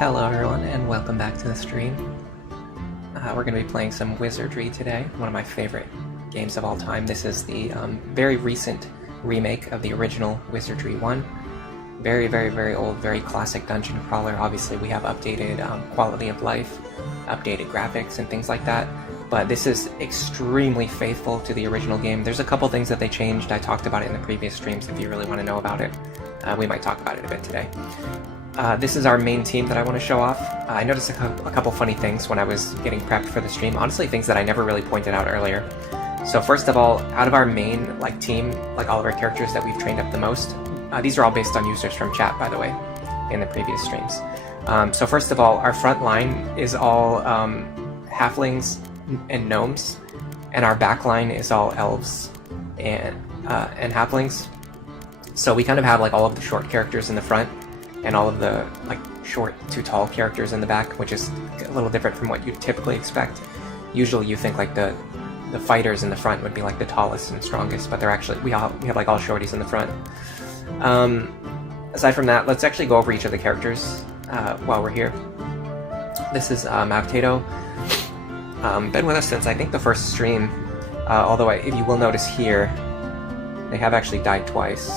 Hello everyone, and welcome back to the stream. We're going to be playing some Wizardry today, one of my favorite games of all time. This is the very recent remake of the original Wizardry 1. Very, very, very old, very classic dungeon crawler. Obviously we have updated quality of life, updated graphics and things like that, but this is extremely faithful to the original game. There's a couple things that they changed. I talked about it in the previous streams. If you really want to know about it, we might talk about it a bit today. This is our main team that I want to show off. I noticed a couple funny things when I was getting prepped for the stream. Honestly, things that I never really pointed out earlier. So first of all, out of our main team, all of our characters that we've trained up the most, these are all based on users from chat, by the way, in the previous streams. So first of all, our front line is all halflings and gnomes, and our back line is all elves and halflings. So we kind of have all of the short characters in the front, and all of the short to tall characters in the back, which is a little different from what you typically expect. Usually you think the fighters in the front would be the tallest and strongest, but they're actually we have all shorties in the front. Aside from that, let's actually go over each of the characters while we're here. This is Mavtato. Been with us since I think the first stream, although if you will notice here, they have actually died twice,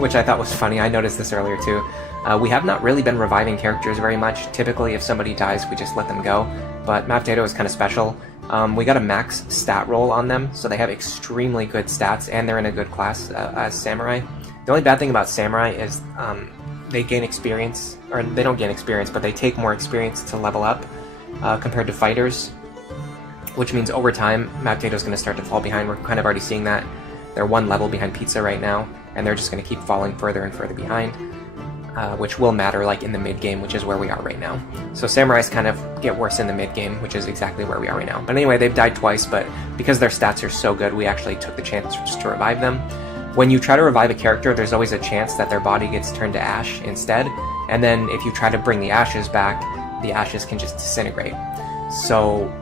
which I thought was funny. I noticed this earlier too. We have not really been reviving characters very much. Typically, if somebody dies, we just let them go. But Mavtato is kind of special. We got a max stat roll on them, so they have extremely good stats, and they're in a good class as Samurai. The only bad thing about Samurai is they gain experience, or they don't gain experience, but they take more experience to level up compared to fighters, which means over time, Mavtato is going to start to fall behind. We're kind of already seeing that. They're one level behind Pizza right now, and they're just going to keep falling further and further behind. Which will matter in the mid-game, which is where we are right now. So Samurais kind of get worse in the mid-game, which is exactly where we are right now. But anyway, they've died twice, but because their stats are so good, we actually took the chance just to revive them. When you try to revive a character, there's always a chance that their body gets turned to ash instead, and then if you try to bring the ashes back, the ashes can just disintegrate. So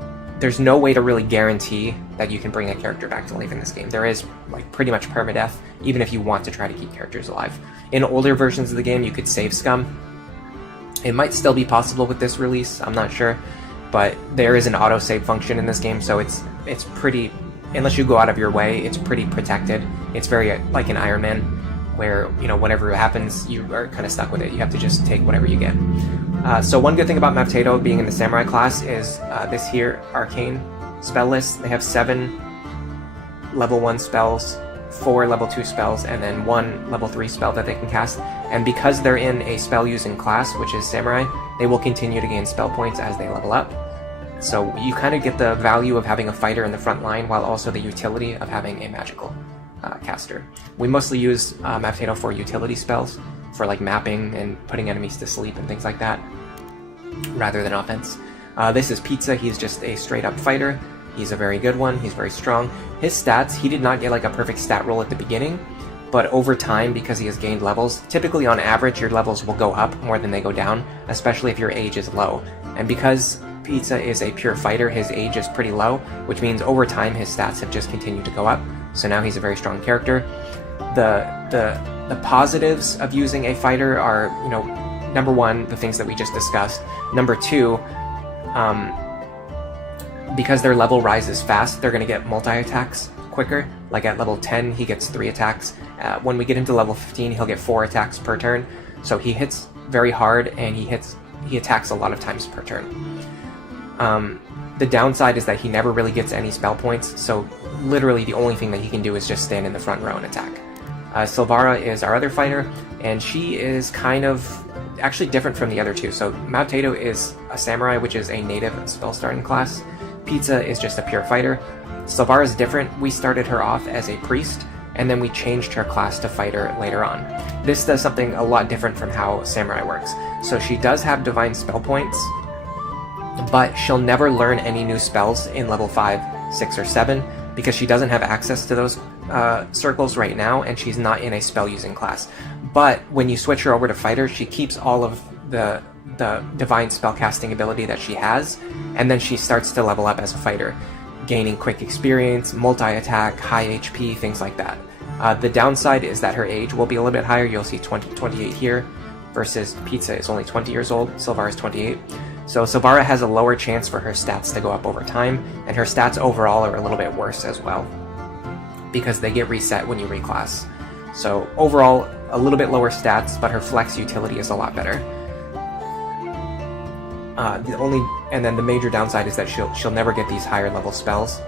there's no way to really guarantee that you can bring a character back to life in this game. There is pretty much permadeath, even if you want to try to keep characters alive. In older versions of the game, you could save scum. It might still be possible with this release, I'm not sure, but there is an auto-save function in this game, so it's pretty, unless you go out of your way, it's pretty protected. It's very like an Iron Man, where whatever happens, you are kind of stuck with it. You have to just take whatever you get. So one good thing about Mavtato being in the Samurai class is this here Arcane spell list. They have 7 level 1 spells, 4 level 2 spells, and then 1 level 3 spell that they can cast. And because they're in a spell using class, which is Samurai, they will continue to gain spell points as they level up. So you kind of get the value of having a fighter in the front line, while also the utility of having a magical caster. We mostly use Mavtato for utility spells, for mapping and putting enemies to sleep and things like that, rather than offense. This is Pizza. He's just a straight up fighter. He's a very good one. He's very strong. His stats, he did not get a perfect stat roll at the beginning, but over time, because he has gained levels, typically on average your levels will go up more than they go down, especially if your age is low. And because Pizza is a pure fighter, his age is pretty low, which means over time his stats have just continued to go up. So now he's a very strong character. The positives of using a fighter are, number 1, the things that we just discussed. Number 2, because their level rises fast, they're going to get multi-attacks quicker. At level 10, he gets 3 attacks. When we get into level 15, he'll get 4 attacks per turn. So he hits very hard, and he attacks a lot of times per turn. The downside is that he never really gets any spell points, so literally the only thing that he can do is just stand in the front row and attack. Silvara is our other fighter, and she is kind of actually different from the other two. So Mavtato is a Samurai, which is a native spell starting class. Pizza is just a pure fighter. Silvara is different. We started her off as a priest, and then we changed her class to fighter later on. This does something a lot different from how Samurai works. So she does have divine spell points, but she'll never learn any new spells in level 5, 6, or 7, because she doesn't have access to those circles right now, and she's not in a spell using class. But when you switch her over to fighter, she keeps all of the divine spellcasting ability that she has, and then she starts to level up as a fighter, gaining quick experience, multi-attack, high HP, things like that. The downside is that her age will be a little bit higher. You'll see 28 here. versus Pizza is only 20 years old, Silvara is 28. So Silvara has a lower chance for her stats to go up over time, and her stats overall are a little bit worse as well, because they get reset when you reclass. So overall, a little bit lower stats, but her flex utility is a lot better. And then the major downside is that she'll never get these higher level spells.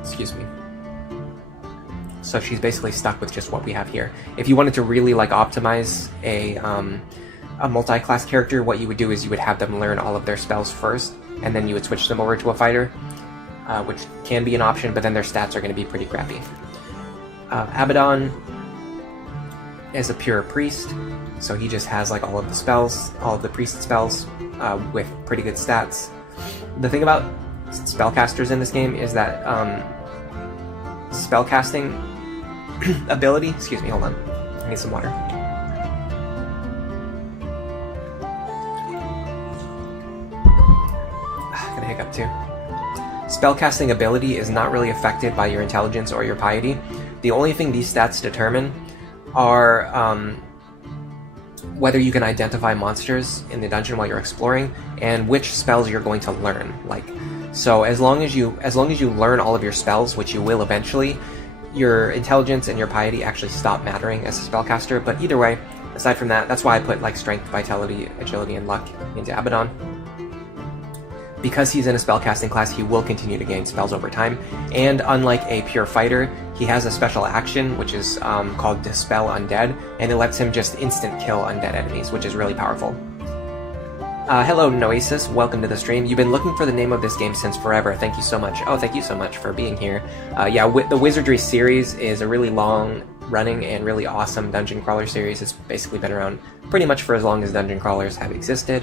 Excuse me. So she's basically stuck with just what we have here. If you wanted to really like optimize a multi-class character, what you would do is you would have them learn all of their spells first, and then you would switch them over to a fighter, which can be an option, but then their stats are going to be pretty crappy. Abaddon is a pure priest, so he just has like all of the spells, all of the priest spells, with pretty good stats. The thing about spellcasters in this game is that spellcasting ability, excuse me, hold on, I need some water. Gonna hiccup too. Spellcasting ability is not really affected by your intelligence or your piety. The only thing these stats determine are whether you can identify monsters in the dungeon while you're exploring, and which spells you're going to learn. So as long as you learn all of your spells, which you will eventually, your intelligence and your piety actually stop mattering as a spellcaster. But either way, aside from that, that's why I put like strength, vitality, agility, and luck into Abaddon. Because he's in a spellcasting class, he will continue to gain spells over time, and unlike a pure fighter, he has a special action which is called Dispel Undead, and it lets him just instant kill undead enemies, which is really powerful. Hello Noasis, welcome to the stream. You've been looking for the name of this game since forever, thank you so much. Oh, thank you so much for being here. Yeah, the Wizardry series is a really long running and really awesome dungeon crawler series. It's basically been around pretty much for as long as dungeon crawlers have existed.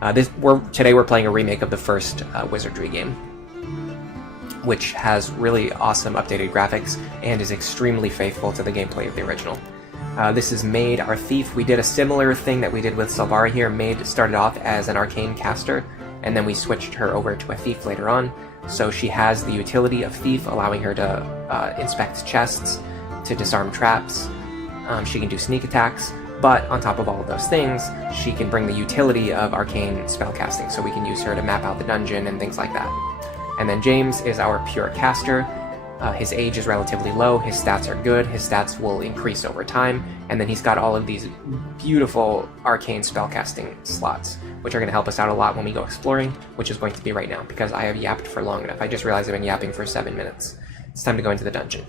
Today we're playing a remake of the first Wizardry game, which has really awesome updated graphics and is extremely faithful to the gameplay of the original. This is Maid, our thief. We did a similar thing that we did with Silvara here. Maid started off as an arcane caster, and then we switched her over to a thief later on. So she has the utility of thief, allowing her to inspect chests, to disarm traps. She can do sneak attacks. But on top of all of those things, she can bring the utility of arcane spellcasting, so we can use her to map out the dungeon and things like that. And then James is our pure caster. His age is relatively low, his stats are good, his stats will increase over time, and then he's got all of these beautiful arcane spellcasting slots, which are going to help us out a lot when we go exploring, which is going to be right now, because I have yapped for long enough. I just realized I've been yapping for 7 minutes. It's time to go into the dungeon.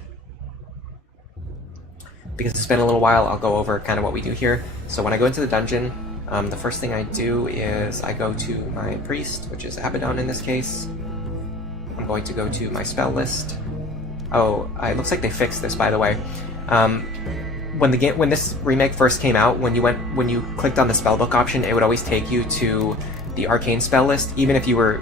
Because it's been a little while, I'll go over kind of what we do here. So when I go into the dungeon, the first thing I do is I go to my priest, which is Abaddon in this case. I'm going to go to my spell list. Oh, it looks like they fixed this, by the way. When this remake first came out, when you clicked on the spellbook option, it would always take you to the arcane spell list, even if you were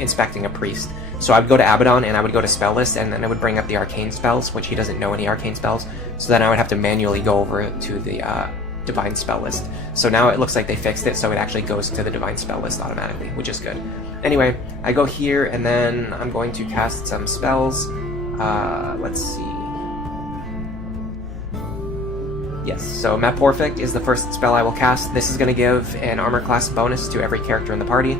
inspecting a priest. So I would go to Abaddon and I would go to spell list, and then it would bring up the arcane spells, which he doesn't know any arcane spells. So then I would have to manually go over to the divine spell list. So now it looks like they fixed it, so it actually goes to the divine spell list automatically, which is good. Anyway, I go here and then I'm going to cast some spells. Let's see. Yes, so Map Perfect is the first spell I will cast. This is going to give an armor class bonus to every character in the party.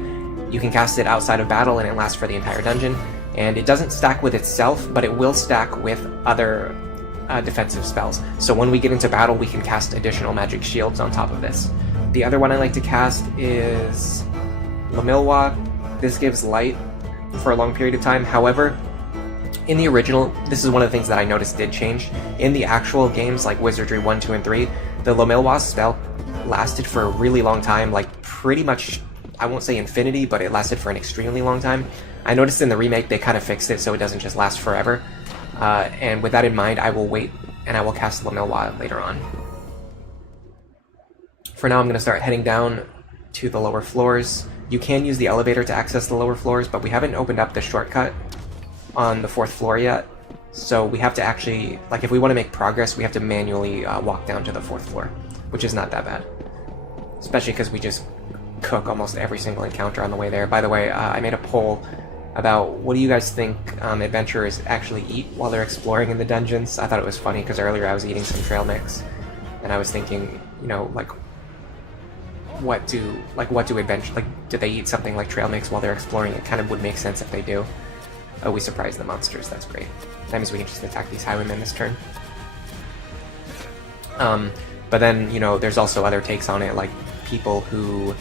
You can cast it outside of battle and it lasts for the entire dungeon. And it doesn't stack with itself, but it will stack with other defensive spells. So when we get into battle, we can cast additional magic shields on top of this. The other one I like to cast is Lamilwa. This gives light for a long period of time. However, in the original, this is one of the things that I noticed did change. In the actual games like Wizardry 1, 2, and 3, the Lamilwa spell lasted for a really long time, like pretty much, I won't say infinity, but it lasted for an extremely long time. I noticed in the remake they kind of fixed it so it doesn't just last forever. And with that in mind, I will wait and I will cast Lamilwa later on. For now, I'm going to start heading down to the lower floors. You can use the elevator to access the lower floors, but we haven't opened up the shortcut on the 4th floor yet. So we have to actually, like if we want to make progress, we have to manually walk down to the 4th floor, which is not that bad. Especially because we just cook almost every single encounter on the way there. By the way, I made a poll about what do you guys think adventurers actually eat while they're exploring in the dungeons. I thought it was funny because earlier I was eating some trail mix, and I was thinking, you know, like what do adventure, like, do they eat something like trail mix while they're exploring? It kind of would make sense if they do. Oh, we surprised the monsters. That's great. That means we can just attack these highwaymen this turn. But then, you know, there's also other takes on it, like people who...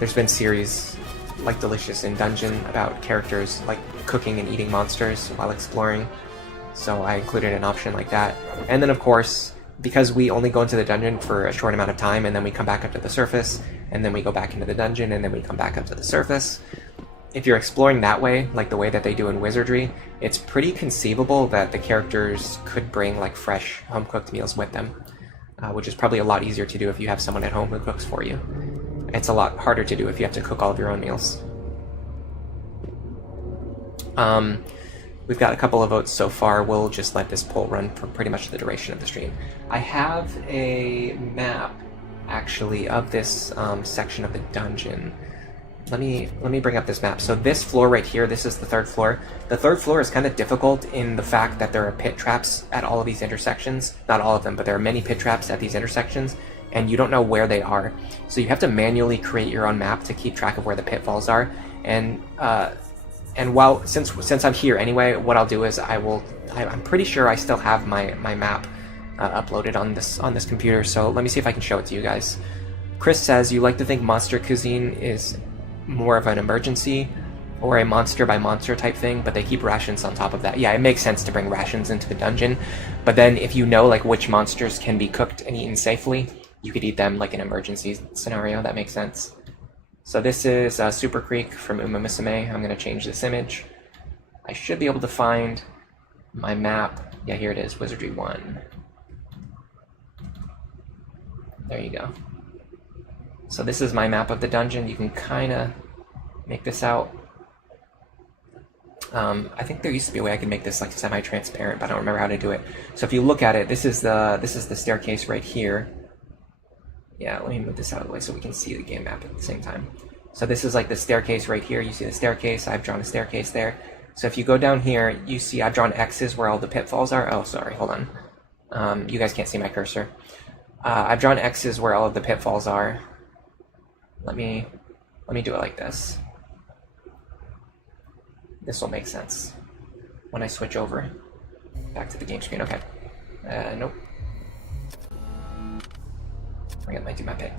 there's been series like Delicious in Dungeon about characters like cooking and eating monsters while exploring. So I included an option like that. And then, of course, because we only go into the dungeon for a short amount of time, and then we come back up to the surface, and then we go back into the dungeon, and then we come back up to the surface, if you're exploring that way, like the way that they do in Wizardry, it's pretty conceivable that the characters could bring like fresh home-cooked meals with them, which is probably a lot easier to do if you have someone at home who cooks for you. It's a lot harder to do if you have to cook all of your own meals. We've got a couple of votes so far. We'll just let this poll run for pretty much the duration of the stream. I have a map, actually, of this section of the dungeon. Let me bring up this map. So this floor right here, this is the third floor. The third floor is kind of difficult in the fact that there are pit traps at all of these intersections. Not all of them, but there are many pit traps at these intersections, and you don't know where they are. So you have to manually create your own map to keep track of where the pitfalls are. And while since I'm here anyway, what I'll do is I'm pretty sure I still have my map uploaded on this computer. So let me see if I can show it to you guys. Chris says you like to think monster cuisine is more of an emergency or a monster by monster type thing, but they keep rations on top of that. Yeah, it makes sense to bring rations into the dungeon, but then if you know like which monsters can be cooked and eaten safely, you could eat them like an emergency scenario. That makes sense. So this is Super Creek from Uma Musume. I'm going to change this image. I should be able to find my map. Yeah, here it is, Wizardry 1. There you go. So this is my map of the dungeon. You can kind of make this out. I think there used to be a way I could make this like semi-transparent, but I don't remember how to do it. So if you look at it, this is the staircase right here. Yeah, let me move this out of the way so we can see the game map at the same time. So this is like the staircase right here. You see the staircase. I've drawn a staircase there. So if you go down here, you see I've drawn X's where all the pitfalls are. Oh, sorry, hold on. You guys can't see my cursor. I've drawn X's where all of the pitfalls are. Let me do it like this. This will make sense when I switch over back to the game screen. Okay. Nope. I might do my pick.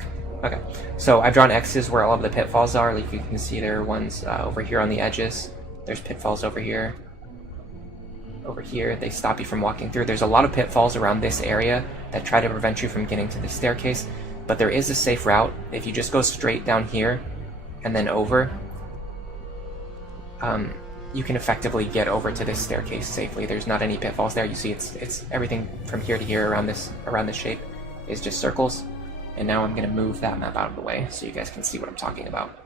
Okay. So I've drawn X's where all of the pitfalls are. Like you can see there are ones over here on the edges. There's pitfalls over here. Over here, they stop you from walking through. There's a lot of pitfalls around this area that try to prevent you from getting to the staircase. But there is a safe route. If you just go straight down here and then over, you can effectively get over to this staircase safely. There's not any pitfalls there. You see, it's everything from here to here around this shape is just circles. And now I'm going to move that map out of the way so you guys can see what I'm talking about.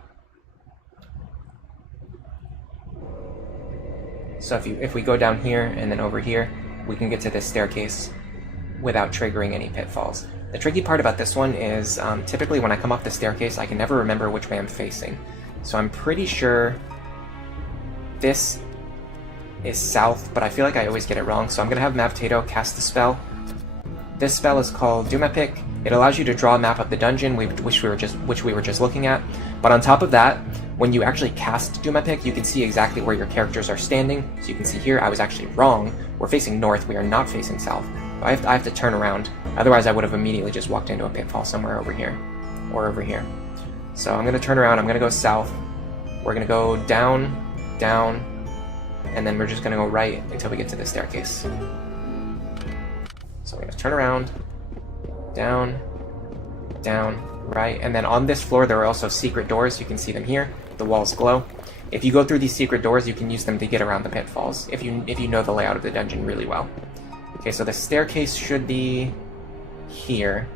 So if we go down here and then over here, we can get to this staircase without triggering any pitfalls. The tricky part about this one is typically when I come off the staircase, I can never remember which way I'm facing. So I'm pretty sure this is south, but I feel like I always get it wrong. So I'm going to have Mavtato cast the spell. This spell is called Dumapic. It allows you to draw a map of the dungeon, which we were just looking at. But on top of that, when you actually cast Dumapic, you can see exactly where your characters are standing. So you can see here, I was actually wrong. We're facing north. We are not facing south. I have to turn around. Otherwise, I would have immediately just walked into a pitfall somewhere over here or over here. So I'm going to turn around. I'm going to go south. We're going to go down, down, and then we're just going to go right until we get to the staircase. So we're going to turn around, down, down, right, and then on this floor there are also secret doors. You can see them here. The walls glow. If you go through these secret doors, you can use them to get around the pitfalls if you know the layout of the dungeon really well. Okay, so the staircase should be here.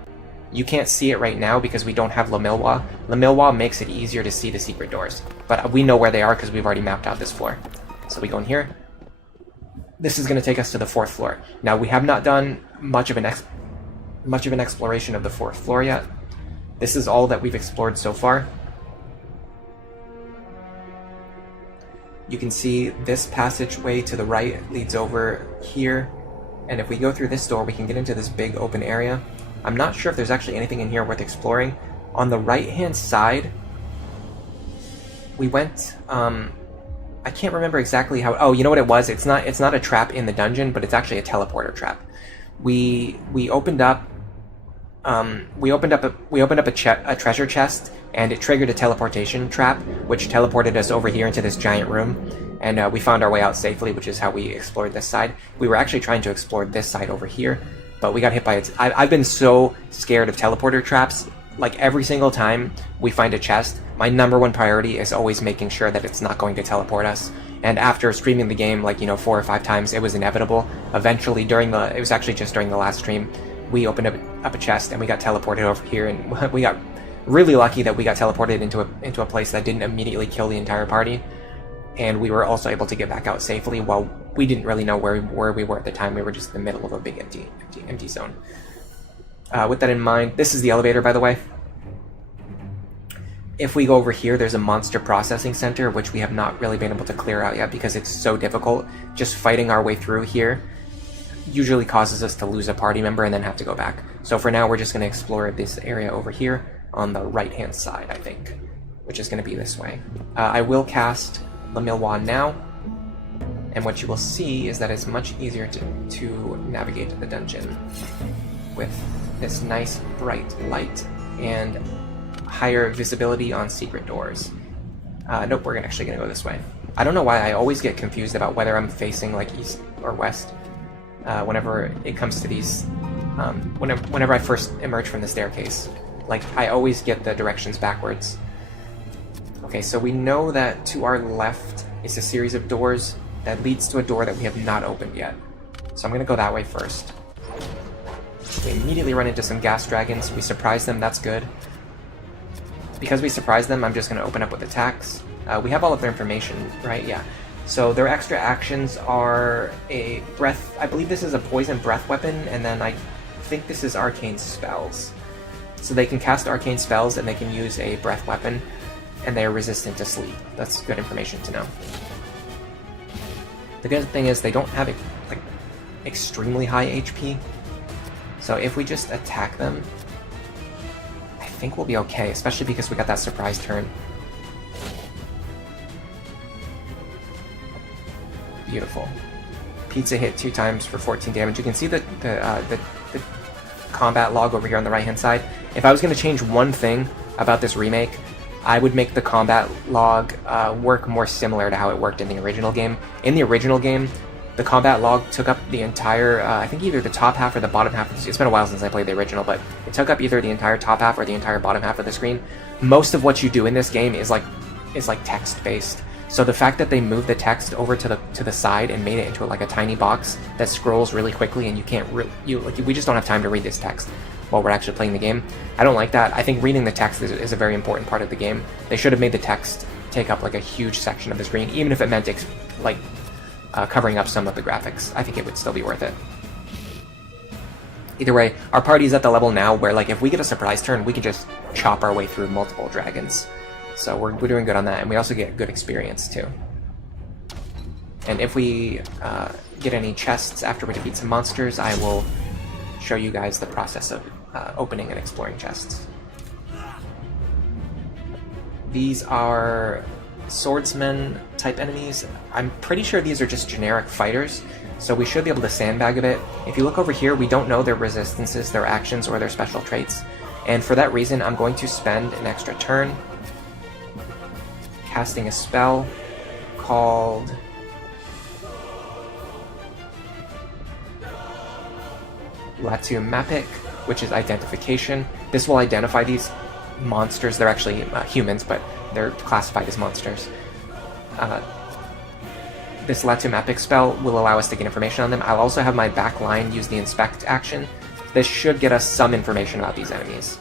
You can't see it right now because we don't have Le Millois. Le Millois makes it easier to see the secret doors, but we know where they are because we've already mapped out this floor. So we go in here. This is going to take us to the fourth floor. Now we have not done much of an exploration of the fourth floor yet. This is all that we've explored so far. You can see this passageway to the right leads over here And if we go through this door, we can get into this big open area. I'm not sure if there's actually anything in here worth exploring. On the right-hand side, we went, I can't remember exactly how, oh, you know what it was? It's not a trap in the dungeon, but it's actually a teleporter trap. We opened up a treasure chest, and it triggered a teleportation trap, which teleported us over here into this giant room, and we found our way out safely, which is how we explored this side. We were actually trying to explore this side over here, but we got hit by it. I've been so scared of teleporter traps. Like, every single time we find a chest, my #1 priority is always making sure that it's not going to teleport us. And after streaming the game, like, 4 or 5 times, it was inevitable. Eventually, it was actually just during the last stream, we opened up a chest and we got teleported over here, and we got really lucky that we got teleported into a place that didn't immediately kill the entire party. And we were also able to get back out safely while we didn't really know where we were at the time. We were just in the middle of a big empty zone. With that in mind, this is the elevator, by the way. If we go over here, there's a monster processing center, which we have not really been able to clear out yet because it's so difficult. Just fighting our way through here usually causes us to lose a party member and then have to go back. So for now, we're just going to explore this area over here on the right-hand side, I think, which is going to be this way. I will cast the Milwa now, and what you will see is that it's much easier to navigate the dungeon with this nice bright light and higher visibility on secret doors. Nope, we're actually going to go this way. I don't know why I always get confused about whether I'm facing like east or west whenever it comes to these, whenever I first emerge from the staircase. Like, I always get the directions backwards. Okay, so we know that to our left is a series of doors that leads to a door that we have not opened yet. So I'm going to go that way first. We immediately run into some gas dragons. We surprise them, that's good. Because we surprise them, I'm just going to open up with attacks. We have all of their information, right? Yeah. So their extra actions are a breath... I believe this is a poison breath weapon, and then I think this is arcane spells. So they can cast arcane spells, and they can use a breath weapon, and they are resistant to sleep. That's good information to know. The good thing is they don't have like extremely high HP. So if we just attack them, I think we'll be okay, especially because we got that surprise turn. Beautiful. Pizza hit 2 times for 14 damage. You can see the combat log over here on the right hand side. If I was going to change one thing about this remake, I would make the combat log work more similar to how it worked in the original game. In the original game, the combat log took up the entire, I think either the top half or the bottom half. It's been a while since I played the original, but it took up either the entire top half or the entire bottom half of the screen. Most of what you do in this game is like text-based. So the fact that they moved the text over to the side and made it into like a tiny box that scrolls really quickly, and you can't we just don't have time to read this text while we're actually playing the game. I don't like that. I think reading the text is a very important part of the game. They should have made the text take up like a huge section of the screen, even if it meant covering up some of the graphics. I think it would still be worth it. Either way, our party's at the level now where, like, if we get a surprise turn, we can just chop our way through multiple dragons. So we're doing good on that, and we also get good experience too. And if we get any chests after we defeat some monsters, I will show you guys the process of opening and exploring chests. These are swordsman type enemies. I'm pretty sure these are just generic fighters, so we should be able to sandbag a bit. If you look over here, we don't know their resistances, their actions, or their special traits. And for that reason, I'm going to spend an extra turn casting a spell called Latu Mapik, which is identification. This will identify these monsters. They're actually humans, but they're classified as monsters. This Latu Mapik spell will allow us to get information on them. I'll also have my back line use the inspect action. This should get us some information about these enemies,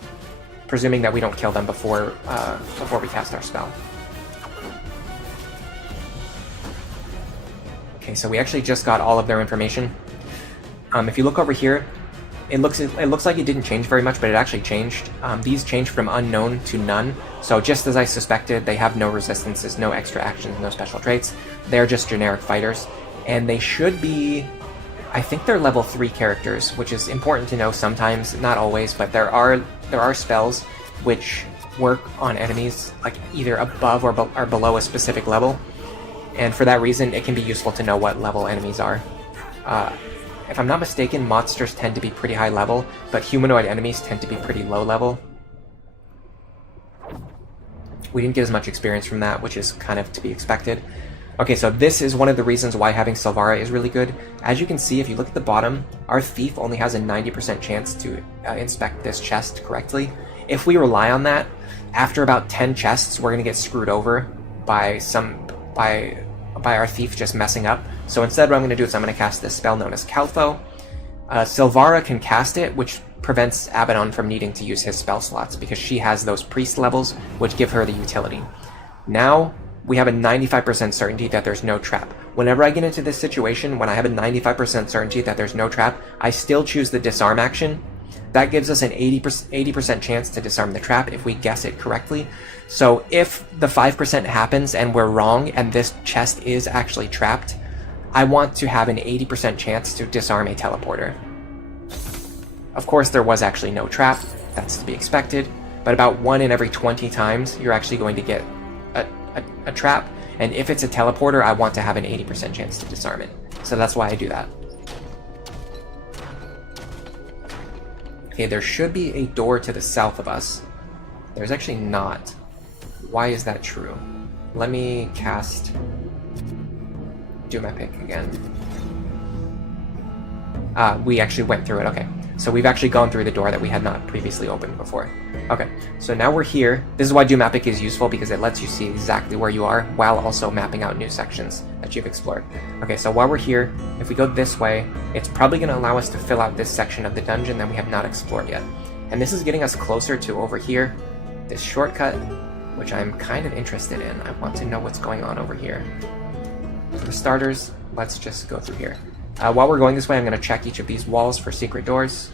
presuming that we don't kill them before we cast our spell. Okay, so we actually just got all of their information. If you look over here, it looks like it didn't change very much, but it actually changed. These changed from unknown to none. So just as I suspected, they have no resistances, no extra actions, no special traits. They're just generic fighters, and they should be I think they're level 3 characters, which is important to know sometimes, not always, but there are spells which work on enemies like either above or below a specific level, and for that reason it can be useful to know what level enemies are. If I'm not mistaken, monsters tend to be pretty high level, but humanoid enemies tend to be pretty low level. We didn't get as much experience from that, which is kind of to be expected. Okay, so this is one of the reasons why having Silvara is really good. As you can see, if you look at the bottom, our thief only has a 90% chance to inspect this chest correctly. If we rely on that, after about 10 chests, we're going to get screwed over by our thief just messing up. So instead what I'm going to do is I'm going to cast this spell known as Caltho. Silvara can cast it, which prevents Abaddon from needing to use his spell slots, because she has those priest levels, which give her the utility. Now, we have a 95% certainty that there's no trap. Whenever I get into this situation, when I have a 95% certainty that there's no trap, I still choose the disarm action. That gives us an 80% chance to disarm the trap if we guess it correctly. So if the 5% happens and we're wrong and this chest is actually trapped, I want to have an 80% chance to disarm a teleporter. Of course, there was actually no trap. That's to be expected. But about 1 in every 20 times, you're actually going to get a trap. And if it's a teleporter, I want to have an 80% chance to disarm it. So that's why I do that. Okay, there should be a door to the south of us. There's actually not. Why is that true? Let me cast Doom Epic again. We actually went through it, okay. So we've actually gone through the door that we had not previously opened before. Okay, so now we're here. This is why Doom Epic is useful, because it lets you see exactly where you are while also mapping out new sections that you've explored. Okay, so while we're here, if we go this way, it's probably going to allow us to fill out this section of the dungeon that we have not explored yet. And this is getting us closer to over here, this shortcut, which I'm kind of interested in. I want to know what's going on over here. For starters, let's just go through here. While we're going this way, I'm going to check each of these walls for secret doors,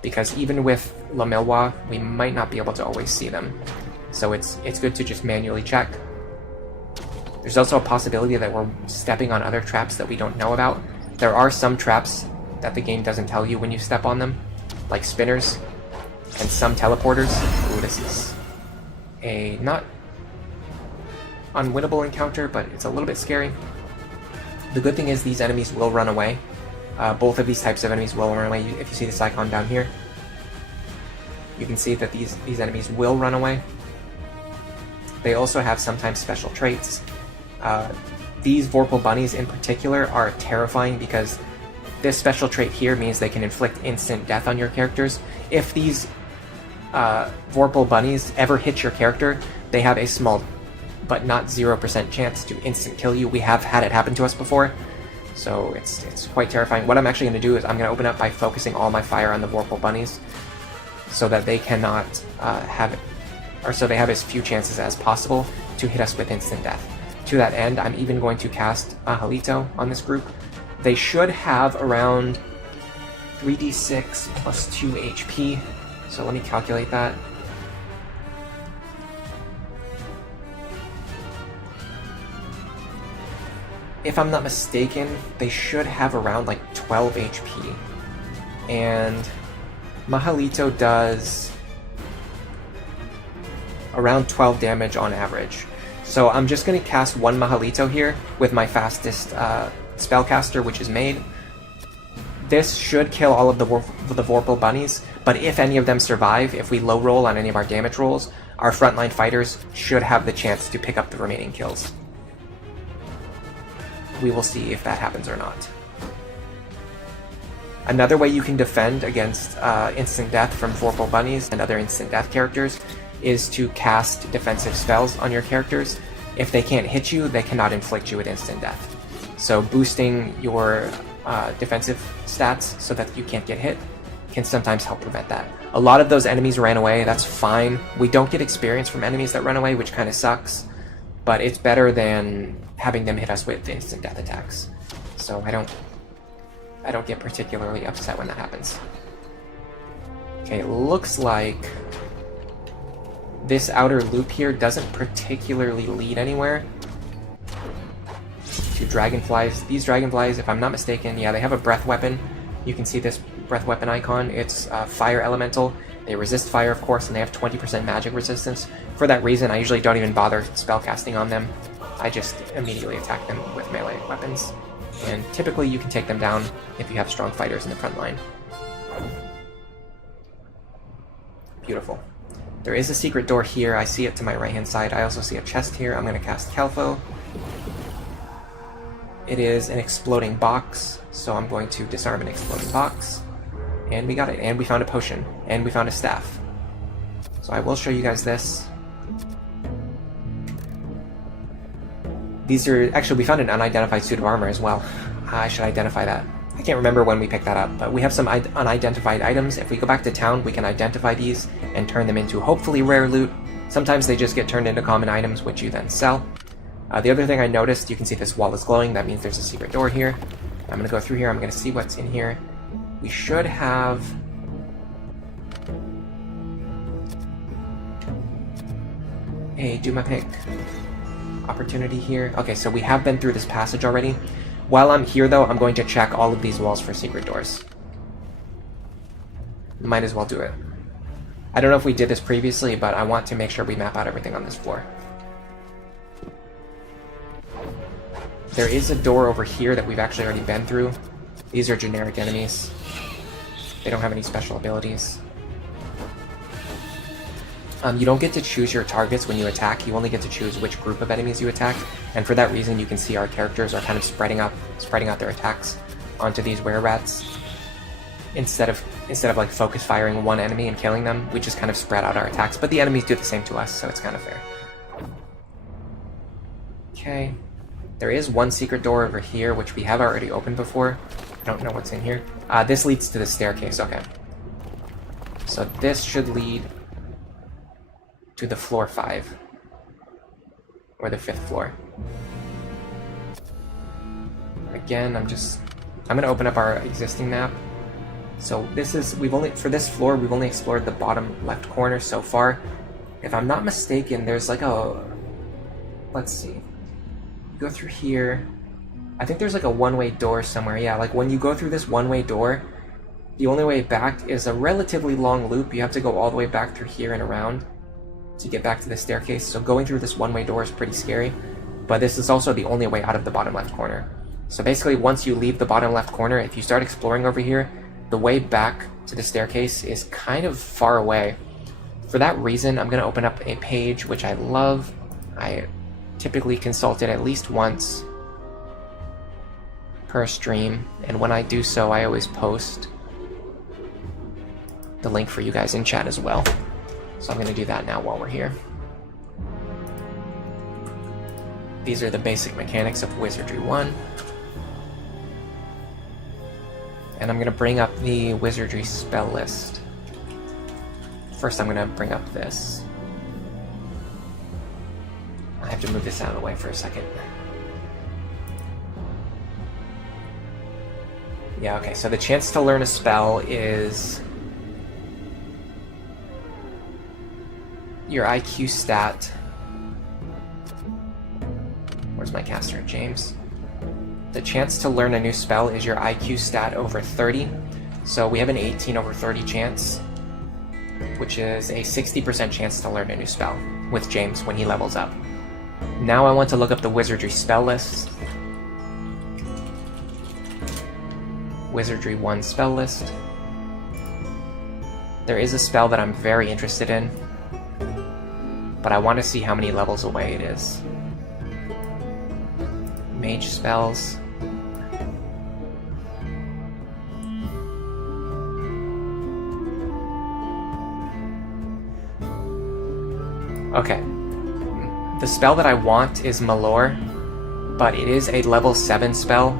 because even with La Milwa, we might not be able to always see them. So it's good to just manually check. There's also a possibility that we're stepping on other traps that we don't know about. There are some traps that the game doesn't tell you when you step on them, like spinners, and some teleporters. Ooh, this is a not unwinnable encounter, but it's a little bit scary. The good thing is these enemies will run away. Both of these types of enemies will run away. If you see this icon down here, you can see that these enemies will run away. They also have sometimes special traits. These Vorpal bunnies in particular are terrifying because this special trait here means they can inflict instant death on your characters. If these Vorpal bunnies ever hit your character, they have a small but not 0% chance to instant kill you. We have had it happen to us before, so it's quite terrifying. What I'm actually going to do is I'm going to open up by focusing all my fire on the Vorpal bunnies, so that they cannot so they have as few chances as possible to hit us with instant death. To that end, I'm even going to cast Halito on this group. They should have around 3d6 plus 2 HP, so let me calculate that. If I'm not mistaken, they should have around like 12 HP. And Mahalito does around 12 damage on average. So I'm just going to cast one Mahalito here with my fastest spellcaster, which is Maid. This should kill all of the Vorpal bunnies, but if any of them survive, if we low roll on any of our damage rolls, our frontline fighters should have the chance to pick up the remaining kills. We will see if that happens or not. Another way you can defend against instant death from Vorpal bunnies and other instant death characters is to cast defensive spells on your characters. If they can't hit you, they cannot inflict you with instant death. So boosting your defensive stats so that you can't get hit can sometimes help prevent that. A lot of those enemies ran away, that's fine. We don't get experience from enemies that run away, which kind of sucks, but it's better than having them hit us with instant death attacks. So I don't get particularly upset when that happens. Okay, it looks like this outer loop here doesn't particularly lead anywhere. to dragonflies. These dragonflies, if I'm not mistaken, yeah, they have a breath weapon. You can see this breath weapon icon. It's fire elemental. They resist fire, of course, and they have 20% magic resistance. For that reason, I usually don't even bother spellcasting on them. I just immediately attack them with melee weapons. And typically you can take them down if you have strong fighters in the front line. Beautiful. There is a secret door here. I see it to my right-hand side. I also see a chest here. I'm going to cast Calfo. It is an exploding box, so I'm going to disarm an exploding box. And we got it. And we found a potion. And we found a staff. So I will show you guys this. These are... Actually, we found an unidentified suit of armor as well. I should identify that. I can't remember when we picked that up, but we have some unidentified items. If we go back to town, we can identify these and turn them into hopefully rare loot. Sometimes they just get turned into common items, which you then sell. The other thing I noticed, you can see this wall is glowing. That means there's a secret door here. I'm going to go through here. I'm going to see what's in here. We should have... a do my pick opportunity here. Okay, so we have been through this passage already. While I'm here, though, I'm going to check all of these walls for secret doors. Might as well do it. I don't know if we did this previously, but I want to make sure we map out everything on this floor. There is a door over here that we've actually already been through. These are generic enemies. They don't have any special abilities. You don't get to choose your targets when you attack. You only get to choose which group of enemies you attack. And for that reason, you can see our characters are kind of spreading out their attacks onto these were-rats. Instead of like focus firing one enemy and killing them, we just kind of spread out our attacks. But the enemies do the same to us, so it's kind of fair. Okay. There is one secret door over here, which we have already opened before. I don't know what's in here. This leads to the staircase, okay. So this should lead to the floor 5. Or the 5th floor. Again, I'm gonna open up our existing map. So this is, for this floor, we've only explored the bottom left corner so far. If I'm not mistaken, there's like a, let's see. Go through here. I think there's like a one-way door somewhere. Yeah, like when you go through this one-way door, the only way back is a relatively long loop. You have to go all the way back through here and around to get back to the staircase. So going through this one-way door is pretty scary, but this is also the only way out of the bottom left corner. So basically, once you leave the bottom left corner, if you start exploring over here, the way back to the staircase is kind of far away. For that reason, I'm going to open up a page which I love. I typically consult it at least once per stream, and when I do so, I always post the link for you guys in chat as well. So I'm going to do that now while we're here. These are the basic mechanics of Wizardry 1. And I'm going to bring up the Wizardry spell list. First, I'm going to bring up this. I have to move this out of the way for a second. Yeah, okay, so the chance to learn a spell is your IQ stat. Where's my caster? James. The chance to learn a new spell is your IQ stat over 30. So we have an 18 over 30 chance, which is a 60% chance to learn a new spell with James when he levels up. Now I want to look up the Wizardry spell list. Wizardry 1 spell list. There is a spell that I'm very interested in, but I want to see how many levels away it is. Mage spells. Okay. The spell that I want is Malore, but it is a level 7 spell,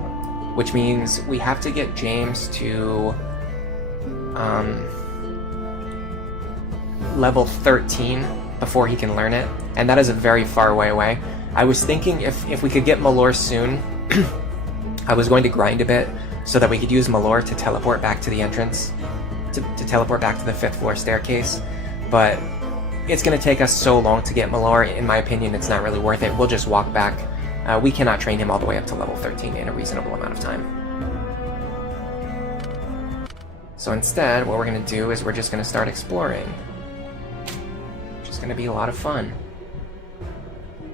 which means we have to get James to level 13 before he can learn it, and that is a very far away. I was thinking if we could get Malore soon, I was going to grind a bit so that we could use Malore to teleport back to the entrance, to teleport back to the 5th floor staircase, but it's going to take us so long to get Malore. In my opinion, it's not really worth it. We'll just walk back we cannot train him all the way up to level 13 in a reasonable amount of time. So instead, what we're going to do is we're just going to start exploring. Which is going to be a lot of fun.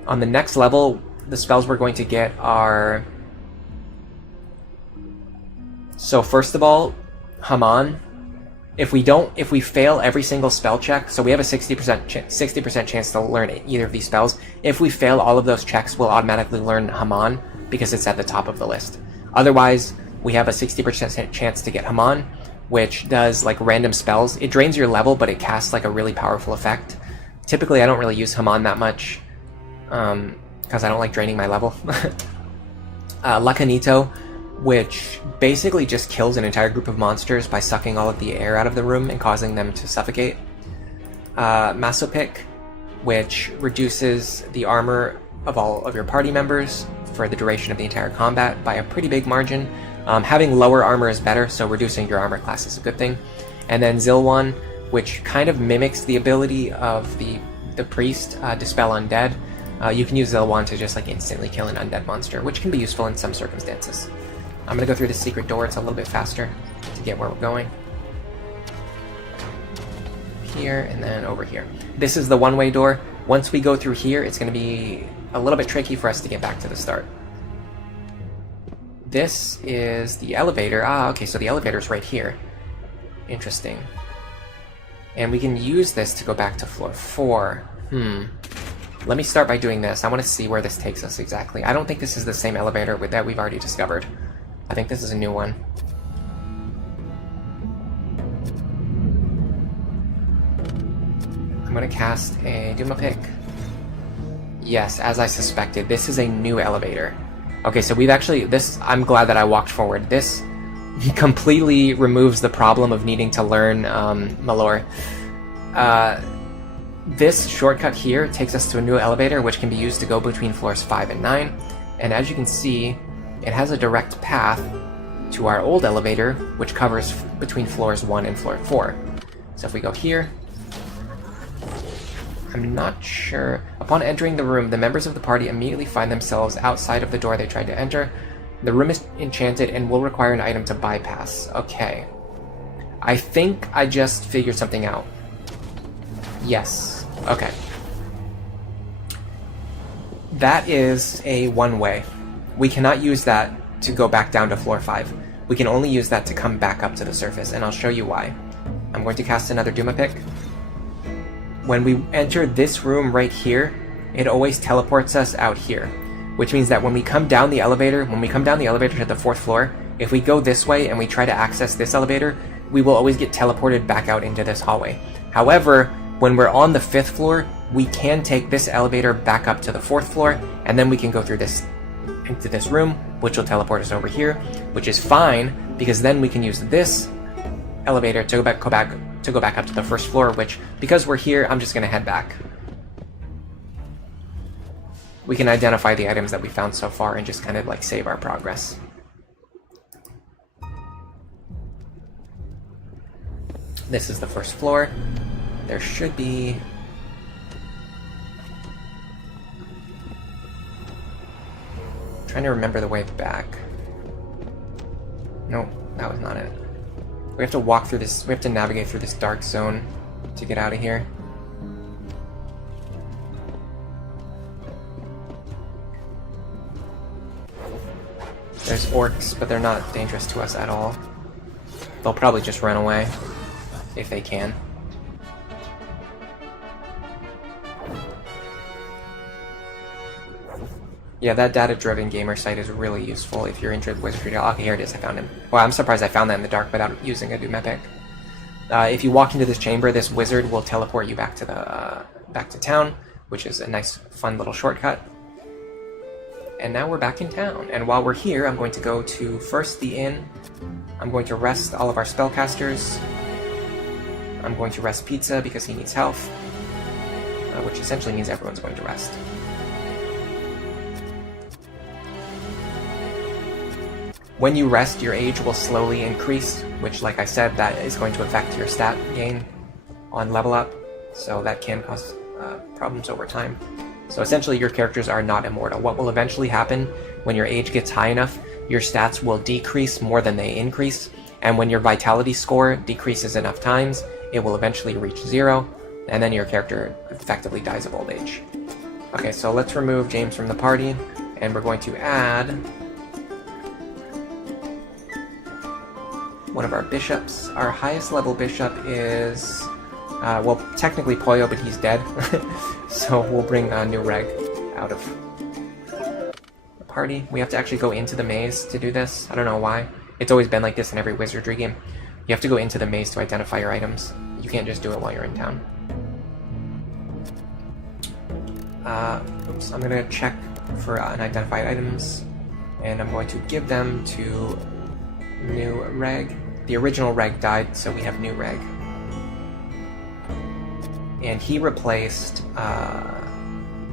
On the next level, the spells we're going to get are... So first of all, Haman. If we fail every single spell check, so we have a 60% chance to learn either of these spells. If we fail all of those checks, we'll automatically learn Haman because it's at the top of the list. Otherwise, we have a 60% chance to get Haman, which does like random spells. It drains your level, but it casts like a really powerful effect. Typically, I don't really use Haman that much because I don't like draining my level. Lacanito, which basically just kills an entire group of monsters by sucking all of the air out of the room and causing them to suffocate. Masopic, which reduces the armor of all of your party members for the duration of the entire combat by a pretty big margin. Having lower armor is better, so reducing your armor class is a good thing. And then Zilwan, which kind of mimics the ability of the priest, Dispel Undead. You can use Zilwan to just like instantly kill an undead monster, which can be useful in some circumstances. I'm going to go through the secret door, it's a little bit faster to get where we're going. Here, and then over here. This is the one-way door. Once we go through here, it's going to be a little bit tricky for us to get back to the start. This is the elevator. Ah, okay, so the elevator's right here. Interesting. And we can use this to go back to floor 4. Let me start by doing this. I want to see where this takes us exactly. I don't think this is the same elevator that we've already discovered. I think this is a new one. I'm going to cast a Duma Pick. Yes, as I suspected, this is a new elevator. Okay, so we've actually... I'm glad that I walked forward. This completely removes the problem of needing to learn Malor. This shortcut here takes us to a new elevator, which can be used to go between floors 5 and 9. And as you can see, it has a direct path to our old elevator, which covers between floors 1 and floor 4. So if we go here, I'm not sure. Upon entering the room, the members of the party immediately find themselves outside of the door they tried to enter. The room is enchanted and will require an item to bypass. Okay. I think I just figured something out. Yes. Okay. That is a one-way. We cannot use that to go back down to floor 5. We can only use that to come back up to the surface, and I'll show you why. I'm going to cast another Duma Pick. When we enter this room right here, it always teleports us out here, which means that when we come down the elevator, to the 4th floor, if we go this way and we try to access this elevator, we will always get teleported back out into this hallway. However, when we're on the 5th floor, we can take this elevator back up to the 4th floor, and then we can go through this into this room, which will teleport us over here, which is fine because then we can use this elevator to go back up to the 1st floor, which, because we're here, I'm just going to head back. We can identify the items that we found so far and just kind of like save our progress. This is the 1st floor. There should be... trying to remember the way back. Nope, that was not it. We have to walk through this, we have to navigate through this dark zone to get out of here. There's orcs, but they're not dangerous to us at all. They'll probably just run away, if they can. Yeah, that data-driven gamer site is really useful if you're into Wizardry. Okay, here it is, I found him. Well, I'm surprised I found that in the dark without using a Doom Epic. If you walk into this chamber, this wizard will teleport you back to town, which is a nice, fun little shortcut. And now we're back in town. And while we're here, I'm going to go to first the inn. I'm going to rest all of our spellcasters. I'm going to rest Pizza because he needs health, which essentially means everyone's going to rest. When you rest, your age will slowly increase, which, like I said, that is going to affect your stat gain on level up, so that can cause problems over time. So essentially your characters are not immortal. What will eventually happen when your age gets high enough, your stats will decrease more than they increase, and when your vitality score decreases enough times, it will eventually reach 0, and then your character effectively dies of old age. Okay, so let's remove James from the party, and we're going to add one of our bishops. Our highest level bishop is, well, technically Poyo, but he's dead. So we'll bring New Reg out of the party. We have to actually go into the maze to do this. I don't know why. It's always been like this in every Wizardry game. You have to go into the maze to identify your items. You can't just do it while you're in town. Oops, I'm going to check for unidentified items, and I'm going to give them to New Reg. The original Reg died, so we have New Reg. And he replaced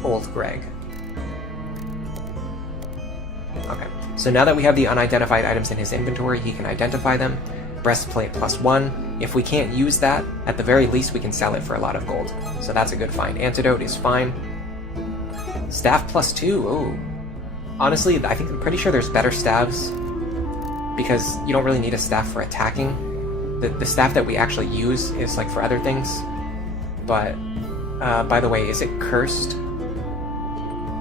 Old Greg. Okay, so now that we have the unidentified items in his inventory, he can identify them. Breastplate +1. If we can't use that, at the very least we can sell it for a lot of gold. So that's a good find. Antidote is fine. Staff +2. Ooh. Honestly, I'm pretty sure there's better staves, because you don't really need a staff for attacking. The staff that we actually use is like for other things. But, by the way, is it cursed?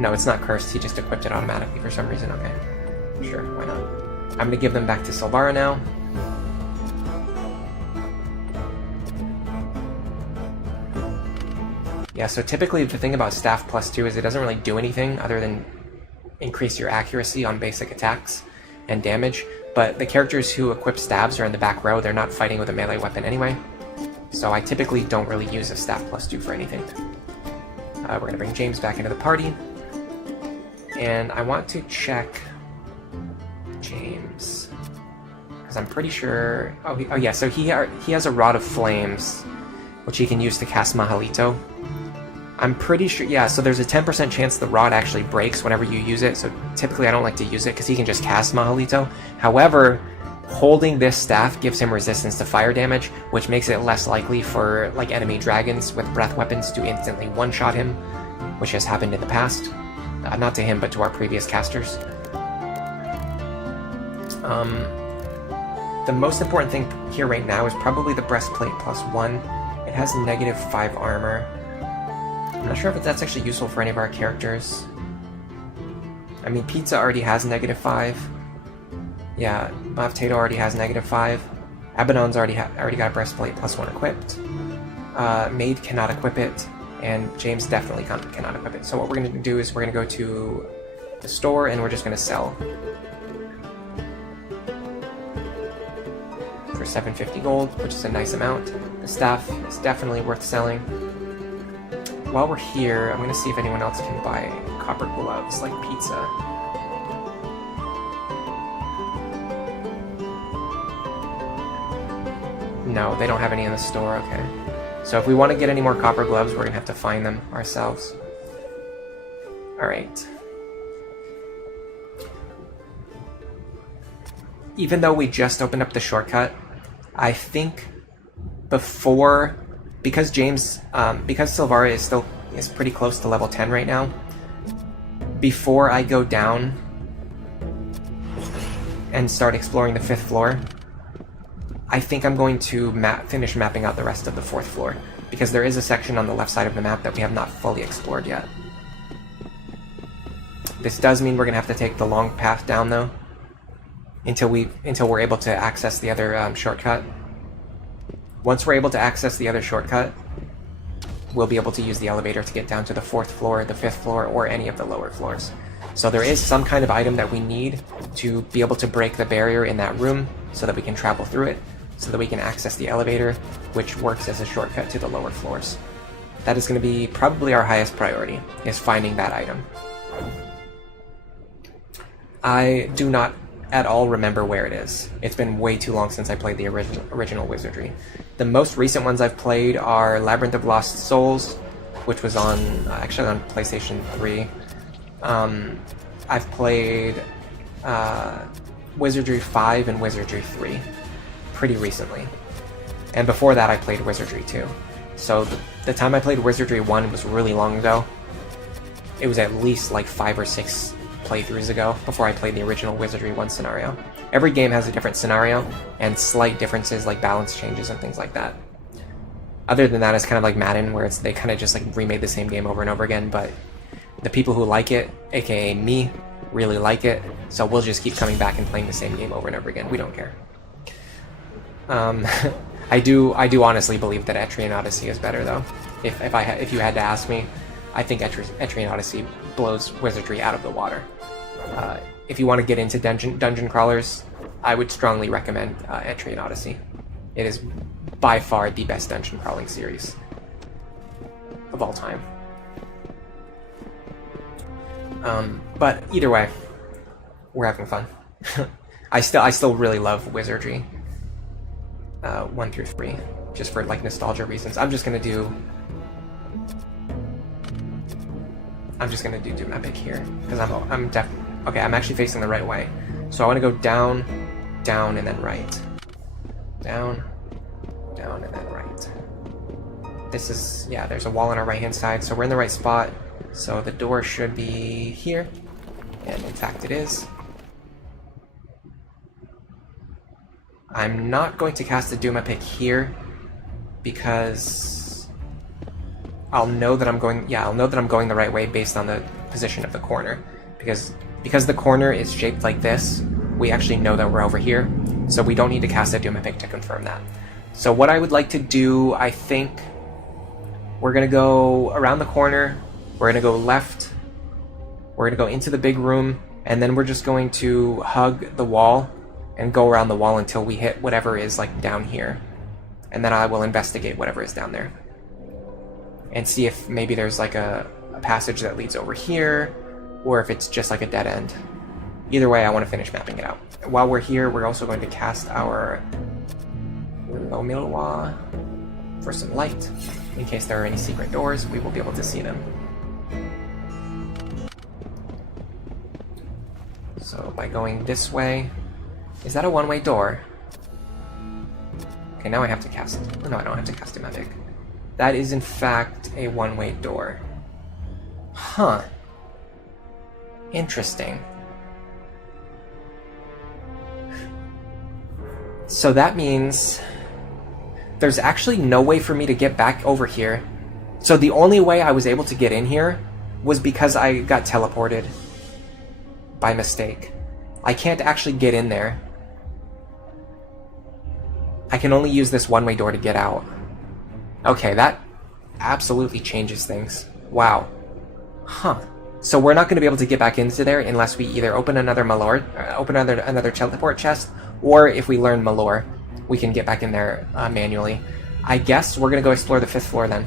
No, it's not cursed. He just equipped it automatically for some reason. Okay. Sure, why not? I'm going to give them back to Silvara now. Yeah, so typically the thing about Staff +2 is it doesn't really do anything other than increase your accuracy on basic attacks and damage. But the characters who equip staves are in the back row. They're not fighting with a melee weapon anyway. So I typically don't really use a Staff +2 for anything. We're going to bring James back into the party. And I want to check James, because I'm pretty sure... Oh yeah, so he has a Rod of Flames, which he can use to cast Mahalito. I'm pretty sure... Yeah, so there's a 10% chance the Rod actually breaks whenever you use it, so typically I don't like to use it because he can just cast Mahalito. However, holding this staff gives him resistance to fire damage, which makes it less likely for like enemy dragons with breath weapons to instantly one-shot him, which has happened in the past. Not to him, but to our previous casters. The most important thing here right now is probably the breastplate +1. It has -5 armor. I'm not sure if that's actually useful for any of our characters. I mean, Pizza already has -5. Yeah, Potato already has -5. Abaddon's already got a breastplate +1 equipped. Maid cannot equip it, and James definitely cannot equip it. So what we're going to do is we're going to go to the store, and we're just going to sell for 750 gold, which is a nice amount. The staff is definitely worth selling. While we're here, I'm going to see if anyone else can buy copper gloves like Pizza. No, they don't have any in the store, okay. So if we want to get any more copper gloves, we're going to have to find them ourselves. Alright. Even though we just opened up the shortcut, I think before... Because Silvara is pretty close to level 10 right now, before I go down and start exploring the 5th floor, I think I'm going to finish mapping out the rest of the 4th floor, because there is a section on the left side of the map that we have not fully explored yet. This does mean we're going to have to take the long path down, though, until we're able to access the other shortcut. Once we're able to access the other shortcut, we'll be able to use the elevator to get down to the 4th floor, the 5th floor, or any of the lower floors. So there is some kind of item that we need to be able to break the barrier in that room so that we can travel through it, so that we can access the elevator, which works as a shortcut to the lower floors. That is going to be probably our highest priority, is finding that item. I do not at all remember where it is. It's been way too long since I played the original Wizardry. The most recent ones I've played are Labyrinth of Lost Souls, which was on actually on PlayStation 3. I've played Wizardry 5 and Wizardry 3 pretty recently. And before that I played Wizardry 2. So the time I played Wizardry 1 was really long ago. it was at least like 5 or 6 playthroughs ago before I played the original Wizardry 1 scenario. Every game has a different scenario and slight differences like balance changes and things like that. Other than that, it's kind of like Madden, where they kind of just like remade the same game over and over again, but the people who like it, aka me, really like it, so we'll just keep coming back and playing the same game over and over again. We don't care. I do honestly believe that Etrian Odyssey is better, though. If you had to ask me, I think Etrian Odyssey blows Wizardry out of the water. If you want to get into dungeon crawlers, I would strongly recommend Etrian Odyssey. It is by far the best dungeon crawling series of all time. But either way, we're having fun. I still really love Wizardry 1 through 3, just for like nostalgia reasons. I'm just gonna do Doom Epic here because I'm actually facing the right way, so I want to go down, down, and then right, down, down, and then right. This is, yeah, there's a wall on our right hand side, so we're in the right spot. So the door should be here, and in fact it is. I'm not going to cast a Doom Epic here because I'll know that I'm going the right way based on the position of the corner. Because the corner is shaped like this, we actually know that we're over here, so we don't need to cast a Doom Epic to confirm that. So what I would like to do, I think, we're gonna go around the corner, we're gonna go left, we're gonna go into the big room, and then we're just going to hug the wall and go around the wall until we hit whatever is like down here. And then I will investigate whatever is down there. And see if maybe there's like a passage that leads over here, or if it's just like a dead end. Either way, I want to finish mapping it out. While we're here, we're also going to cast our Lomilwa for some light. In case there are any secret doors, we will be able to see them. So by going this way, is that a one-way door? Okay, now I have to cast... No, I don't have to cast a magic. That is in fact a one-way door. Huh. Interesting. So that means there's actually no way for me to get back over here. So the only way I was able to get in here was because I got teleported by mistake. I can't actually get in there. I can only use this one-way door to get out. Okay, that absolutely changes things. Wow. Huh. So we're not going to be able to get back into there unless we either open another Malor, open another teleport chest, or if we learn Malor, we can get back in there manually. I guess we're going to go explore the 5th floor then.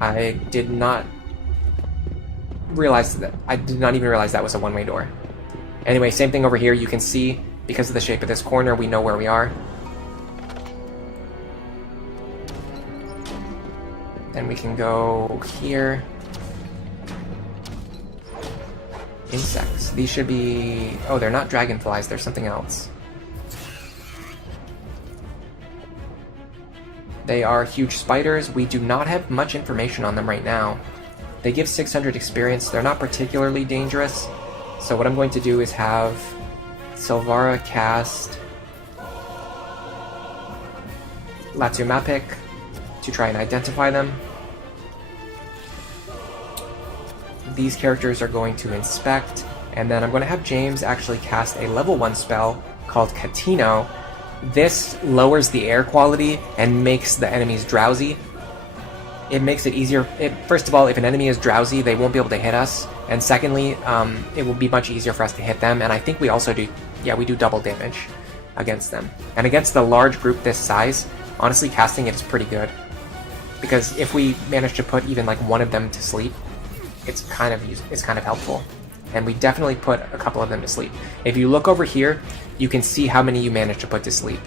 I did not even realize that was a one-way door. Anyway, same thing over here. You can see, because of the shape of this corner, we know where we are. Then we can go here. Insects. These should be... Oh, they're not dragonflies. They're something else. They are huge spiders. We do not have much information on them right now. They give 600 experience. They're not particularly dangerous. So what I'm going to do is have Silvara cast Latumapic to try and identify them. These characters are going to inspect, and then I'm going to have James actually cast a level 1 spell called Catino. This lowers the air quality and makes the enemies drowsy. It makes it easier. First of all, if an enemy is drowsy, they won't be able to hit us, and secondly, it will be much easier for us to hit them, and I think we also do, yeah, we do double damage against them. And against a large group this size, honestly, casting it is pretty good. Because if we manage to put even like one of them to sleep, it's kind of helpful. And we definitely put a couple of them to sleep. If you look over here, you can see how many you managed to put to sleep.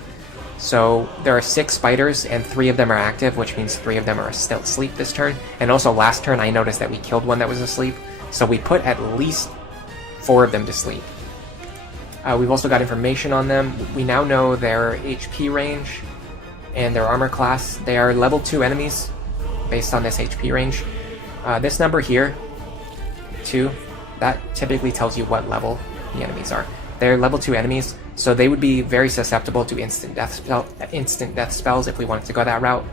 So there are 6 spiders, and 3 of them are active, which means 3 of them are still asleep this turn. And also last turn I noticed that we killed one that was asleep, so we put at least 4 of them to sleep. We've also got information on them. We now know their HP range and their armor class. They are level 2 enemies based on this HP range. This number here 2, that typically tells you what level the enemies are. They're level 2 enemies, so they would be very susceptible to instant death spells if we wanted to go that route.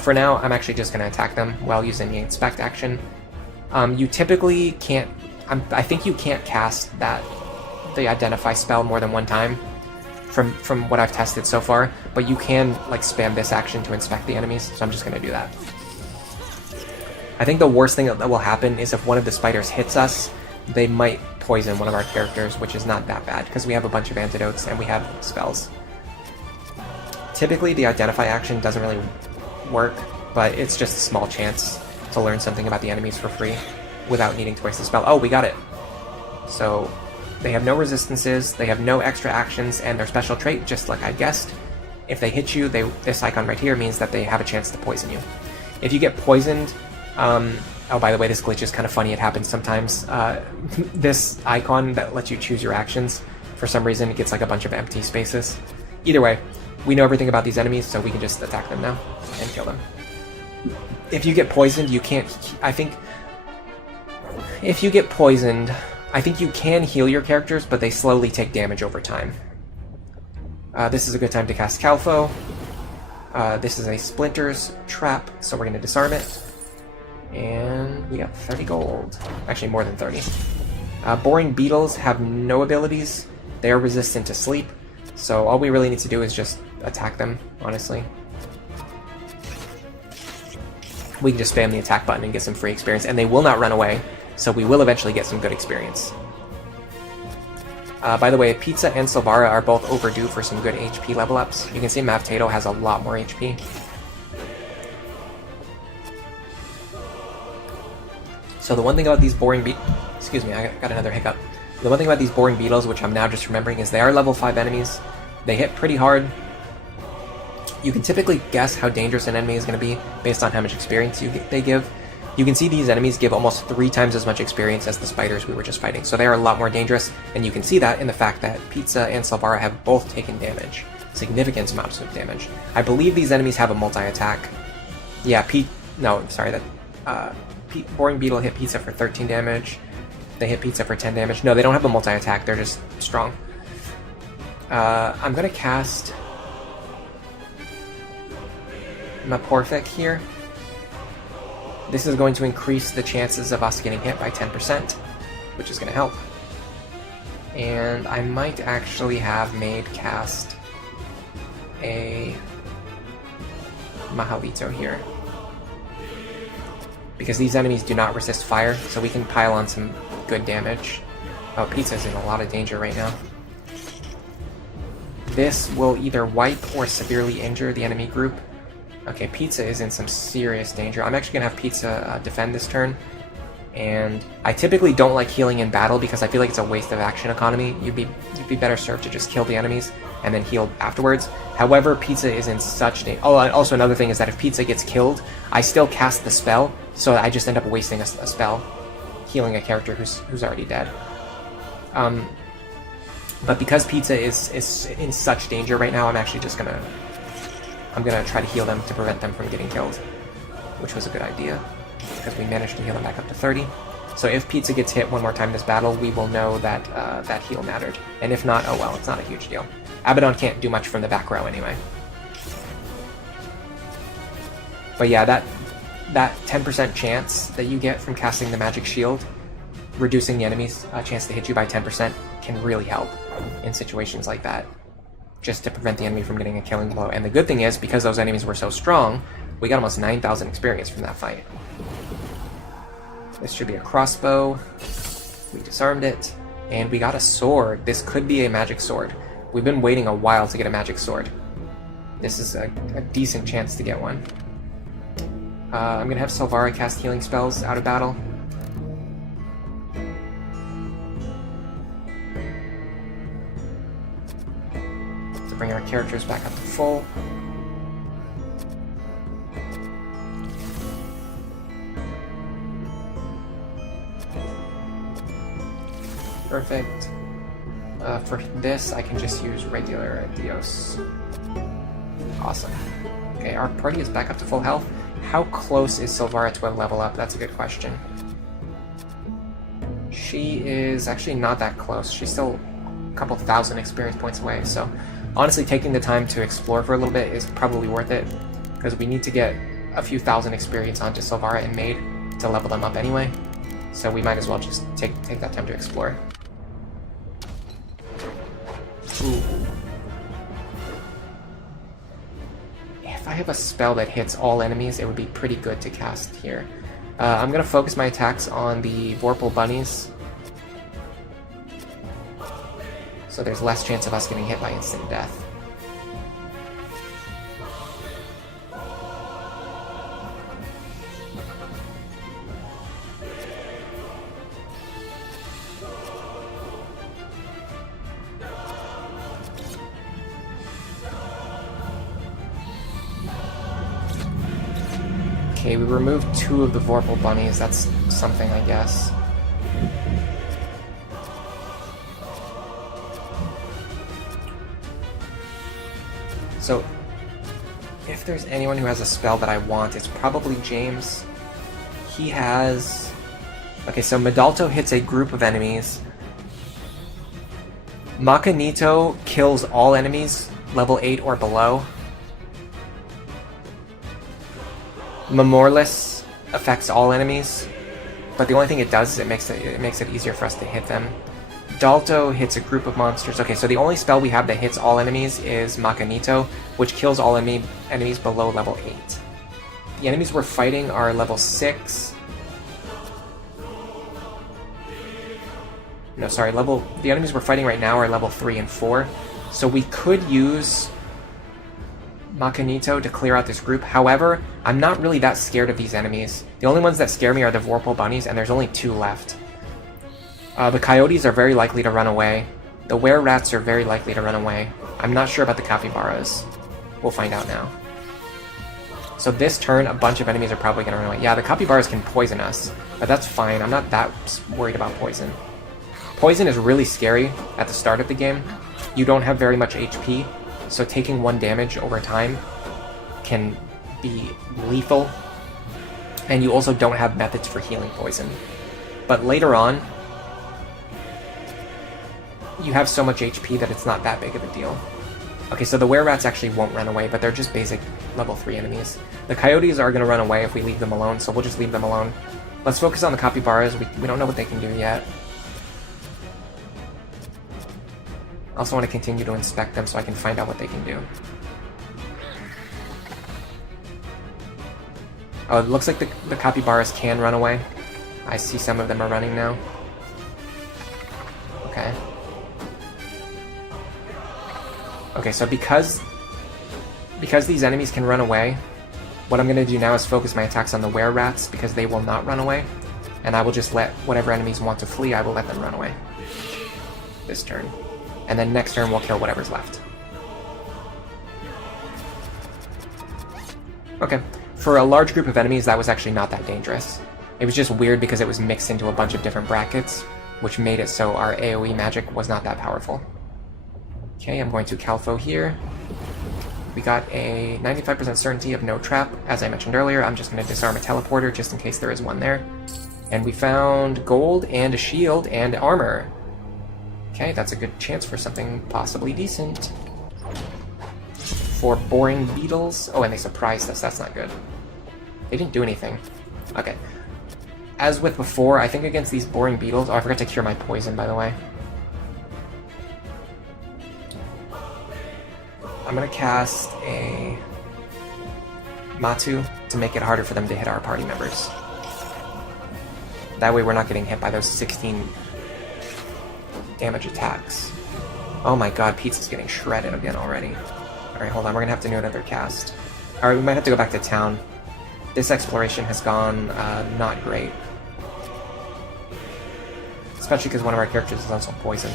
For now, I'm actually just going to attack them while using the inspect action. You typically can't... I think you can't cast the identify spell more than one time from what I've tested so far, but you can like spam this action to inspect the enemies, so I'm just going to do that. I think the worst thing that will happen is if one of the spiders hits us, they might poison one of our characters, which is not that bad because we have a bunch of antidotes and we have spells. Typically the identify action doesn't really work, but it's just a small chance to learn something about the enemies for free without needing to waste the spell. Oh, we got it! So they have no resistances, they have no extra actions, and their special trait, just like I guessed, if they hit you, this icon right here means that they have a chance to poison you. If you get poisoned, oh, by the way, this glitch is kind of funny, it happens sometimes. This icon that lets you choose your actions, for some reason it gets like a bunch of empty spaces. Either way, we know everything about these enemies, so we can just attack them now and kill them. If you get poisoned, you can't... If you get poisoned, I think you can heal your characters, but they slowly take damage over time. This is a good time to cast Calfo. This is a Splinters trap, so we're going to disarm it. And we got 30 gold. Actually, more than 30. Boring beetles have no abilities. They are resistant to sleep, so all we really need to do is just attack them, honestly. We can just spam the attack button and get some free experience, and they will not run away, so we will eventually get some good experience. By the way, Pizza and Silvara are both overdue for some good HP level ups. You can see Mavtato has a lot more HP. So the one thing about these boring excuse me, I got another hiccup. The one thing about these boring beetles, which I'm now just remembering, is they are level 5 enemies. They hit pretty hard. You can typically guess how dangerous an enemy is going to be based on how much experience they give. You can see these enemies give almost 3 times as much experience as the spiders we were just fighting, so they are a lot more dangerous, and you can see that in the fact that Pizza and Silvara have both taken damage. Significant amounts of damage. I believe these enemies have a multi-attack. Yeah, Boring Beetle hit Pizza for 13 damage. They hit Pizza for 10 damage. No, they don't have a multi-attack, they're just strong. I'm going to cast Maporfic here. This is going to increase the chances of us getting hit by 10%, which is going to help. And I might actually have Maid cast a Mahalito here, because these enemies do not resist fire, so we can pile on some good damage. Oh, Pizza's in a lot of danger right now. This will either wipe or severely injure the enemy group. Okay, Pizza is in some serious danger. I'm actually going to have Pizza defend this turn. And I typically don't like healing in battle because I feel like it's a waste of action economy. You'd be better served to just kill the enemies and then heal afterwards. However, Pizza is in such danger. Oh, and also another thing is that if Pizza gets killed, I still cast the spell, so I just end up wasting a spell, healing a character who's already dead. But because Pizza is in such danger right now, I'm actually just gonna try to heal them to prevent them from getting killed, which was a good idea, because we managed to heal them back up to 30. So if Pizza gets hit one more time this battle, we will know that that heal mattered. And if not, oh well, it's not a huge deal. Abaddon can't do much from the back row anyway. But yeah, that 10% chance that you get from casting the magic shield, reducing the enemy's chance to hit you by 10%, can really help in situations like that, just to prevent the enemy from getting a killing blow. And the good thing is, because those enemies were so strong, we got almost 9,000 experience from that fight. This should be a crossbow. We disarmed it, and we got a sword. This could be a magic sword. We've been waiting a while to get a magic sword. This is a decent chance to get one. I'm going to have Silvara cast healing spells out of battle. To bring our characters back up to full. Perfect. For this, I can just use regular Dios. Awesome. Okay, our party is back up to full health. How close is Silvara to a level up? That's a good question. She is actually not that close. She's still a couple thousand experience points away, so honestly taking the time to explore for a little bit is probably worth it, because we need to get a few thousand experience onto Silvara and Maid to level them up anyway, so we might as well just take that time to explore. Ooh. If I have a spell that hits all enemies, it would be pretty good to cast here. I'm going to focus my attacks on the Vorpal bunnies, so there's less chance of us getting hit by instant death. Okay, we removed 2 of the Vorpal bunnies. That's something, I guess. So, if there's anyone who has a spell that I want, it's probably James. He has... Okay, so Medalto hits a group of enemies. Makanito kills all enemies level 8 or below. Memorless affects all enemies, but the only thing it does is it makes it easier for us to hit them. Dalto hits a group of monsters. Okay, so the only spell we have that hits all enemies is Makanito, which kills all enemies below level 8. The enemies we're fighting are level 6. No, sorry, the enemies we're fighting right now are level 3 and 4, so we could use Makanito to clear out this group. However, I'm not really that scared of these enemies. The only ones that scare me are the Vorpal bunnies, and there's only 2 left. The coyotes are very likely to run away. The were-rats are very likely to run away. I'm not sure about the capybaras. We'll find out now. So this turn, a bunch of enemies are probably going to run away. Yeah, the capybaras can poison us, but that's fine. I'm not that worried about poison. Poison is really scary at the start of the game. You don't have very much HP, so taking 1 damage over time can be lethal, and you also don't have methods for healing poison. But later on, you have so much HP that it's not that big of a deal. Okay, so the were-rats actually won't run away, but they're just basic level 3 enemies. The coyotes are going to run away if we leave them alone, so we'll just leave them alone. Let's focus on the capybaras. We don't know what they can do yet. I also want to continue to inspect them so I can find out what they can do. Oh, it looks like the capybaras can run away. I see some of them are running now. Okay. Okay, so because these enemies can run away, what I'm going to do now is focus my attacks on the were-rats, because they will not run away. And I will just let whatever enemies want to flee, I will let them run away. This turn. And then next turn we'll kill whatever's left. Okay. For a large group of enemies, that was actually not that dangerous. It was just weird because it was mixed into a bunch of different brackets, which made it so our AoE magic was not that powerful. Okay, I'm going to Calfo here. We got a 95% certainty of no trap. As I mentioned earlier, I'm just going to disarm a teleporter just in case there is one there. And we found gold and a shield and armor. Okay, that's a good chance for something possibly decent. For boring beetles. Oh, and they surprised us. That's not good. They didn't do anything. Okay. As with before, I think against these boring beetles... Oh, I forgot to cure my poison, by the way. I'm going to cast a Matu to make it harder for them to hit our party members. That way we're not getting hit by those 16 damage attacks. Oh my god, Pizza's getting shredded again already. Alright, hold on, we're gonna have to do another cast. Alright, we might have to go back to town. This exploration has gone not great. Especially because one of our characters is also poisoned.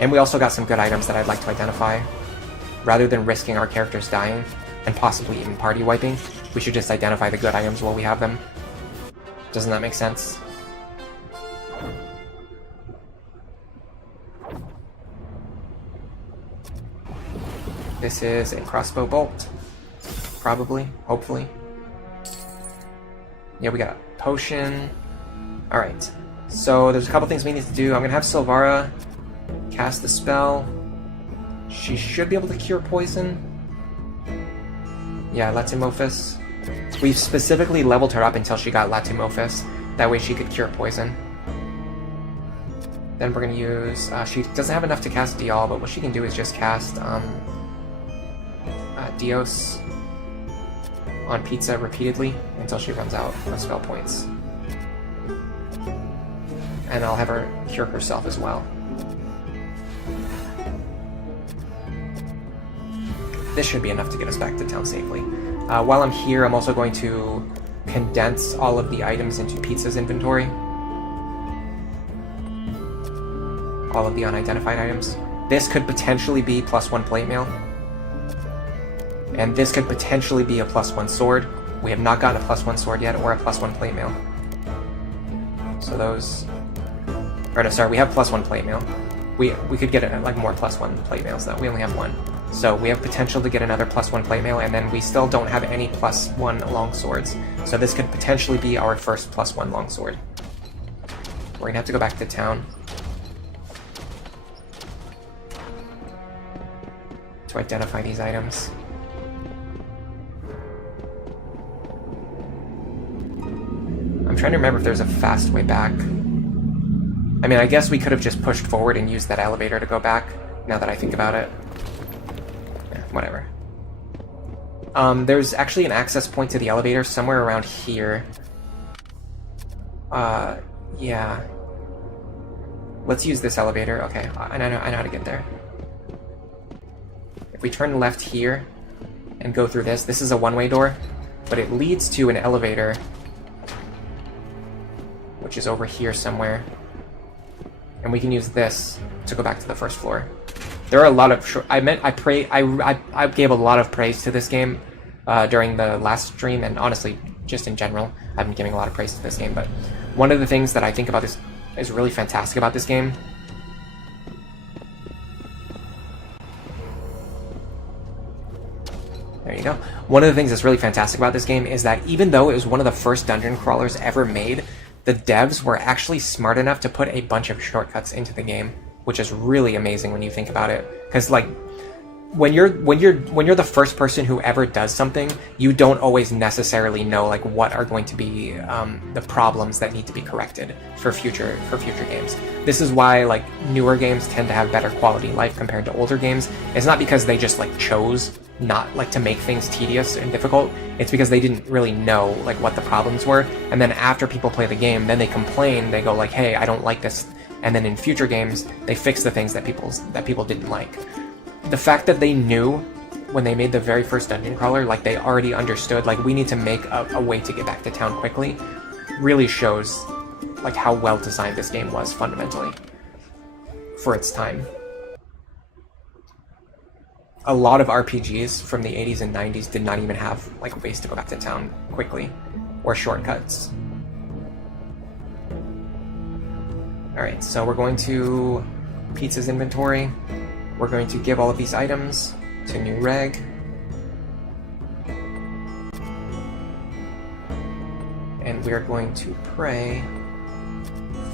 And we also got some good items that I'd like to identify. Rather than risking our characters dying, and possibly even party wiping, we should just identify the good items while we have them. Doesn't that make sense? This is a crossbow bolt. Probably. Hopefully. Yeah, we got a potion. Alright. So there's a couple things we need to do. I'm gonna have Silvara cast the spell. She should be able to cure poison. Yeah, Latymophis. We've specifically leveled her up until she got Latymophis. That way she could cure poison. Then we're gonna use... she doesn't have enough to cast Dial, but what she can do is just cast Dios on Pizza repeatedly until she runs out of spell points. And I'll have her cure herself as well. This should be enough to get us back to town safely. While I'm here, I'm also going to condense all of the items into Pizza's inventory. All of the unidentified items. This could potentially be +1 plate mail. And this could potentially be a +1 sword. We have not gotten a +1 sword yet, or a +1 plate mail. So those... Or no, sorry, we have +1 plate mail. We could get like more +1 plate mails though. We only have one. So we have potential to get another +1 plate mail, and then we still don't have any +1 long swords. So this could potentially be our first +1 long sword. We're gonna have to go back to town to identify these items. I'm trying to remember if there's a fast way back. I mean, I guess we could have just pushed forward and used that elevator to go back, now that I think about it. Yeah, whatever. There's actually an access point to the elevator somewhere around here. Yeah. Let's use this elevator. Okay, I know how to get there. If we turn left here and go through this, this is a one-way door, but it leads to an elevator, which is over here somewhere. And we can use this to go back to the first floor. There are a lot of... I gave a lot of praise to this game during the last stream, and honestly, just in general, I've been giving a lot of praise to this game. But one of the things that I think about this is really fantastic about this game. There you go. One of the things that's really fantastic about this game is that even though it was one of the first dungeon crawlers ever made, the devs were actually smart enough to put a bunch of shortcuts into the game, which is really amazing when you think about it. Because like, when you're the first person who ever does something, you don't always necessarily know like what are going to be the problems that need to be corrected for future games. This is why like newer games tend to have better quality of life compared to older games. It's not because they just like chose not like to make things tedious and difficult. It's because they didn't really know like what the problems were, and then after people play the game, then they complain, they go like, hey, I don't like this, and then in future games they fix the things that people didn't like. The fact that they knew when they made the very first dungeon crawler, like they already understood like we need to make a way to get back to town quickly, really shows like how well designed this game was fundamentally for its time. A lot of RPGs from the 80s and 90s did not even have like ways to go back to town quickly or shortcuts. Alright, so we're going to Pizza's inventory. We're going to give all of these items to New Reg. And we are going to pray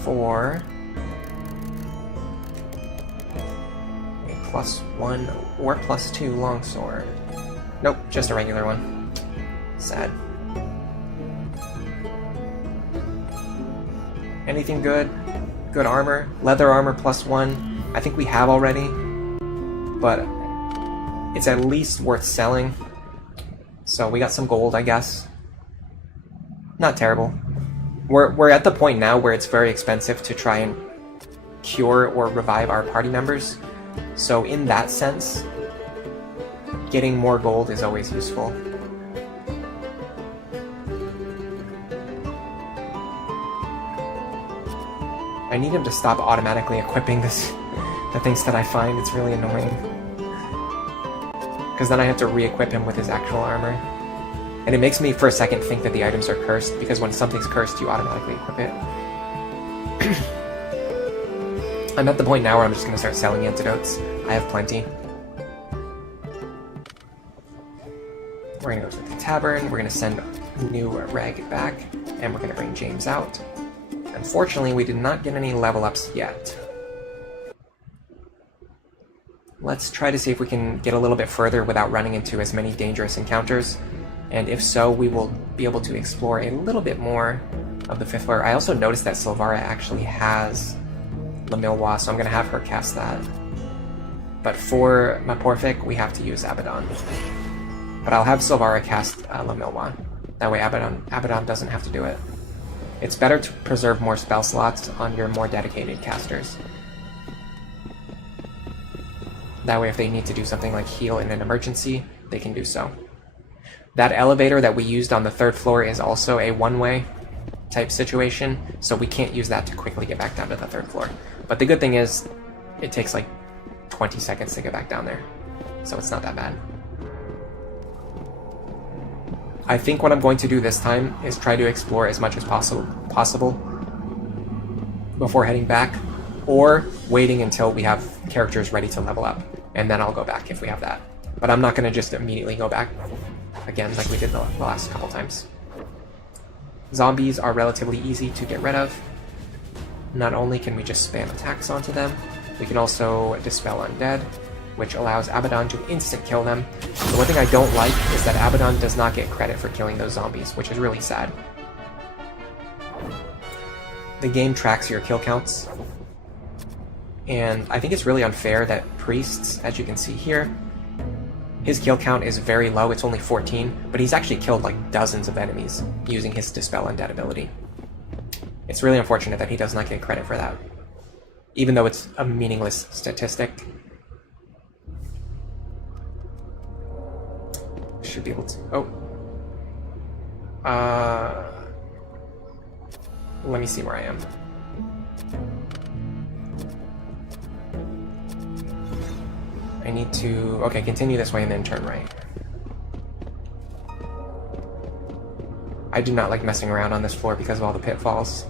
for +1 or +2 longsword. Nope, just a regular one. Sad. Anything good? Good armor. Leather armor +1. I think we have already, but it's at least worth selling. So we got some gold, I guess. Not terrible. We're at the point now where it's very expensive to try and cure or revive our party members. So in that sense, getting more gold is always useful. I need him to stop automatically equipping the things that I find. It's really annoying. Because then I have to re-equip him with his actual armor. And it makes me for a second think that the items are cursed, because when something's cursed, you automatically equip it. I'm at the point now where I'm just going to start selling antidotes. I have plenty. We're going to go to the tavern, we're going to send New Reg back, and we're going to bring James out. Unfortunately, we did not get any level ups yet. Let's try to see if we can get a little bit further without running into as many dangerous encounters. And if so, we will be able to explore a little bit more of the 5th floor. I also noticed that Silvara actually has Lamilwa, so I'm going to have her cast that. But for Maporfic, we have to use Abaddon. But I'll have Silvara cast Lamilwa. That way Abaddon doesn't have to do it. It's better to preserve more spell slots on your more dedicated casters. That way if they need to do something like heal in an emergency, they can do so. That elevator that we used on the 3rd floor is also a one-way type situation, so we can't use that to quickly get back down to the 3rd floor. But the good thing is, it takes like 20 seconds to get back down there, so it's not that bad. I think what I'm going to do this time is try to explore as much as possible before heading back, or waiting until we have characters ready to level up, and then I'll go back if we have that. But I'm not going to just immediately go back again like we did the last couple times. Zombies are relatively easy to get rid of. Not only can we just spam attacks onto them, we can also dispel undead, which allows Abaddon to instant kill them. The one thing I don't like is that Abaddon does not get credit for killing those zombies, which is really sad. The game tracks your kill counts, and I think it's really unfair that priests, as you can see here, his kill count is very low, it's only 14, but he's actually killed like dozens of enemies using his Dispel Undead ability. It's really unfortunate that he does not get credit for that, even though it's a meaningless statistic. Should be able to... let me see where I am. I need to... Okay, continue this way and then turn right. I do not like messing around on this floor because of all the pitfalls.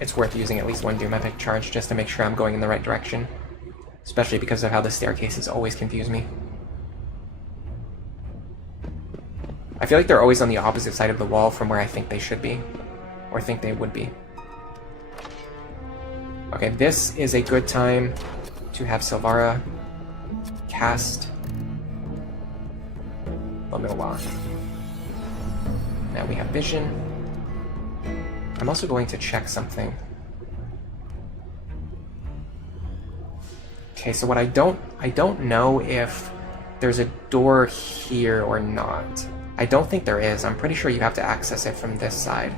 It's worth using at least one Doom Epic charge just to make sure I'm going in the right direction. Especially because of how the staircases always confuse me. I feel like they're always on the opposite side of the wall from where I think they should be. Or think they would be. Okay, this is a good time to have Silvara cast Lamilwa. Now we have vision. I'm also going to check something. Okay, so what I don't know if there's a door here or not. I don't think there is. I'm pretty sure you have to access it from this side.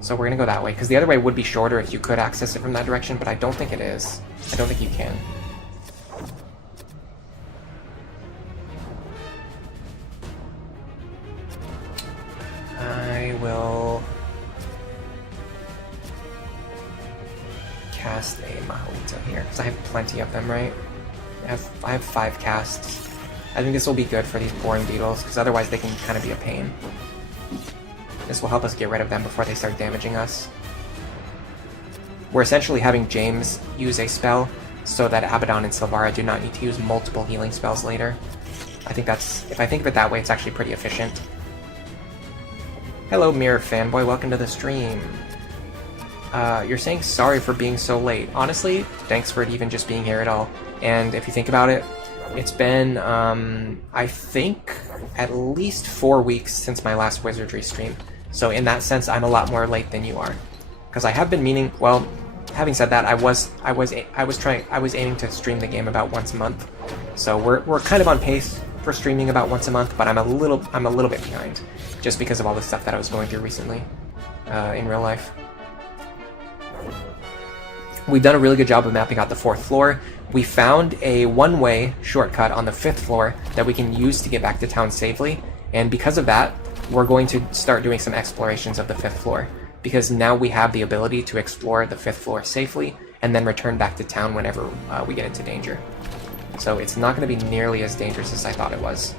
So we're gonna go that way, because the other way would be shorter if you could access it from that direction, but I don't think it is. I don't think you can. I will cast a Mahouta here, because I have plenty of them, right? I have 5 casts. I think this will be good for these boring beetles, because otherwise they can kind of be a pain. This will help us get rid of them before they start damaging us. We're essentially having James use a spell so that Abaddon and Silvara do not need to use multiple healing spells later. I think that's, if I think of it that way, it's actually pretty efficient. Hello, Mirror Fanboy, welcome to the stream. You're saying sorry for being so late. Honestly, thanks for even just being here at all. And if you think about it, it's been, I think, at least 4 weeks since my last Wizardry stream. So in that sense, I'm a lot more late than you are. Because I have been meaning, well, having said that, I was aiming to stream the game about once a month. So we're kind of on pace for streaming about once a month, but I'm a little bit behind, just because of all the stuff that I was going through recently, in real life. We've done a really good job of mapping out the 4th floor. We found a one-way shortcut on the 5th floor that we can use to get back to town safely, and because of that, we're going to start doing some explorations of the 5th floor, because now we have the ability to explore the 5th floor safely, and then return back to town whenever we get into danger. So it's not going to be nearly as dangerous as I thought it was,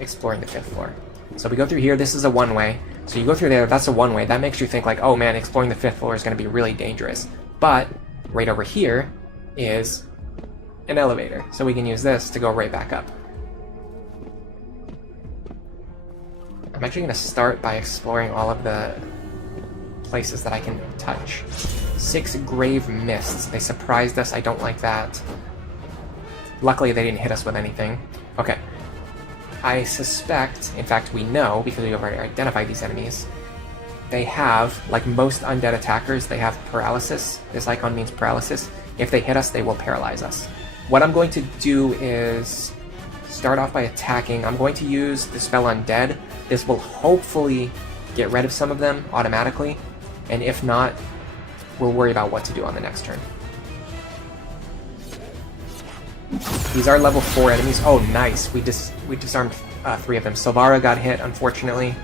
exploring the 5th floor. So we go through here, this is a one-way, so you go through there, that's a one-way, that makes you think like, oh man, exploring the 5th floor is going to be really dangerous. But right over here is an elevator, so we can use this to go right back up. I'm actually going to start by exploring all of the places that I can touch. 6 grave mists. They surprised us. I don't like that. Luckily, they didn't hit us with anything. Okay. I suspect, in fact, we know, because we've already identified these enemies, they have, like most undead attackers, they have paralysis. This icon means paralysis. If they hit us, they will paralyze us. What I'm going to do is start off by attacking. I'm going to use the spell Undead. This will hopefully get rid of some of them automatically, and if not, we'll worry about what to do on the next turn. These are level 4 enemies. Oh, nice. We disarmed 3 of them. Silvara got hit, unfortunately.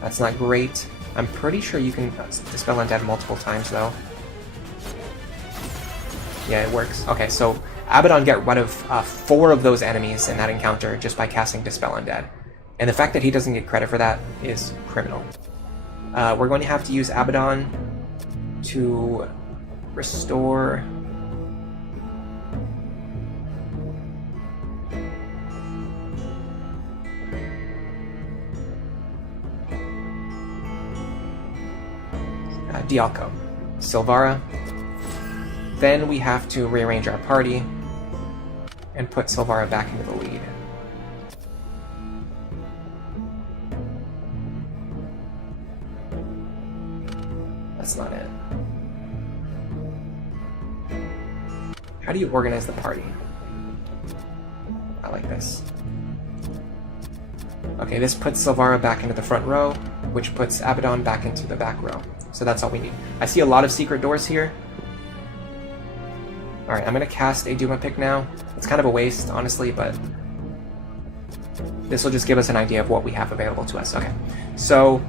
That's not great. I'm pretty sure you can dispel Undead multiple times, though. Yeah, it works. Okay, so Abaddon get rid of 4 of those enemies in that encounter just by casting Dispel Undead. And the fact that he doesn't get credit for that is criminal. We're going to have to use Abaddon to restore... Dialco. Silvara. Then we have to rearrange our party and put Silvara back into the lead. That's not it. How do you organize the party? I like this. Okay, this puts Silvara back into the front row, which puts Abaddon back into the back row. So that's all we need. I see a lot of secret doors here. Alright, I'm going to cast a Duma pick now. It's kind of a waste, honestly, but this will just give us an idea of what we have available to us. Okay, so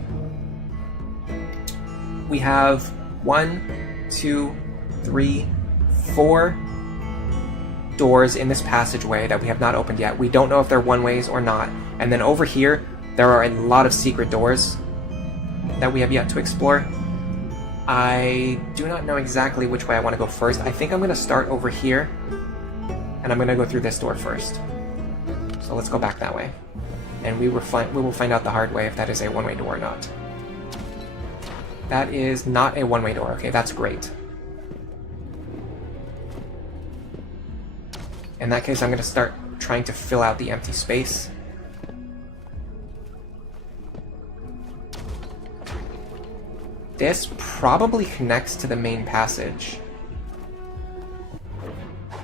we have 1, 2, 3, 4 doors in this passageway that we have not opened yet. We don't know if they're one-ways or not. And then over here, there are a lot of secret doors that we have yet to explore. I do not know exactly which way I want to go first. I think I'm going to start over here, and I'm going to go through this door first. So let's go back that way. And we will find out the hard way if that is a one-way door or not. That is not a one-way door. Okay, that's great. In that case, I'm going to start trying to fill out the empty space. This probably connects to the main passage.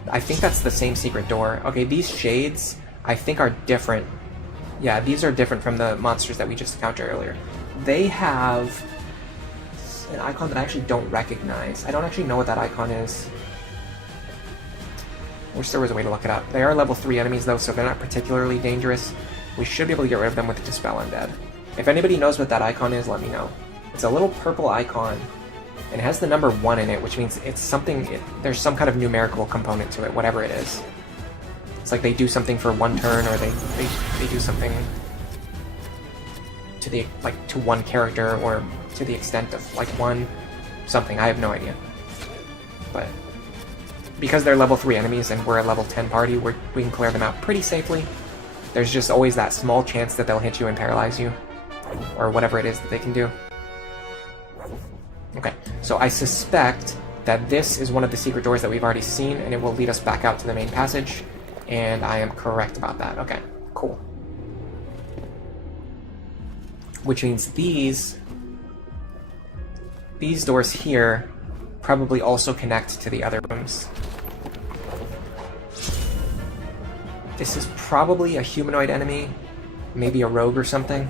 I think that's the same secret door. Okay, these shades, I think, are different. Yeah, these are different from the monsters that we just encountered earlier. They have an icon that I actually don't recognize. I don't actually know what that icon is. I wish there was a way to look it up. They are level 3 enemies, though, so they're not particularly dangerous. We should be able to get rid of them with the Dispel Undead. If anybody knows what that icon is, let me know. It's a little purple icon, and it has the number 1 in it, which means it's something, there's some kind of numerical component to it, whatever it is. It's like they do something for 1 turn, or they do something to the, like, to 1 character, or to the extent of, like, 1 something. I have no idea. But because they're level 3 enemies and we're a level 10 party, we can clear them out pretty safely. There's just always that small chance that they'll hit you and paralyze you, or whatever it is that they can do. Okay, so I suspect that this is one of the secret doors that we've already seen, and it will lead us back out to the main passage, and I am correct about that. Okay, cool. Which means these doors here probably also connect to the other rooms. This is probably a humanoid enemy, maybe a rogue or something.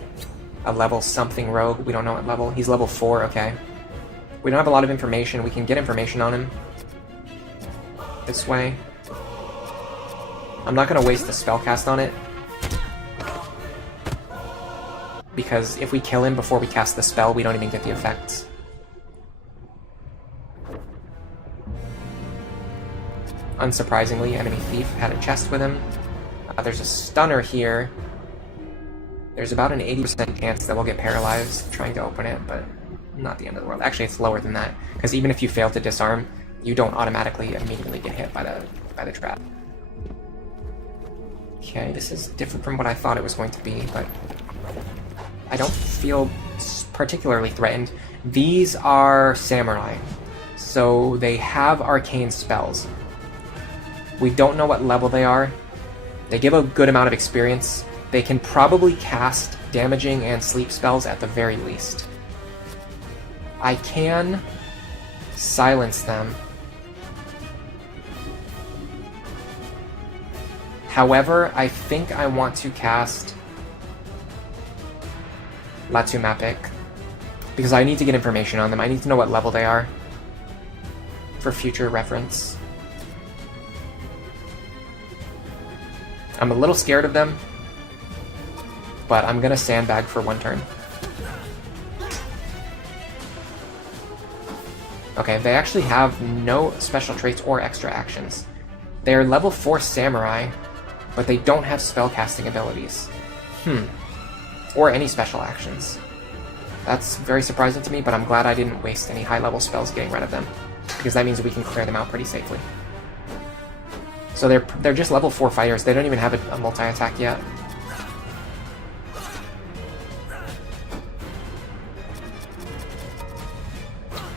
A level something rogue, we don't know what level. He's level 4, okay. We don't have a lot of information. We can get information on him this way. I'm not going to waste the spell cast on it, because if we kill him before we cast the spell, we don't even get the effects. Unsurprisingly, enemy thief had a chest with him. There's a stunner here. There's about an 80% chance that we'll get paralyzed trying to open it, but not the end of the world. Actually, it's lower than that, because even if you fail to disarm, you don't automatically immediately get hit by the trap. Okay, this is different from what I thought it was going to be, but I don't feel particularly threatened. These are samurai, so they have arcane spells. We don't know what level they are. They give a good amount of experience. They can probably cast damaging and sleep spells at the very least. I can silence them. However, I think I want to cast Latu-Mapic because I need to get information on them. I need to know what level they are for future reference. I'm a little scared of them, but I'm gonna sandbag for one turn. Okay, they actually have no special traits or extra actions. They are level 4 samurai, but they don't have spellcasting abilities. Or any special actions. That's very surprising to me, but I'm glad I didn't waste any high-level spells getting rid of them, because that means we can clear them out pretty safely. So they're just level 4 fighters. They don't even have a multi-attack yet.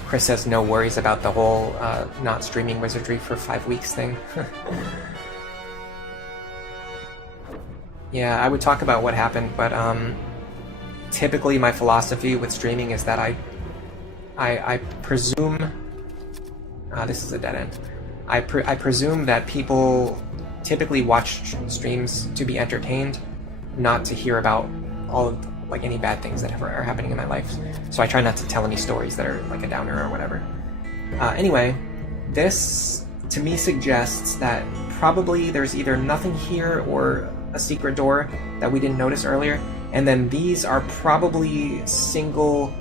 Chris says no worries about the whole not streaming Wizardry for 5 weeks thing. Yeah, I would talk about what happened, but typically my philosophy with streaming is that I presume... this is a dead end. I presume that people typically watch streams to be entertained, not to hear about all of any bad things that are happening in my life. So I try not to tell any stories that are like a downer or whatever. Anyway, this to me suggests that probably there's either nothing here or a secret door that we didn't notice earlier, and then these are probably single...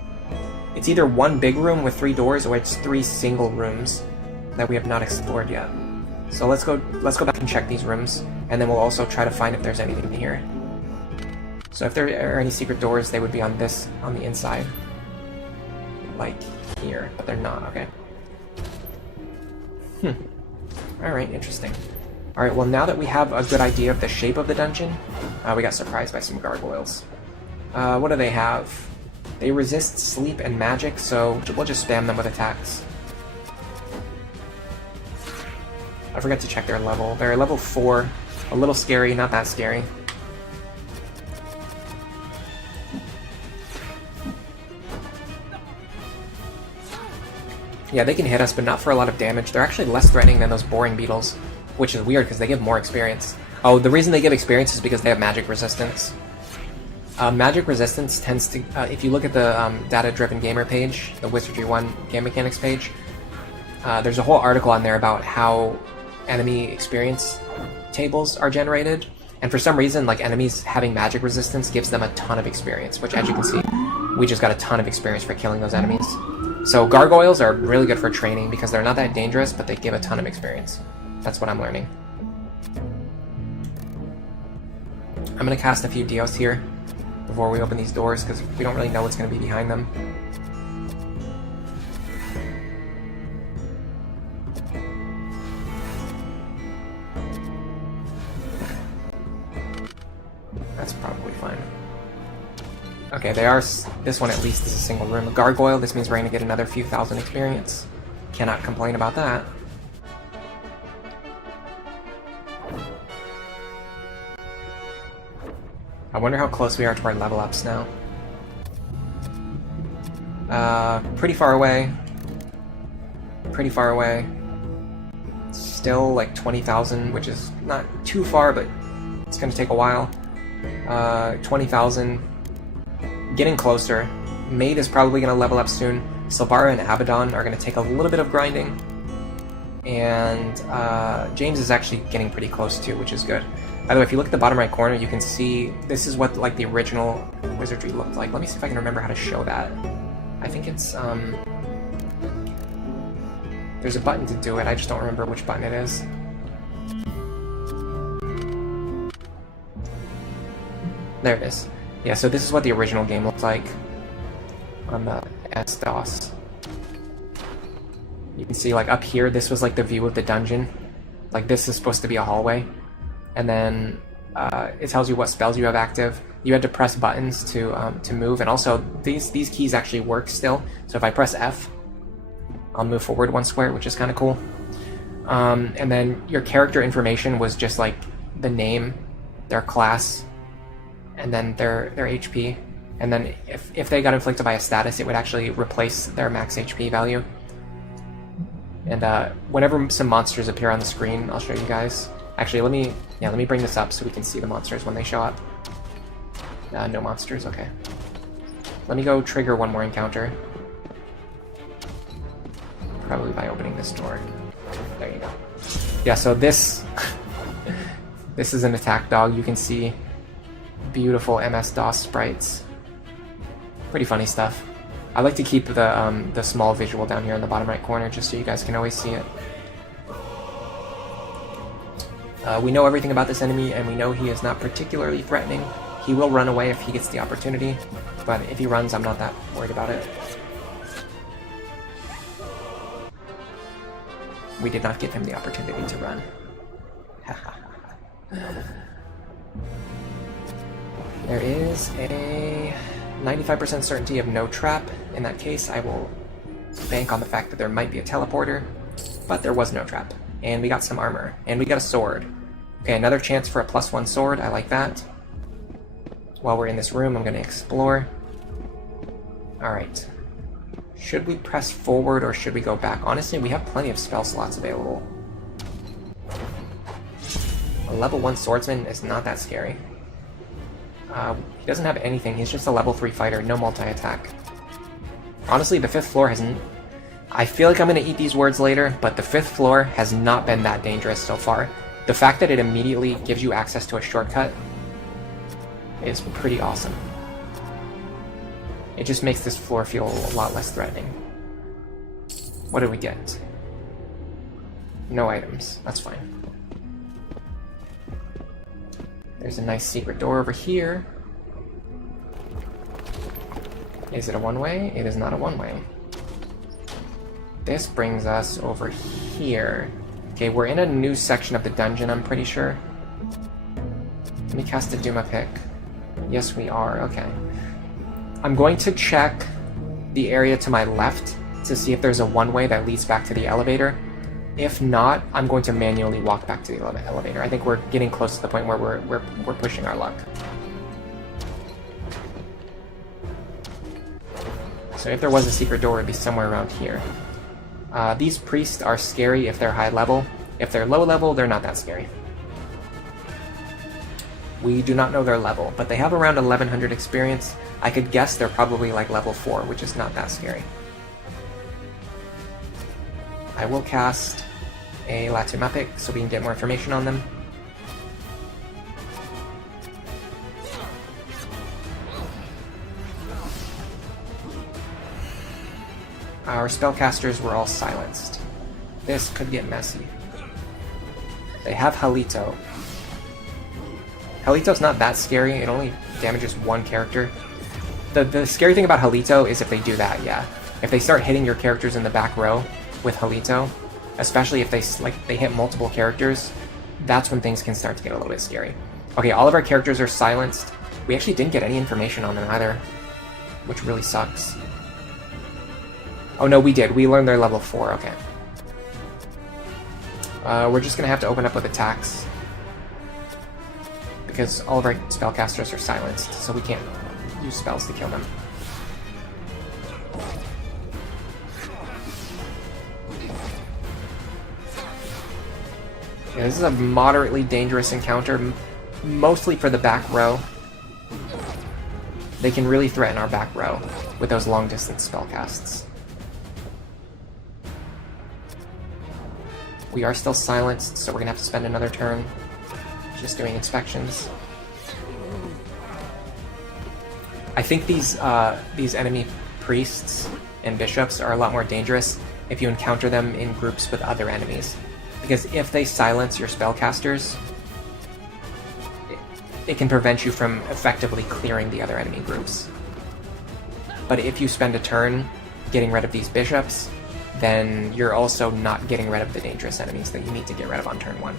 It's either one big room with 3 doors or it's 3 single rooms that we have not explored yet. So let's go back and check these rooms, and then we'll also try to find if there's anything here. So if there are any secret doors, they would be on the inside. Like here, but they're not, okay. Alright, interesting. Alright, well now that we have a good idea of the shape of the dungeon, we got surprised by some gargoyles. What do they have? They resist sleep and magic, so we'll just spam them with attacks. I forgot to check their level. They're level 4. A little scary, not that scary. Yeah, they can hit us, but not for a lot of damage. They're actually less threatening than those boring beetles, which is weird because they give more experience. Oh, the reason they give experience is because they have magic resistance. Magic resistance tends to... if you look at the data-driven gamer page, the Wizardry 1 game mechanics page, there's a whole article on there about how enemy experience tables are generated, and for some reason, enemies having magic resistance gives them a ton of experience, which, as you can see, we just got a ton of experience for killing those enemies. So gargoyles are really good for training because they're not that dangerous, but they give a ton of experience. That's what I'm learning. I'm going to cast a few Dios here before we open these doors because we don't really know what's going to be behind them. That's probably fine. Okay, they are... This one at least is a single room. A gargoyle, this means we're going to get another few thousand experience. Cannot complain about that. I wonder how close we are to our level ups now. Pretty far away. Pretty far away. Still like 20,000, which is not too far, but it's going to take a while. 20,000. Getting closer. Maid is probably going to level up soon. Silvara and Abaddon are going to take a little bit of grinding. And James is actually getting pretty close too, which is good. By the way, if you look at the bottom right corner, you can see this is what the original Wizardry looked like. Let me see if I can remember how to show that. I think it's... There's a button to do it, I just don't remember which button it is. There it is. Yeah, so this is what the original game looked like on the S-DOS. You can see, up here, this was, the view of the dungeon. This is supposed to be a hallway. And then it tells you what spells you have active. you had to press buttons to move, and also these keys actually work still. So if I press F, I'll move forward 1 square, which is kind of cool. And then your character information was just like the name, their class, and then their HP. And then if they got inflicted by a status, it would actually replace their max HP value. And whenever some monsters appear on the screen, I'll show you guys. Actually, let me bring this up so we can see the monsters when they show up. No monsters, okay. Let me go trigger one more encounter. Probably by opening this door. There you go. Yeah, so this this is an attack dog. You can see beautiful MS-DOS sprites. Pretty funny stuff. I like to keep the small visual down here in the bottom right corner just so you guys can always see it. We know everything about this enemy, and we know he is not particularly threatening. He will run away if he gets the opportunity, but if he runs, I'm not that worried about it. We did not give him the opportunity to run. There is a 95% certainty of no trap. In that case, I will bank on the fact that there might be a teleporter, but there was no trap. And we got some armor, and we got a sword. Okay, another chance for a +1 sword, I like that. While we're in this room, I'm going to explore. Alright. Should we press forward or should we go back? Honestly, we have plenty of spell slots available. A level 1 swordsman is not that scary. He doesn't have anything, he's just a level 3 fighter, no multi-attack. Honestly, the 5th floor hasn't... I feel like I'm going to eat these words later, but the 5th floor has not been that dangerous so far. The fact that it immediately gives you access to a shortcut is pretty awesome. It just makes this floor feel a lot less threatening. What did we get? No items. That's fine. There's a nice secret door over here. Is it a one-way? It is not a one-way. This brings us over here. Okay, we're in a new section of the dungeon, I'm pretty sure. Let me cast a Duma pick. Yes, we are. Okay. I'm going to check the area to my left to see if there's a one-way that leads back to the elevator. If not, I'm going to manually walk back to the elevator. I think we're getting close to the point where we're pushing our luck. So if there was a secret door, it'd be somewhere around here. These priests are scary if they're high level. If they're low level, they're not that scary. We do not know their level, but they have around 1100 experience. I could guess they're probably like level 4, which is not that scary. I will cast a Latuma pick so we can get more information on them. Our spellcasters were all silenced. This could get messy. They have Halito. Halito's not that scary, it only damages one character. The scary thing about Halito is if they do that, yeah. If they start hitting your characters in the back row with Halito, especially if they hit multiple characters, that's when things can start to get a little bit scary. Okay, all of our characters are silenced. We actually didn't get any information on them either, which really sucks. Oh no, we did. We learned their level 4, okay. We're just gonna have to open up with attacks, because all of our spellcasters are silenced, so we can't use spells to kill them. Yeah, this is a moderately dangerous encounter, mostly for the back row. They can really threaten our back row with those long-distance spellcasts. We are still silenced, so we're gonna have to spend another turn just doing inspections. I think these enemy priests and bishops are a lot more dangerous if you encounter them in groups with other enemies. Because if they silence your spellcasters, it can prevent you from effectively clearing the other enemy groups. But if you spend a turn getting rid of these bishops, then you're also not getting rid of the dangerous enemies that you need to get rid of on turn 1.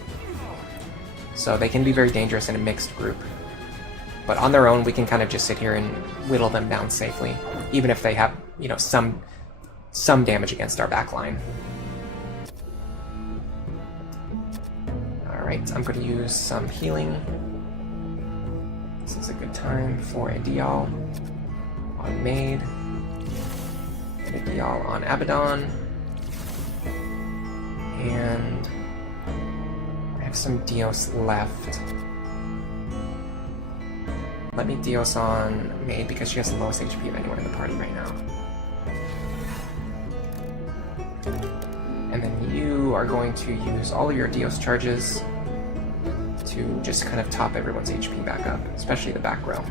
So they can be very dangerous in a mixed group. But on their own, we can kind of just sit here and whittle them down safely, even if they have, you know, some damage against our backline. Alright, I'm going to use some healing. This is a good time for a Dial on Maid, and a Dial on Abaddon, and I have some Dios left. Let me Dios on Maid because she has the lowest HP of anyone in the party right now. And then you are going to use all of your Dios charges to just kind of top everyone's HP back up, especially the back row.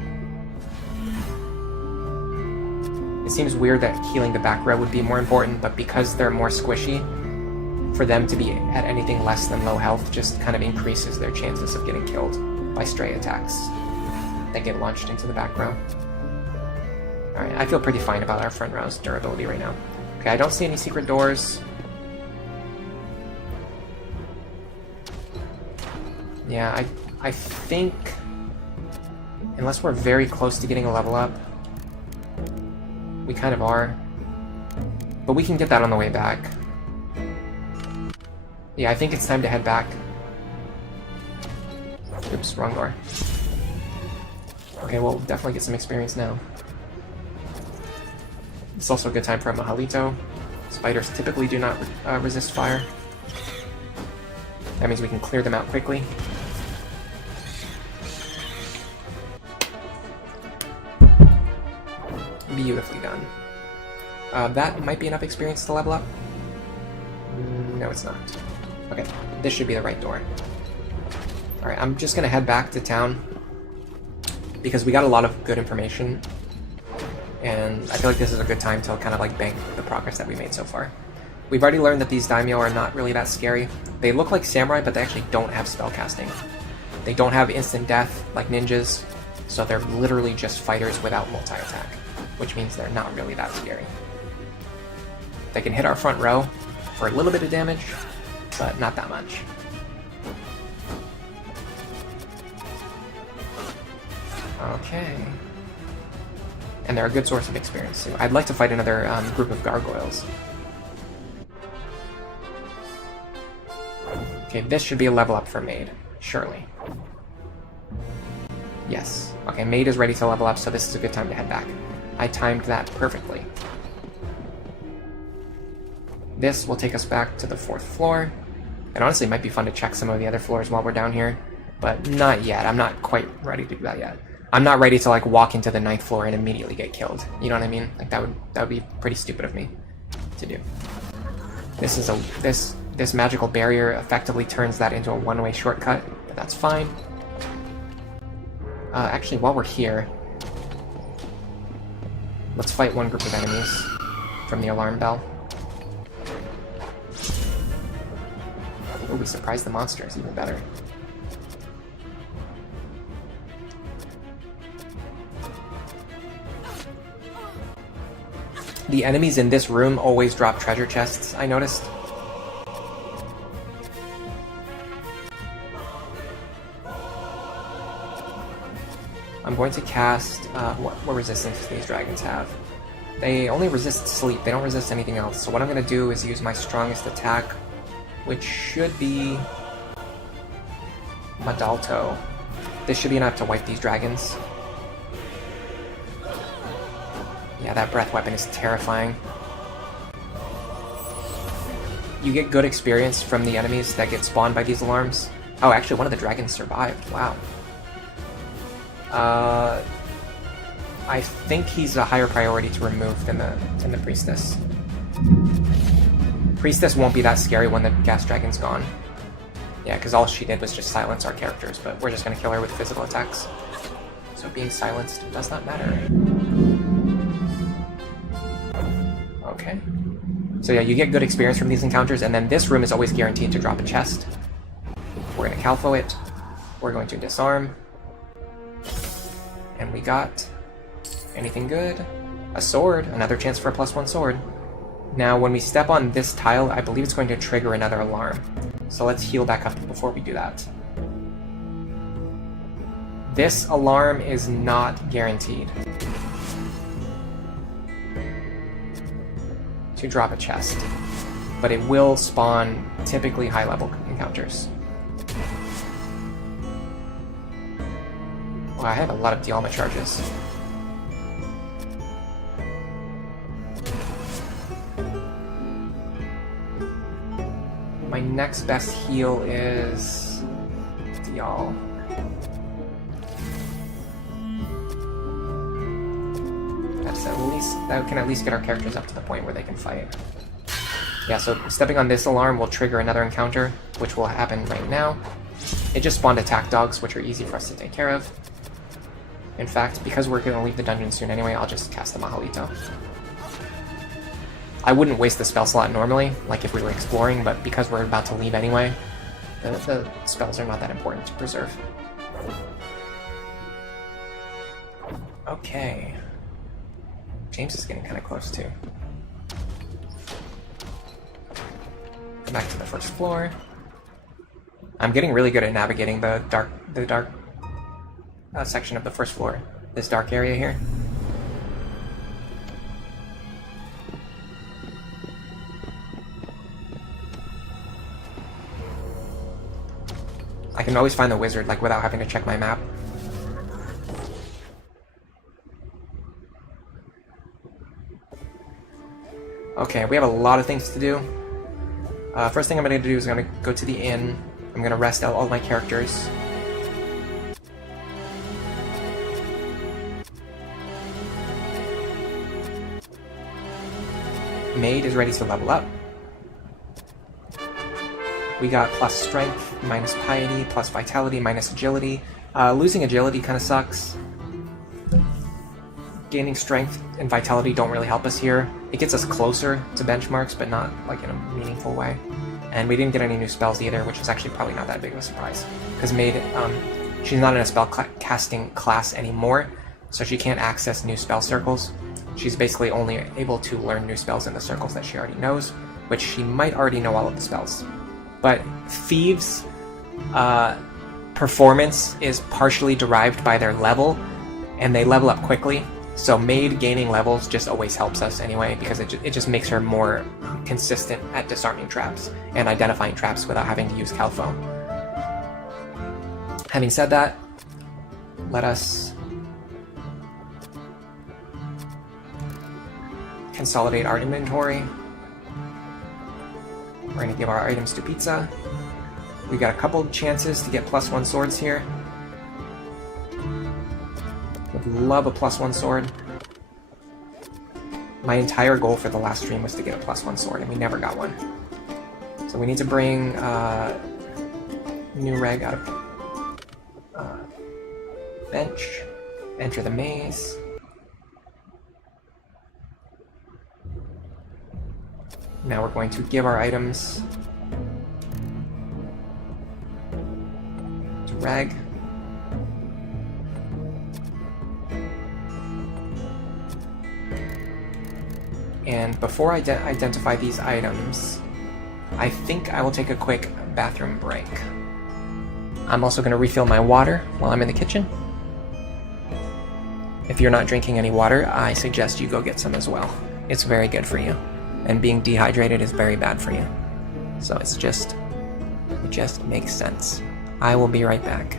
It seems weird that healing the back row would be more important, but because they're more squishy, for them to be at anything less than low health just kind of increases their chances of getting killed by stray attacks that get launched into the back row. Alright, I feel pretty fine about our front row's durability right now. Okay, I don't see any secret doors. Yeah, I think, unless we're very close to getting a level up, we kind of are, but we can get that on the way back. Yeah, I think it's time to head back. Oops, wrong door. Okay, we'll definitely get some experience now. It's also a good time for a Mahalito. Spiders typically do not resist fire. That means we can clear them out quickly. Beautifully done. That might be enough experience to level up. No, it's not. Okay, this should be the right door. Alright, I'm just gonna head back to town because we got a lot of good information, and I feel like this is a good time to kind of like bank the progress that we made so far. We've already learned that these daimyo are not really that scary. They look like samurai, but they actually don't have spellcasting. They don't have instant death like ninjas, so they're literally just fighters without multi-attack, which means they're not really that scary. They can hit our front row for a little bit of damage, but not that much. Okay. And they're a good source of experience too. I'd like to fight another group of gargoyles. Okay, this should be a level up for Maid, surely. Yes. Okay, Maid is ready to level up, so this is a good time to head back. I timed that perfectly. This will take us back to the 4th floor. And honestly, it might be fun to check some of the other floors while we're down here, but not yet. I'm not quite ready to do that yet. I'm not ready to like walk into the 9th floor and immediately get killed. You know what I mean? Like that would be pretty stupid of me to do. This is this magical barrier effectively turns that into a one-way shortcut, but that's fine. Actually, while we're here, let's fight one group of enemies from the alarm bell. Oh, we surprised the monsters, even better. The enemies in this room always drop treasure chests, I noticed. I'm going to cast... what resistance do these dragons have? They only resist sleep, they don't resist anything else. So what I'm going to do is use my strongest attack, which should be Madalto. This should be enough to wipe these dragons. Yeah, that breath weapon is terrifying. You get good experience from the enemies that get spawned by these alarms. Oh, actually, one of the dragons survived. Wow. I think he's a higher priority to remove than the priestess. Priestess won't be that scary when the gas dragon's gone. Yeah, because all she did was just silence our characters, but we're just going to kill her with physical attacks. So being silenced does not matter. Okay. So yeah, you get good experience from these encounters, and then this room is always guaranteed to drop a chest. We're going to Calfo it. We're going to disarm. And we got... anything good? A sword. Another chance for a +1 sword. Now, when we step on this tile, I believe it's going to trigger another alarm. So let's heal back up before we do that. This alarm is not guaranteed to drop a chest, but it will spawn typically high-level encounters. Wow, I have a lot of Dialma charges. My next best heal is Dial. That can at least get our characters up to the point where they can fight. Yeah, so stepping on this alarm will trigger another encounter, which will happen right now. It just spawned attack dogs, which are easy for us to take care of. In fact, because we're going to leave the dungeon soon anyway, I'll just cast the Mahalito. I wouldn't waste the spell slot normally, like if we were exploring, but because we're about to leave anyway, the spells are not that important to preserve. Okay. James is getting kind of close too. Go back to the first floor. I'm getting really good at navigating the dark section of the first floor. This dark area here. I can always find the wizard, like, without having to check my map. Okay, we have a lot of things to do. First thing I'm going to do is I'm going to go to the inn. I'm going to rest out all my characters. Maid is ready to level up. We got plus strength, minus piety, plus vitality, minus agility. Losing agility kind of sucks. Gaining strength and vitality don't really help us here. It gets us closer to benchmarks, but not like in a meaningful way. And we didn't get any new spells either, which is actually probably not that big of a surprise. Because Maid, she's not in a spell casting class anymore, so she can't access new spell circles. She's basically only able to learn new spells in the circles that she already knows, which she might already know all of the spells. But Thieves' performance is partially derived by their level, and they level up quickly. So Maid gaining levels just always helps us anyway, because it just makes her more consistent at disarming traps and identifying traps without having to use Calpho. Having said that, let us consolidate our inventory. We're going to give our items to Pizza. We got a couple chances to get +1 swords here. Would love a +1 sword. My entire goal for the last stream was to get a +1 sword, and we never got one. So we need to bring new reg out of bench, enter the maze. Now we're going to give our items to Reg. And before I identify these items, I think I will take a quick bathroom break. I'm also going to refill my water while I'm in the kitchen. If you're not drinking any water, I suggest you go get some as well. It's very good for you. And being dehydrated is very bad for you. So it just makes sense. I will be right back.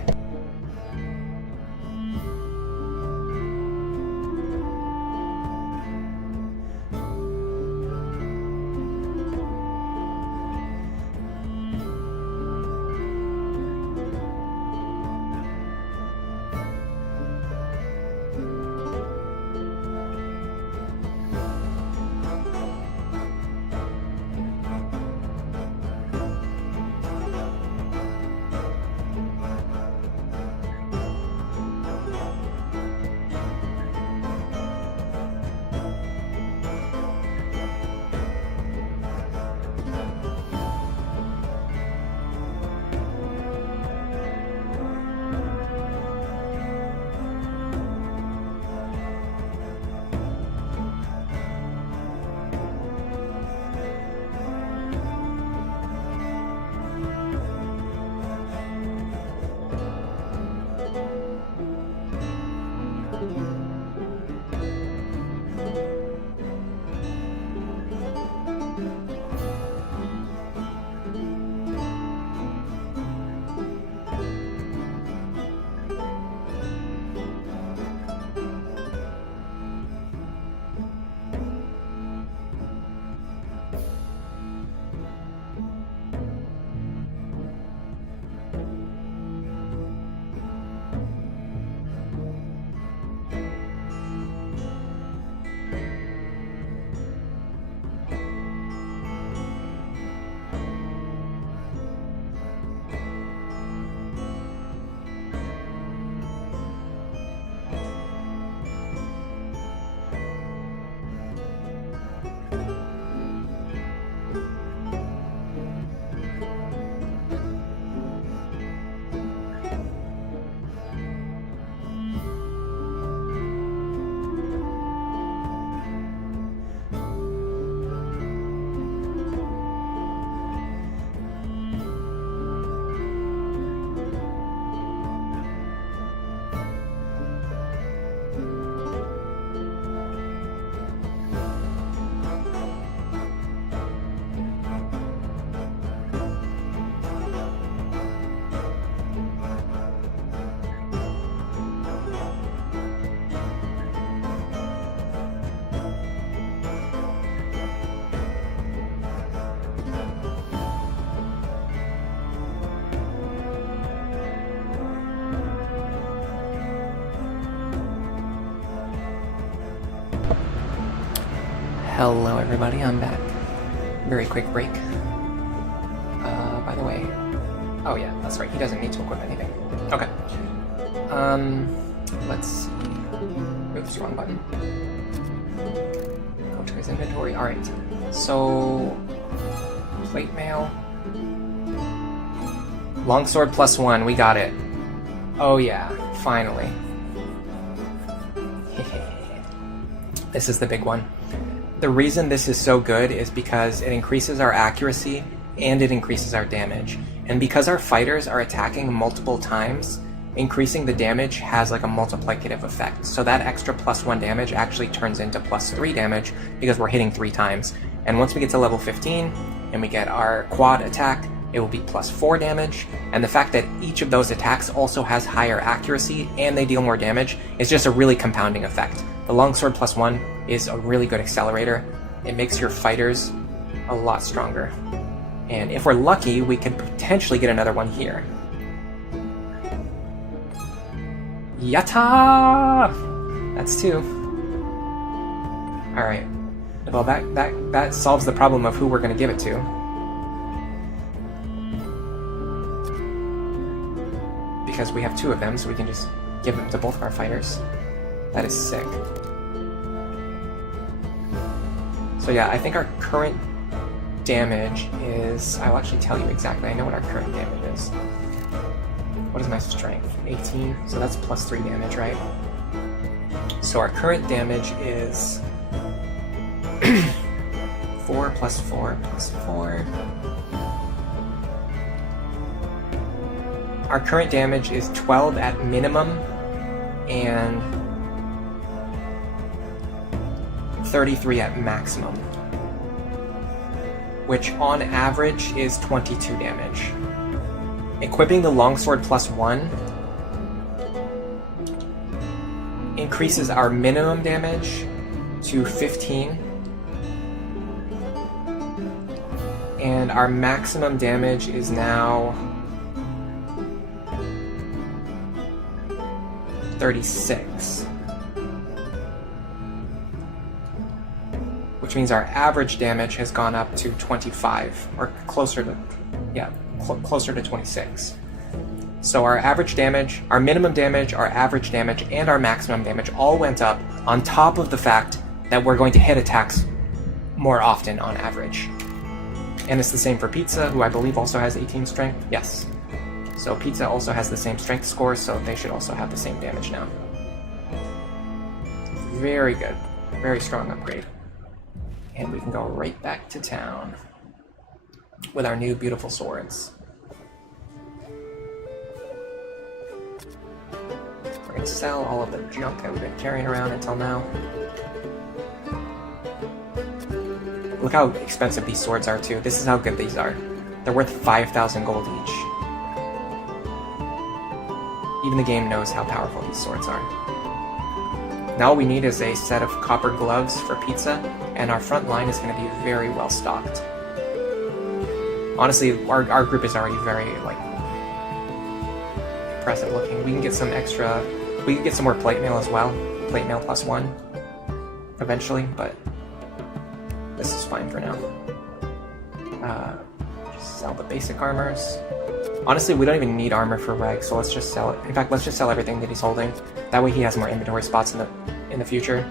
Hello everybody, I'm back. Very quick break. By the way... Oh yeah, that's right, he doesn't need to equip anything. Okay. Let's see... Oops, wrong button. Go to his inventory. Alright, so... Plate mail. Longsword +1, we got it. Oh yeah, finally. This is the big one. The reason this is so good is because it increases our accuracy and it increases our damage. And because our fighters are attacking multiple times, increasing the damage has like a multiplicative effect. So that extra +1 damage actually turns into +3 damage because we're hitting 3 times. And once we get to level 15 and we get our quad attack, it will be +4 damage. And the fact that each of those attacks also has higher accuracy and they deal more damage is just a really compounding effect. The Longsword +1 is a really good accelerator. It makes your fighters a lot stronger. And if we're lucky, we could potentially get another one here. Yatta! That's 2. Alright. Well, that solves the problem of who we're going to give it to. Because we have 2 of them, so we can just give them to both of our fighters. That is sick. So yeah, I think our current damage is... I'll actually tell you exactly. I know what our current damage is. What is my strength? 18. So that's +3 damage, right? So our current damage is 4 + 4 + 4. Our current damage is 12 at minimum and 33 at maximum, which on average is 22 damage. Equipping the Longsword +1 increases our minimum damage to 15 and our maximum damage is now 36. Which means our average damage has gone up to 25, or closer to, yeah, closer to 26. So our average damage, our minimum damage, our average damage, and our maximum damage all went up on top of the fact that we're going to hit attacks more often on average. And it's the same for Pizza, who I believe also has 18 strength. Yes. So Pizza also has the same strength score, so they should also have the same damage now. Very good. Very strong upgrade. And we can go right back to town with our new beautiful swords. We're going to sell all of the junk that we've been carrying around until now. Look how expensive these swords are too. This is how good these are. They're worth 5,000 gold each. Even the game knows how powerful these swords are. Now all we need is a set of copper gloves for Pizza, and our front line is going to be very well stocked. Honestly, our group is already very, like, impressive looking. We can get some extra... We can get some more plate mail as well. Plate mail +1. Eventually, but... this is fine for now. Just sell the basic armors. Honestly, we don't even need armor for Reg, so let's just sell it. In fact, let's just sell everything that he's holding. That way he has more inventory spots in the future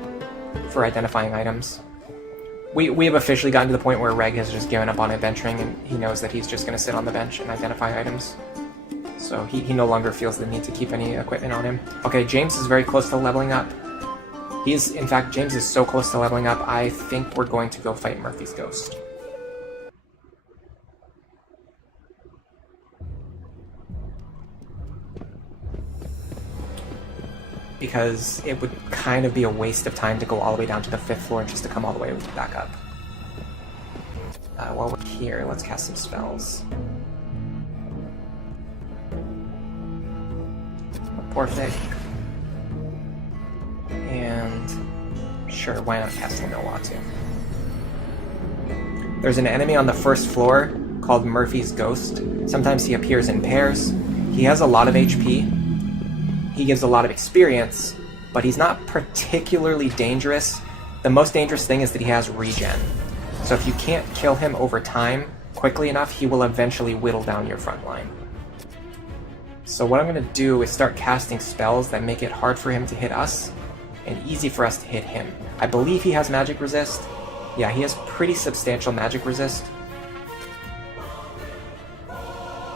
for identifying items. We have officially gotten to the point where Reg has just given up on adventuring, and he knows that he's just going to sit on the bench and identify items. So he no longer feels the need to keep any equipment on him. Okay, James is very close to leveling up. In fact, James is so close to leveling up, I think we're going to go fight Murphy's ghost. Because it would kind of be a waste of time to go all the way down to the 5th floor just to come all the way back up. While we're here, let's cast some spells. Porthic. And... sure, why not cast Milwaukee? There's an enemy on the 1st floor called Murphy's Ghost. Sometimes he appears in pairs. He has a lot of HP. He gives a lot of experience, but he's not particularly dangerous The most dangerous thing is that he has regen. So if you can't kill him over time quickly enough, he will eventually whittle down your front line. So what I'm going to do is start casting spells that make it hard for him to hit us, and easy for us to hit him. I believe he has magic resist. Yeah, he has pretty substantial magic resist.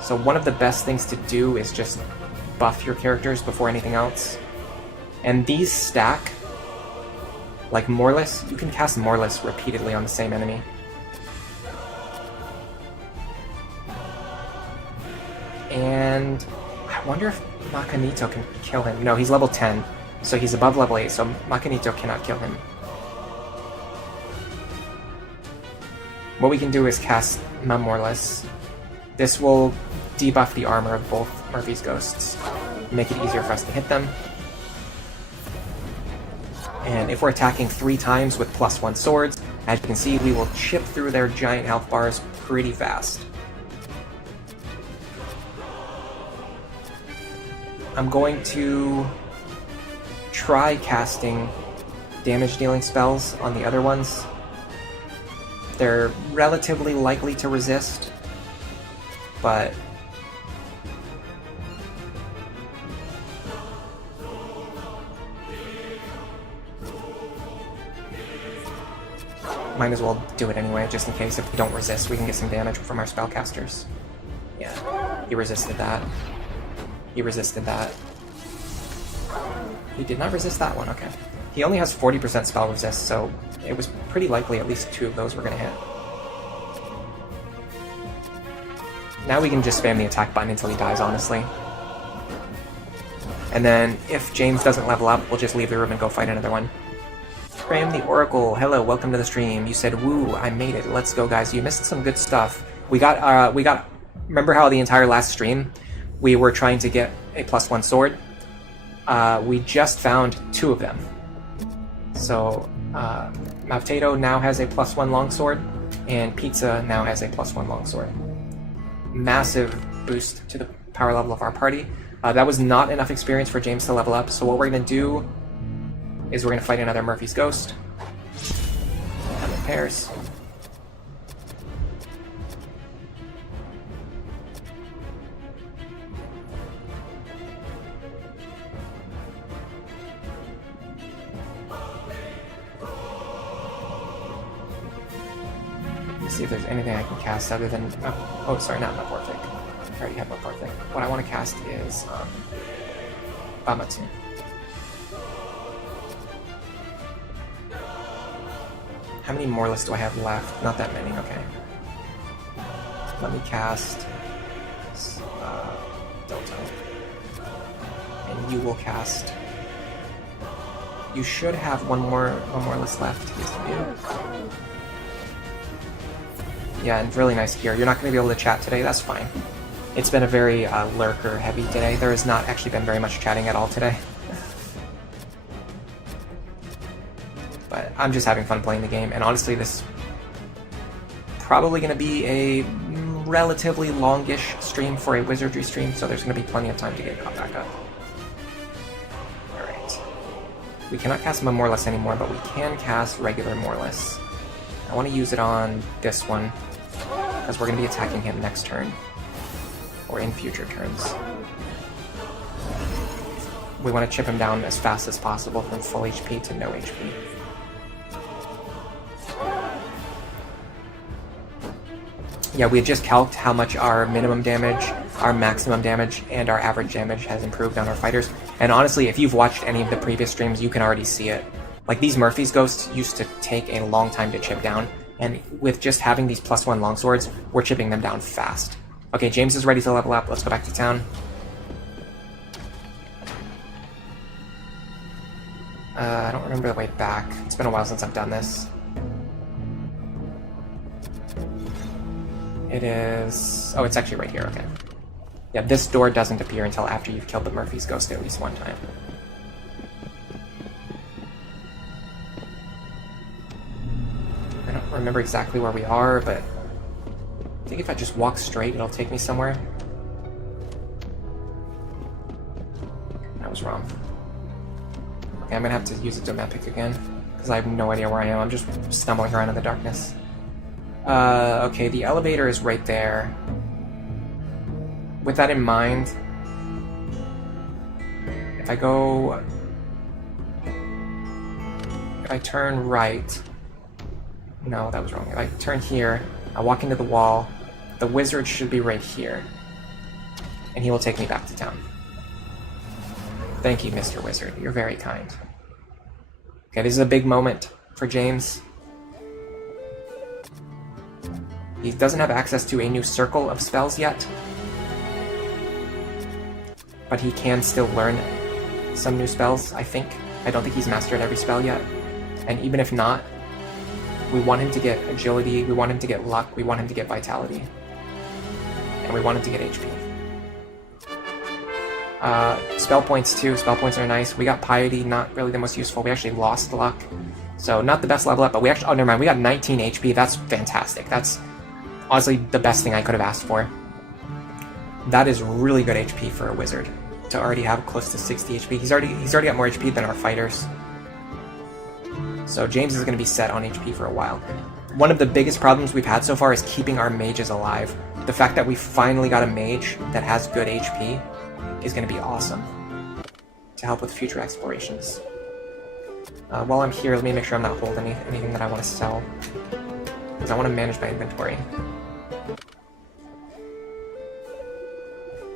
So one of the best things to do is just buff your characters before anything else. And these stack. Like Moreless, you can cast Moreless repeatedly on the same enemy. And I wonder if Makanito can kill him. No, he's level 10, so he's above level 8, so Makanito cannot kill him. What we can do is cast Moreless. This will debuff the armor of both Murphy's ghosts, make it easier for us to hit them. And if we're attacking 3 times with +1 swords, as you can see, we will chip through their giant health bars pretty fast. I'm going to try casting damage dealing spells on the other ones. They're relatively likely to resist, but might as well do it anyway, just in case. If we don't resist, we can get some damage from our spellcasters. Yeah, he resisted that. He resisted that. He did not resist that one, okay. He only has 40% spell resist, so it was pretty likely at least 2 of those were going to hit. Now we can just spam the attack button until he dies, honestly. And then, if James doesn't level up, we'll just leave the room and go fight another one. Graham the Oracle, hello, welcome to the stream. You said, woo, I made it. Let's go, guys. You missed some good stuff. We got, remember how the entire last stream, we were trying to get a +1 sword? We just found 2 of them. So, Mavtato now has a +1 longsword, and Pizza now has a +1 longsword. Massive boost to the power level of our party. That was not enough experience for James to level up, so what we're going to do is we're going to fight another Murphy's Ghost. Come in pairs. Let's see if there's anything I can cast other than... Oh, sorry, not Mephorthic. I already have Mephorthic. What I want to cast is Bamatsu. How many Moreless do I have left? Not that many, okay. Let me cast Doto. And you will cast... You should have one more list left. Yeah, and really nice gear. You're not going to be able to chat today, that's fine. It's been a very lurker-heavy day. There has not actually been very much chatting at all today. But I'm just having fun playing the game, and honestly, this is probably going to be a relatively longish stream for a Wizardry stream, so there's going to be plenty of time to get caught back up. Alright. We cannot cast Moreless anymore, but we can cast regular Moreless. I want to use it on this one, because we're going to be attacking him next turn, or in future turns. We want to chip him down as fast as possible from full HP to no HP. Yeah, we had just calced how much our minimum damage, our maximum damage, and our average damage has improved on our fighters. And honestly, if you've watched any of the previous streams, you can already see it. Like, these Murphy's Ghosts used to take a long time to chip down, and with just having these +1 longswords, we're chipping them down fast. Okay, James is ready to level up. Let's go back to town. I don't remember the way back. It's been a while since I've done this. It is... Oh, it's actually right here, okay. Yeah, this door doesn't appear until after you've killed the Murphy's Ghost at least one time. I don't remember exactly where we are, but I think if I just walk straight, it'll take me somewhere. I was wrong. Okay, I'm gonna have to use a Domepic again, because because I have no idea where I am. I'm just stumbling around in the darkness. Okay, the elevator is right there. With that in mind, if I go... If I turn right... No, that was wrong. If I turn here, I walk into the wall, the wizard should be right here. And he will take me back to town. Thank you, Mr. Wizard. You're very kind. Okay, this is a big moment for James. He doesn't have access to a new circle of spells yet. But he can still learn some new spells, I think. I don't think he's mastered every spell yet. And even if not, we want him to get agility, we want him to get luck, we want him to get vitality. And we want him to get HP. Spell points too. Spell points are nice. We got Piety, not really the most useful. We actually lost luck. So not the best level up, but we actually... Oh, never mind. We got 19 HP. That's fantastic. That's honestly the best thing I could have asked for. That is really good HP for a wizard. To already have close to 60 HP. He's already got more HP than our fighters. So James is going to be set on HP for a while. One of the biggest problems we've had so far is keeping our mages alive. The fact that we finally got a mage that has good HP is going to be awesome to help with future explorations. While I'm here, let me make sure I'm not holding anything that I want to sell, because I want to manage my inventory.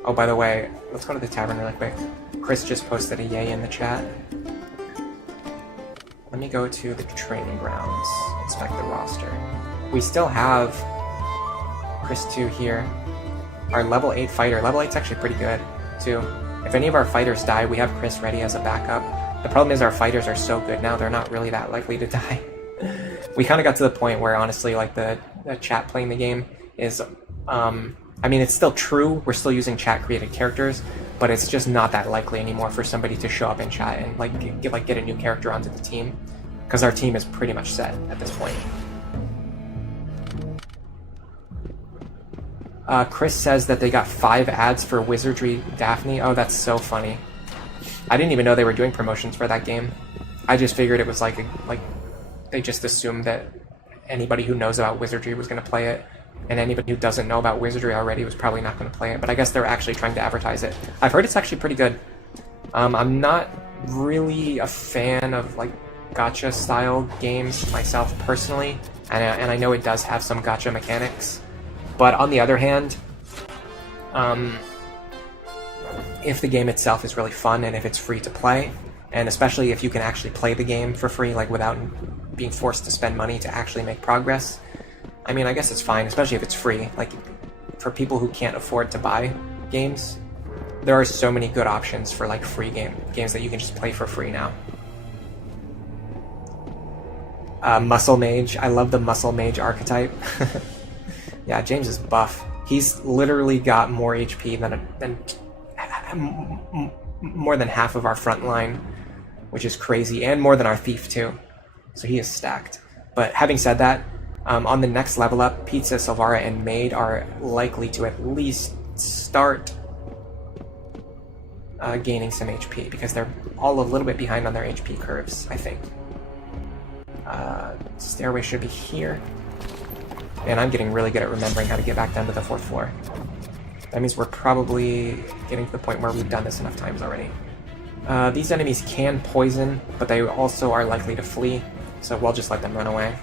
Oh, by the way, let's go to the tavern really quick. Chris just posted a yay in the chat. Let me go to the training grounds, inspect the roster. We still have Chris 2 here. Our level 8 fighter. Level 8's actually pretty good, too. If any of our fighters die, we have Chris ready as a backup. The problem is our fighters are so good now, they're not really that likely to die. We kind of got to the point where, honestly, like, the chat playing the game is... I mean, it's still true, we're still using chat-created characters, but it's just not that likely anymore for somebody to show up in chat and, like, get a new character onto the team. Because our team is pretty much set at this point. Chris says that they got 5 ads for Wizardry Daphne. Oh, that's so funny. I didn't even know they were doing promotions for that game. I just figured it was like they just assumed that anybody who knows about Wizardry was going to play it, and anybody who doesn't know about Wizardry already was probably not going to play it. But I guess they're actually trying to advertise it. I've heard it's actually pretty good. I'm not really a fan of like gacha style games myself personally, and I know it does have some gacha mechanics. But on the other hand, if the game itself is really fun and if it's free to play, and especially if you can actually play the game for free, like without being forced to spend money to actually make progress, I mean, I guess it's fine, especially if it's free. Like, for people who can't afford to buy games, there are so many good options for like free games that you can just play for free now. Muscle Mage. I love the Muscle Mage archetype. Yeah, James is buff. He's literally got more HP than more than half of our front line, which is crazy, and more than our thief too. So he is stacked. But having said that, on the next level up, Pizza, Silvara, and Maid are likely to at least start gaining some HP, because they're all a little bit behind on their HP curves, I think. Stairway should be here. And I'm getting really good at remembering how to get back down to the 4th floor. That means we're probably getting to the point where we've done this enough times already. These enemies can poison, but they also are likely to flee, so we'll just let them run away.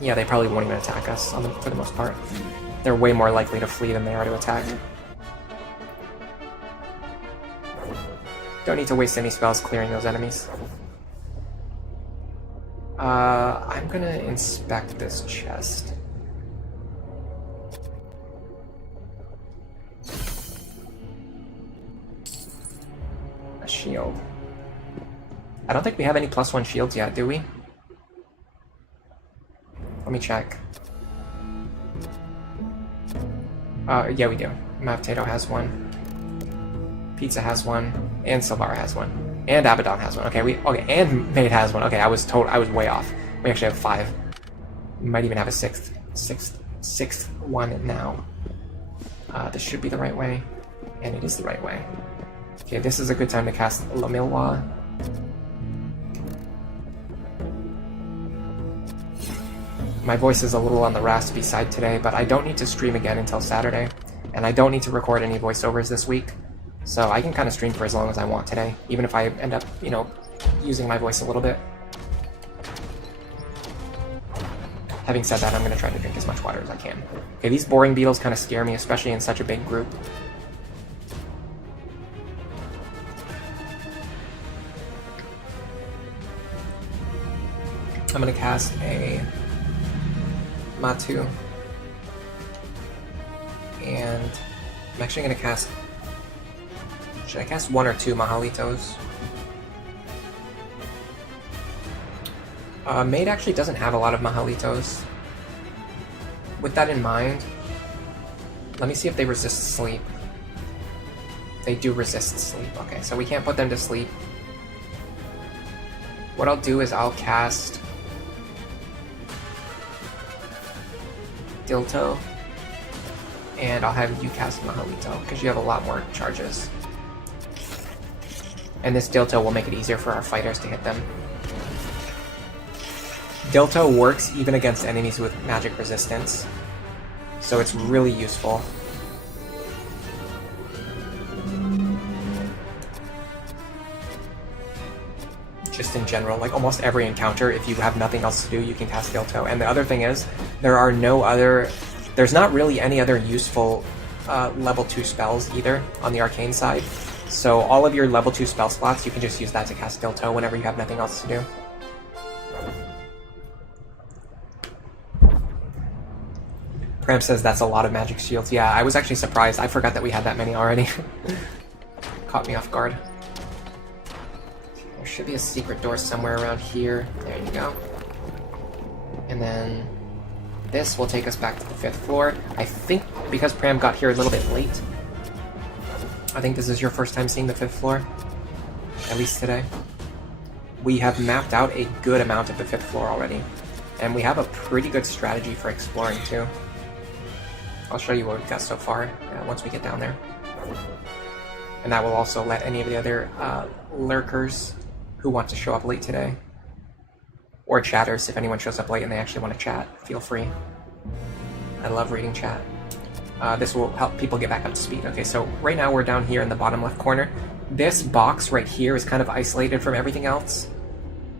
Yeah, they probably won't even attack us for the most part. They're way more likely to flee than they are to attack. Don't need to waste any spells clearing those enemies. I'm gonna inspect this chest. A shield. I don't think we have any +1 shields yet, do we? Let me check. Yeah, we do. Mavtato has one. Pizza has one. And Silvara has one. And Abaddon has one. Okay, and Maid has one. Okay, I was way off. We actually have 5. We might even have a sixth one now. This should be the right way. And it is the right way. Okay, this is a good time to cast Lamilwa. My voice is a little on the raspy side today, but I don't need to stream again until Saturday, and I don't need to record any voiceovers this week, so I can kind of stream for as long as I want today, even if I end up, you know, using my voice a little bit. Having said that, I'm going to try to drink as much water as I can. Okay, these boring beetles kind of scare me, especially in such a big group. I'm going to cast a Matu. And I'm actually going to cast... Should I cast 1 or 2 Mahalitos? Maid actually doesn't have a lot of Mahalitos. With that in mind, let me see if they resist sleep. They do resist sleep. Okay, so we can't put them to sleep. What I'll do is I'll cast Dilto, and I'll have you cast Mahalito, because you have a lot more charges. And this Dilto will make it easier for our fighters to hit them. Dilto works even against enemies with magic resistance, so it's really useful. Just in general, like almost every encounter, if you have nothing else to do, you can cast Dilto. And the other thing is, there's not really any other useful level 2 spells either on the arcane side. So all of your level 2 spell slots, you can just use that to cast Dilto whenever you have nothing else to do. Pram says that's a lot of magic shields. Yeah, I was actually surprised. I forgot that we had that many already. Caught me off guard. There should be a secret door somewhere around here. There you go. And then this will take us back to the 5th floor. I think because Pram got here a little bit late, I think this is your first time seeing the 5th floor, at least today. We have mapped out a good amount of the 5th floor already, and we have a pretty good strategy for exploring too. I'll show you what we've got so far once we get down there. And that will also let any of the other lurkers who want to show up late today, or chatters, if anyone shows up late and they actually want to chat, feel free. I love reading chat. This will help people get back up to speed. Okay, so right now we're down here in the bottom left corner. This box right here is kind of isolated from everything else.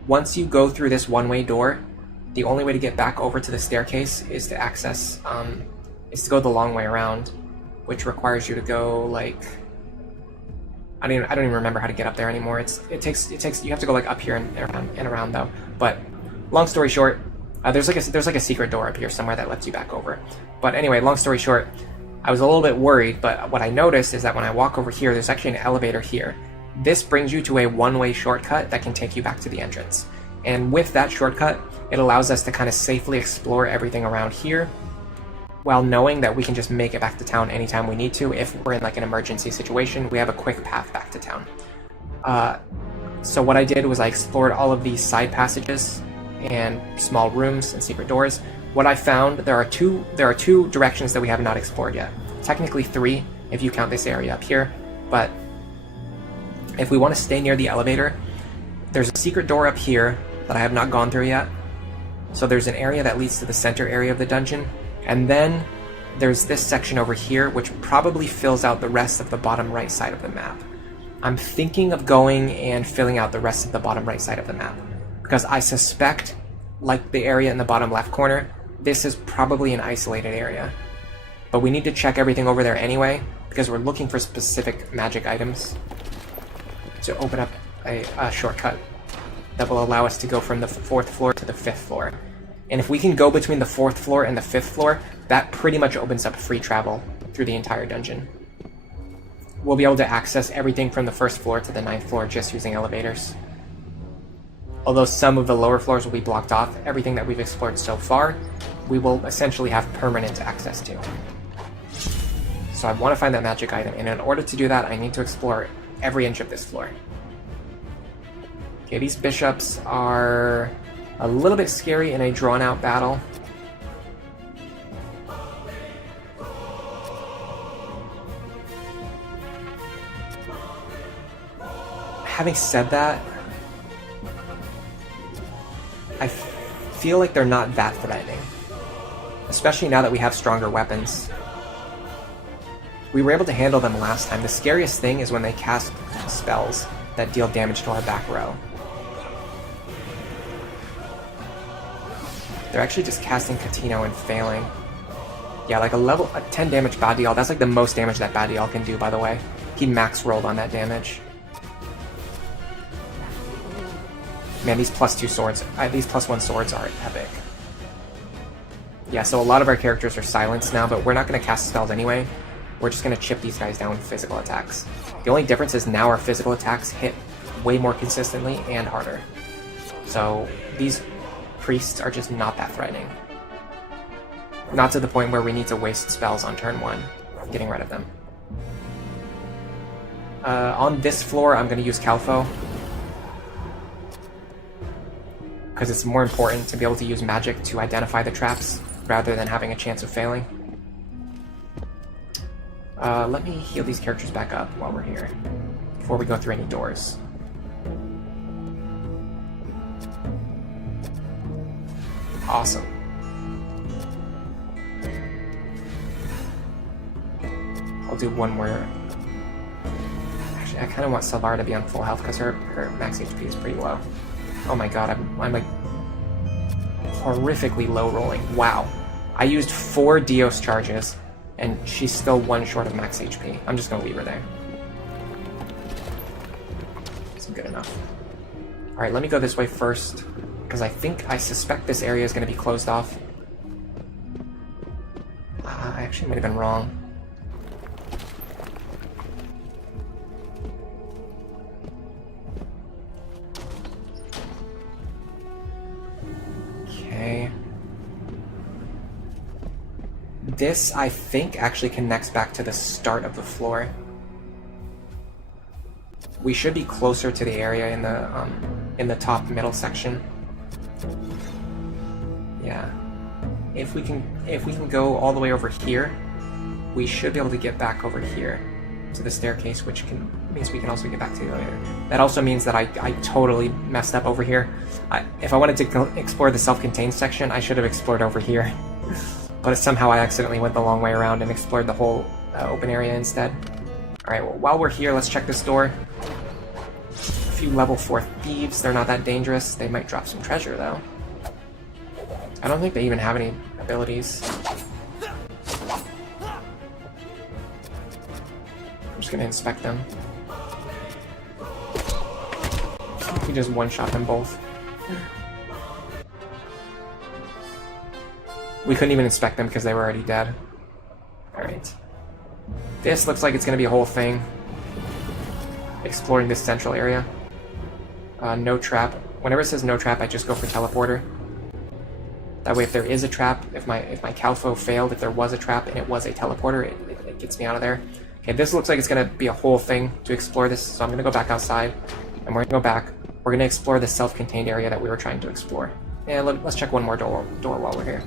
Once you go through this one-way door, the only way to get back over to the staircase is to access, is to go the long way around, which requires you to go like, I don't even remember how to get up there anymore. It takes you have to go like up here and around though. But long story short, there's like a secret door up here somewhere that lets you back over. But anyway, long story short, I was a little bit worried, but what I noticed is that when I walk over here, there's actually an elevator here. This brings you to a one-way shortcut that can take you back to the entrance. And with that shortcut, it allows us to kind of safely explore everything around here, while knowing that we can just make it back to town anytime we need to. If we're in like an emergency situation, we have a quick path back to town. So what I did was I explored all of these side passages and small rooms and secret doors. What I found, there are two directions that we have not explored yet. Technically 3, if you count this area up here, but if we want to stay near the elevator, there's a secret door up here that I have not gone through yet. So there's an area that leads to the center area of the dungeon, and then there's this section over here, which probably fills out the rest of the bottom right side of the map. I'm thinking of going and filling out the rest of the bottom right side of the map, because I suspect, like the area in the bottom left corner, this is probably an isolated area. But we need to check everything over there anyway, because we're looking for specific magic items to open up a shortcut that will allow us to go from the 4th floor to the 5th floor. And if we can go between the 4th floor and the 5th floor, that pretty much opens up free travel through the entire dungeon. We'll be able to access everything from the 1st floor to the 9th floor just using elevators. Although some of the lower floors will be blocked off, everything that we've explored so far, we will essentially have permanent access to. So I want to find that magic item, and in order to do that, I need to explore every inch of this floor. Okay, these bishops are a little bit scary in a drawn-out battle. Having said that, I feel like they're not that threatening. especially now that we have stronger weapons. We were able to handle them last time. The scariest thing is when they cast spells that deal damage to our back row. They're actually just casting Catino and failing. Yeah, like a 10 damage Badial. That's like the most damage that Badial can do, by the way. He max rolled on that damage. Man, these +2 swords, these +1 swords are epic. Yeah, so a lot of our characters are silenced now, but we're not going to cast spells anyway. We're just going to chip these guys down with physical attacks. The only difference is now our physical attacks hit way more consistently and harder. So these priests are just not that threatening. Not to the point where we need to waste spells on turn 1, getting rid of them. On this floor, I'm going to use Calfo, because it's more important to be able to use magic to identify the traps, rather than having a chance of failing. Let me heal these characters back up while we're here, before we go through any doors. Awesome. I'll do one more. Actually, I kind of want Sylvar to be on full health because her max HP is pretty low. Oh my god, I'm like horrifically low rolling. Wow. I used 4 Dios charges and she's still 1 short of max HP. I'm just gonna leave her there. It's good enough. Alright, let me go this way first, because I suspect this area is gonna be closed off. I actually might have been wrong. Okay. This, I think, actually connects back to the start of the floor. We should be closer to the area in the top middle section. Yeah. If we can go all the way over here, we should be able to get back over here to the staircase, which means we can also get back to the elevator. That also means that I totally messed up over here. If I wanted to explore the self-contained section, I should have explored over here. But somehow I accidentally went the long way around and explored the whole open area instead. Alright, well, while we're here, let's check this door. A few level 4 thieves, they're not that dangerous. They might drop some treasure, though. I don't think they even have any abilities. I'm just gonna inspect them. We just one-shot them both. We couldn't even inspect them because they were already dead. Alright. This looks like it's going to be a whole thing. Exploring this central area. No trap. Whenever it says no trap, I just go for teleporter. That way if there is a trap, if my Calfo failed, if there was a trap and it was a teleporter, it gets me out of there. Okay, this looks like it's going to be a whole thing to explore this, so I'm going to go back outside. And we're going to go back. We're going to explore the self-contained area that we were trying to explore. And let's check one more door while we're here.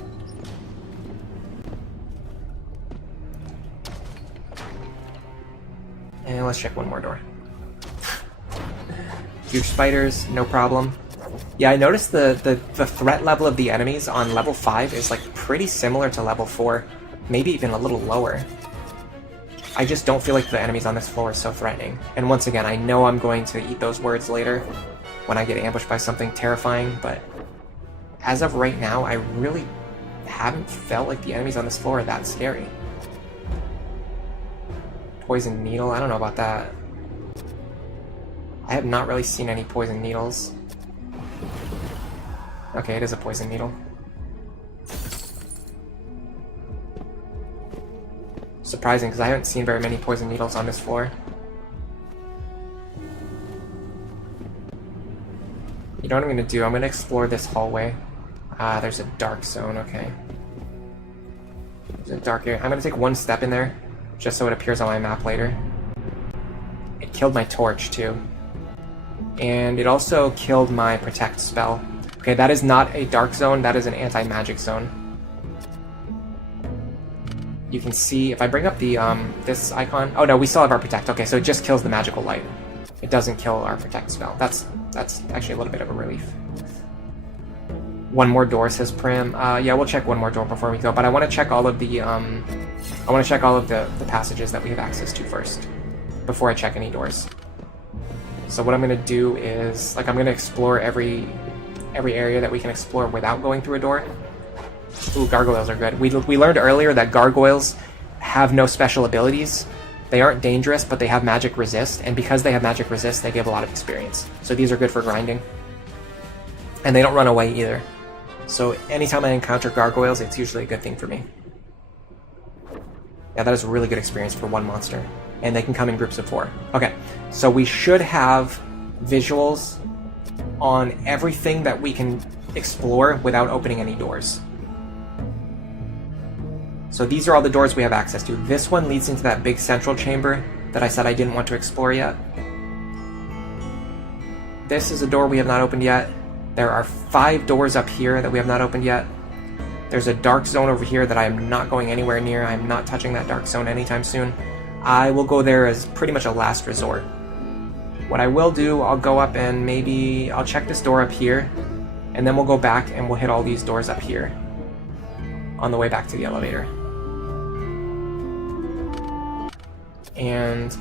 And let's check one more door. Huge spiders, no problem. Yeah, I noticed the threat level of the enemies on level 5 is like pretty similar to level 4. Maybe even a little lower. I just don't feel like the enemies on this floor are so threatening. And once again, I know I'm going to eat those words later when I get ambushed by something terrifying, but as of right now, I really haven't felt like the enemies on this floor are that scary. Poison needle, I don't know about that. I have not really seen any poison needles. Okay, it is a poison needle. Surprising, because I haven't seen very many poison needles on this floor. You know what I'm going to do? I'm going to explore this hallway. Ah, there's a dark zone, okay. There's a dark area. I'm going to take one step in there, just so it appears on my map later. It killed my torch, too. And it also killed my protect spell. Okay, that is not a dark zone, that is an anti-magic zone. You can see, if I bring up the, this icon... Oh no, we still have our protect. Okay, so it just kills the magical light. It doesn't kill our protect spell. That's actually a little bit of a relief. One more door, says Prim. Yeah, we'll check one more door before we go, but I want to check all of the the passages that we have access to first, before I check any doors. So what I'm going to do is, like, I'm going to explore every area that we can explore without going through a door. Ooh, gargoyles are good. We learned earlier that gargoyles have no special abilities. They aren't dangerous, but they have magic resist, and because they have magic resist, they give a lot of experience. So these are good for grinding. And they don't run away either. So anytime I encounter gargoyles, it's usually a good thing for me. Yeah, that is a really good experience for one monster. And they can come in groups of 4. Okay, so we should have visuals on everything that we can explore without opening any doors. So these are all the doors we have access to. This one leads into that big central chamber that I said I didn't want to explore yet. This is a door we have not opened yet. There are 5 doors up here that we have not opened yet. There's a dark zone over here that I am not going anywhere near. I am not touching that dark zone anytime soon. I will go there as pretty much a last resort. What I will do, I'll go up and maybe I'll check this door up here, and then we'll go back and we'll hit all these doors up here on the way back to the elevator. And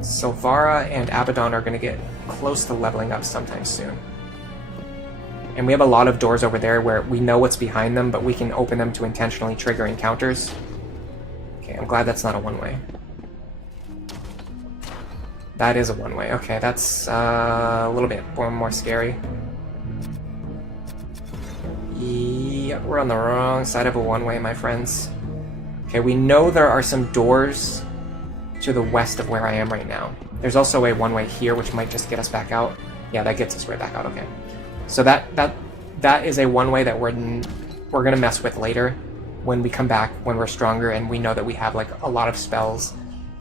Silvara and Abaddon are going to get close to leveling up sometime soon. And we have a lot of doors over there where we know what's behind them, but we can open them to intentionally trigger encounters. Okay, I'm glad that's not a one-way. That is a one-way. Okay, that's a little bit more scary. Yep, we're on the wrong side of a one-way, my friends. Okay, we know there are some doors to the west of where I am right now. There's also a one-way here, which might just get us back out. Yeah, that gets us right back out, okay. So that is a one-way that we're gonna mess with later when we come back, when we're stronger, and we know that we have like a lot of spells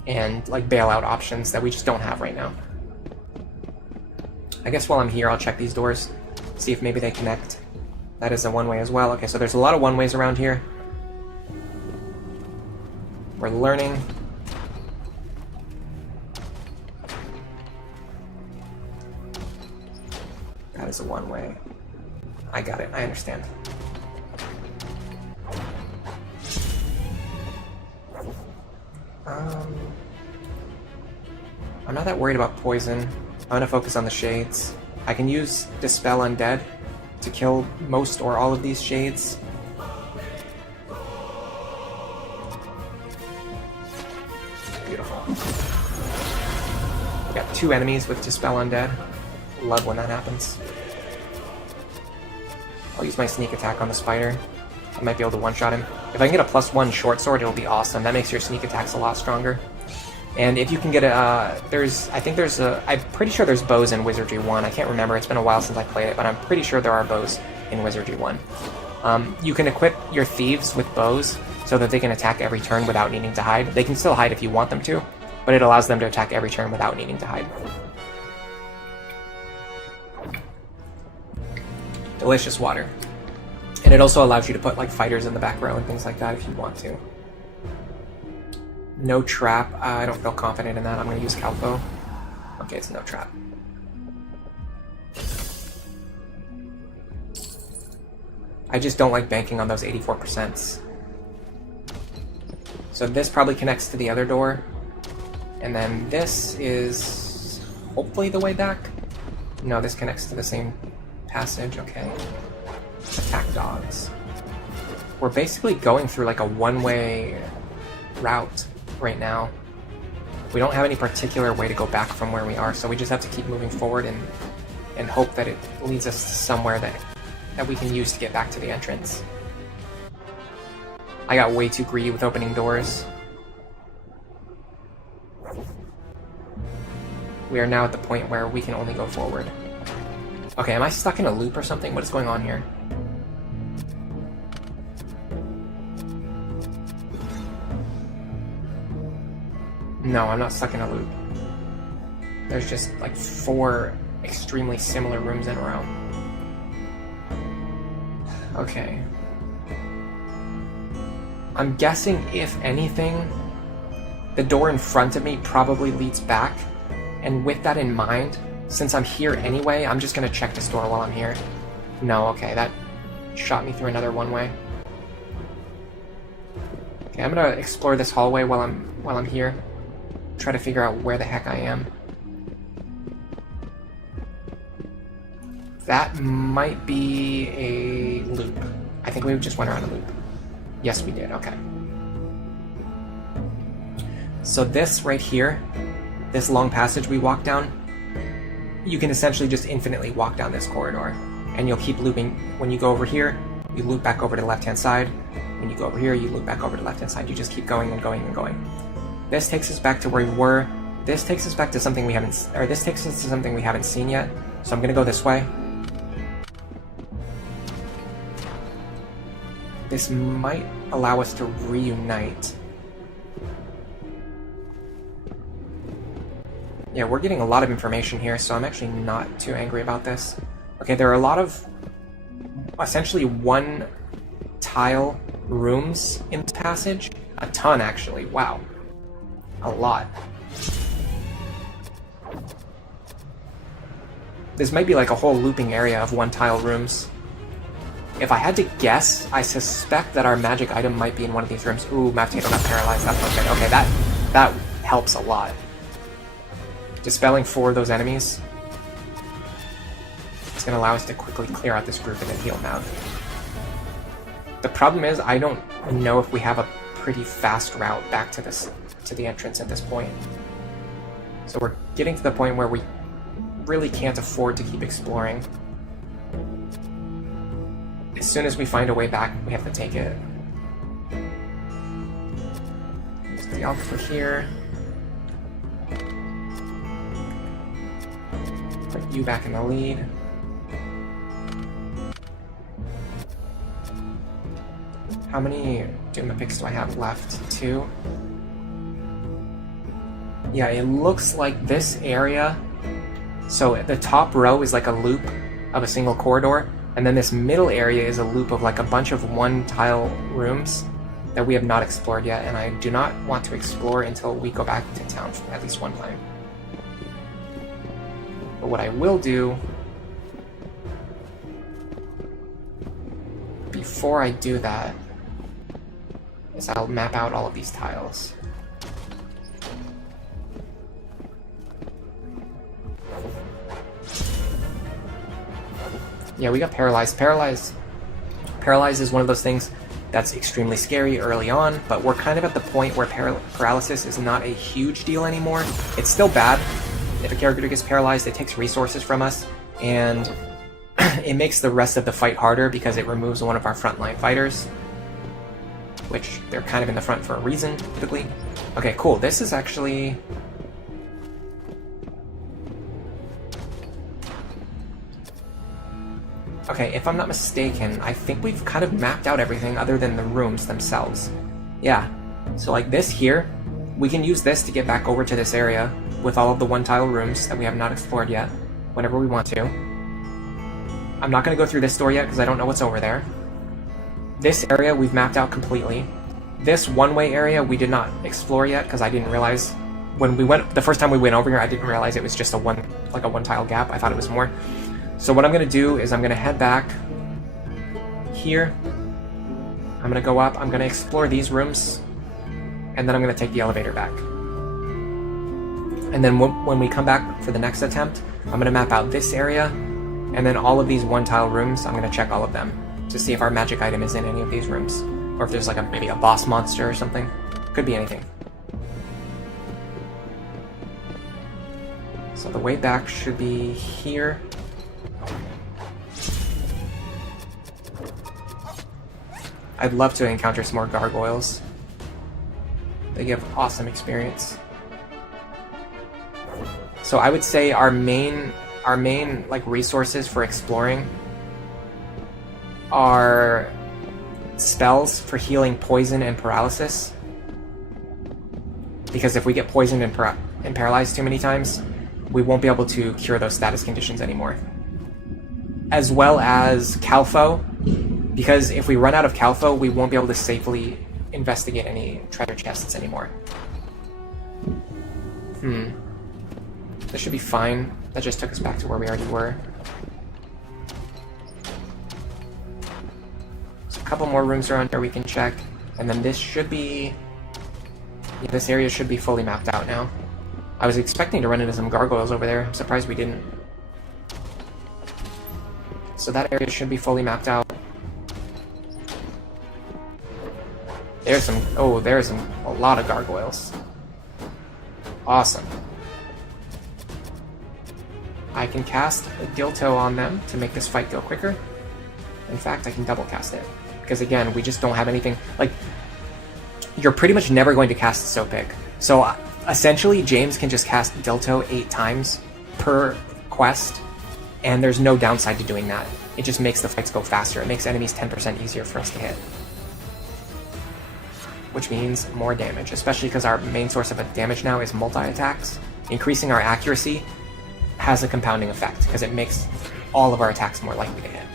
and like bailout options that we just don't have right now. I guess while I'm here, I'll check these doors, see if maybe they connect. That is a one-way as well. Okay, so there's a lot of one-ways around here. We're learning. That is a one-way. I got it. I understand. I'm not that worried about poison. I'm gonna focus on the shades. I can use Dispel Undead to kill most or all of these shades. Beautiful. We got 2 enemies with Dispel Undead. Love when that happens. I'll use my sneak attack on the spider. I might be able to one-shot him. If I can get a +1 short sword, it'll be awesome. That makes your sneak attacks a lot stronger. And if you can get a, I'm pretty sure there's bows in Wizardry 1. I can't remember, it's been a while since I played it, but I'm pretty sure there are bows in Wizardry 1. You can equip your thieves with bows so that they can attack every turn without needing to hide. They can still hide if you want them to, but it allows them to attack every turn without needing to hide. Delicious water. And it also allows you to put like fighters in the back row and things like that if you want to. No trap. I don't feel confident in that. I'm going to use Calpo. Okay, it's no trap. I just don't like banking on those 84%. So this probably connects to the other door. And then this is hopefully the way back. No, this connects to the same passage. Okay. Attack dogs. We're basically going through like a one-way route right now. We don't have any particular way to go back from where we are, so we just have to keep moving forward and hope that it leads us to somewhere that we can use to get back to the entrance. I got way too greedy with opening doors. We are now at the point where we can only go forward. Okay, am I stuck in a loop or something? What is going on here? No, I'm not stuck in a loop. There's just like 4 extremely similar rooms in a row. Okay. I'm guessing, if anything, the door in front of me probably leads back, And with that in mind, since I'm here anyway, I'm just gonna check the store while I'm here. No, okay, that shot me through another one-way. Okay, I'm gonna explore this hallway while I'm here. Try to figure out where the heck I am. That might be a loop. I think we just went around a loop. Yes, we did, okay. So this right here, this long passage we walked down, you can essentially just infinitely walk down this corridor. And you'll keep looping. When you go over here, you loop back over to the left-hand side. When you go over here, you loop back over to the left-hand side. You just keep going and going and going. This takes us back to where we were. This takes us back to something we haven't, or this takes us to something we haven't seen yet. So I'm gonna go this way. This might allow us to reunite. Yeah, we're getting a lot of information here, so I'm actually not too angry about this. Okay, there are a lot of essentially one tile rooms in this passage. A ton, actually. Wow. A lot. This might be like a whole looping area of one tile rooms. If I had to guess, I suspect that our magic item might be in one of these rooms. Ooh, Mavtato got paralyzed. That's not good. Okay, that helps a lot. Dispelling 4 of those enemies. It's going to allow us to quickly clear out this group and then heal Mav. The problem is, I don't know if we have a pretty fast route back to the entrance at this point. So we're getting to the point where we really can't afford to keep exploring. As soon as we find a way back, we have to take it. There's the alpha here. Put you back in the lead. How many Doom picks do I have left? 2? Yeah, it looks like this area. So the top row is like a loop of a single corridor, and then this middle area is a loop of like a bunch of one-tile rooms that we have not explored yet, and I do not want to explore until we go back to town at least one time. But what I will do before I do that is I'll map out all of these tiles. Yeah, we got paralyzed. Paralyzed is one of those things that's extremely scary early on, but we're kind of at the point where paralysis is not a huge deal anymore. It's still bad. If a character gets paralyzed, it takes resources from us, and it makes the rest of the fight harder because it removes one of our frontline fighters, which they're kind of in the front for a reason, typically. Okay, cool. This is actually... Okay, if I'm not mistaken, I think we've kind of mapped out everything other than the rooms themselves. Yeah, so like this here, we can use this to get back over to this area with all of the one-tile rooms that we have not explored yet, whenever we want to. I'm not going to go through this door yet because I don't know what's over there. This area we've mapped out completely. This one-way area we did not explore yet because I didn't realize when we went the first time we went over here, I didn't realize it was just a one-tile gap. I thought it was more. So what I'm going to do is I'm going to head back here. I'm going to go up, I'm going to explore these rooms, and then I'm going to take the elevator back. And then when we come back for the next attempt, I'm going to map out this area, and then all of these one-tile rooms, I'm going to check all of them to see if our magic item is in any of these rooms, or if there's like maybe a boss monster or something. Could be anything. So the way back should be here. I'd love to encounter some more gargoyles. They give awesome experience. So I would say our main like resources for exploring are spells for healing poison and paralysis. Because if we get poisoned and paralyzed too many times, we won't be able to cure those status conditions anymore. As well as Calfo, because if we run out of Calfo, we won't be able to safely investigate any treasure chests anymore. This should be fine. That just took us back to where we already were. There's a couple more rooms around here we can check. And then this should be... Yeah, this area should be fully mapped out now. I was expecting to run into some gargoyles over there. I'm surprised we didn't. So that area should be fully mapped out. There's some... Oh, there's a lot of gargoyles. Awesome. I can cast a Dilto on them to make this fight go quicker. In fact, I can double cast it. Because again, we just don't have anything... Like, you're pretty much never going to cast Sopic. So essentially, James can just cast Dilto 8 times per quest, and there's no downside to doing that. It just makes the fights go faster. It makes enemies 10% easier for us to hit. Which means more damage, especially because our main source of damage now is multi-attacks. Increasing our accuracy has a compounding effect, because it makes all of our attacks more likely to hit.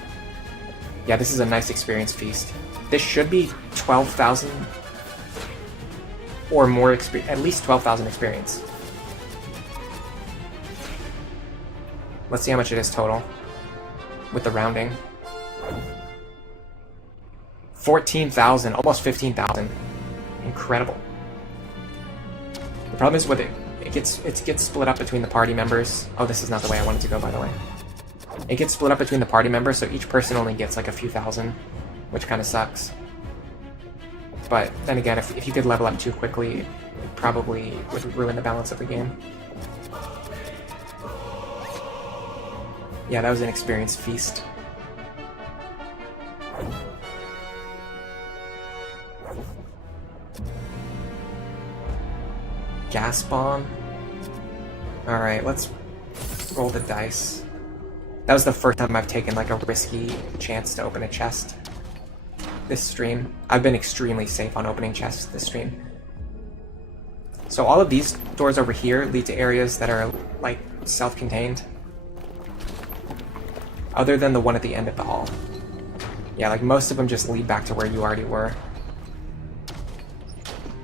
Yeah, this is a nice experience feast. This should be 12,000 or more experience, at least 12,000 experience. Let's see how much it is total with the rounding. 14,000, almost 15,000. Incredible. The problem is with it gets split up between the party members. Oh, this is not the way I wanted to go, by the way. It gets split up between the party members, so each person only gets like a few thousand, which kind of sucks. But then again, if you could level up too quickly, it probably would ruin the balance of the game. Yeah, that was an experience feast. Gas bomb. Alright, let's roll the dice. That was the first time I've taken like a risky chance to open a chest this stream. I've been extremely safe on opening chests this stream. So all of these doors over here lead to areas that are like self-contained. Other than the one at the end of the hall. Yeah, like most of them just lead back to where you already were.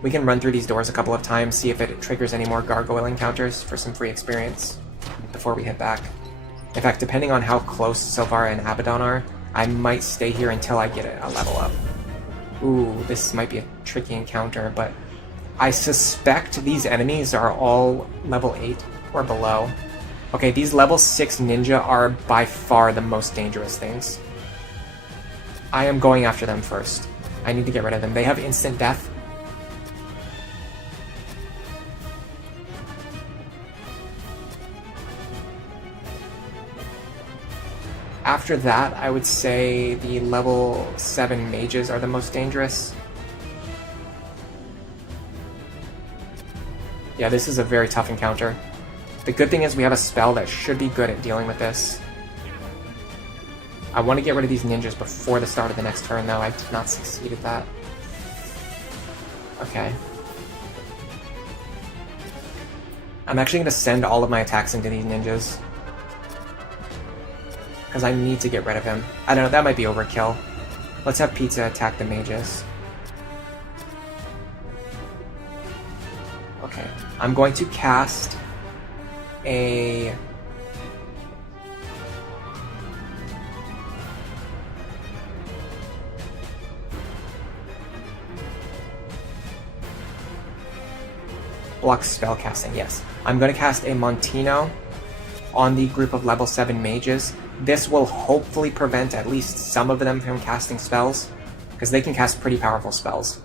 We can run through these doors a couple of times, see if it triggers any more gargoyle encounters for some free experience before we head back. In fact, depending on how close Sylvara and Abaddon are, I might stay here until I get a level up. Ooh, this might be a tricky encounter, but I suspect these enemies are all level 8 or below. Okay, these level 6 ninja are by far the most dangerous things. I am going after them first. I need to get rid of them. They have instant death. After that, I would say the level 7 mages are the most dangerous. Yeah, this is a very tough encounter. The good thing is we have a spell that should be good at dealing with this. I want to get rid of these ninjas before the start of the next turn, though. I did not succeed at that. Okay. I'm actually going to send all of my attacks into these ninjas. Because I need to get rid of him. I don't know, that might be overkill. Let's have Pizza attack the mages. Okay. I'm going to cast a... block spellcasting, yes. I'm going to cast a Montino on the group of level 7 mages. This will hopefully prevent at least some of them from casting spells, because they can cast pretty powerful spells.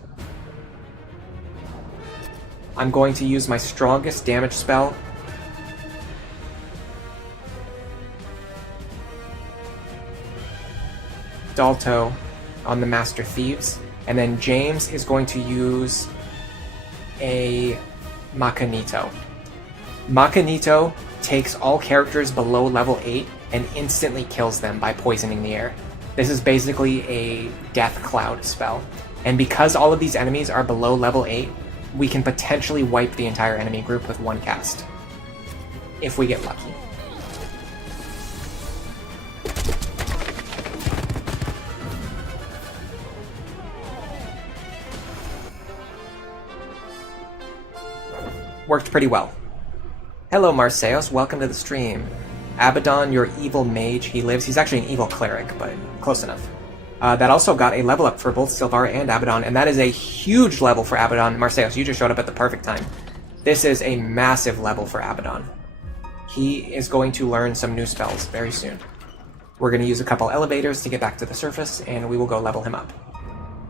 I'm going to use my strongest damage spell. Dalto on the Master Thieves, and then James is going to use a Macanito. Macanito takes all characters below level 8 and instantly kills them by poisoning the air. This is basically a death cloud spell. And because all of these enemies are below level 8, we can potentially wipe the entire enemy group with one cast. If we get lucky. Worked pretty well. Hello, Marseos. Welcome to the stream. Abaddon, your evil mage. He lives. He's actually an evil cleric, but close enough. That also got a level up for both Silvara and Abaddon, and that is a huge level for Abaddon. Marseos, you just showed up at the perfect time. This is a massive level for Abaddon. He is going to learn some new spells very soon. We're going to use a couple elevators to get back to the surface, and we will go level him up.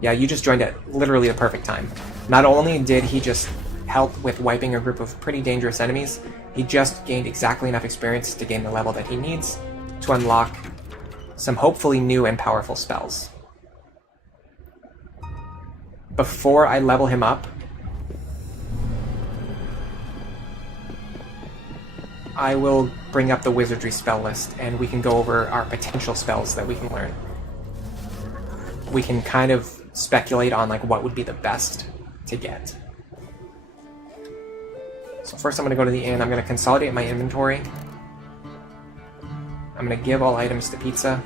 Yeah, you just joined at literally the perfect time. Not only did he just help with wiping a group of pretty dangerous enemies, he just gained exactly enough experience to gain the level that he needs to unlock some hopefully new and powerful spells. Before I level him up, I will bring up the Wizardry spell list and we can go over our potential spells that we can learn. We can kind of speculate on like what would be the best to get. So first I'm going to go to the inn. I'm going to consolidate my inventory. I'm going to give all items to Pizza.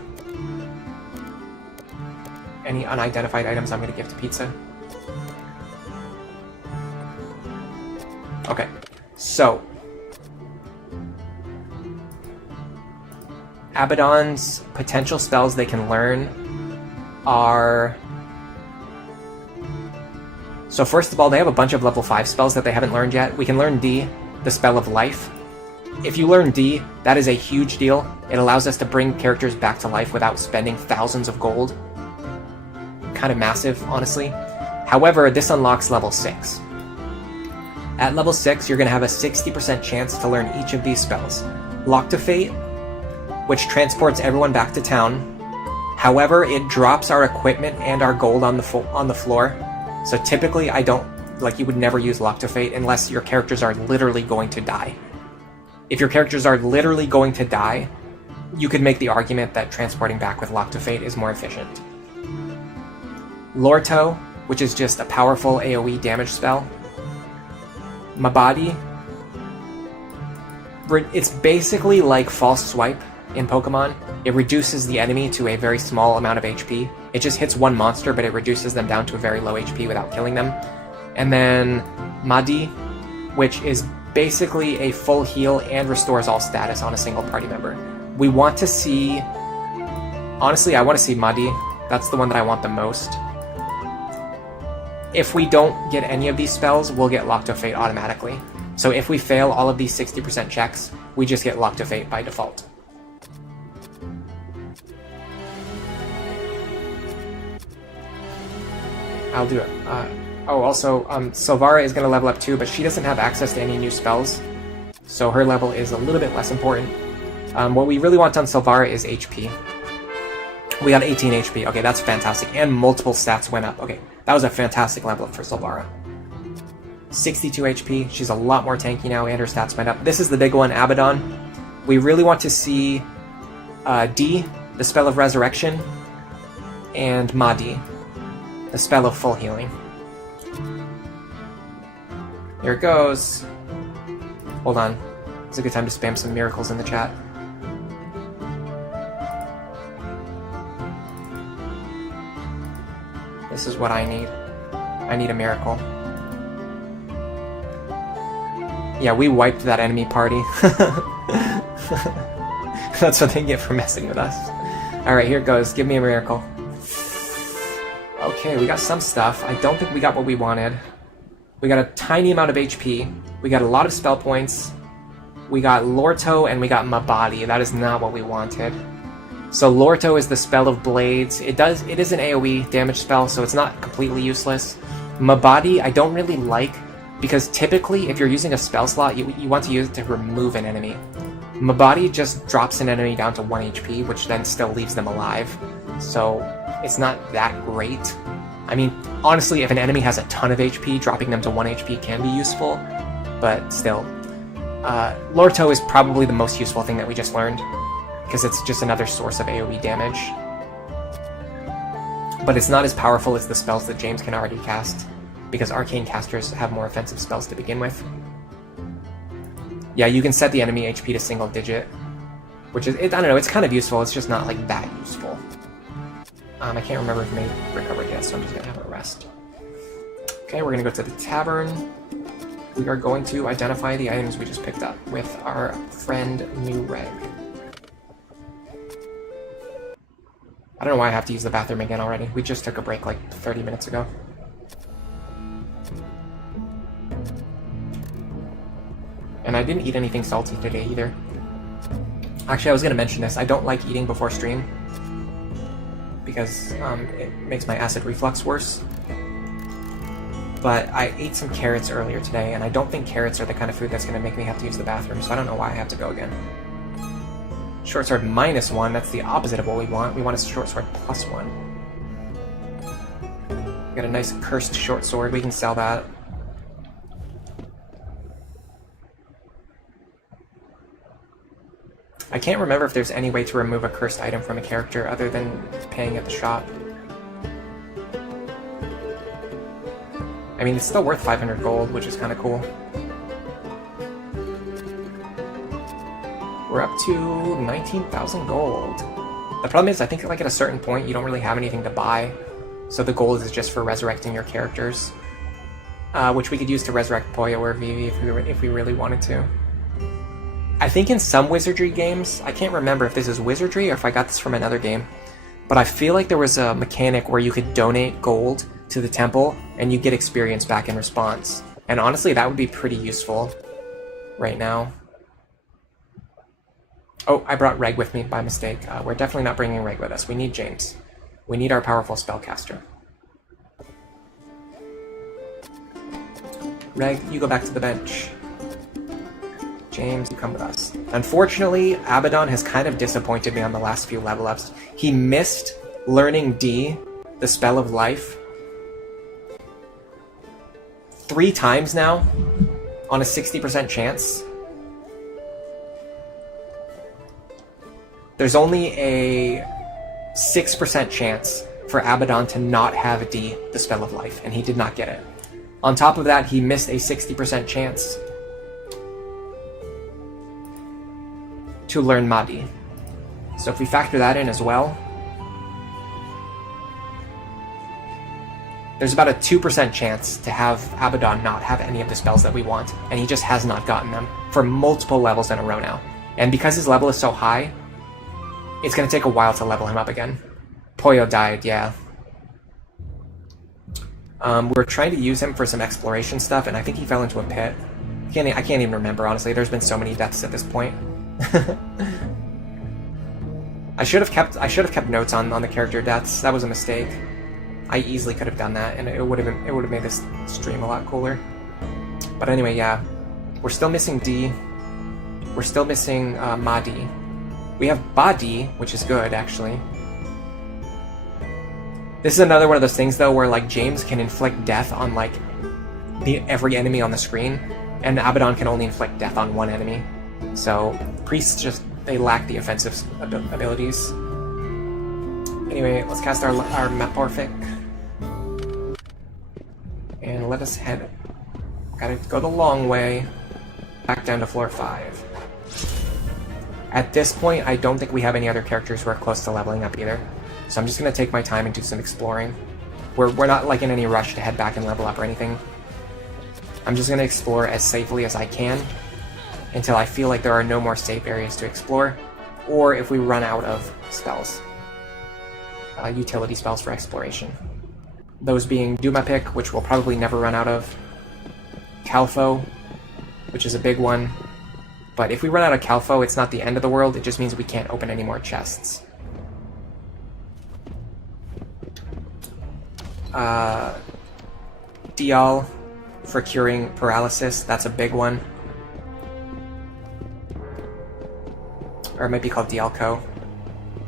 Any unidentified items I'm going to give to Pizza. Okay, so Abaddon's potential spells they can learn are... So first of all, they have a bunch of level 5 spells that they haven't learned yet. We can learn D, the spell of life. If you learn D, that is a huge deal. It allows us to bring characters back to life without spending thousands of gold. Kind of massive, honestly. However, this unlocks level 6. At level 6, you're going to have a 60% chance to learn each of these spells. Lock to Fate, which transports everyone back to town. However, it drops our equipment and our gold on the floor. So typically, you would never use Lock to Fate unless your characters are literally going to die. If your characters are literally going to die, you could make the argument that transporting back with Lock to Fate is more efficient. Lorto, which is just a powerful AoE damage spell. Mabadi. It's basically like False Swipe in Pokemon. It reduces the enemy to a very small amount of HP. It just hits one monster, but it reduces them down to a very low HP without killing them. And then Madi, which is basically a full heal and restores all status on a single party member. We want to see... Honestly, I want to see Madi. That's the one that I want the most. If we don't get any of these spells, we'll get Lock to Fate automatically. So if we fail all of these 60% checks, we just get Lock to Fate by default. I'll do it. Also, Silvara is going to level up too, but she doesn't have access to any new spells, so her level is a little bit less important. What we really want on Silvara is HP. We got 18 HP. Okay, that's fantastic. And multiple stats went up. Okay, that was a fantastic level up for Silvara. 62 HP. She's a lot more tanky now, and her stats went up. This is the big one, Abaddon. We really want to see D, the spell of Resurrection, and Madi, the spell of full healing. Here it goes. Hold on. It's a good time to spam some miracles in the chat. This is what I need. I need a miracle. Yeah, we wiped that enemy party. That's what they get for messing with us. Alright, here it goes. Give me a miracle. Okay, we got some stuff. I don't think we got what we wanted. We got a tiny amount of HP. We got a lot of spell points. We got Lorto and we got Mabadi. That is not what we wanted. So Lorto is the spell of blades. It is an AoE damage spell, so it's not completely useless. Mabadi I don't really like, because typically if you're using a spell slot, you want to use it to remove an enemy. Mabadi just drops an enemy down to 1 HP, which then still leaves them alive. So it's not that great. I mean, honestly, if an enemy has a ton of HP, dropping them to 1 HP can be useful, but still. Lorto is probably the most useful thing that we just learned, because it's just another source of AoE damage. But it's not as powerful as the spells that James can already cast, because arcane casters have more offensive spells to begin with. Yeah, you can set the enemy HP to single digit, which is, I don't know, it's kind of useful, it's just not like that useful. I can't remember if May recovered yet, so I'm just gonna have a rest. Okay, we're gonna go to the tavern. we are going to identify the items we just picked up with our friend New Reg. I don't know why I have to use the bathroom again already. We just took a break like 30 minutes ago. And I didn't eat anything salty today either. Actually, I was going to mention this. I don't like eating before stream because it makes my acid reflux worse. But I ate some carrots earlier today, and I don't think carrots are the kind of food that's going to make me have to use the bathroom, so I don't know why I have to go again. Short sword -1, that's the opposite of what we want. We want a short sword +1. We got a nice cursed short sword, we can sell that. I can't remember if there's any way to remove a cursed item from a character other than paying at the shop. I mean, it's still worth 500 gold, which is kind of cool. We're up to 19,000 gold. The problem is, I think like at a certain point, you don't really have anything to buy. So the gold is just for resurrecting your characters. Which we could use to resurrect Poyo or Vivi if we really wanted to. I think in some Wizardry games, I can't remember if this is Wizardry or if I got this from another game, but I feel like there was a mechanic where you could donate gold to the temple and you get experience back in response. And honestly, that would be pretty useful right now. Oh, I brought Reg with me by mistake. We're definitely not bringing Reg with us. We need James. We need our powerful spellcaster. Reg, you go back to the bench. James, you come with us. Unfortunately, Abaddon has kind of disappointed me on the last few level ups. He missed learning D, the spell of life, 3 times now on a 60% chance. There's only a 6% chance for Abaddon to not have D, the spell of life, and he did not get it. On top of that, he missed a 60% chance to learn Mahdi. So if we factor that in as well, there's about a 2% chance to have Abaddon not have any of the spells that we want, and he just has not gotten them for multiple levels in a row now. And because his level is so high, it's going to take a while to level him up again. Poyo died, yeah. We're trying to use him for some exploration stuff, and I think he fell into a pit. I can't even remember, honestly. There's been so many deaths at this point. I should have kept notes on the character deaths. That was a mistake. I easily could have done that, and it would have made this stream a lot cooler. But anyway, yeah, we're still missing D. We're still missing Mahdi. We have Badi, which is good actually. This is another one of those things though, where like James can inflict death on like every enemy on the screen, and Abaddon can only inflict death on one enemy. So priests they lack the offensive abilities. Anyway, let's cast our Maporific. And let us head. Gotta go the long way. Back down to floor 5. At this point, I don't think we have any other characters who are close to leveling up either. So I'm just gonna take my time and do some exploring. We're not like in any rush to head back and level up or anything. I'm just gonna explore as safely as I can until I feel like there are no more safe areas to explore, or if we run out of spells. Utility spells for exploration. Those being Dumapic, which we'll probably never run out of, Calfo, which is a big one, but if we run out of Calfo, it's not the end of the world, it just means we can't open any more chests. Dial for curing paralysis, that's a big one. Or it might be called Dialco.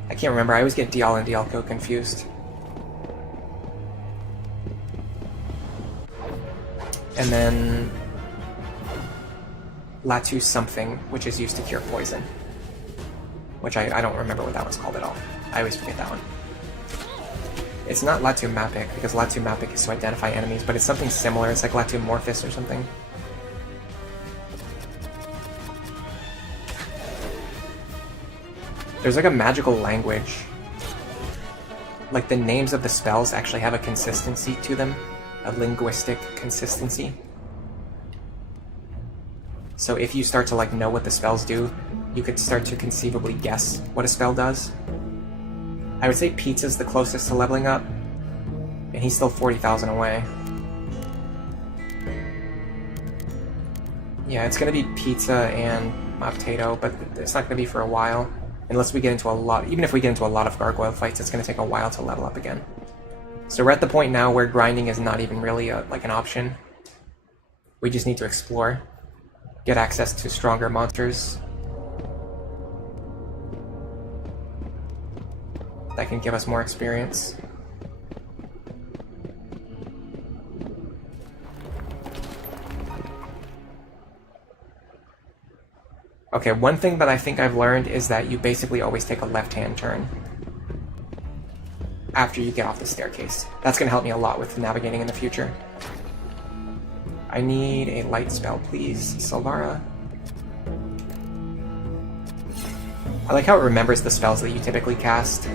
I can't remember, I always get Dial and Dialco confused. And then Latu something, which is used to cure poison. Which I don't remember what that one's called at all. I always forget that one. It's not Latu Mapic, because Latu Mapic is to identify enemies, but it's something similar. It's like Latu Morphus or something. There's like a magical language. Like the names of the spells actually have a consistency to them. A linguistic consistency. So if you start to like know what the spells do, you could start to conceivably guess what a spell does. I would say Pizza's the closest to leveling up, and he's still 40,000 away. Yeah, it's gonna be Pizza and Potato, but it's not gonna be for a while. Unless we get into a lot, even if we get into a lot of gargoyle fights, it's gonna take a while to level up again. So we're at the point now where grinding is not even really like an option. We just need to explore, get access to stronger monsters that can give us more experience. Okay, one thing that I think I've learned is that you basically always take a left-hand turn after you get off the staircase. That's going to help me a lot with navigating in the future. I need a light spell, please. Silvara. I like how it remembers the spells that you typically cast.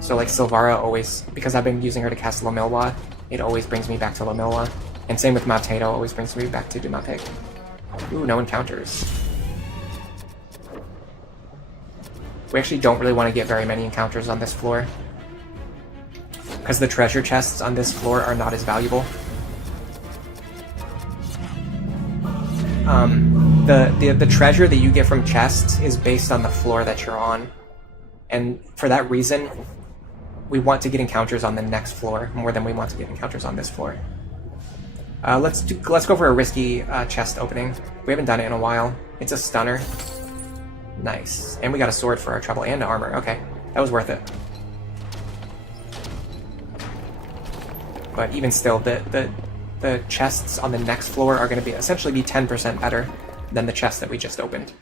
So like Silvara always, because I've been using her to cast Lomilwa, it always brings me back to Lomilwa. And same with Potato, always brings me back to Dumapig. Ooh, no encounters. We actually don't really want to get very many encounters on this floor, because the treasure chests on this floor are not as valuable. The treasure that you get from chests is based on the floor that you're on, and for that reason, we want to get encounters on the next floor more than we want to get encounters on this floor. Let's go for a risky chest opening. We haven't done it in a while. It's a stunner. Nice. And we got a sword for our trouble and armor. Okay, that was worth it. But even still, the chests on the next floor are going to be essentially be 10% better than the chest that we just opened.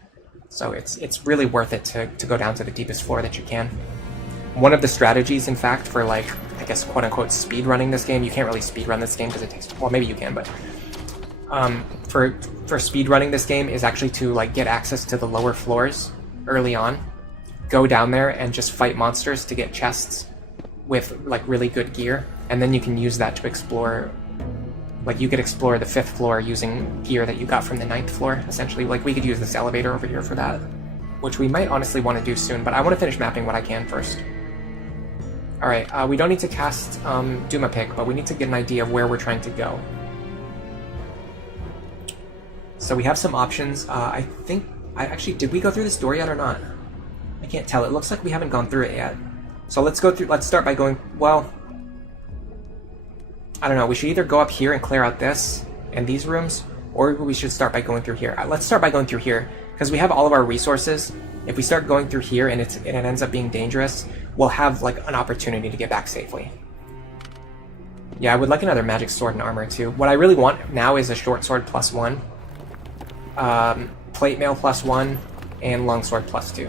So it's really worth it to go down to the deepest floor that you can. One of the strategies, in fact, for like, I guess, quote-unquote speed running this game, you can't really speed run this game because it takes, well, maybe you can, but for speed running this game is actually to like get access to the lower floors early on, go down there and just fight monsters to get chests with like really good gear, and then you can use that to explore. Like you could explore the 5th floor using gear that you got from the 9th floor, essentially. Like we could use this elevator over here for that, which we might honestly want to do soon, but I want to finish mapping what I can first. Alright, we don't need to cast Dumapig, but we need to get an idea of where we're trying to go. So we have some options. I think, actually, did we go through this door yet or not? I can't tell. It looks like we haven't gone through it yet. So let's start by going, well, I don't know, we should either go up here and clear out this and these rooms, or we should start by going through here. Let's start by going through here, because we have all of our resources. If we start going through here and it ends up being dangerous, we'll have like an opportunity to get back safely. Yeah, I would like another magic sword and armor too. What I really want now is a short sword +1, plate mail +1, and long sword +2.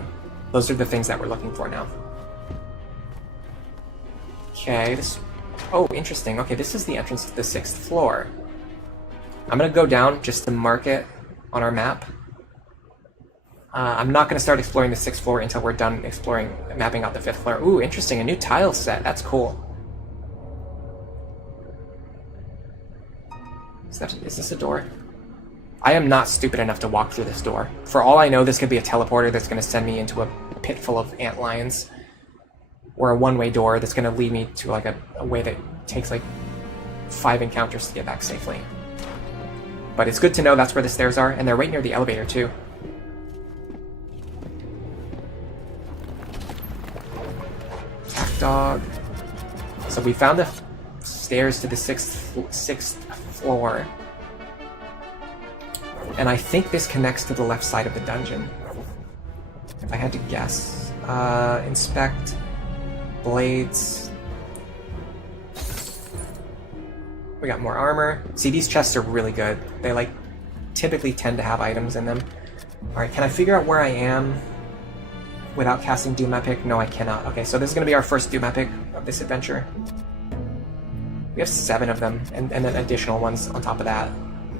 Those are the things that we're looking for now. Okay, this... Oh, interesting. Okay, this is the entrance to the 6th floor. I'm going to go down just to mark it on our map. I'm not going to start exploring the 6th floor until we're done mapping out the 5th floor. Ooh, interesting. A new tile set. That's cool. Is this a door? I am not stupid enough to walk through this door. For all I know, this could be a teleporter that's going to send me into a pit full of antlions. Or a one-way door that's going to lead me to like a way that takes like 5 encounters to get back safely. But it's good to know that's where the stairs are, and they're right near the elevator too. Attack dog. So we found the stairs to the 6th floor. And I think this connects to the left side of the dungeon, if I had to guess. Inspect. Blades. We got more armor. See, these chests are really good. They like typically tend to have items in them. Alright, can I figure out where I am without casting Dumapig? No, I cannot. Okay, so this is going to be our first Dumapig of this adventure. We have 7 of them, and then additional ones on top of that.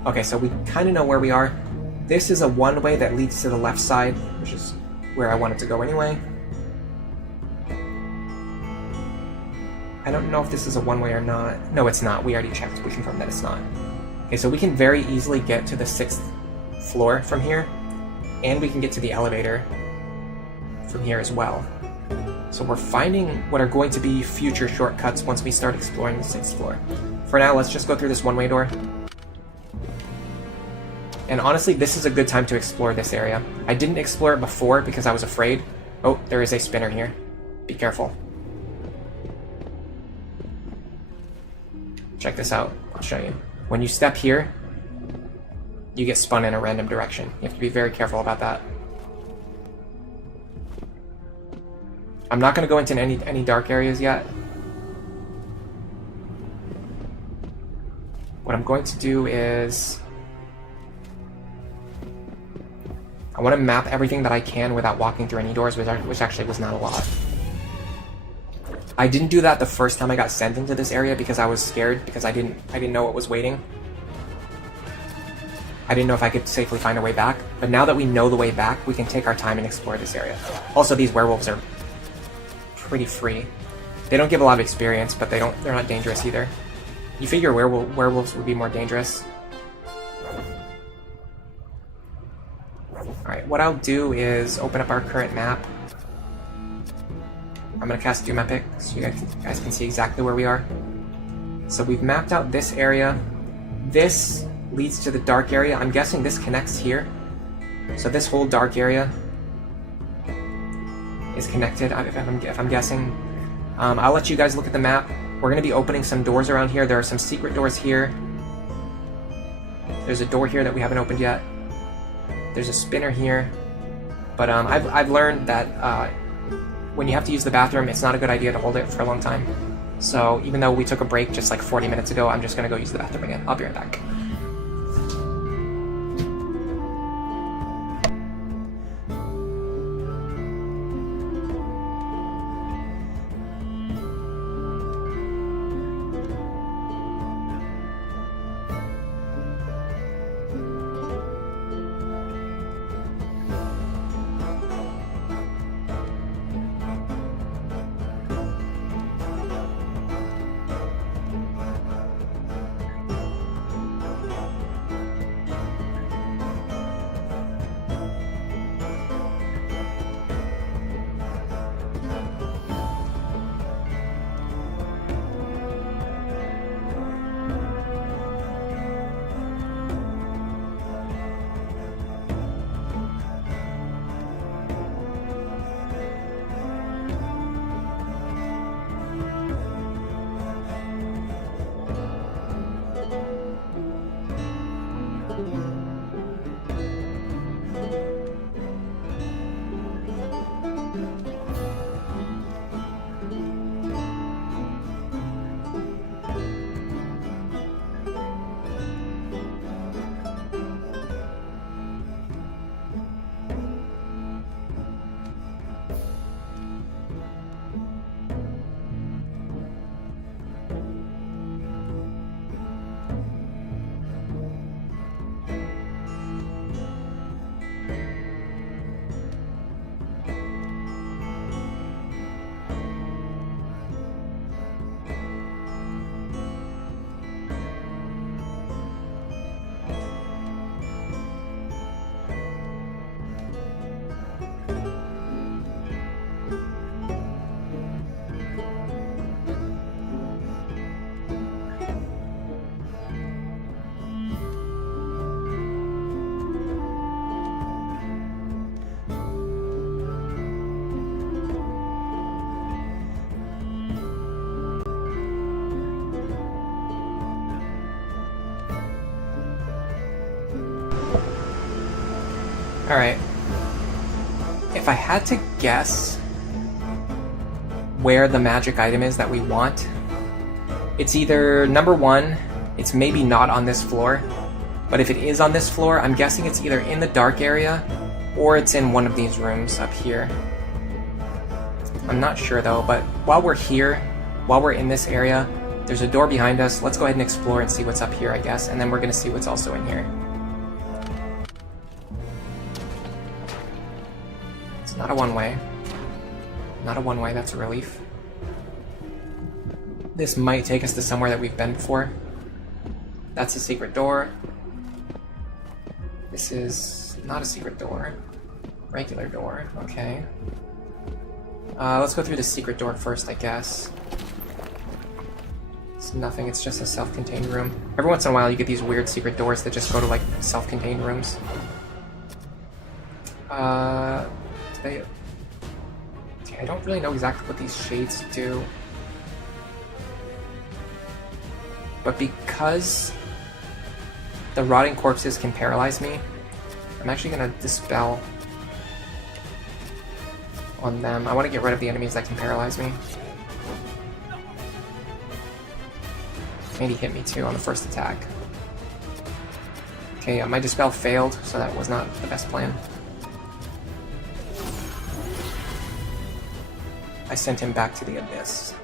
Okay, so we kind of know where we are. This is a one-way that leads to the left side, which is where I wanted to go anyway. I don't know if this is a one-way or not. No, it's not. We already checked. We confirmed that it's not. Okay, so we can very easily get to the 6th floor from here, and we can get to the elevator from here as well. So we're finding what are going to be future shortcuts once we start exploring the 6th floor. For now, let's just go through this one-way door. And honestly, this is a good time to explore this area. I didn't explore it before because I was afraid. Oh, there is a spinner here. Be careful. Check this out. I'll show you. When you step here, you get spun in a random direction. You have to be very careful about that. I'm not going to go into any dark areas yet. What I'm going to do is I want to map everything that I can without walking through any doors, which actually was not a lot. I didn't do that the first time I got sent into this area because I was scared, because I didn't know what was waiting. I didn't know if I could safely find a way back, but now that we know the way back, we can take our time and explore this area. Also, these werewolves are pretty free. They don't give a lot of experience, but they're not dangerous either. You figure werewolves would be more dangerous. Alright, what I'll do is open up our current map. I'm going to cast Doom Epic so you guys can see exactly where we are. So we've mapped out this area. This leads to the dark area. I'm guessing this connects here. So this whole dark area is connected, if I'm guessing. I'll let you guys look at the map. We're going to be opening some doors around here. There are some secret doors here. There's a door here that we haven't opened yet. There's a spinner here. But I've learned that when you have to use the bathroom, it's not a good idea to hold it for a long time. So even though we took a break just like 40 minutes ago, I'm just going to go use the bathroom again. I'll be right back. Alright. If I had to guess where the magic item is that we want, it's either, number one, it's maybe not on this floor, but if it is on this floor, I'm guessing it's either in the dark area or it's in one of these rooms up here. I'm not sure though, but while we're here, while we're in this area, there's a door behind us. Let's go ahead and explore and see what's up here, I guess, and then we're going to see what's also in here. It's not a one-way. Not a one-way, that's a relief. This might take us to somewhere that we've been before. That's a secret door. This is not a secret door. Regular door, okay. Let's go through the secret door first, I guess. It's nothing, it's just a self-contained room. Every once in a while you get these weird secret doors that just go to, like, self-contained rooms. I don't really know exactly what these shades do. But because the rotting corpses can paralyze me, I'm actually gonna dispel on them. I want to get rid of the enemies that can paralyze me. And he hit me too on the first attack. Okay, my dispel failed, so that was not the best plan. I sent him back to the abyss.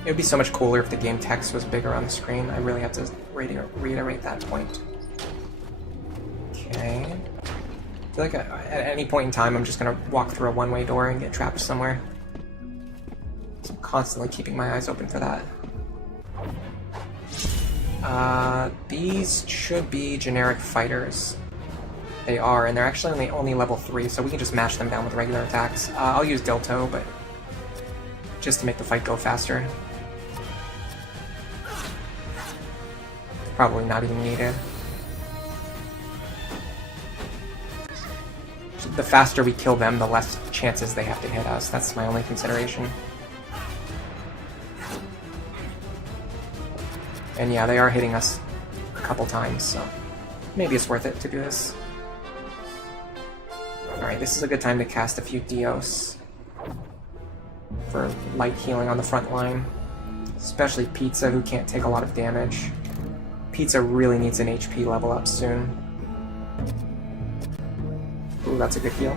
It would be so much cooler if the game text was bigger on the screen. I really have to reiterate that point. Okay. I feel like at any point in time I'm just going to walk through a one-way door and get trapped somewhere. So I'm constantly keeping my eyes open for that. These should be generic fighters. They are, and they're actually only level 3, so we can just mash them down with regular attacks. I'll use Dilto, but just to make the fight go faster. Probably not even needed. The faster we kill them, the less chances they have to hit us. That's my only consideration. And yeah, they are hitting us a couple times, so maybe it's worth it to do this. Alright, this is a good time to cast a few Dios for light healing on the front line. Especially Pizza, who can't take a lot of damage. Pizza really needs an HP level up soon. Ooh, that's a good heal.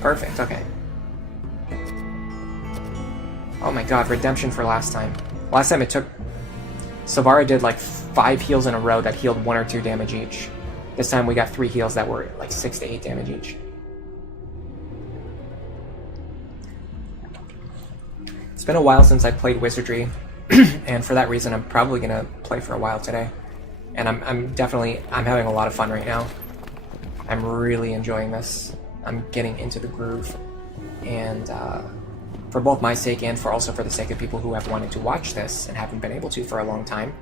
Perfect, okay. Oh my god, redemption for last time. Last time it took... Savara did like 5 heals in a row that healed 1 or 2 damage each. This time we got 3 heals that were like 6 to 8 damage each. It's been a while since I played Wizardry, and for that reason I'm probably gonna play for a while today. And I'm having a lot of fun right now. I'm really enjoying this. I'm getting into the groove. And for both my sake and also for the sake of people who have wanted to watch this and haven't been able to for a long time,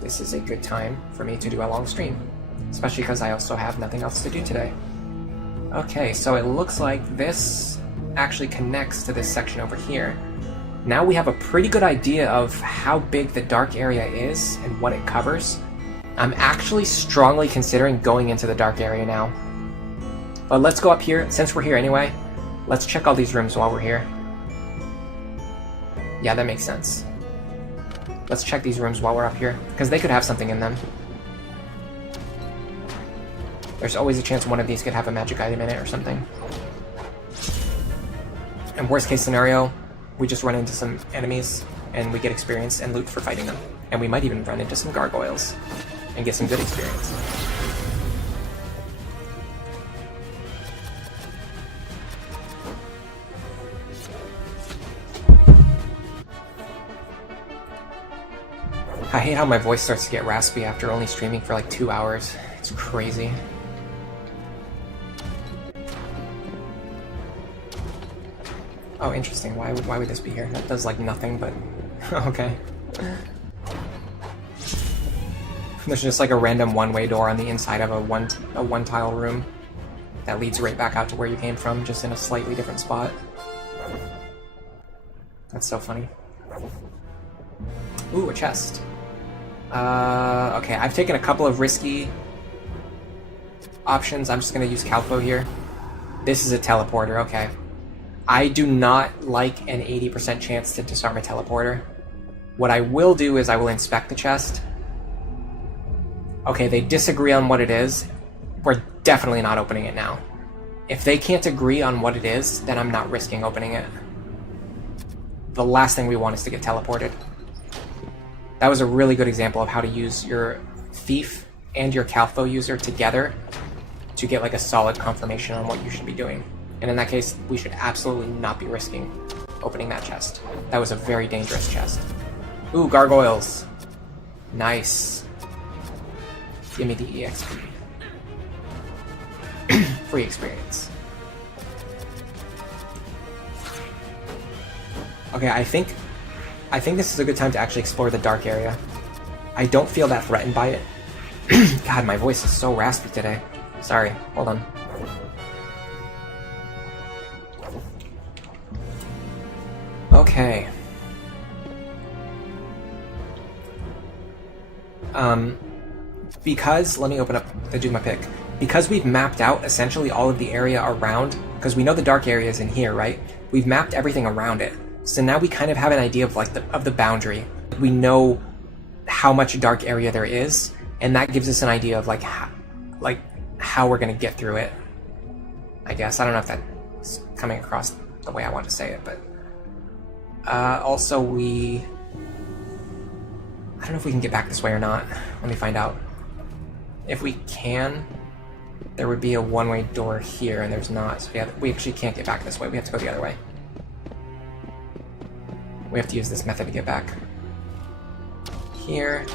this is a good time for me to do a long stream. Especially because I also have nothing else to do today. Okay, so it looks like this actually connects to this section over here. Now we have a pretty good idea of how big the dark area is and what it covers. I'm actually strongly considering going into the dark area now. But let's go up here, since we're here anyway. Let's check all these rooms while we're here. Yeah, that makes sense. Let's check these rooms while we're up here, because they could have something in them. There's always a chance one of these could have a magic item in it or something. And worst case scenario, we just run into some enemies and we get experience and loot for fighting them. And we might even run into some gargoyles and get some good experience. I hate how my voice starts to get raspy after only streaming for like 2 hours. It's crazy. Oh, interesting. Why would this be here? That does like nothing, but okay. There's just like a random one-way door on the inside of a one-tile room that leads right back out to where you came from, just in a slightly different spot. That's so funny. Ooh, a chest. Okay, I've taken a couple of risky options. I'm just gonna use Calpo here. This is a teleporter, okay. I do not like an 80% chance to disarm a teleporter. What I will do is I will inspect the chest. Okay, they disagree on what it is. We're definitely not opening it now. If they can't agree on what it is, then I'm not risking opening it. The last thing we want is to get teleported. That was a really good example of how to use your Thief and your Calpho user together to get like a solid confirmation on what you should be doing. And in that case, we should absolutely not be risking opening that chest. That was a very dangerous chest. Ooh, gargoyles. Nice. Give me the EXP. Free experience. Okay, I think this is a good time to actually explore the dark area. I don't feel that threatened by it. God, my voice is so raspy today. Sorry, hold on. Okay. Because, let me open up the Duma pick. Because we've mapped out essentially all of the area around, because we know the dark area is in here, right? We've mapped everything around it. So now we kind of have an idea of like the boundary. We know how much dark area there is, and that gives us an idea of like how we're gonna get through it. I guess. I don't know if that's coming across the way I want to say it, but also I don't know if we can get back this way or not. Let me find out. If we can, there would be a one-way door here, and there's not. So we actually can't get back this way. We have to go the other way. We have to use this method to get back. Here,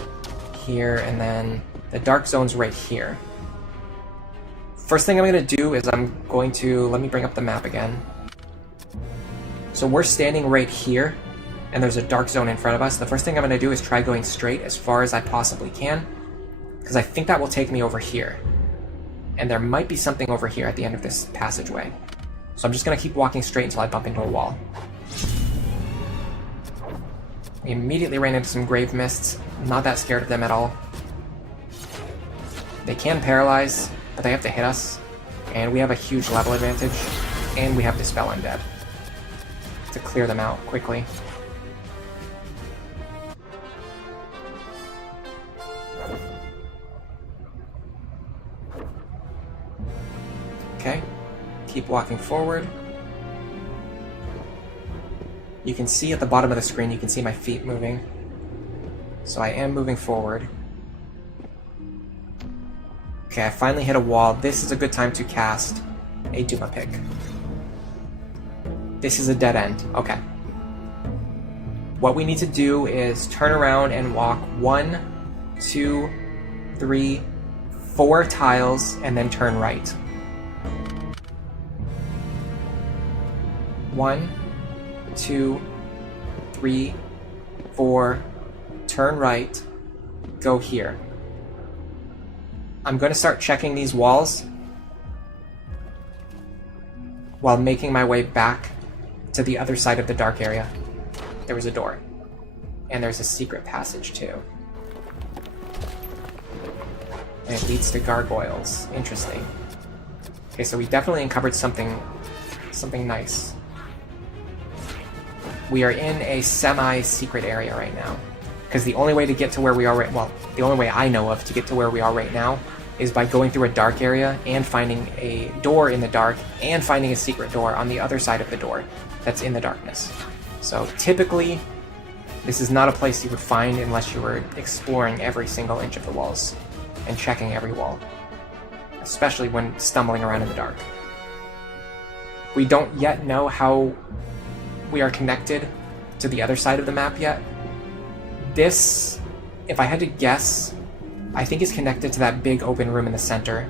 here, and then the dark zone's right here. First thing I'm going to do is I'm going to... Let me bring up the map again. So we're standing right here, and there's a dark zone in front of us. The first thing I'm going to do is try going straight as far as I possibly can, because I think that will take me over here. And there might be something over here at the end of this passageway. So I'm just going to keep walking straight until I bump into a wall. We immediately ran into some grave mists. I'm not that scared of them at all. They can paralyze, but they have to hit us. And we have a huge level advantage. And we have Dispel Undead to clear them out quickly. Okay, keep walking forward. You can see at the bottom of the screen, you can see my feet moving. So I am moving forward. Okay, I finally hit a wall. This is a good time to cast a Duma pick. This is a dead end. Okay. What we need to do is turn around and walk 1, 2, 3, 4 tiles, and then turn right. 1, 2, 3, 4, turn right, go here. I'm going to start checking these walls while making my way back to the other side of the dark area. There was a door. And there's a secret passage too. And it leads to gargoyles. Interesting. Okay, so we definitely uncovered something nice. We are in a semi-secret area right now. Because the only way to get to where we are right... Well, the only way I know of to get to where we are right now is by going through a dark area and finding a door in the dark and finding a secret door on the other side of the door that's in the darkness. So typically, this is not a place you would find unless you were exploring every single inch of the walls and checking every wall. Especially when stumbling around in the dark. We don't yet know how we are connected to the other side of the map yet. This, if I had to guess, I think is connected to that big open room in the center.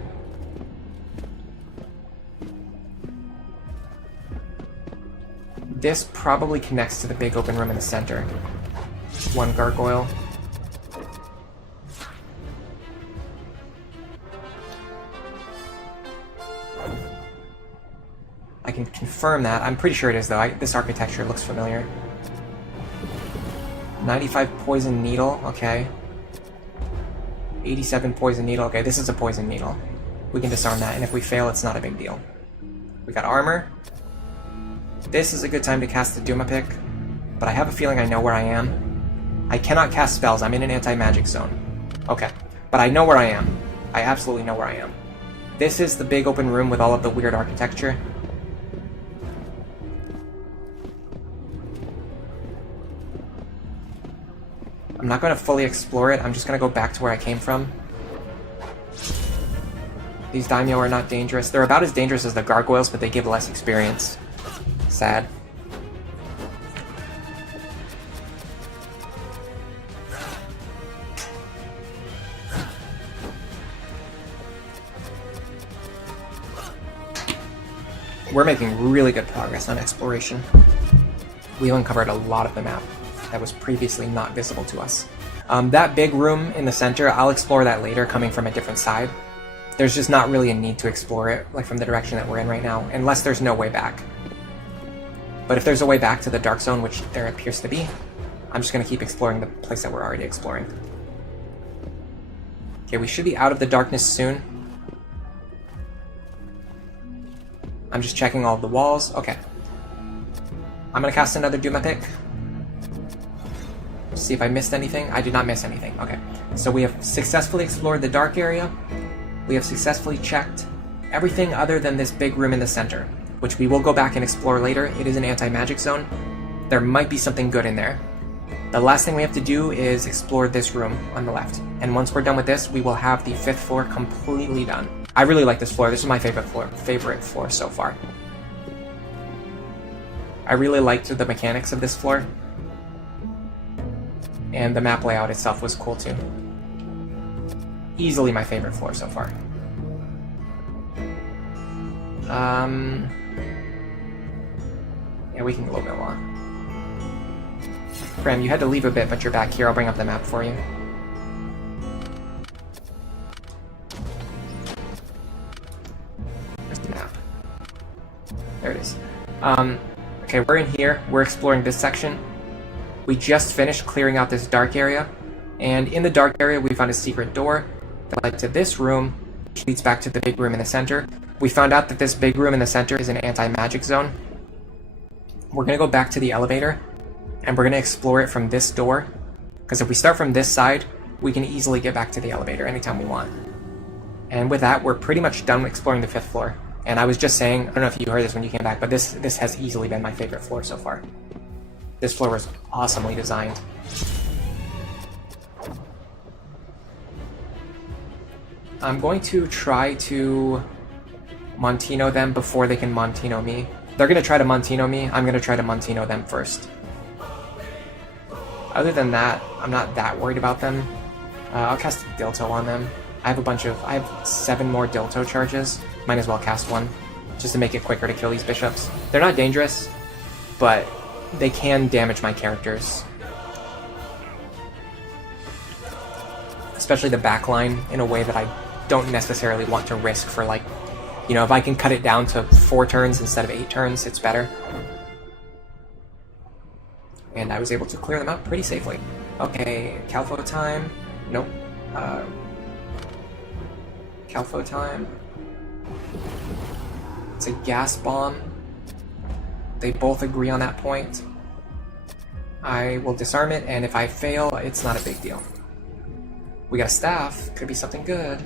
This probably connects to the big open room in the center. One gargoyle. I can confirm that. I'm pretty sure it is, though. This architecture looks familiar. 95 poison needle, okay. 87 poison needle, okay, this is a poison needle. We can disarm that, and if we fail, it's not a big deal. We got armor. This is a good time to cast the Duma pick, but I have a feeling I know where I am. I cannot cast spells, I'm in an anti-magic zone. Okay, but I know where I am. I absolutely know where I am. This is the big open room with all of the weird architecture. I'm not going to fully explore it, I'm just going to go back to where I came from. These daimyo are not dangerous. They're about as dangerous as the gargoyles, but they give less experience. Sad. We're making really good progress on exploration. We've uncovered a lot of the map that was previously not visible to us. That big room in the center, I'll explore that later, coming from a different side. There's just not really a need to explore it, like from the direction that we're in right now, unless there's no way back. But if there's a way back to the dark zone, which there appears to be, I'm just going to keep exploring the place that we're already exploring. Okay, we should be out of the darkness soon. I'm just checking all of the walls. Okay. I'm going to cast another Doom Epic. See if I missed anything. I did not miss anything. Okay. So we have successfully explored the dark area. We have successfully checked everything other than this big room in the center, which we will go back and explore later. It is an anti-magic zone. There might be something good in there. The last thing we have to do is explore this room on the left. And once we're done with this, we will have the 5th floor completely done. I really like this floor. This is my favorite floor so far. I really liked the mechanics of this floor. And the map layout itself was cool too. Easily my favorite floor so far. Yeah, we can go mill on. Graham, you had to leave a bit, but you're back here. I'll bring up the map for you. Where's the map? There it is. Okay, we're in here. We're exploring this section. We just finished clearing out this dark area. And in the dark area, we found a secret door that led to this room, which leads back to the big room in the center. We found out that this big room in the center is an anti-magic zone. We're going to go back to the elevator, and we're going to explore it from this door. Because if we start from this side, we can easily get back to the elevator anytime we want. And with that, we're pretty much done exploring the 5th floor. And I was just saying, I don't know if you heard this when you came back, but this has easily been my favorite floor so far. This floor was awesomely designed. I'm going to try to Montino them before they can Montino me. They're going to try to Montino me, I'm going to try to Montino them first. Other than that, I'm not that worried about them. I'll cast Dilto on them. I have 7 more Dilto charges. Might as well cast one, just to make it quicker to kill these bishops. They're not dangerous, but they can damage my characters. Especially the backline in a way that I don't necessarily want to risk for, like, you know, if I can cut it down to 4 turns instead of 8 turns, it's better. And I was able to clear them out pretty safely. Okay, Calfo time. Nope. Calfo time. It's a gas bomb. They both agree on that point. I will disarm it, and if I fail, it's not a big deal. We got a staff. Could be something good.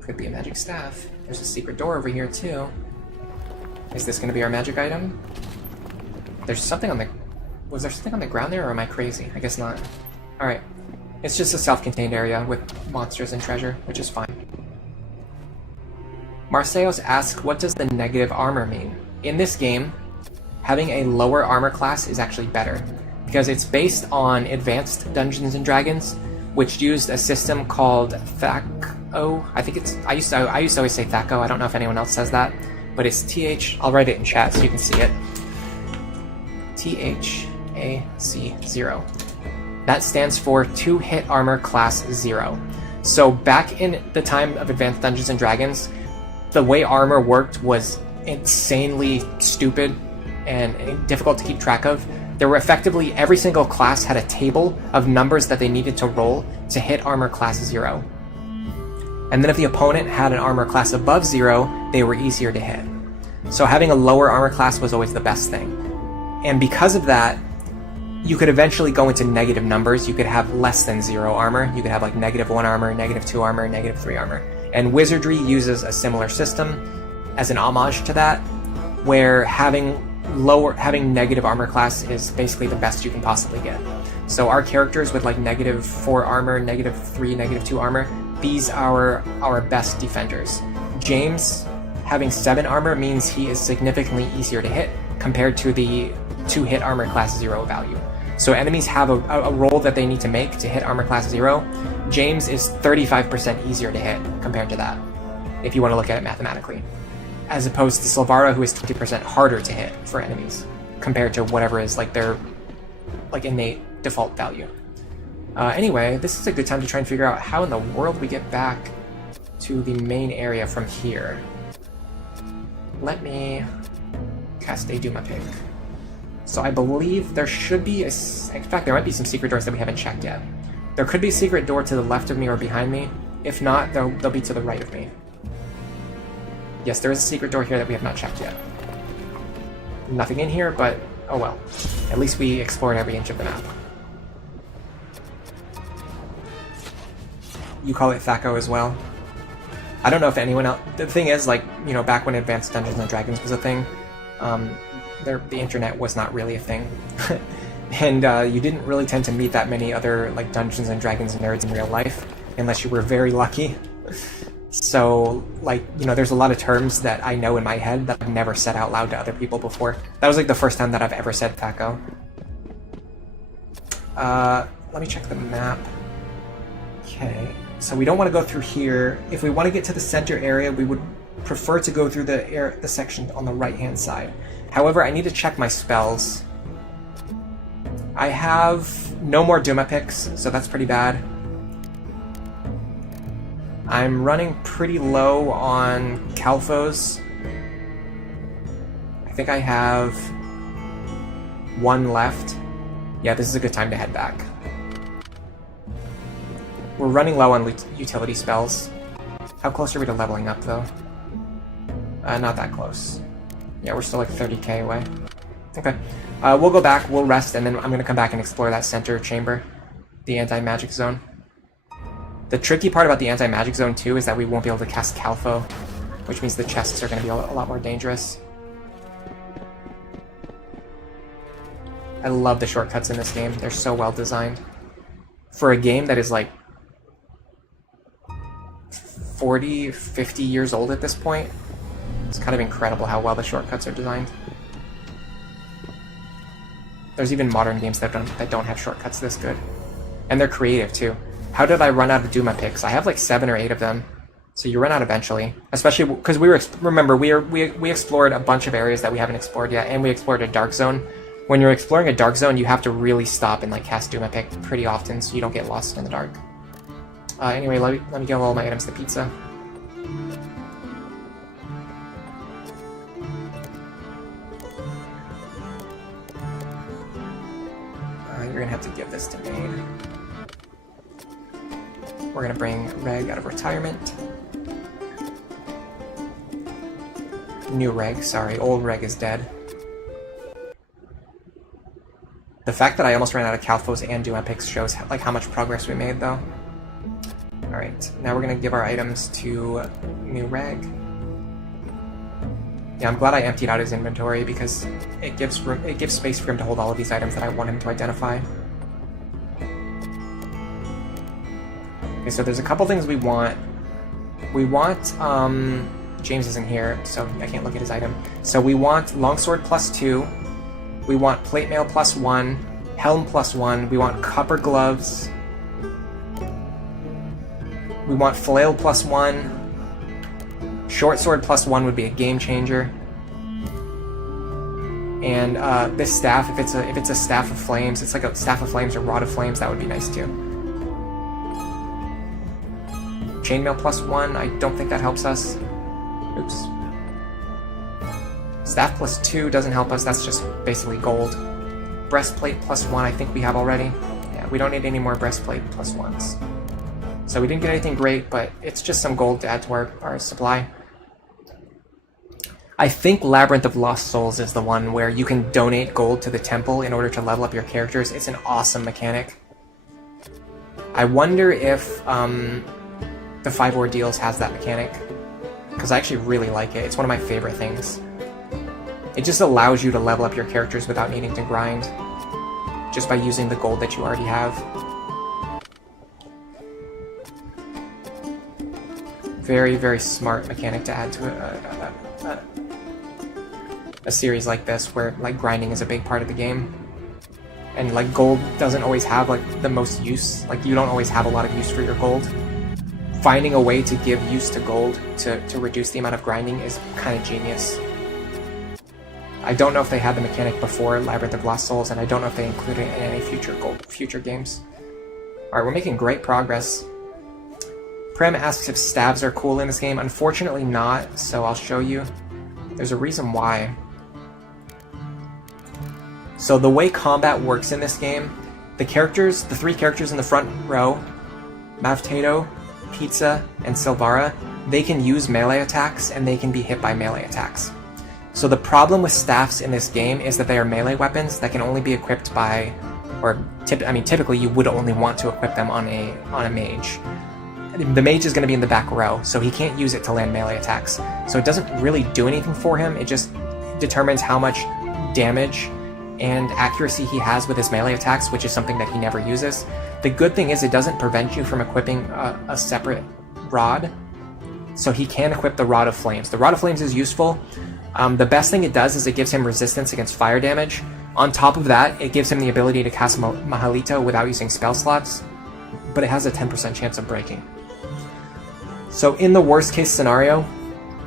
Could be a magic staff. There's a secret door over here, too. Is this going to be our magic item? There's something on the... Was there something on the ground there, or am I crazy? I guess not. Alright. It's just a self-contained area with monsters and treasure, which is fine. Marseos asks, what does the negative armor mean? In this game, having a lower armor class is actually better, because it's based on Advanced Dungeons & Dragons, which used a system called THAC-O. I think it's... I used to always say THAC-O. I don't know if anyone else says that, but it's TH... I'll write it in chat so you can see it. THAC0. That stands for 2-hit armor class 0. So back in the time of Advanced Dungeons & Dragons, the way armor worked was insanely stupid and difficult to keep track of. There were effectively, every single class had a table of numbers that they needed to roll to hit armor class 0. And then if the opponent had an armor class above 0, they were easier to hit. So having a lower armor class was always the best thing. And because of that, you could eventually go into negative numbers. You could have less than 0 armor. You could have like -1 armor, -2 armor, -3 armor. And Wizardry uses a similar system as an homage to that, where having negative armor class is basically the best you can possibly get. So our characters with like -4 armor, -3, -2 armor, these are our best defenders. James having 7 armor means he is significantly easier to hit compared to the 2 hit armor class 0 value. So enemies have a roll that they need to make to hit armor class 0. James is 35% easier to hit compared to that, if you want to look at it mathematically. As opposed to Silvara, who is 20% harder to hit for enemies, compared to whatever is like their innate default value. Anyway, this is a good time to try and figure out how in the world we get back to the main area from here. Let me cast a Duma Pig. So I believe there should be in fact, there might be some secret doors that we haven't checked yet. There could be a secret door to the left of me or behind me. If not, they'll be to the right of me. Yes, there is a secret door here that we have not checked yet. Nothing in here, but oh well. At least we explored every inch of the map. You call it Thaco as well? I don't know if anyone else... The thing is, like, you know, back when Advanced Dungeons & Dragons was a thing, the internet was not really a thing. And you didn't really tend to meet that many other, like, Dungeons & Dragons nerds in real life, unless you were very lucky. So, like, you know, there's a lot of terms that I know in my head that I've never said out loud to other people before. That was, like, the first time that I've ever said Thaco. Let me check the map. Okay, so we don't want to go through here. If we want to get to the center area, we would prefer to go through the section on the right-hand side. However, I need to check my spells. I have no more Duma picks, so that's pretty bad. I'm running pretty low on Calphos. I think I have 1 left. Yeah, this is a good time to head back. We're running low on utility spells. How close are we to leveling up, though? Not that close. Yeah, we're still like 30k away. Okay. We'll go back, we'll rest, and then I'm going to come back and explore that center chamber. The anti-magic zone. The tricky part about the anti-magic zone, too, is that we won't be able to cast Calpho, which means the chests are going to be a lot more dangerous. I love the shortcuts in this game. They're so well designed. For a game that is like 40, 50 years old at this point, it's kind of incredible how well the shortcuts are designed. There's even modern games that don't have shortcuts this good. And they're creative, too. How did I run out of Duma picks? I have like 7 or 8 of them. So you run out eventually. Especially because remember, we explored a bunch of areas that we haven't explored yet, and we explored a dark zone. When you're exploring a dark zone, you have to really stop and like cast Duma pick pretty often so you don't get lost in the dark. Anyway, let me give all my items to pizza. You're gonna have to give this to me. We're gonna bring Reg out of retirement. New Reg, sorry, old Reg is dead. The fact that I almost ran out of Calphos and Duma picks shows like how much progress we made, though. Alright, now we're gonna give our items to New Reg. Yeah, I'm glad I emptied out his inventory because it gives space for him to hold all of these items that I want him to identify. Okay, so there's a couple things we want. We want, James isn't here, so I can't look at his item. So we want Longsword +2, we want Plate Mail +1, Helm +1, we want Copper Gloves, we want Flail +1, Short Sword +1 would be a game changer. And this staff, if it's a Staff of Flames, it's like a Staff of Flames or Rod of Flames, that would be nice too. Chainmail +1, I don't think that helps us. Oops. Staff +2 doesn't help us, that's just basically gold. Breastplate +1 I think we have already. Yeah, we don't need any more breastplate +1s. So we didn't get anything great, but it's just some gold to add to our supply. I think Labyrinth of Lost Souls is the one where you can donate gold to the temple in order to level up your characters. It's an awesome mechanic. I wonder if the 5 Ordeals has that mechanic, because I actually really like it. It's one of my favorite things. It just allows you to level up your characters without needing to grind, just by using the gold that you already have. very, very smart mechanic to add to a series like this, where like grinding is a big part of the game. And like gold doesn't always have like the most use. Like you don't always have a lot of use for your gold. Finding a way to give use to gold to reduce the amount of grinding is kind of genius. I don't know if they had the mechanic before Labyrinth of Lost Souls, and I don't know if they included it in any future games. Alright, we're making great progress. Prem asks if stabs are cool in this game. Unfortunately not, so I'll show you. There's a reason why. So the way combat works in this game, the three characters in the front row, Mavtato, Pizza, and Silvara, they can use melee attacks and they can be hit by melee attacks. So the problem with staffs in this game is that they are melee weapons that can only be equipped by, typically you would only want to equip them on a mage. The mage is going to be in the back row, so he can't use it to land melee attacks. So it doesn't really do anything for him, it just determines how much damage and accuracy he has with his melee attacks, which is something that he never uses. The good thing is it doesn't prevent you from equipping a separate rod, so he can equip the Rod of Flames. The Rod of Flames is useful. The best thing it does is it gives him resistance against fire damage. On top of that, it gives him the ability to cast Mahalita without using spell slots, but it has a 10% chance of breaking. So in the worst case scenario,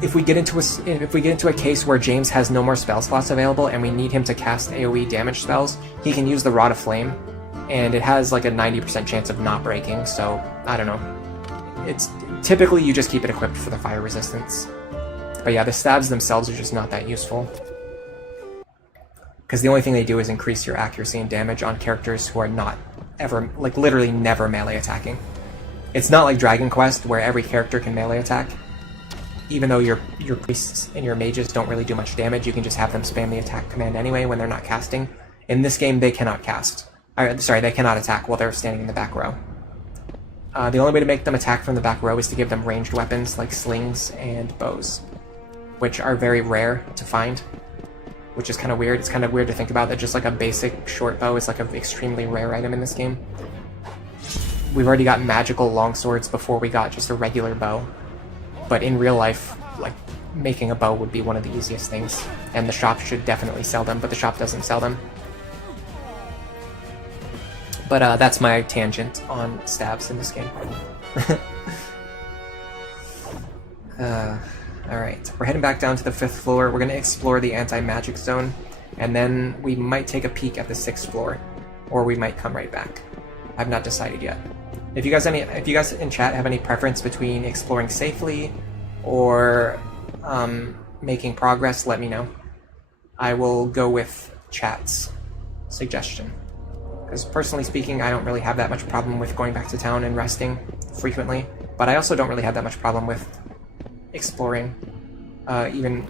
if we get into a case where James has no more spell slots available and we need him to cast AoE damage spells, he can use the Rod of Flame, and it has like a 90% chance of not breaking, so I don't know. It's typically you just keep it equipped for the fire resistance. But yeah, the stabs themselves are just not that useful, because the only thing they do is increase your accuracy and damage on characters who are not ever, like literally never melee attacking. It's not like Dragon Quest where every character can melee attack. Even though your priests and your mages don't really do much damage, you can just have them spam the attack command anyway when they're not casting. In this game, they cannot cast. They cannot attack while they're standing in the back row. The only way to make them attack from the back row is to give them ranged weapons like slings and bows, which are very rare to find, which is kind of weird. It's kind of weird to think about that just like a basic short bow is like an extremely rare item in this game. We've already got magical longswords before we got just a regular bow. But in real life, like, making a bow would be one of the easiest things, and the shop should definitely sell them, but the shop doesn't sell them. But that's my tangent on stabs in this game. Alright, we're heading back down to the 5th floor. We're going to explore the anti-magic zone, and then we might take a peek at the 6th floor, or we might come right back. I've not decided yet. If you guys in chat have any preference between exploring safely or making progress, let me know. I will go with chat's suggestion. Because personally speaking, I don't really have that much problem with going back to town and resting frequently, but I also don't really have that much problem with exploring, even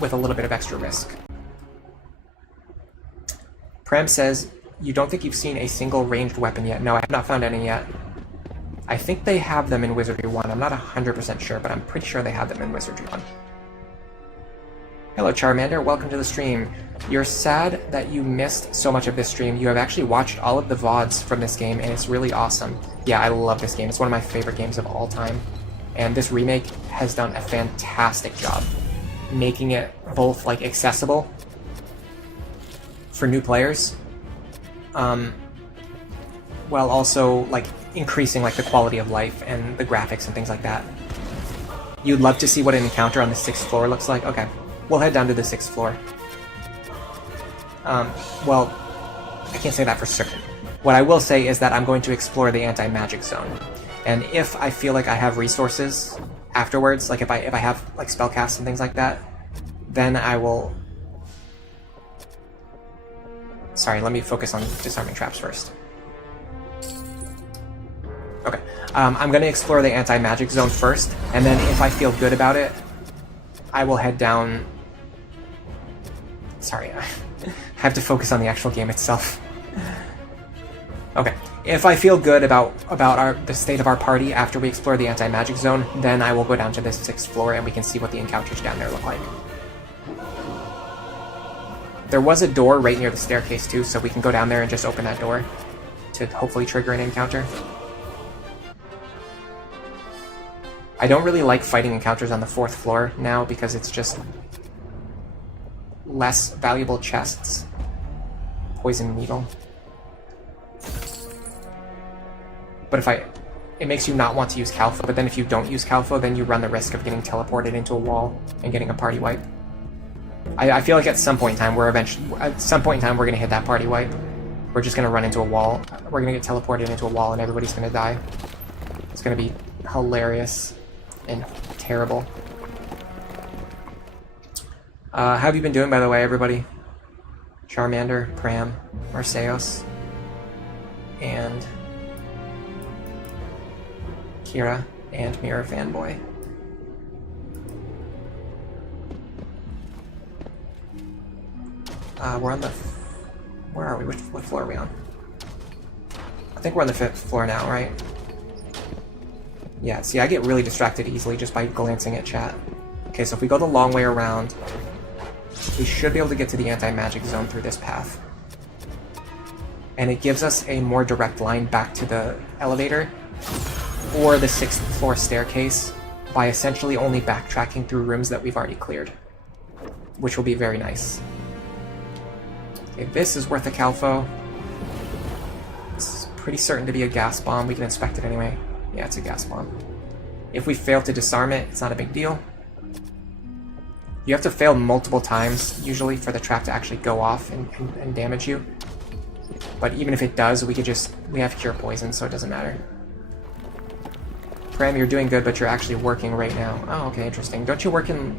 with a little bit of extra risk. Prem says, you don't think you've seen a single ranged weapon yet? No, I have not found any yet. I think they have them in Wizardry 1. I'm not 100% sure, but I'm pretty sure they have them in Wizardry 1. Hello Charmander, welcome to the stream. You're sad that you missed so much of this stream. You have actually watched all of the VODs from this game, and it's really awesome. Yeah, I love this game. It's one of my favorite games of all time. And this remake has done a fantastic job making it both like accessible for new players, while also like increasing like the quality of life and the graphics and things like that. You'd love to see what an encounter on the 6th floor looks like? Okay, we'll head down to the 6th floor. Well, I can't say that for certain. What I will say is that I'm going to explore the anti-magic zone. And if I feel like I have resources afterwards, like if I have like spellcasts and things like that, then I will... Sorry, let me focus on disarming traps first. Okay, I'm going to explore the anti-magic zone first, and then if I feel good about it, I will head down... Sorry, I have to focus on the actual game itself. Okay, if I feel good about the state of our party after we explore the anti-magic zone, then I will go down to this 6th floor and we can see what the encounters down there look like. There was a door right near the staircase too, so we can go down there and just open that door to hopefully trigger an encounter. I don't really like fighting encounters on the 4th floor now because it's just less valuable chests. Poison needle. But it makes you not want to use Calpha, but then if you don't use Calpha, then you run the risk of getting teleported into a wall and getting a party wipe. I feel like at some point in time we're gonna hit that party wipe. We're just gonna run into a wall. We're gonna get teleported into a wall and everybody's gonna die. It's gonna be hilarious and terrible. How have you been doing, by the way, everybody? Charmander, Pram, Marseos, and Kira, and Mirror Fanboy. We're on the... Where are we? What floor are we on? I think we're on the 5th floor now, right? Yeah, see, I get really distracted easily just by glancing at chat. Okay, so if we go the long way around, we should be able to get to the anti-magic zone through this path. And it gives us a more direct line back to the elevator or the 6th floor staircase by essentially only backtracking through rooms that we've already cleared, which will be very nice. Okay, this is worth a Calpho. It's pretty certain to be a gas bomb. We can inspect it anyway. Yeah, it's a gas bomb. If we fail to disarm it, it's not a big deal. You have to fail multiple times, usually, for the trap to actually go off and damage you. But even if it does, we have Cure Poison, so it doesn't matter. Pram, you're doing good, but you're actually working right now. Oh, okay, interesting. Don't you work in...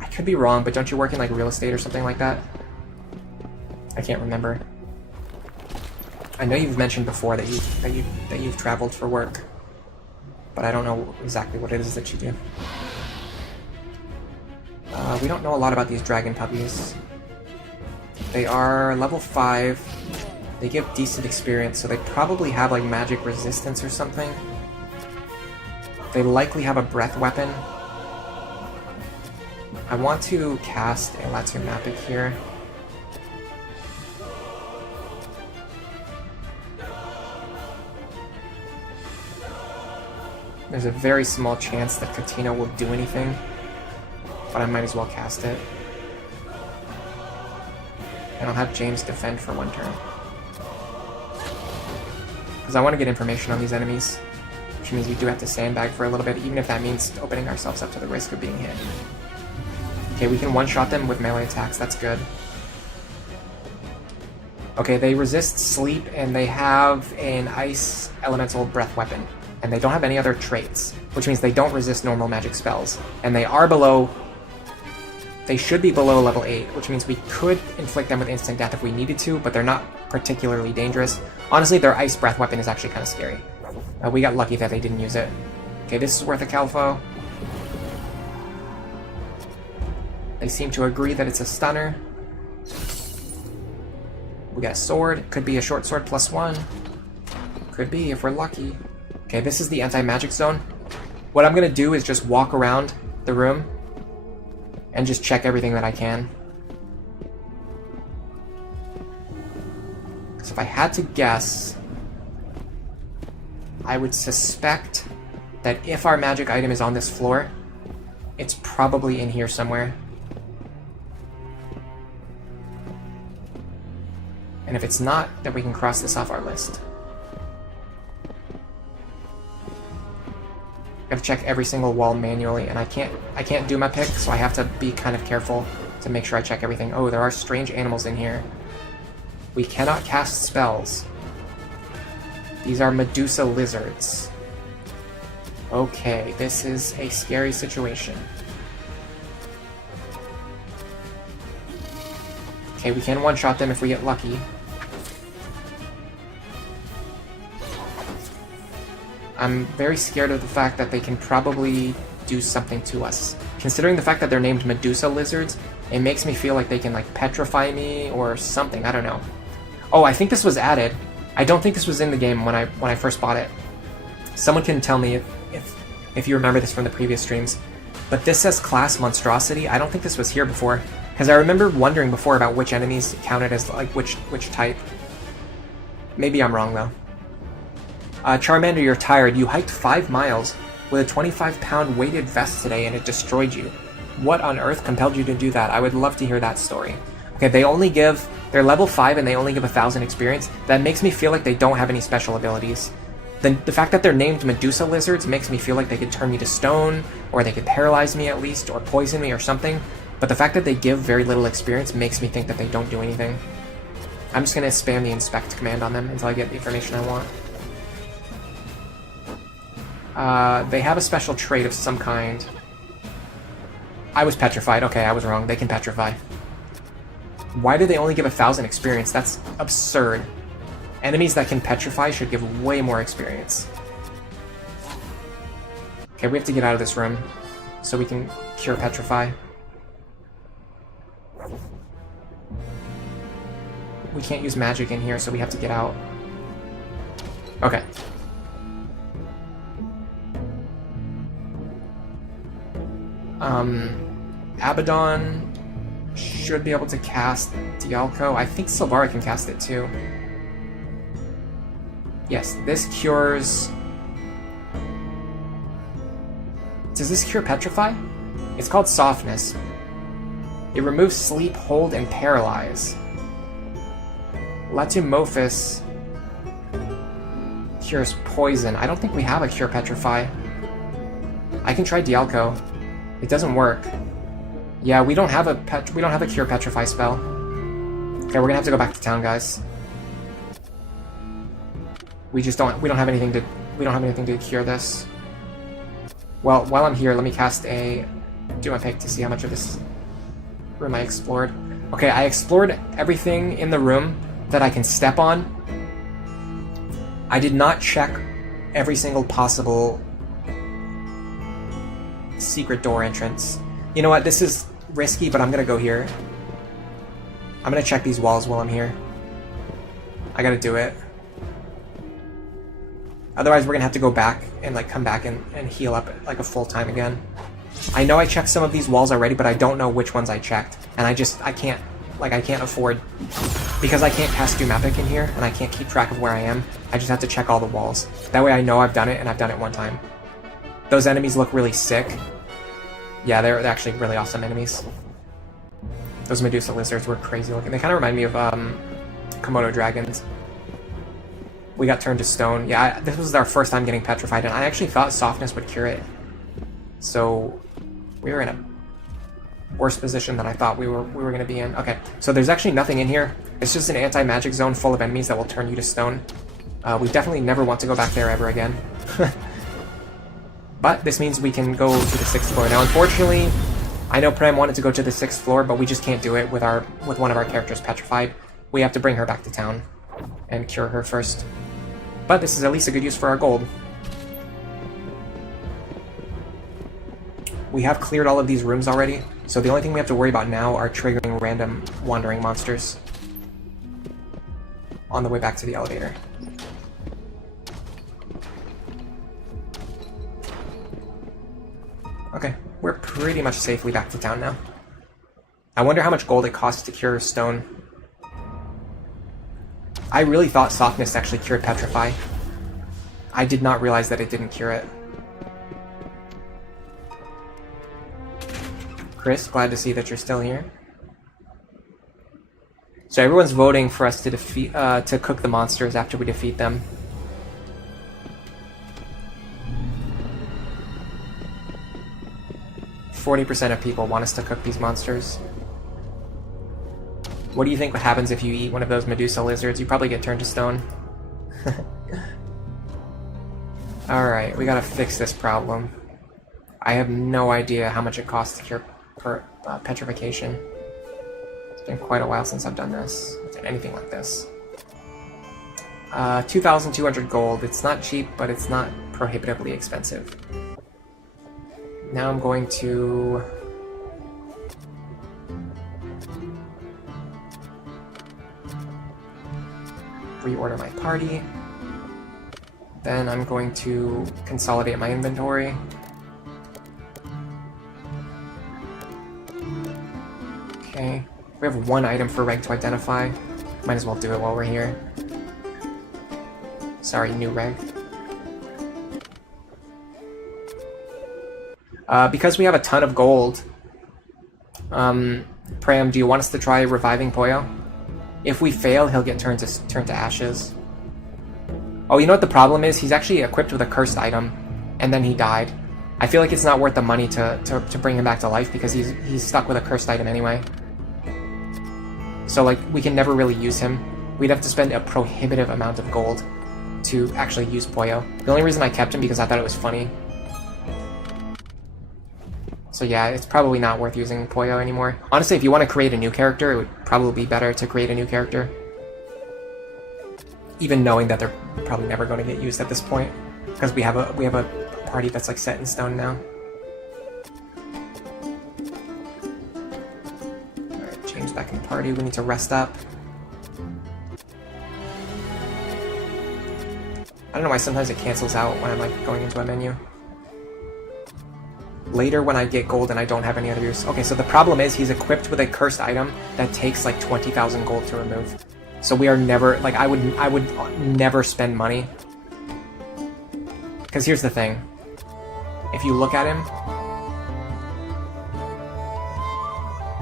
I could be wrong, but don't you work in, like, real estate or something like that? I can't remember. I know you've mentioned before that you've traveled for work, but I don't know exactly what it is that you do. We don't know a lot about these dragon puppies. They are level 5. They give decent experience, so they probably have like magic resistance or something. They likely have a breath weapon. I want to cast a Latsu Mapic here. There's a very small chance that Katina will do anything, but I might as well cast it. And I'll have James defend for 1 turn. Because I want to get information on these enemies, which means we do have to sandbag for a little bit, even if that means opening ourselves up to the risk of being hit. Okay, we can one-shot them with melee attacks, that's good. Okay, they resist sleep, and they have an ice elemental breath weapon. And they don't have any other traits, which means they don't resist normal magic spells. And they are below... They should be below level 8, which means we could inflict them with instant death if we needed to, but they're not particularly dangerous. Honestly, their ice breath weapon is actually kind of scary. We got lucky that they didn't use it. Okay, this is worth a Calpho. They seem to agree that it's a stunner. We got a sword. Could be a short sword +1. Could be, if we're lucky. Okay, this is the anti-magic zone. What I'm going to do is just walk around the room and just check everything that I can. Because if I had to guess, I would suspect that if our magic item is on this floor, it's probably in here somewhere. And if it's not, then we can cross this off our list. I have to check every single wall manually, and I can't do my pick, so I have to be kind of careful to make sure I check everything. Oh, there are strange animals in here. We cannot cast spells. These are Medusa lizards. Okay, this is a scary situation. Okay, we can one-shot them if we get lucky. I'm very scared of the fact that they can probably do something to us. Considering the fact that they're named Medusa lizards, it makes me feel like they can, like, petrify me or something. I don't know. Oh, I think this was added. I don't think this was in the game when I first bought it. Someone can tell me if you remember this from the previous streams. But this says class monstrosity. I don't think this was here before, because I remember wondering before about which enemies counted as, like, which type. Maybe I'm wrong, though. Charmander, you're tired. You hiked 5 miles. with a 25-pound weighted vest today and it destroyed you. What on earth compelled you to do that? I would love to hear that story. Okay, they're level 5 and they only give 1,000 experience. That makes me feel like they don't have any special abilities. The fact that they're named Medusa lizards makes me feel like they could turn me to stone, or they could paralyze me at least, or poison me or something. But the fact that they give very little experience makes me think that they don't do anything. I'm just going to spam the inspect command on them until I get the information I want. They have a special trait of some kind. I was petrified. Okay, I was wrong. They can petrify. Why do they only give 1,000 experience? That's absurd. Enemies that can petrify should give way more experience. Okay, we have to get out of this room so we can cure petrify. We can't use magic in here, so we have to get out. Okay. Abaddon should be able to cast Dialco. I think Silvara can cast it too. Yes, this cures... Does this cure Petrify? It's called Softness. It removes Sleep, Hold, and Paralyze. Latummophis cures Poison. I don't think we have a Cure Petrify. I can try Dialco. It doesn't work. Yeah, we don't have a Cure Petrify spell. Okay, we're gonna have to go back to town, guys. We don't have anything to cure this. Well, while I'm here, let me do my pick to see how much of this room I explored. Okay, I explored everything in the room that I can step on. I did not check every single possible secret door entrance. You know what, this is risky, but I'm gonna go here. I'm gonna check these walls while I'm here. I gotta do it. Otherwise, we're gonna have to go back and come back and heal up a full time again. I know I checked some of these walls already, but I don't know which ones I checked. And I can't afford, because I can't cast Doom Epic in here, and I can't keep track of where I am. I just have to check all the walls. That way I know I've done it, and I've done it one time. Those enemies look really sick. Yeah, they're actually really awesome enemies. Those Medusa lizards were crazy looking. They kind of remind me of Komodo dragons. We got turned to stone. Yeah, this was our first time getting petrified, and I actually thought Softness would cure it. So we were in a worse position than I thought we were going to be in. Okay, so there's actually nothing in here. It's just an anti-magic zone full of enemies that will turn you to stone. We definitely never want to go back there ever again. But this means we can go to the 6th floor. Now, unfortunately, I know Prem wanted to go to the 6th floor, but we just can't do it with one of our characters petrified. We have to bring her back to town and cure her first. But this is at least a good use for our gold. We have cleared all of these rooms already, so the only thing we have to worry about now are triggering random wandering monsters on the way back to the elevator. Okay, we're pretty much safely back to town now. I wonder how much gold it costs to cure stone. I really thought Softness actually cured Petrify. I did not realize that it didn't cure it. Chris, glad to see that you're still here. So everyone's voting for us to cook the monsters after we defeat them. %40 of people want us to cook these monsters. What do you think happens if you eat one of those Medusa lizards? You probably get turned to stone. Alright, we gotta fix this problem. I have no idea how much it costs to cure petrification. It's been quite a while since I've done this. Anything like this. 2,200 gold. It's not cheap, but it's not prohibitively expensive. Now I'm going to... reorder my party. Then I'm going to consolidate my inventory. Okay, we have one item for reg to identify. Might as well do it while we're here. Sorry, new reg. Because we have a ton of gold, Pram, do you want us to try reviving Poyo? If we fail, he'll get turned to ashes. Oh, you know what the problem is? He's actually equipped with a cursed item, and then he died. I feel like it's not worth the money to bring him back to life because he's stuck with a cursed item anyway. So like we can never really use him. We'd have to spend a prohibitive amount of gold to actually use Poyo. The only reason I kept him because I thought it was funny. So yeah, it's probably not worth using Poyo anymore. Honestly, if you want to create a new character, it would probably be better to create a new character. Even knowing that they're probably never going to get used at this point. Because we have a party that's like set in stone now. Alright, James back in the party. We need to rest up. I don't know why sometimes it cancels out when I'm like going into a menu. Later when I get gold and I don't have any other use. Okay, so the problem is he's equipped with a cursed item that takes like 20,000 gold to remove. So we are never, like I would never spend money. Because here's the thing. If you look at him,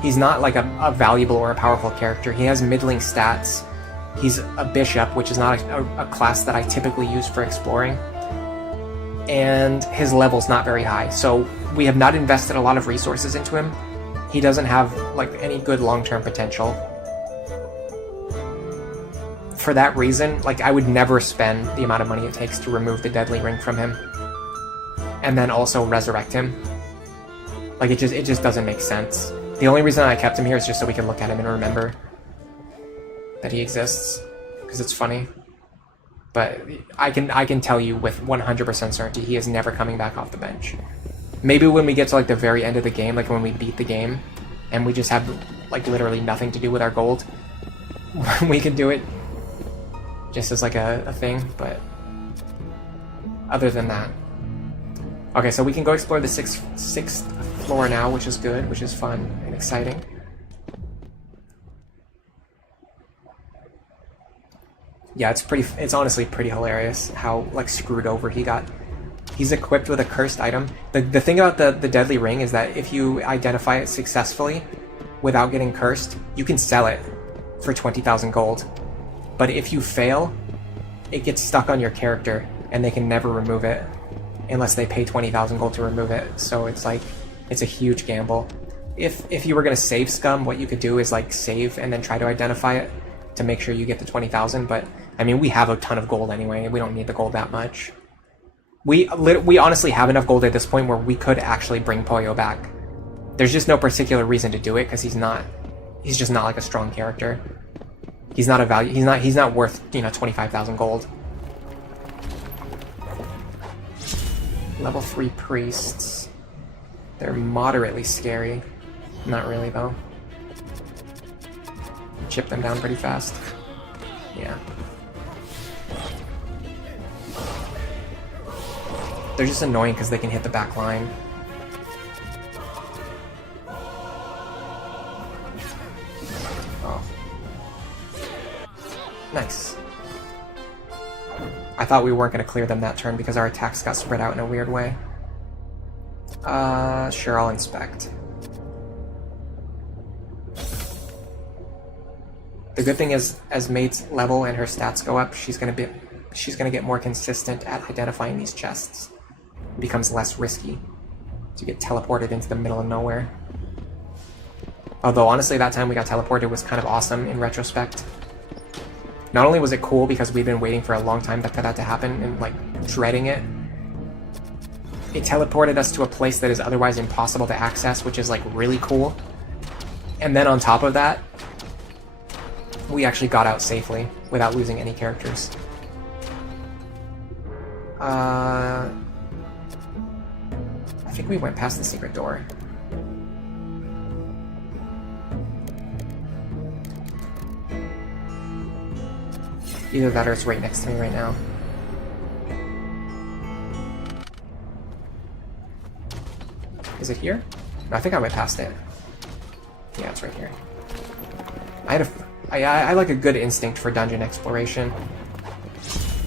he's not like a valuable or a powerful character. He has middling stats. He's a bishop, which is not a class that I typically use for exploring. And his level's not very high. So we have not invested a lot of resources into him. He doesn't have like any good long-term potential. For that reason, like I would never spend the amount of money it takes to remove the deadly ring from him. And then also resurrect him. Like it just doesn't make sense. The only reason I kept him here is just so we can look at him and remember that he exists. Because it's funny. But I can tell you with 100% certainty he is never coming back off the bench. Maybe when we get to like the very end of the game, like when we beat the game, and we just have like literally nothing to do with our gold, we can do it just as like a thing, but other than that. Okay, so we can go explore the sixth floor now, which is good, which is fun and exciting. Yeah, it's honestly pretty hilarious how like screwed over he got. He's equipped with a cursed item. The thing about the deadly ring is that if you identify it successfully without getting cursed, you can sell it for 20,000 gold. But if you fail, it gets stuck on your character and they can never remove it unless they pay 20,000 gold to remove it. So it's like it's a huge gamble. If you were gonna save scum, what you could do is like save and then try to identify it to make sure you get the 20,000, but I mean, we have a ton of gold anyway. We don't need the gold that much. We honestly have enough gold at this point where we could actually bring Poyo back. There's just no particular reason to do it because he's just not like a strong character. He's not a value. He's not worth 25,000 gold. Level 3 priests. They're moderately scary. Not really though. Chip them down pretty fast. Yeah. They're just annoying because they can hit the back line. Oh. Nice. I thought we weren't going to clear them that turn because our attacks got spread out in a weird way. Sure, I'll inspect. The good thing is, as Maid's level and her stats go up, she's gonna get more consistent at identifying these chests. It becomes less risky to get teleported into the middle of nowhere. Although honestly, that time we got teleported was kind of awesome in retrospect. Not only was it cool because we've been waiting for a long time for that to happen and like dreading it, it teleported us to a place that is otherwise impossible to access, which is like really cool. And then on top of that, we actually got out safely without losing any characters. I think we went past the secret door. Either that or it's right next to me right now. Is it here? No, I think I went past it. Yeah, it's right here. I like a good instinct for dungeon exploration.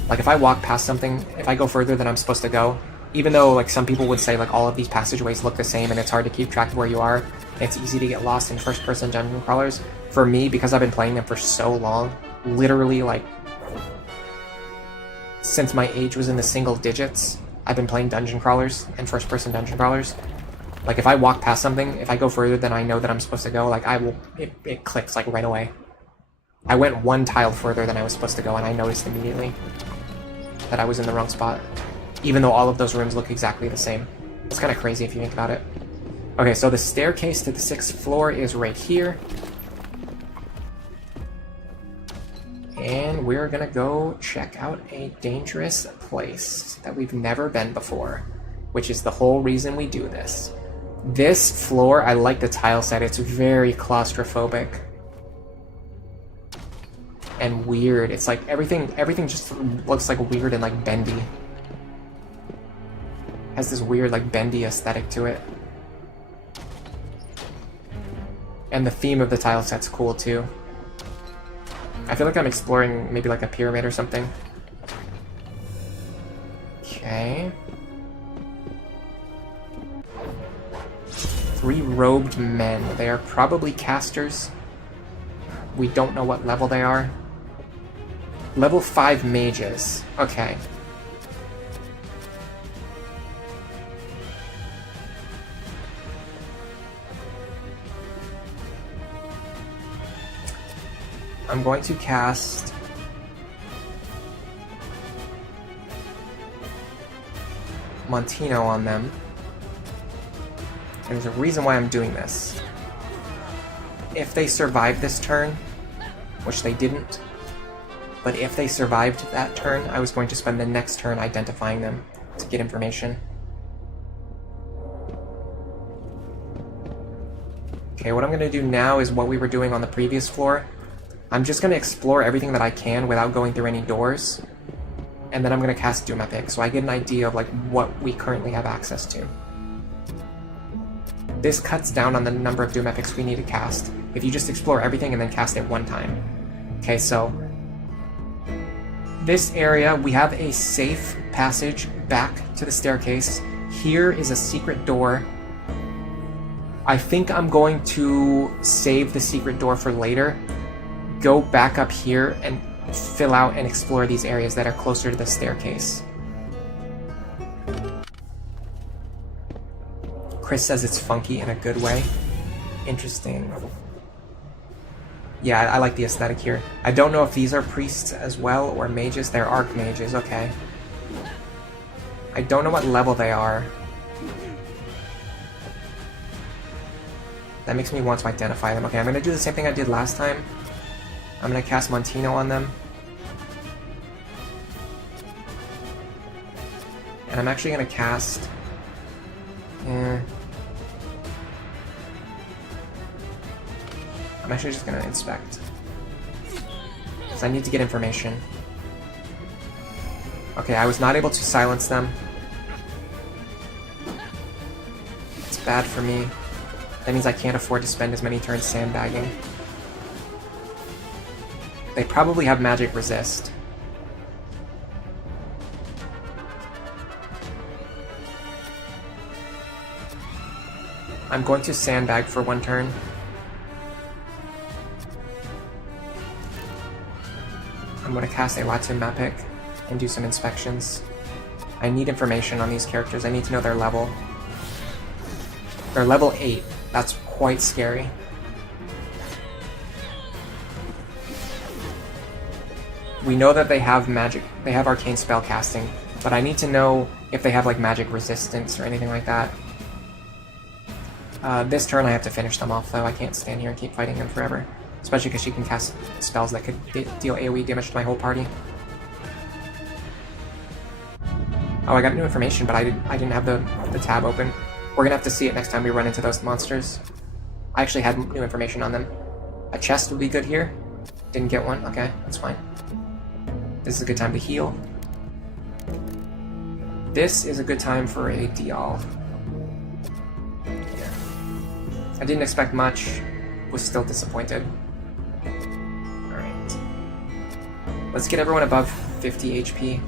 Like if I walk past something, if I go further than I'm supposed to go, even though like some people would say like all of these passageways look the same and it's hard to keep track of where you are, and it's easy to get lost in first-person dungeon crawlers, for me, because I've been playing them for so long, literally like since my age was in the single digits, I've been playing dungeon crawlers and first-person dungeon crawlers. Like if I walk past something, if I go further than I know that I'm supposed to go, like it clicks like right away. I went one tile further than I was supposed to go and I noticed immediately that I was in the wrong spot, even though all of those rooms look exactly the same. It's kind of crazy if you think about it. Okay, so the staircase to the 6th floor is right here. And we're gonna go check out a dangerous place that we've never been before, which is the whole reason we do this. This floor, I like the tile set. It's very claustrophobic and weird. It's like everything just looks like weird and like bendy. Has this weird like bendy aesthetic to it. And the theme of the tile set's cool too. I feel like I'm exploring maybe like a pyramid or something. Okay. 3 robed men. They are probably casters. We don't know what level they are. Level 5 mages. Okay. I'm going to cast Montino on them. And there's a reason why I'm doing this. If they survive this turn, which they didn't, but if they survived that turn, I was going to spend the next turn identifying them to get information. Okay, what I'm going to do now is what we were doing on the previous floor. I'm just going to explore everything that I can without going through any doors, and then I'm going to cast Doom Epic, so I get an idea of like what we currently have access to. This cuts down on the number of Doom Epics we need to cast if you just explore everything and then cast it one time. Okay, so this area, we have a safe passage back to the staircase. Here is a secret door. I think I'm going to save the secret door for later, go back up here and fill out and explore these areas that are closer to the staircase. Chris says it's funky in a good way. Interesting. Yeah, I like the aesthetic here. I don't know if these are priests as well or mages. They're archmages, okay. I don't know what level they are. That makes me want to identify them. Okay, I'm gonna do the same thing I did last time. I'm gonna cast Montino on them. And I'm actually gonna cast... I'm actually just gonna inspect. Because I need to get information. Okay, I was not able to silence them. It's bad for me. That means I can't afford to spend as many turns sandbagging. They probably have magic resist. I'm going to sandbag for one turn. I'm going to cast a Latin Mapic and do some inspections. I need information on these characters. I need to know their level. They're level 8. That's quite scary. We know that they have magic, they have arcane spell casting, but I need to know if they have like magic resistance or anything like that. This turn I have to finish them off though. I can't stand here and keep fighting them forever. Especially because she can cast spells that could deal AoE damage to my whole party. Oh, I got new information, but I didn't have the tab open. We're gonna have to see it next time we run into those monsters. I actually had new information on them. A chest would be good here. Didn't get one. Okay, that's fine. This is a good time to heal. This is a good time for a Dial. Yeah. I didn't expect much. Was still disappointed. Alright. Let's get everyone above 50 HP.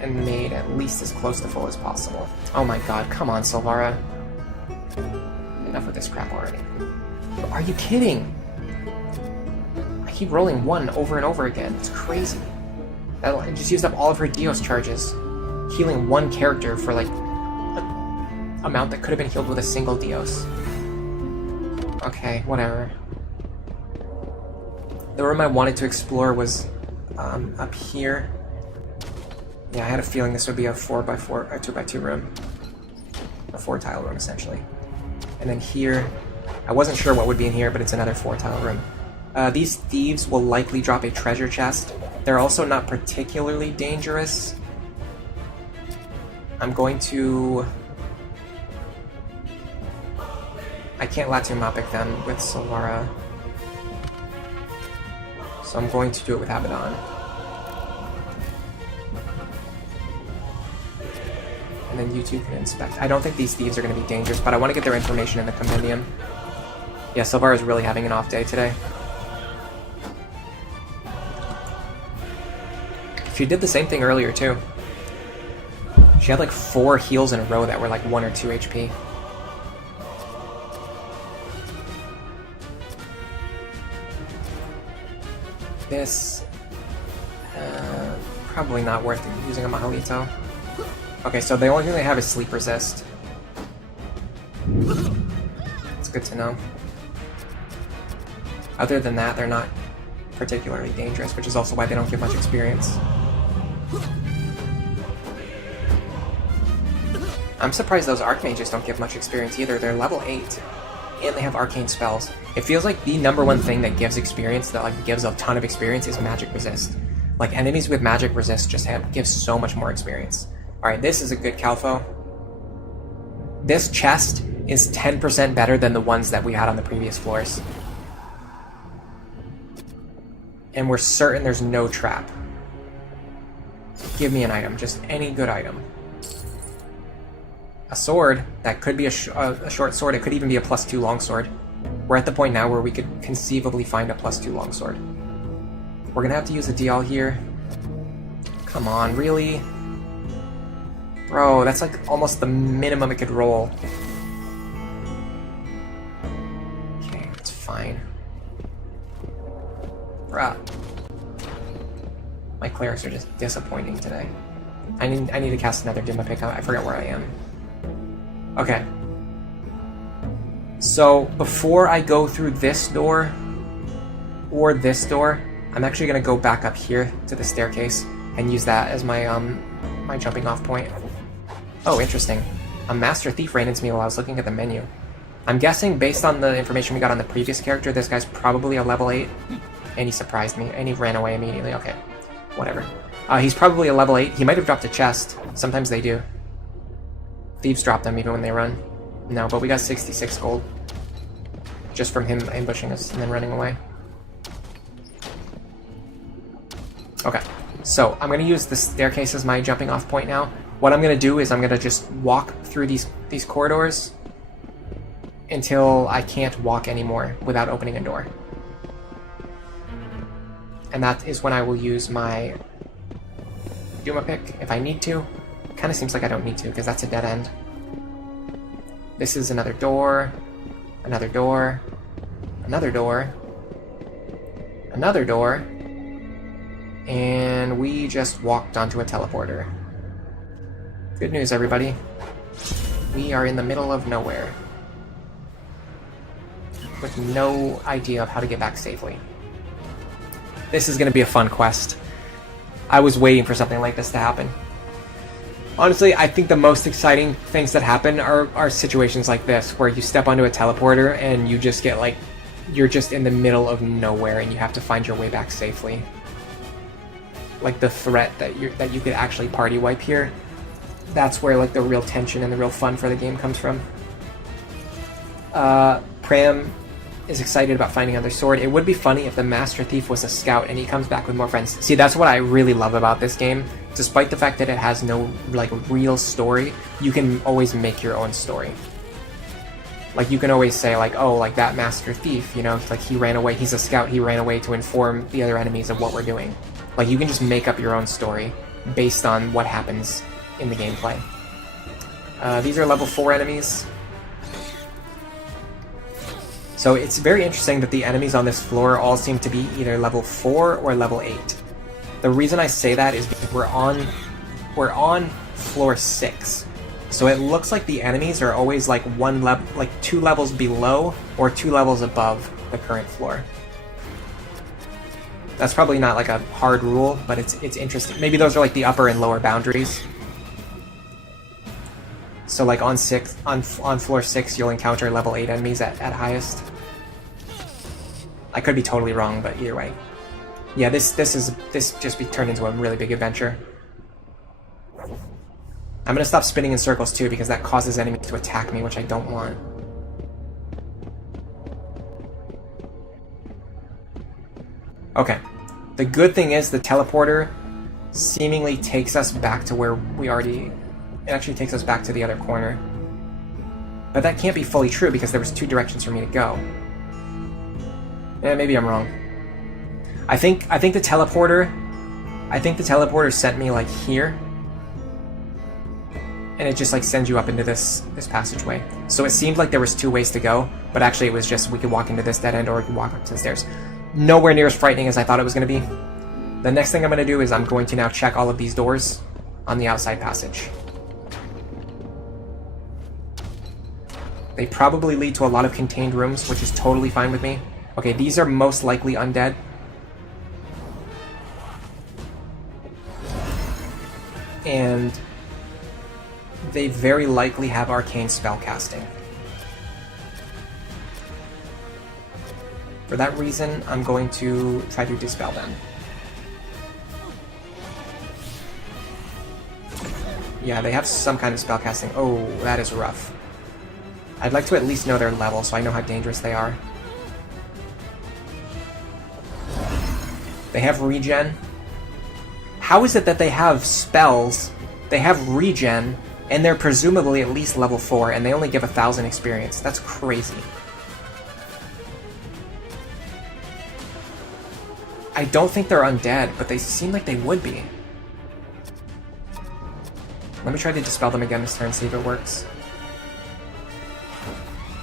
and made at least as close to full as possible. Oh my god, come on, Silvara. Enough with this crap already. Are you kidding? I keep rolling 1 over and over again. It's crazy. I just used up all of her Dios charges, healing 1 character for like an amount that could have been healed with a single Dios. Okay, whatever. The room I wanted to explore was up here. Yeah, I had a feeling this would be a 4x4, a 2x2 room. A 4-tile room, essentially. And then here, I wasn't sure what would be in here, but it's another 4-tile room. These thieves will likely drop a treasure chest. They're also not particularly dangerous. I'm going to... I can't Latumapic them with Silvara. So I'm going to do it with Abaddon. And then you two can inspect. I don't think these thieves are going to be dangerous, but I want to get their information in the compendium. Yeah, Silvara is really having an off day today. She did the same thing earlier, too. She had like 4 heals in a row that were like 1 or 2 HP. This... probably not worth using a Mahalito. Okay, so the only thing they have is sleep resist. It's good to know. Other than that, they're not particularly dangerous, which is also why they don't give much experience. I'm surprised those Archmages don't give much experience either. They're level 8, and they have arcane spells. It feels like the #1 thing that gives experience, that like gives a ton of experience, is magic resist. Like enemies with magic resist just give so much more experience. Alright, this is a good Calfo. This chest is 10% better than the ones that we had on the previous floors. And we're certain there's no trap. Give me an item, just any good item. A sword, that could be a short sword, it could even be a +2 longsword. We're at the point now where we could conceivably find a +2 longsword. We're gonna have to use a Dial here. Come on, really? Bro, that's like almost the minimum it could roll. Okay, it's fine. Bruh. My clerics are just disappointing today. I need to cast another Dimapic. I forget where I am. Okay. So, before I go through this door, or this door, I'm actually going to go back up here to the staircase and use that as my my jumping off point. Oh, interesting. A Master Thief ran into me while I was looking at the menu. I'm guessing, based on the information we got on the previous character, this guy's probably a level 8. And he surprised me, and he ran away immediately. Okay, whatever. He's probably a level 8. He might have dropped a chest. Sometimes they do. Thieves drop them even when they run. No, but we got 66 gold. Just from him ambushing us and then running away. Okay, so I'm going to use the staircase as my jumping off point now. What I'm going to do is I'm going to just walk through these corridors until I can't walk anymore without opening a door. And that is when I will use my Dumapic if I need to. Kind of seems like I don't need to because that's a dead end. This is another door, another door, another door, another door, and we just walked onto a teleporter. Good news, everybody. We are in the middle of nowhere with no idea of how to get back safely. This is going to be a fun quest. I was waiting for something like this to happen. Honestly, I think the most exciting things that happen are situations like this, where you step onto a teleporter and you just get like, you're just in the middle of nowhere and you have to find your way back safely. Like the threat that you could actually party wipe here. That's where like the real tension and the real fun for the game comes from. Pram is excited about finding another sword. It would be funny if the Master Thief was a scout and he comes back with more friends. See, that's what I really love about this game. Despite the fact that it has no like real story, you can always make your own story. Like you can always say like, oh, like that Master Thief, you know, like he ran away, he's a scout, he ran away to inform the other enemies of what we're doing. Like you can just make up your own story based on what happens in the gameplay. These are level 4 enemies. So it's very interesting that the enemies on this floor all seem to be either level 4 or level 8. The reason I say that is because we're on floor 6. So it looks like the enemies are always like 2 levels below or 2 levels above the current floor. That's probably not like a hard rule, but it's interesting. Maybe those are like the upper and lower boundaries. So like on floor 6, you'll encounter level 8 enemies at highest. I could be totally wrong, but either way. Yeah, this just turned into a really big adventure. I'm gonna stop spinning in circles too, because that causes enemies to attack me, which I don't want. Okay. The good thing is the teleporter seemingly takes us back to where we already... It actually takes us back to the other corner. But that can't be fully true because there was 2 directions for me to go. Maybe I'm wrong. I think the teleporter sent me like here. And it just like sends you up into this passageway. So it seemed like there was 2 ways to go, but actually it was just we could walk into this dead end or we could walk up to the stairs. Nowhere near as frightening as I thought it was going to be. The next thing I'm going to do is I'm going to now check all of these doors on the outside passage. They probably lead to a lot of contained rooms, which is totally fine with me. Okay, these are most likely undead. And they very likely have arcane spellcasting. For that reason, I'm going to try to dispel them. Yeah, they have some kind of spellcasting. Oh, that is rough. I'd like to at least know their level so I know how dangerous they are. They have regen. How is it that they have spells, they have regen, and they're presumably at least level 4, and they only give 1,000 experience? That's crazy. I don't think they're undead, but they seem like they would be. Let me try to dispel them again this turn, see if it works.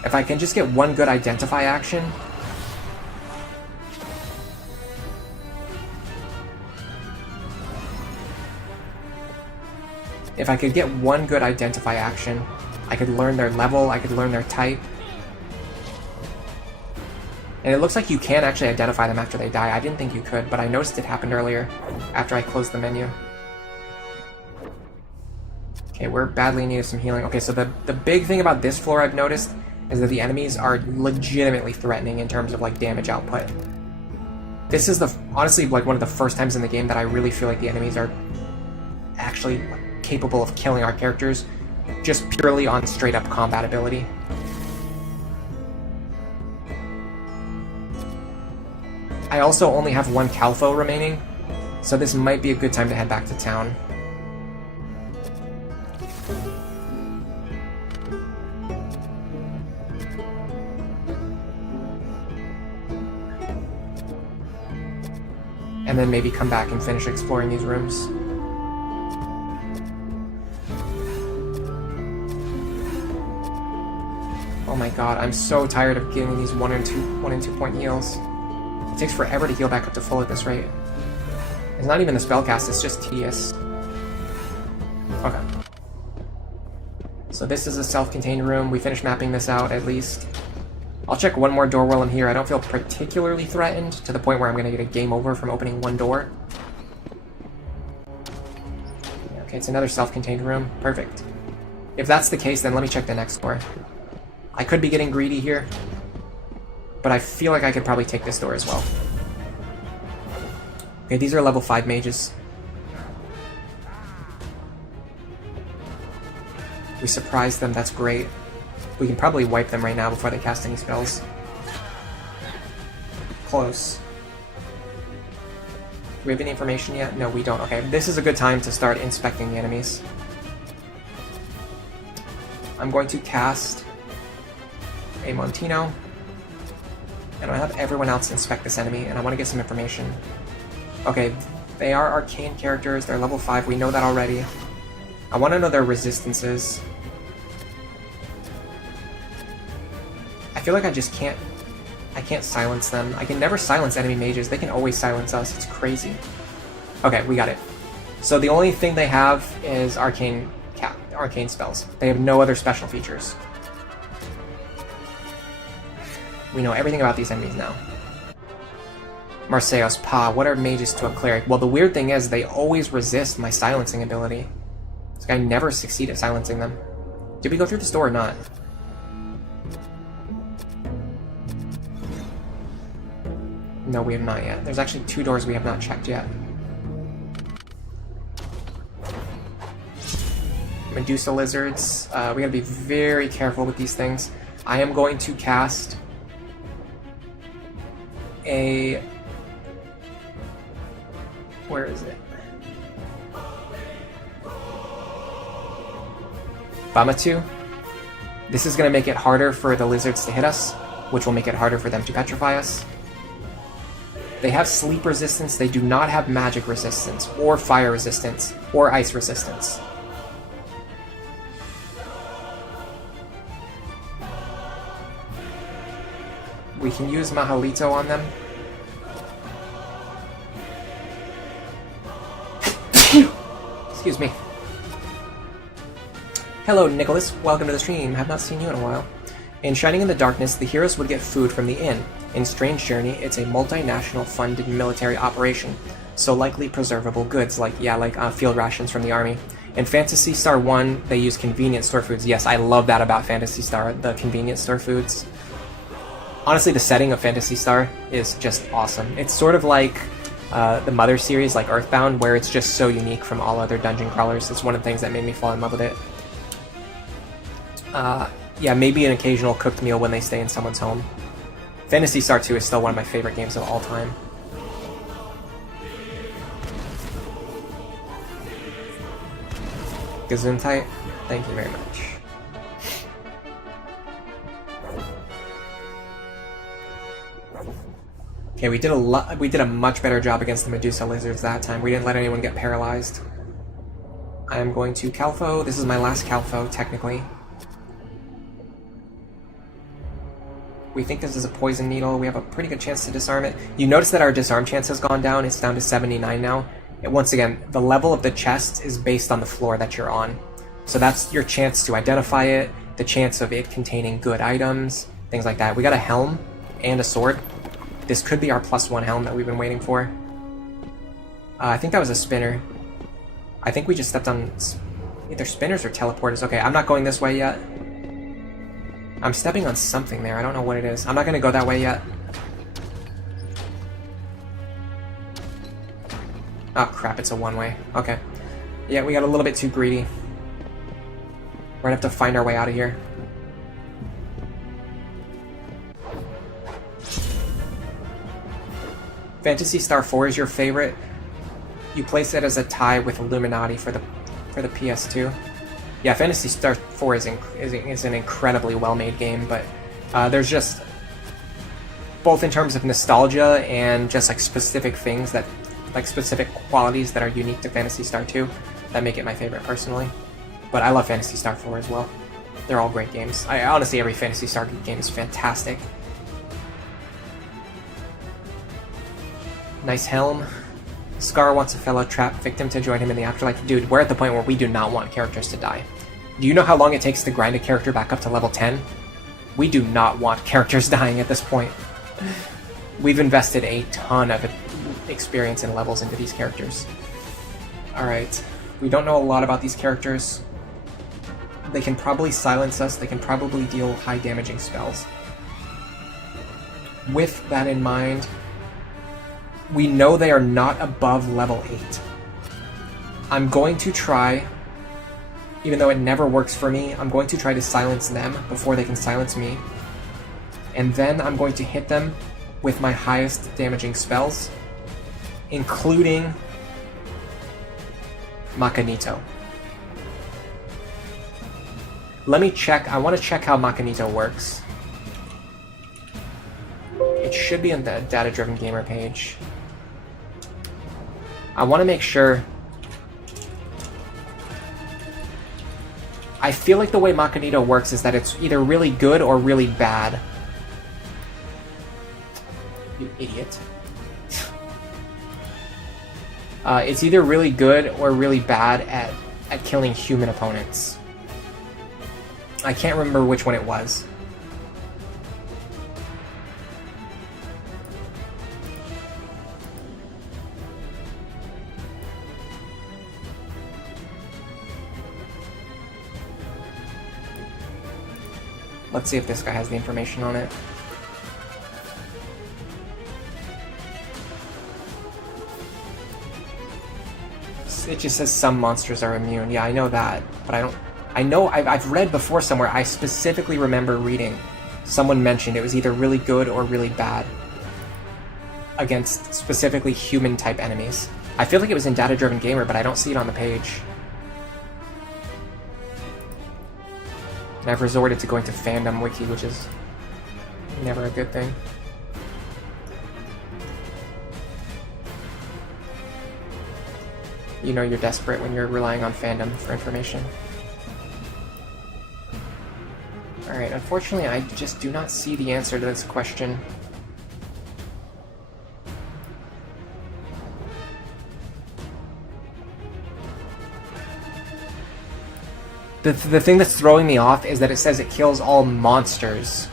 If I can just get one good identify action... If I could get one good identify action, I could learn their level, I could learn their type. And it looks like you can actually identify them after they die. I didn't think you could, but I noticed it happened earlier after I closed the menu. Okay, we're badly in need of some healing. Okay, so the big thing about this floor I've noticed is that the enemies are legitimately threatening in terms of like damage output. This is honestly like one of the first times in the game that I really feel like the enemies are actually capable of killing our characters just purely on straight up combat ability. I also only have 1 Calfo remaining, so this might be a good time to head back to town. And then maybe come back and finish exploring these rooms. Oh my god, I'm so tired of getting these 1 and 2 point heals. It takes forever to heal back up to full at this rate. It's not even the spellcast, it's just tedious. Okay. So this is a self-contained room. We finished mapping this out, at least. I'll check one more door while I'm here. I don't feel particularly threatened, to the point where I'm going to get a game over from opening 1 door. Okay, it's another self-contained room. Perfect. If that's the case, then let me check the next door. I could be getting greedy here, but I feel like I could probably take this door as well. Okay, these are level 5 mages. We surprised them, that's great. We can probably wipe them right now before they cast any spells. Close. Do we have any information yet? No, we don't. Okay, this is a good time to start inspecting the enemies. I'm going to cast a Montino, and I have everyone else inspect this enemy, and I want to get some information. Okay, They are arcane characters. They're level 5. We know that already. I want to know their resistances. I feel like I just can't... I can't silence them. I can never silence enemy mages. They can always silence us. It's crazy. Okay, we got it. So the only thing they have is arcane spells. They have no other special features. We know everything about these enemies now. Marseilles, Pa, what are mages to a cleric? Well, the weird thing is they always resist my silencing ability. This guy never succeed at silencing them. Did we go through this door or not? No, we have not yet. There's actually 2 doors we have not checked yet. Medusa lizards. We gotta be very careful with these things. I am going to cast a... Where is it? Bamatu. This is going to make it harder for the lizards to hit us, which will make it harder for them to petrify us. They have sleep resistance. They do not have magic resistance, or fire resistance, or ice resistance. We can use Mahalito on them. Excuse me. Hello, Nicholas. Welcome to the stream. Have not seen you in a while. In Shining in the Darkness, the heroes would get food from the inn. In Strange Journey, it's a multinational funded military operation, so likely preservable goods, like field rations from the army. In Phantasy Star 1, they use convenience store foods. Yes, I love that about Phantasy Star, the convenience store foods. Honestly, the setting of Phantasy Star is just awesome. It's sort of like the Mother series, like Earthbound, where it's just so unique from all other dungeon crawlers. It's one of the things that made me fall in love with it. Yeah, maybe an occasional cooked meal when they stay in someone's home. Phantasy Star 2 is still one of my favorite games of all time. Gesundheit, thank you very much. Okay, we did a much better job against the Medusa lizards that time. We didn't let anyone get paralyzed. I am going to Calfo. This is my last Calfo, technically. We think this is a poison needle. We have a pretty good chance to disarm it. You notice that our disarm chance has gone down. It's down to 79 now. And once again, the level of the chest is based on the floor that you're on. So that's your chance to identify it, the chance of it containing good items, things like that. We got a helm and a sword. This could be our +1 helm that we've been waiting for. I think that was a spinner. I think we just stepped on either spinners or teleporters. Okay, I'm not going this way yet. I'm stepping on something there. I don't know what it is. I'm not going to go that way yet. Oh crap, it's a one-way. Okay. Yeah, we got a little bit too greedy. We're going to have to find our way out of here. Phantasy Star 4 is your favorite. You place it as a tie with Illuminati for the PS2. Yeah, Phantasy Star 4 is an incredibly well-made game, but there's just, both in terms of nostalgia and just like specific things that, like specific qualities that are unique to Phantasy Star 2 that make it my favorite personally. But I love Phantasy Star 4 as well. They're all great games. Honestly, every Phantasy Star game is fantastic. Nice helm. Scar wants a fellow trapped victim to join him in the afterlife. Dude, we're at the point where we do not want characters to die. Do you know how long it takes to grind a character back up to level 10? We do not want characters dying at this point. We've invested a ton of experience and levels into these characters. Alright, we don't know a lot about these characters. They can probably silence us, they can probably deal high damaging spells. With that in mind, we know they are not above level 8. I'm going to try, even though it never works for me, I'm going to try to silence them before they can silence me. And then I'm going to hit them with my highest damaging spells, including Makanito. Let me check, I want to check how Makanito works. It should be on the Data Driven Gamer page. I want to make sure... I feel like the way Magneto works is that it's either really good or really bad. You idiot. It's either really good or really bad at killing human opponents. I can't remember which one it was. Let's see if this guy has the information on it. It just says some monsters are immune. Yeah, I know that, but I don't... I know I've read before somewhere, I specifically remember reading, someone mentioned it was either really good or really bad against specifically human-type enemies. I feel like it was in Data Driven Gamer, but I don't see it on the page. And I've resorted to going to Fandom Wiki, which is never a good thing. You know you're desperate when you're relying on fandom for information. Alright, unfortunately I just do not see the answer to this question. The thing that's throwing me off is that it says it kills all monsters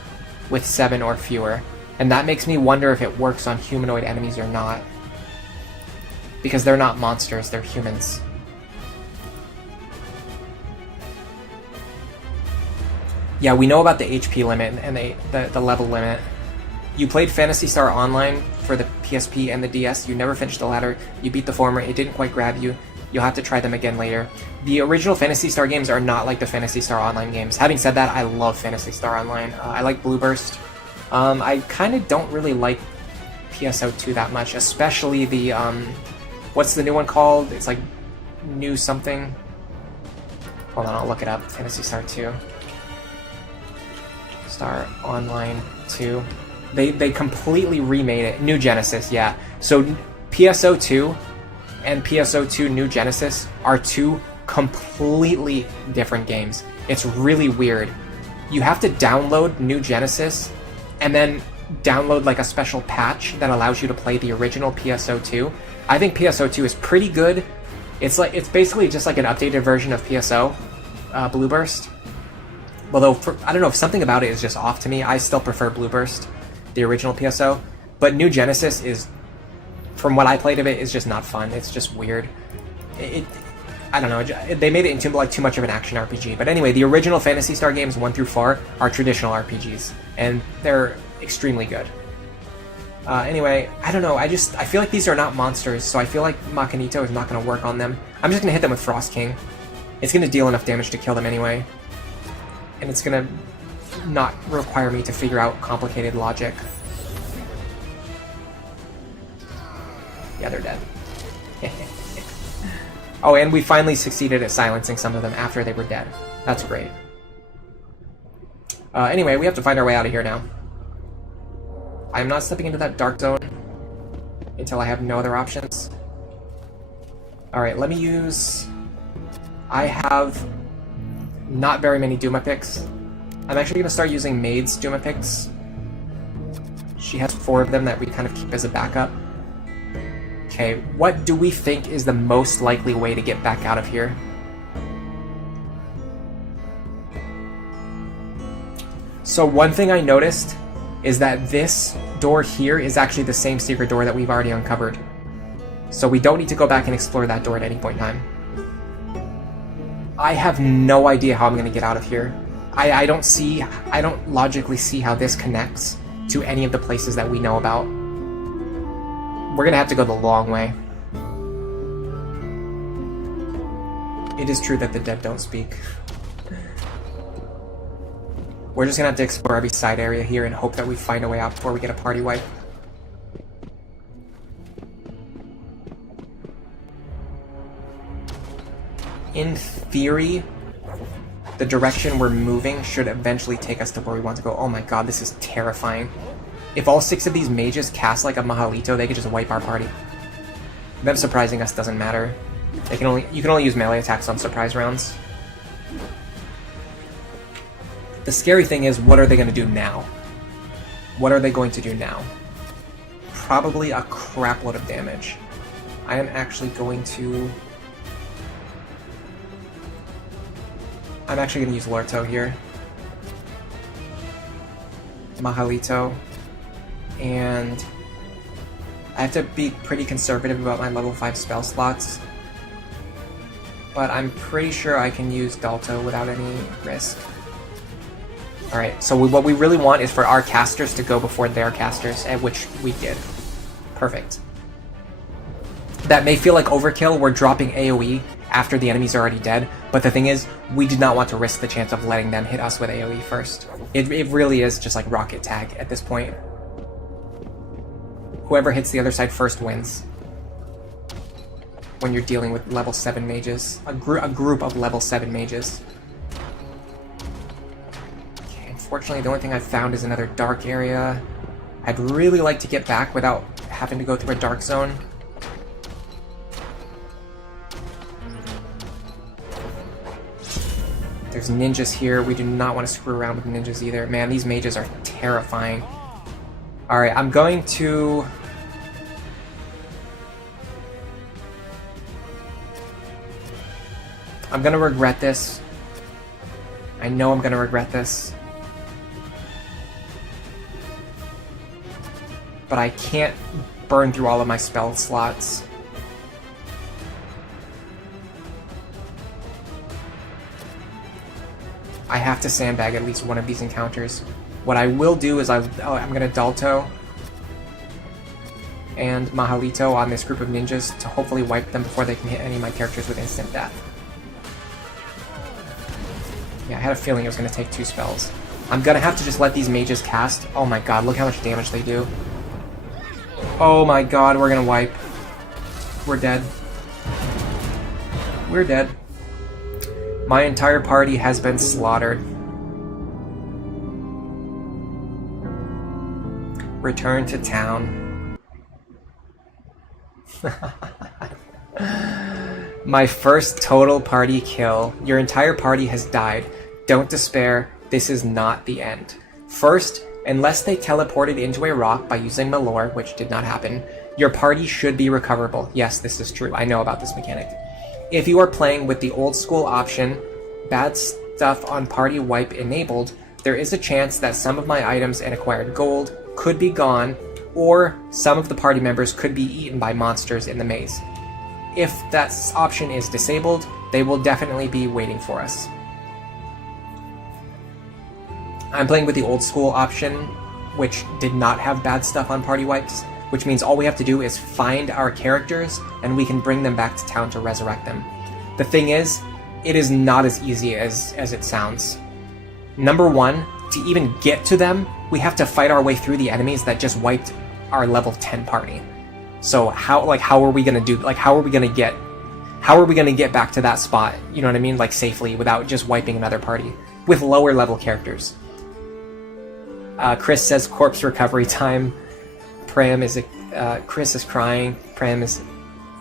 with 7 or fewer. And that makes me wonder if it works on humanoid enemies or not. Because they're not monsters, they're humans. Yeah, we know about the HP limit and the level limit. You played Phantasy Star Online for the PSP and the DS, you never finished the latter, you beat the former, it didn't quite grab you, you'll have to try them again later. The original Phantasy Star games are not like the Phantasy Star Online games. Having said that, I love Phantasy Star Online. I like Blue Burst. I kind of don't really like PSO2 that much, especially the... what's the new one called? It's like New something. Hold on, I'll look it up. Phantasy Star 2. Star Online 2. They completely remade it. New Genesis, yeah. So PSO2 and PSO2 New Genesis are two completely different games. It's really weird. You have to download New Genesis and then download like a special patch that allows you to play the original PSO2. I think PSO2 is pretty good. It's basically just like an updated version of PSO, Blue Burst. Although I don't know if something about it is just off to me. I still prefer Blue Burst, the original PSO. But New Genesis is, from what I played of it, is just not fun. It's just weird. I don't know. They made it into like too much of an action RPG. But anyway, the original Phantasy Star games 1 through 4 are traditional RPGs, and they're extremely good. Anyway, I don't know, I feel like these are not monsters, so I feel like Magneto is not going to work on them. I'm just going to hit them with Frost King. It's going to deal enough damage to kill them anyway. And it's going to not require me to figure out complicated logic. Yeah, they're dead. Oh, and we finally succeeded at silencing some of them after they were dead. That's great. Anyway, we have to find our way out of here now. I'm not stepping into that dark zone until I have no other options. Alright, let me use... I have not very many Duma picks. I'm actually going to start using Maid's Duma picks. She has 4 of them that we kind of keep as a backup. Okay, what do we think is the most likely way to get back out of here? So one thing I noticed is that this door here is actually the same secret door that we've already uncovered. So we don't need to go back and explore that door at any point in time. I have no idea how I'm going to get out of here. I don't logically see how this connects to any of the places that we know about. We're going to have to go the long way. It is true that the dead don't speak. We're just gonna have to explore every side area here and hope that we find a way out before we get a party wipe. In theory, the direction we're moving should eventually take us to where we want to go. Oh my god, this is terrifying. If all 6 of these mages cast like a Mahalito, they could just wipe our party. Them surprising us doesn't matter. You can only use melee attacks on surprise rounds. The scary thing is, what are they going to do now? What are they going to do now? Probably a crap load of damage. I am actually going to... I'm actually going to use Lorto here. Mahalito. And I have to be pretty conservative about my level 5 spell slots. But I'm pretty sure I can use Dalto without any risk. Alright, so what we really want is for our casters to go before their casters, at which we did. Perfect. That may feel like overkill, we're dropping AoE after the enemy's already dead, but the thing is, we did not want to risk the chance of letting them hit us with AoE first. It really is just like rocket tag at this point. Whoever hits the other side first wins. When you're dealing with level 7 mages. A group of level 7 mages. Okay, unfortunately the only thing I've found is another dark area. I'd really like to get back without having to go through a dark zone. There's ninjas here. We do not want to screw around with ninjas either. Man, these mages are terrifying. Alright, I'm going to... I'm gonna regret this. I know I'm gonna regret this. But I can't burn through all of my spell slots. I have to sandbag at least one of these encounters. What I will do is I'm gonna Dalto and Mahalito on this group of ninjas to hopefully wipe them before they can hit any of my characters with instant death. Yeah, I had a feeling it was going to take 2 spells. I'm going to have to just let these mages cast. Oh my god, look how much damage they do. Oh my god, we're going to wipe. We're dead. We're dead. My entire party has been slaughtered. Return to town. My first total party kill. Your entire party has died. Don't despair, this is not the end. First, unless they teleported into a rock by using Malor, which did not happen, your party should be recoverable. Yes, this is true. I know about this mechanic. If you are playing with the old school option, bad stuff on party wipe enabled, there is a chance that some of my items and acquired gold could be gone, or some of the party members could be eaten by monsters in the maze. If that option is disabled, they will definitely be waiting for us. I'm playing with the old school option, which did not have bad stuff on party wipes, which means all we have to do is find our characters and we can bring them back to town to resurrect them. The thing is, it is not as easy as it sounds. Number one, to even get to them, we have to fight our way through the enemies that just wiped our level 10 party. So how are we gonna do, how are we gonna get back to that spot, you know what I mean, safely without just wiping another party with lower level characters? Chris says corpse recovery time. Chris is crying. Pram is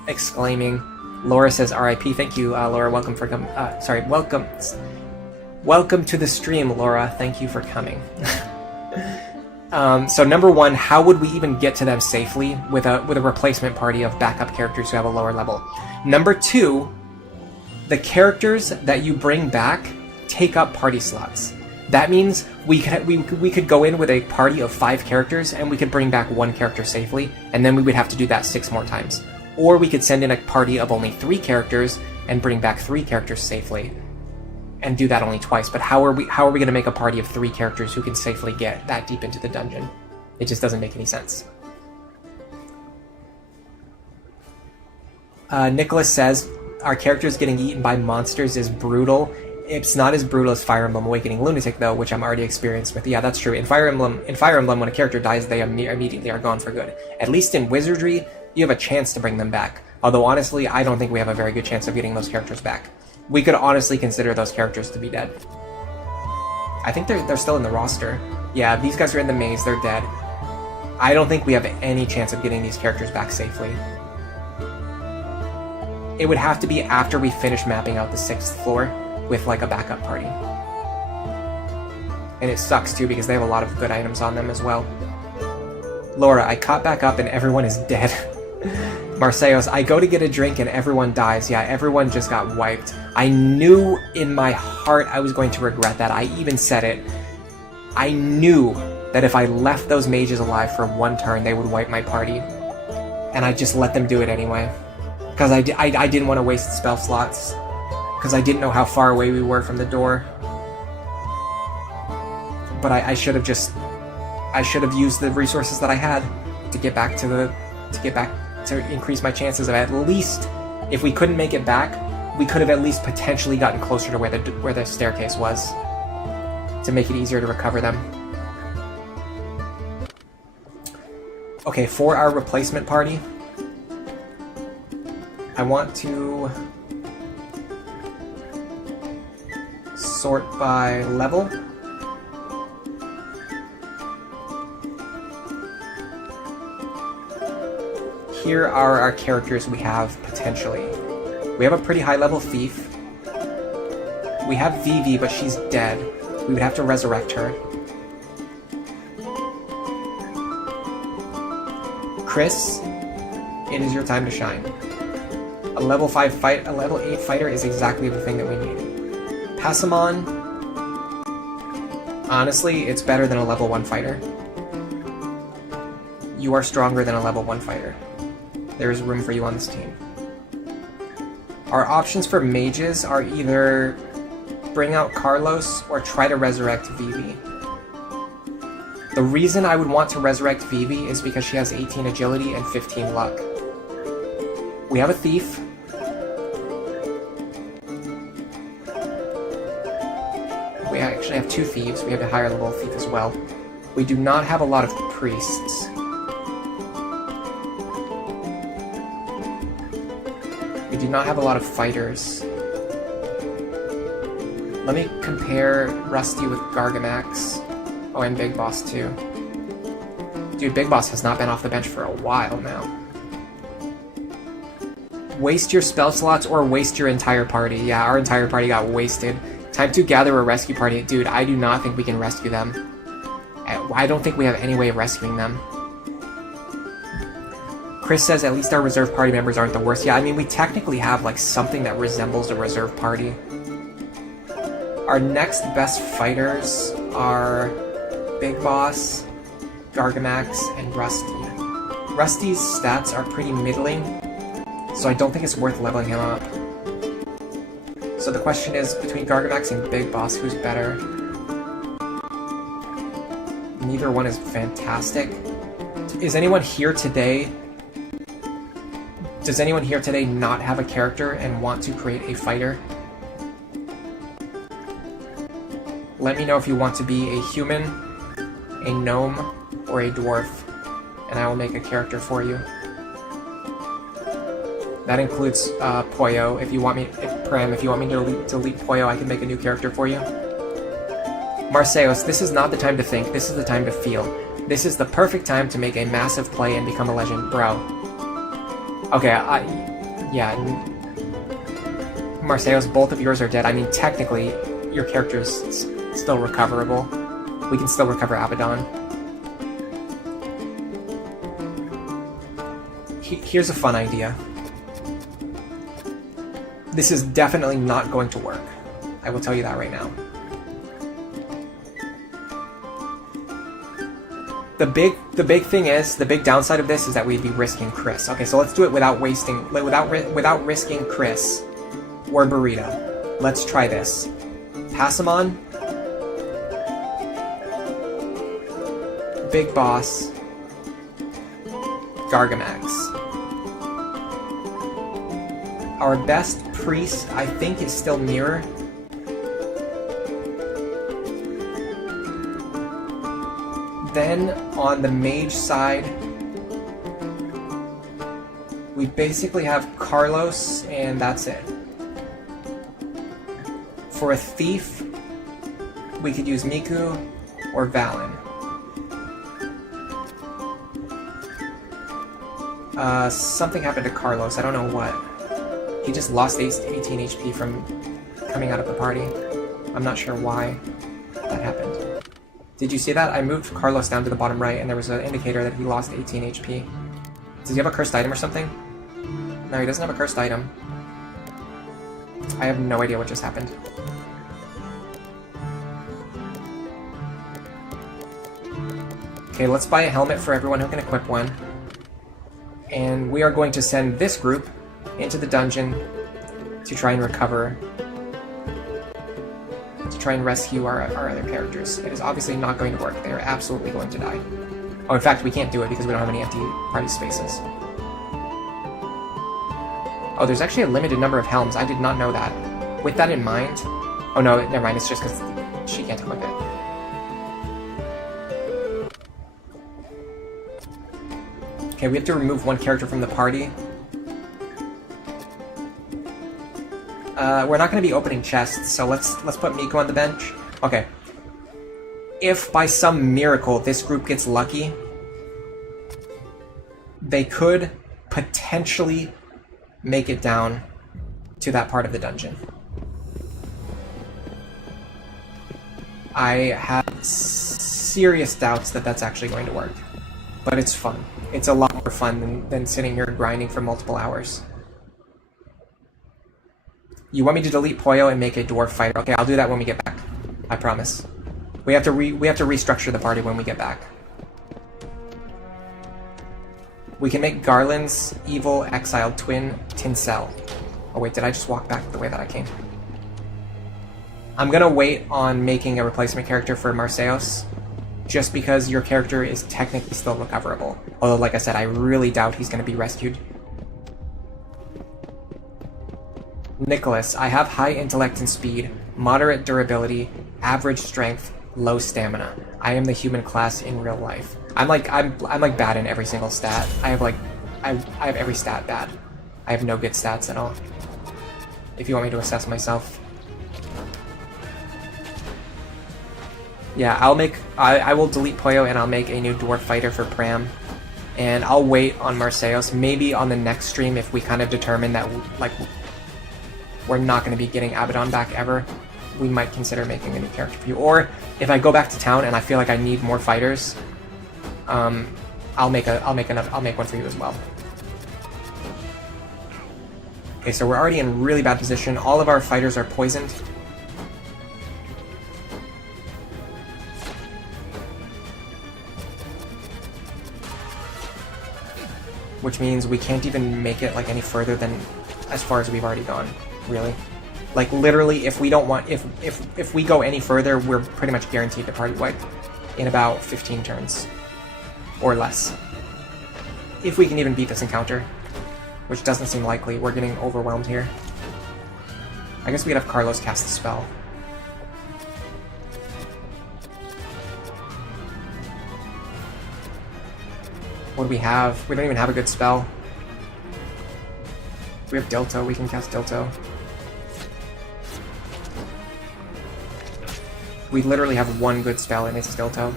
exclaiming. Laura says RIP. Thank you, Laura. Welcome for welcome to the stream, Laura. Thank you for coming. So number one, how would we even get to them safely with a replacement party of backup characters who have a lower level? Number two, the characters that you bring back take up party slots. That means we could go in with a party of 5 characters and we could bring back 1 character safely, and then we would have to do that 6 more times. Or we could send in a party of only 3 characters and bring back 3 characters safely, and do that only twice. But how are we going to make a party of 3 characters who can safely get that deep into the dungeon? It just doesn't make any sense. Nicholas says, our characters getting eaten by monsters is brutal. It's not as brutal as Fire Emblem Awakening Lunatic, though, which I'm already experienced with. Yeah, that's true. In Fire Emblem, when a character dies, they immediately are gone for good. At least in Wizardry, you have a chance to bring them back. Although, honestly, I don't think we have a very good chance of getting those characters back. We could honestly consider those characters to be dead. I think they're still in the roster. Yeah, these guys are in the maze, they're dead. I don't think we have any chance of getting these characters back safely. It would have to be after we finish mapping out the 6th floor with like a backup party. And it sucks too because they have a lot of good items on them as well. Laura, I caught back up and everyone is dead. Marseillos, I go to get a drink and everyone dies. Yeah, everyone just got wiped. I knew in my heart I was going to regret that. I even said it. I knew that if I left those mages alive for one turn, they would wipe my party. And I just let them do it anyway. Because I didn't want to waste spell slots. Because I didn't know how far away we were from the door. But I should have just... I should have used the resources that I had to get back to the... to increase my chances of at least... If we couldn't make it back, we could have at least potentially gotten closer to where the staircase was. To make it easier to recover them. Okay, for our replacement party... I want to sort by level. Here are our characters we have potentially. We have a pretty high level thief. We have Vivi, but she's dead. We would have to resurrect her. Chris, it is your time to shine. A level 8 fighter is exactly the thing that we need. Passamon, honestly, it's better than a level 1 fighter. You are stronger than a level 1 fighter. There is room for you on this team. Our options for mages are either bring out Carlos or try to resurrect Vivi. The reason I would want to resurrect Vivi is because she has 18 agility and 15 luck. We have a thief. We actually have 2 thieves. We have a higher level thief as well. We do not have a lot of priests. We do not have a lot of fighters. Let me compare Rusty with Gargamax. Oh, and Big Boss too. Dude, Big Boss has not been off the bench for a while now. Waste your spell slots or waste your entire party. Yeah, our entire party got wasted. Time to gather a rescue party. Dude, I do not think we can rescue them. I don't think we have any way of rescuing them. Chris says at least our reserve party members aren't the worst. Yeah, I mean, we technically have like something that resembles a reserve party. Our next best fighters are Big Boss, Gargamax, and Rusty. Rusty's stats are pretty middling, so I don't think it's worth leveling him up. So the question is, between Gargamax and Big Boss, who's better? Neither one is fantastic. Is anyone here today... Does anyone here today not have a character and want to create a fighter? Let me know if you want to be a human, a gnome, or a dwarf, and I will make a character for you. That includes Poyo. If you want me to delete Poyo, I can make a new character for you. Marseillos, this is not the time to think, this is the time to feel. This is the perfect time to make a massive play and become a legend, bro. Okay, yeah. Marseillos, both of yours are dead. I mean, technically, your character's still recoverable. We can still recover Abaddon. Here's a fun idea. This is definitely not going to work. I will tell you that right now. The big thing is, the big downside of this is that we'd be risking Chris. Okay, so let's do it without risking Chris or Burrito. Let's try this. Passamon, Big Boss, Gargamax. Our best priest, I think, is still Mirror. Then, on the mage side, we basically have Carlos, and that's it. For a thief, we could use Miku or Valen. Something happened to Carlos, I don't know what. He just lost 18 HP from coming out of the party. I'm not sure why that happened. Did you see that? I moved Carlos down to the bottom right, and there was an indicator that he lost 18 HP. Does he have a cursed item or something? No, he doesn't have a cursed item. I have no idea what just happened. Okay, let's buy a helmet for everyone who can equip one. And we are going to send this group into the dungeon to try and recover, to try and rescue our other characters. It is obviously not going to work. They are absolutely going to die. Oh, in fact, we can't do it because we don't have any empty party spaces. Oh, there's actually a limited number of helms. I did not know that. With that in mind... Oh no, never mind. It's just because she can't equip it. Okay, we have to remove one character from the party. We're not going to be opening chests, so let's put Miko on the bench. Okay. If by some miracle this group gets lucky, they could potentially make it down to that part of the dungeon. I have serious doubts that that's actually going to work. But it's fun. It's a lot more fun than sitting here grinding for multiple hours. You want me to delete Poyo and make a dwarf fighter? Okay, I'll do that when we get back. I promise. We have to restructure the party when we get back. We can make Garland's evil exiled twin Tinsel. Oh wait, did I just walk back the way that I came? I'm gonna wait on making a replacement character for Marseos, just because your character is technically still recoverable. Although, like I said, I really doubt he's gonna be rescued. Nicholas, I have high intellect and speed, moderate durability, average strength, low stamina. I am the human class in real life. I'm like bad in every single stat. I have every stat bad. I have no good stats at all. If you want me to assess myself. Yeah, I will delete Poyo and I'll make a new dwarf fighter for Pram. And I'll wait on Marseos. Maybe on the next stream, if we kind of determine that, like, we're not going to be getting Abaddon back ever, we might consider making a new character for you. Or if I go back to town and I feel like I need more fighters, I'll make one for you as well. Okay, so we're already in really bad position. All of our fighters are poisoned. Which means we can't even make it like any further than as far as we've already gone, really. Like literally, if we don't want, if we go any further, we're pretty much guaranteed to party wipe in about 15 turns or less. If we can even beat this encounter, which doesn't seem likely. We're getting overwhelmed here. I guess we could have Carlos cast the spell. What do we have? We don't even have a good spell. We have Dilto. We can cast Dilto. We literally have one good spell, and it's Dilto.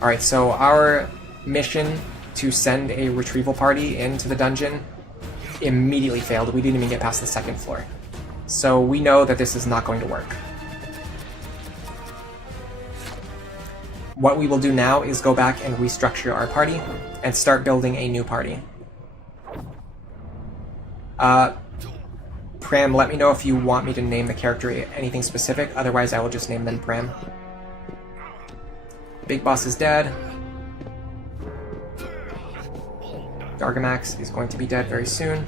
Alright, so our mission to send a retrieval party into the dungeon immediately failed. We didn't even get past the second floor. So we know that this is not going to work. What we will do now is go back and restructure our party and start building a new party. Pram, let me know if you want me to name the character anything specific, otherwise I will just name them Pram. Big Boss is dead. Gargamax is going to be dead very soon.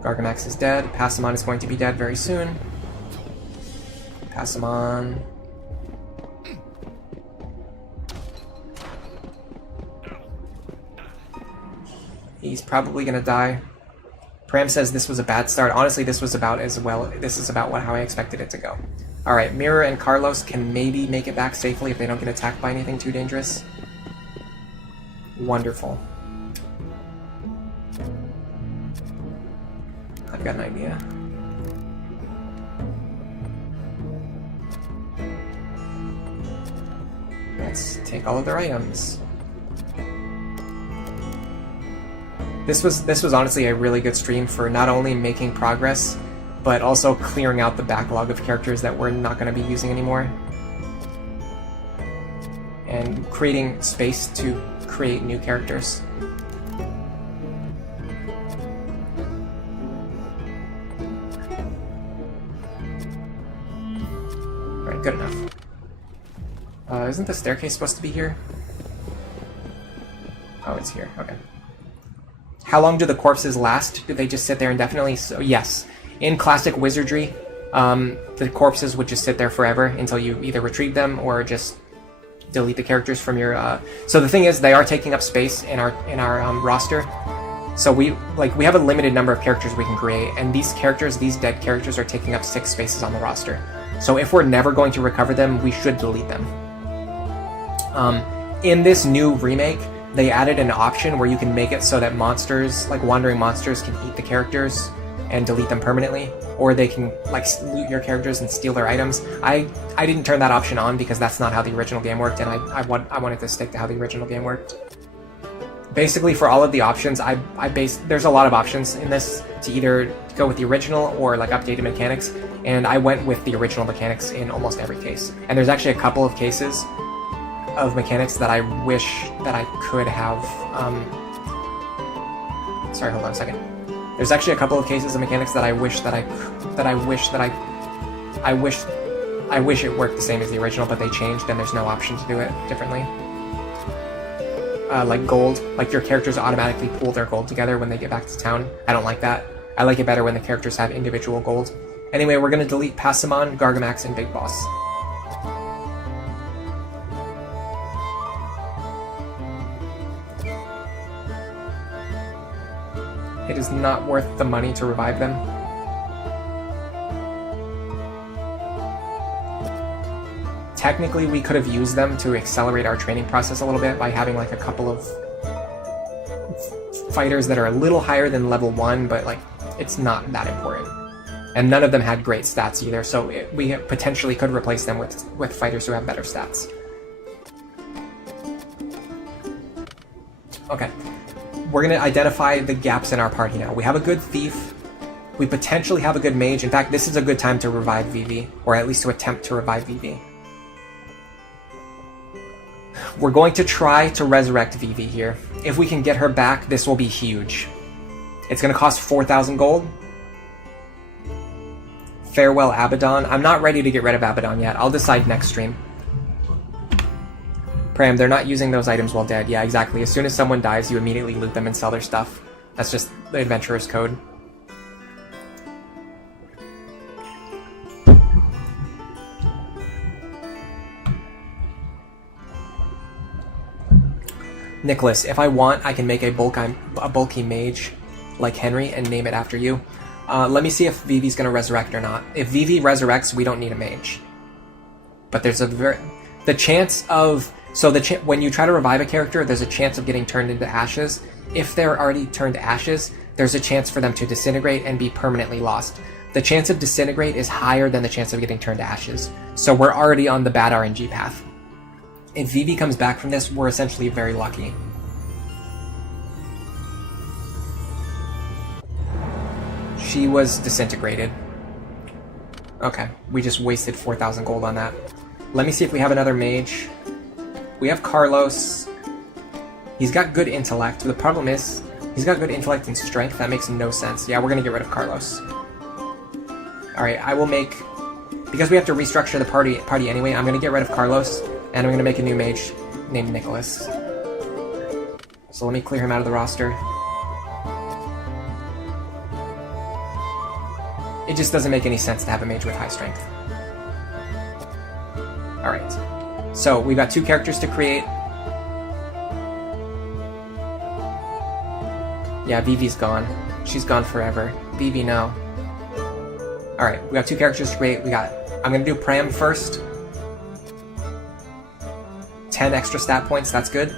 Gargamax is dead. Passamon is going to be dead very soon. Passamon... He's probably gonna die. Pram says this was a bad start. Honestly, this was about as well. This is about how I expected it to go. Alright, Mirror and Carlos can maybe make it back safely if they don't get attacked by anything too dangerous. Wonderful. I've got an idea. Let's take all of their items. This was honestly a really good stream for not only making progress, but also clearing out the backlog of characters that we're not going to be using anymore. And creating space to create new characters. Alright, good enough. Isn't the staircase supposed to be here? Oh, it's here. Okay. How long do the corpses last? Do they just sit there indefinitely? So yes. In classic Wizardry, the corpses would just sit there forever until you either retrieve them or just delete the characters from your... So the thing is, they are taking up space in our roster. So we have a limited number of characters we can create, and these dead characters, are taking up 6 spaces on the roster. So if we're never going to recover them, we should delete them. In this new remake, they added an option where you can make it so that monsters, like wandering monsters, can eat the characters and delete them permanently, or they can loot your characters and steal their items. I didn't turn that option on because that's not how the original game worked, and I wanted to stick to how the original game worked. Basically, for all of the options, there's a lot of options in this to either go with the original or updated mechanics, and I went with the original mechanics in almost every case. And there's actually a couple of cases of mechanics that I wish that I could have. Sorry, hold on a second. There's actually a couple of cases of mechanics that I wish it worked the same as the original, but they changed and there's no option to do it differently. Like gold, your characters automatically pool their gold together when they get back to town. I don't like that. I like it better when the characters have individual gold. Anyway, we're gonna delete Passamon, Gargamax, and Big Boss. It is not worth the money to revive them. Technically, we could have used them to accelerate our training process a little bit by having a couple of fighters that are a little higher than level 1, but it's not that important. And none of them had great stats either, so we potentially could replace them with fighters who have better stats. Okay. We're going to identify the gaps in our party now. We have a good thief. We potentially have a good mage. In fact, this is a good time to revive Vivi, or at least to attempt to revive Vivi. We're going to try to resurrect Vivi here. If we can get her back, this will be huge. It's going to cost 4,000 gold. Farewell Abaddon. I'm not ready to get rid of Abaddon yet. I'll decide next stream. Pram, they're not using those items while dead. Yeah, exactly. As soon as someone dies, you immediately loot them and sell their stuff. That's just the adventurer's code. Nicholas, if I want, I can make a bulky mage like Henry and name it after you. Let me see if Vivi's going to resurrect or not. If Vivi resurrects, we don't need a mage. But there's the chance of... So when you try to revive a character, there's a chance of getting turned into ashes. If they're already turned to ashes, there's a chance for them to disintegrate and be permanently lost. The chance of disintegrate is higher than the chance of getting turned to ashes. So we're already on the bad RNG path. If Vivi comes back from this, we're essentially very lucky. She was disintegrated. Okay, we just wasted 4,000 gold on that. Let me see if we have another mage. We have Carlos. He's got good intellect. The problem is, he's got good intellect and strength. That makes no sense. Yeah, we're gonna get rid of Carlos. Alright, I will make... Because we have to restructure the party anyway, I'm gonna get rid of Carlos, and I'm gonna make a new mage named Nicholas. So let me clear him out of the roster. It just doesn't make any sense to have a mage with high strength. Alright. So, we've got 2 characters to create. Yeah, Vivi's gone. She's gone forever. Vivi, no. Alright, we got 2 characters to create. I'm gonna do Pram first. 10 extra stat points, that's good.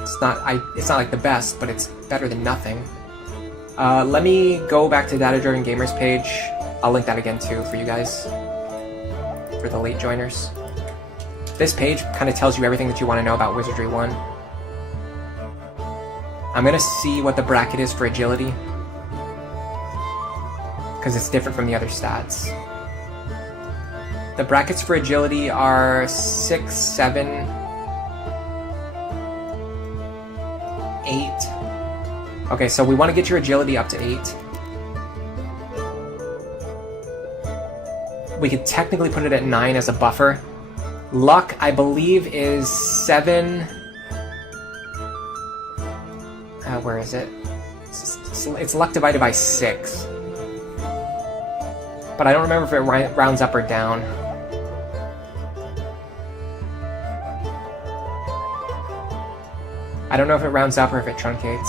It's not like the best, but it's better than nothing. Let me go back to Data Driven Gamers page. I'll link that again too for you guys. For the late joiners. This page kind of tells you everything that you want to know about Wizardry 1. I'm gonna see what the bracket is for agility, because it's different from the other stats. The brackets for agility are 6, 7, 8. Okay, so we want to get your agility up to 8. We could technically put it at 9 as a buffer. Luck, I believe, is 7. Where is it? It's luck divided by 6. But I don't remember if it rounds up or down. I don't know if it rounds up or if it truncates.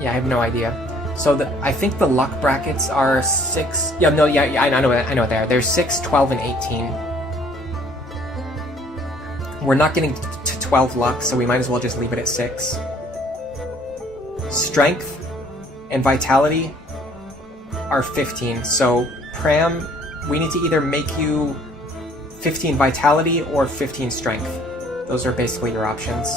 Yeah, I have no idea. So I think the luck brackets are 6. Yeah, no, yeah, I know what they are. There's 6, 12, and 18. We're not getting to 12 luck, so we might as well just leave it at 6. Strength and vitality are 15. So Pram, we need to either make you 15 vitality or 15 strength. Those are basically your options.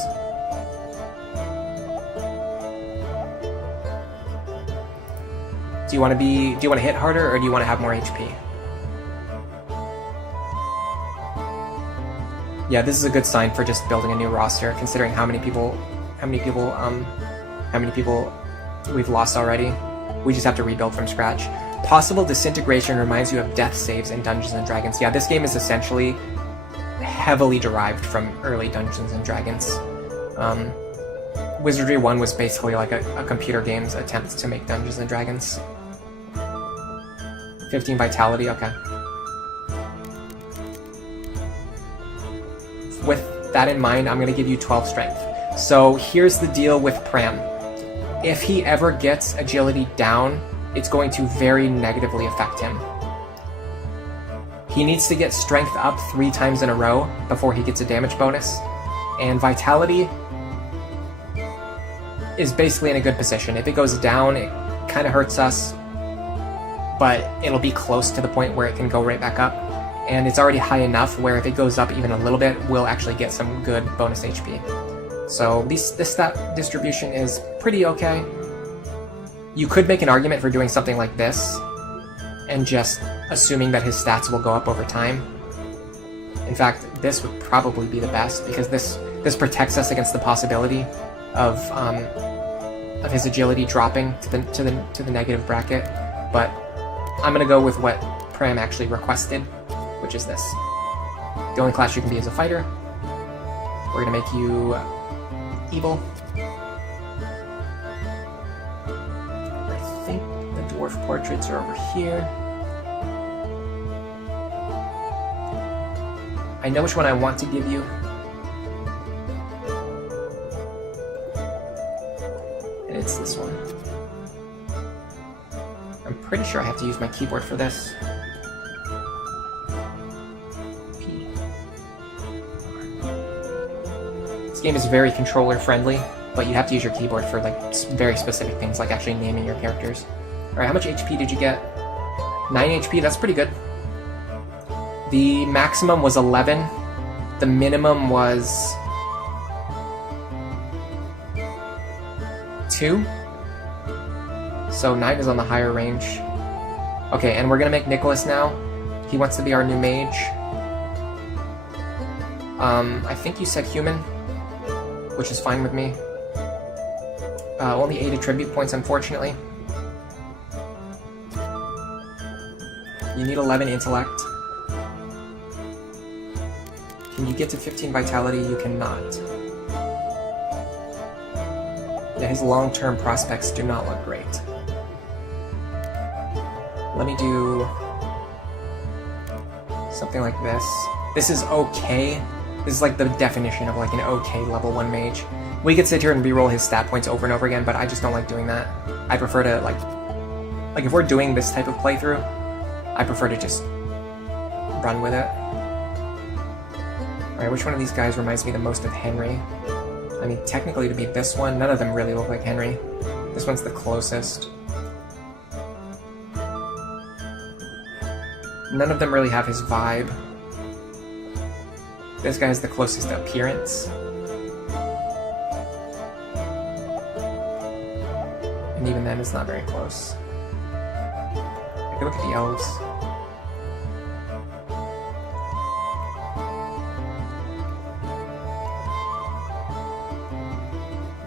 Do you want to hit harder, or do you want to have more HP? Yeah, this is a good sign for just building a new roster, considering how many people we've lost already. We just have to rebuild from scratch. Possible disintegration reminds you of death saves in Dungeons and Dragons. Yeah, this game is essentially heavily derived from early Dungeons and Dragons. Wizardry 1 was basically like a computer game's attempt to make Dungeons and Dragons. 15 vitality, okay. With that in mind, I'm going to give you 12 strength. So here's the deal with Pram. If he ever gets agility down, it's going to very negatively affect him. He needs to get strength up 3 times in a row before he gets a damage bonus. And vitality is basically in a good position. If it goes down, it kind of hurts us, but it'll be close to the point where it can go right back up. And it's already high enough where if it goes up even a little bit, we'll actually get some good bonus HP. So this stat distribution is pretty okay. You could make an argument for doing something like this, and just assuming that his stats will go up over time. In fact, this would probably be the best, because this protects us against the possibility of his agility dropping to the negative bracket. But I'm gonna go with what Pram actually requested, which is this. The only class you can be is a fighter. We're gonna make you evil. I think the dwarf portraits are over here. I know which one I want to give you. And it's this one. I'm pretty sure I have to use my keyboard for this. This game is very controller friendly, but you have to use your keyboard for like very specific things, like actually naming your characters. Alright, how much HP did you get? 9 HP, that's pretty good. The maximum was 11. The minimum was 2. So 9 is on the higher range. Okay, and we're gonna make Nicholas now. He wants to be our new mage. I think you said human, which is fine with me. Only 8 attribute points, unfortunately. You need 11 intellect. Can you get to 15 vitality? You cannot. Yeah, his long-term prospects do not look great. Let me do something like this. This is okay. This is like the definition of like an okay level 1 mage. We could sit here and reroll his stat points over and over again, but I just don't like doing that. I prefer to like if we're doing this type of playthrough, I prefer to just run with it. Alright, which one of these guys reminds me the most of Henry? I mean, technically to be this one, none of them really look like Henry. This one's the closest. None of them really have his vibe. This guy is the closest appearance. And even then, it's not very close. If you look at the elves.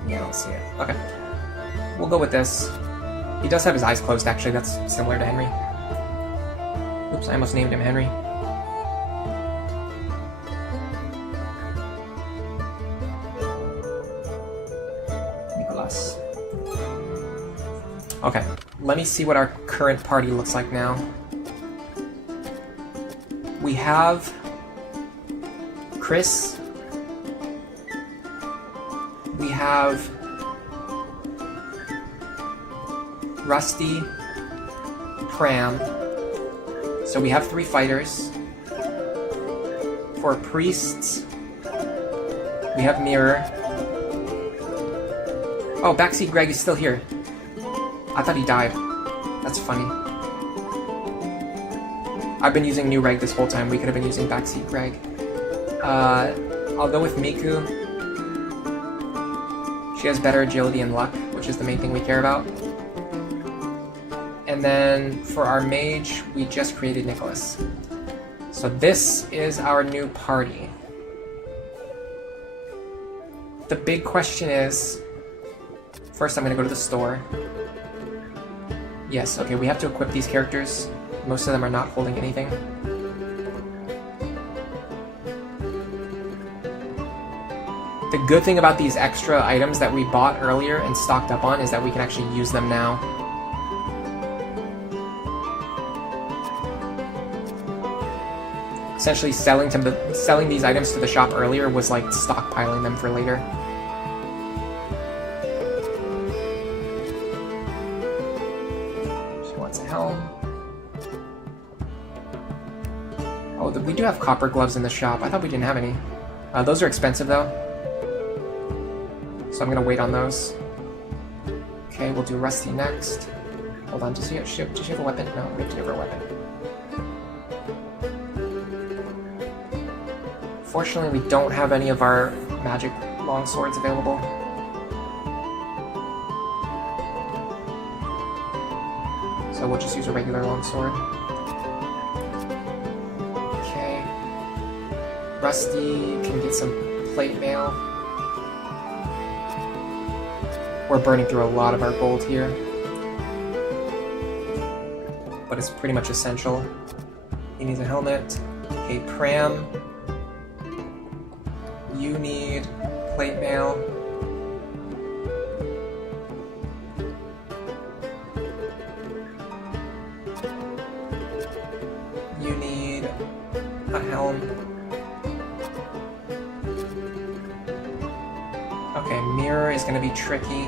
Yeah, I don't see it. Okay. We'll go with this. He does have his eyes closed, actually. That's similar to Henry. Oops, I almost named him Henry. Nicholas. Okay, let me see what our current party looks like now. We have Chris. We have Rusty, Pram. So we have 3 fighters. For priests, we have Mirror. Oh, Backseat Greg is still here. I thought he died. That's funny. I've been using New Reg this whole time. We could have been using Backseat Greg. I'll go with Miku. She has better agility and luck, which is the main thing we care about. And then for our mage, we just created Nicholas. So this is our new party. The big question is, first I'm going to go to the store. Yes, okay, we have to equip these characters. Most of them are not holding anything. The good thing about these extra items that we bought earlier and stocked up on is that we can actually use them now. Essentially, selling these items to the shop earlier was like stockpiling them for later. She wants a helm. Oh, we do have copper gloves in the shop. I thought we didn't have any. Those are expensive though, so I'm gonna wait on those. Okay, we'll do Rusty next. Hold on, does she have a weapon? No, we have to give her a weapon. Fortunately, we don't have any of our magic longswords available. So we'll just use a regular longsword. Okay. Rusty can get some plate mail. We're burning through a lot of our gold here, but it's pretty much essential. He needs a helmet. Okay, Pram. You need plate mail. You need a helm. Okay, Mirror is going to be tricky.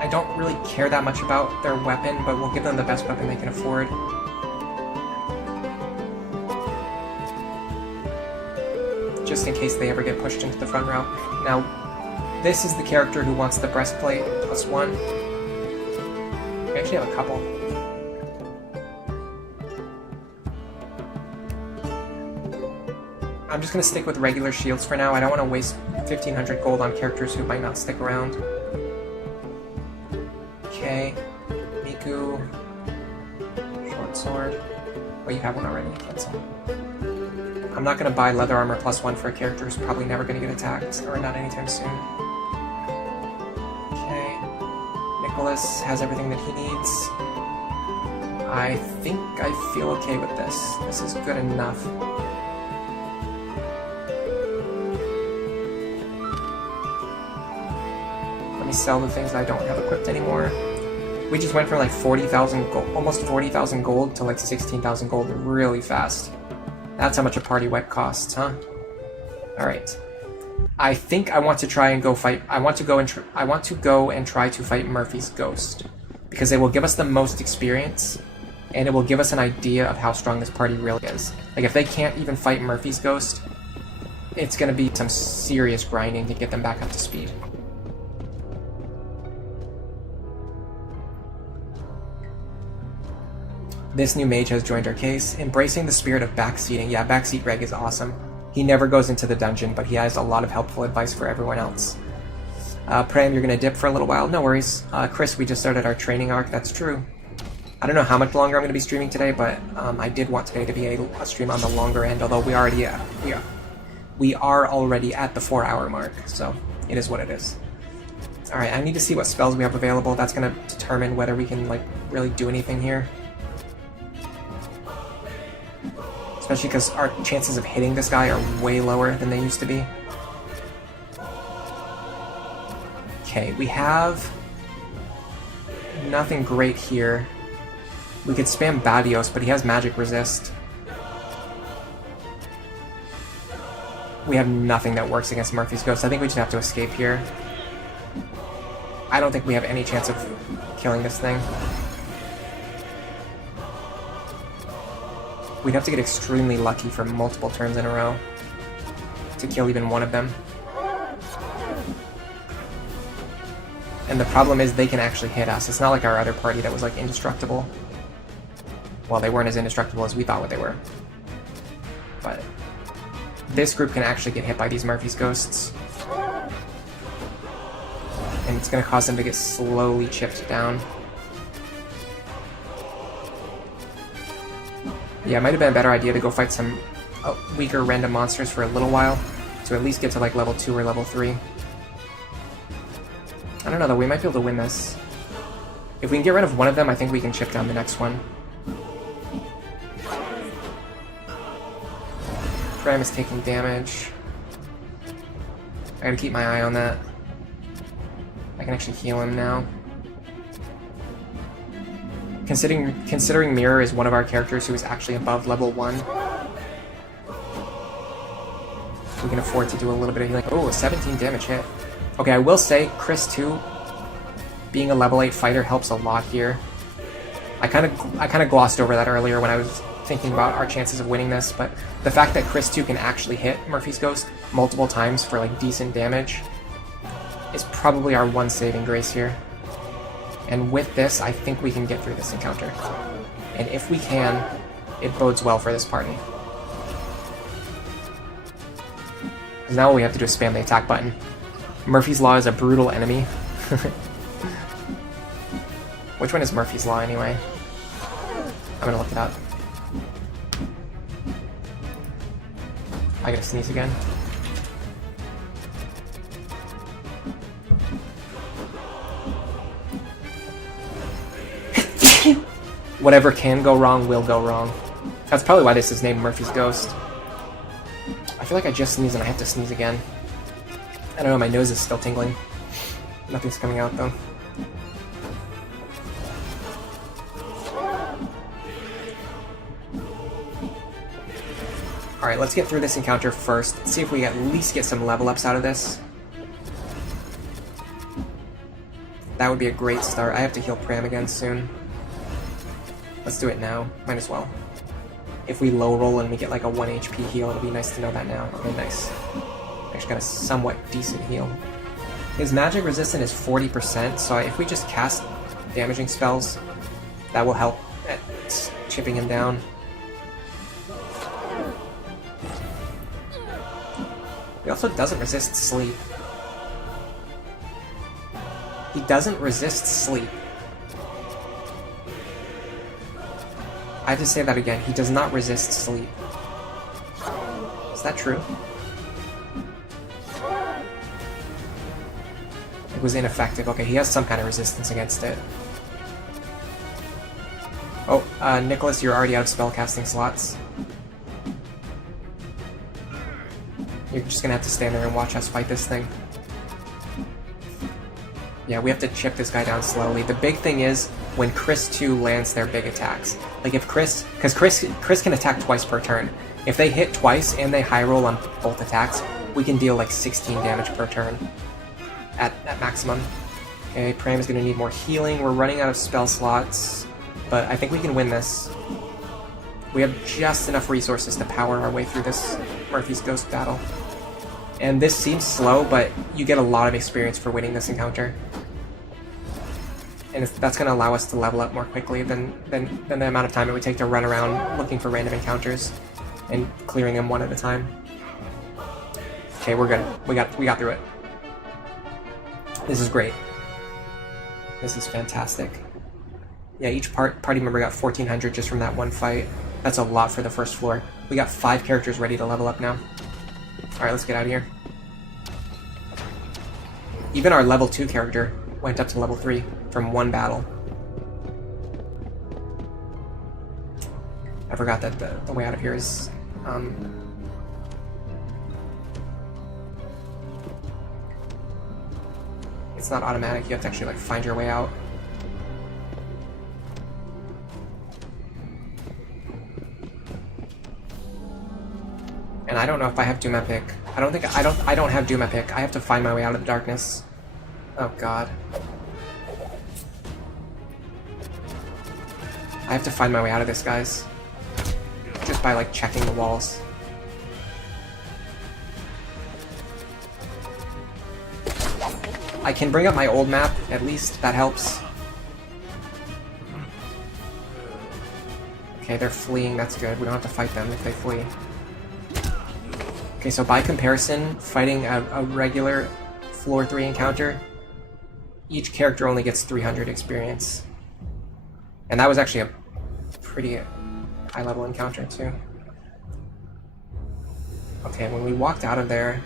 I don't really care that much about their weapon, but we'll give them the best weapon they can afford. Just in case they ever get pushed into the front row. Now, this is the character who wants the breastplate +1. We actually have a couple. I'm just going to stick with regular shields for now. I don't want to waste 1,500 gold on characters who might not stick around. Okay, Miku. Short sword. Oh, you have one already. Cancel. I'm not going to buy leather armor +1 for a character who's probably never going to get attacked, or not anytime soon. Okay. Nicholas has everything that he needs. I think I feel okay with this. This is good enough. Let me sell the things I don't have equipped anymore. We just went from like 40,000 gold, almost 40,000 gold to like 16,000 gold really fast. That's how much a party wet costs, huh? Alright. I think I want to try and go fight... I want to go and try to fight Murphy's ghost. Because it will give us the most experience, and it will give us an idea of how strong this party really is. Like, if they can't even fight Murphy's ghost, it's gonna be some serious grinding to get them back up to speed. This new mage has joined our case, embracing the spirit of backseating. Yeah, backseat reg is awesome. He never goes into the dungeon, but he has a lot of helpful advice for everyone else. Pram, you're gonna dip for a little while. No worries. Chris, we just started our training arc. That's true. I don't know how much longer I'm gonna be streaming today, but I did want today to be a stream on the longer end. Although we are already at the 4-hour mark, so it is what it is. All right, I need to see what spells we have available. That's gonna determine whether we can like really do anything here. Especially because our chances of hitting this guy are way lower than they used to be. Okay, we have nothing great here. We could spam Badios, but he has magic resist. We have nothing that works against Murphy's Ghost. I think we just have to escape here. I don't think we have any chance of killing this thing. We'd have to get extremely lucky for multiple turns in a row to kill even one of them. And the problem is they can actually hit us. It's not like our other party that was like indestructible. Well, they weren't as indestructible as we thought what they were. But this group can actually get hit by these Murphy's Ghosts. And it's going to cause them to get slowly chipped down. Yeah, it might have been a better idea to go fight some weaker random monsters for a little while, to at least get to like level 2 or level 3. I don't know though, we might be able to win this. If we can get rid of one of them, I think we can chip down the next one. Pram is taking damage. I gotta keep my eye on that. I can actually heal him now. Considering Mirror is one of our characters who is actually above level 1, we can afford to do a little bit of healing. Oh, a 17 damage hit. Okay, I will say, Chris 2, being a level 8 fighter helps a lot here. I kind of glossed over that earlier when I was thinking about our chances of winning this, but the fact that Chris 2 can actually hit Murphy's Ghost multiple times for like decent damage is probably our one saving grace here. And with this, I think we can get through this encounter. And if we can, it bodes well for this party. Because now all we have to do is spam the attack button. Murphy's Law is a brutal enemy. Which one is Murphy's Law anyway? I'm gonna look it up. I gotta sneeze again. Whatever can go wrong will go wrong. That's probably why this is named Murphy's Ghost. I feel like I just sneezed and I have to sneeze again. I don't know, my nose is still tingling. Nothing's coming out though. Alright, let's get through this encounter first. See if we at least get some level ups out of this. That would be a great start. I have to heal Pram again soon. Let's do it now. Might as well. If we low roll and we get like a 1 HP heal, it'll be nice to know that now. Okay, nice. Actually got a somewhat decent heal. His magic resistance is 40%, so if we just cast damaging spells, that will help at chipping him down. He also doesn't resist sleep. He doesn't resist sleep. I have to say that again. He does not resist sleep. Is that true? It was ineffective. Okay, he has some kind of resistance against it. Oh, Nicholas, you're already out of spellcasting slots. You're just gonna have to stand there and watch us fight this thing. Yeah, we have to chip this guy down slowly. The big thing is when Chris 2 lands their big attacks. Like if Chris... Because Chris can attack twice per turn. If they hit twice and they high roll on both attacks, we can deal like 16 damage per turn. At maximum. Okay, Pram is going to need more healing. We're running out of spell slots. But I think we can win this. We have just enough resources to power our way through this Murphy's Ghost battle. And this seems slow, but you get a lot of experience for winning this encounter. And that's going to allow us to level up more quickly than the amount of time it would take to run around looking for random encounters and clearing them one at a time. Okay, we're good. We got through it. This is great. This is fantastic. Yeah, each party member got 1,400 just from that one fight. That's a lot for the first floor. We got 5 characters ready to level up now. Alright, let's get out of here. Even our level 2 character went up to level 3 from one battle. I forgot that the way out of here is... it's not automatic, you have to actually like find your way out. And I don't know if I have Doom Epic. I don't have Doom Epic. I have to find my way out of the darkness. Oh god. I have to find my way out of this, guys. Just by like checking the walls. I can bring up my old map, at least. That helps. Okay, they're fleeing. That's good. We don't have to fight them if they flee. Okay, so by comparison, fighting a regular floor 3 encounter, each character only gets 300 experience. And that was actually a pretty high-level encounter, too. Okay, when we walked out of there...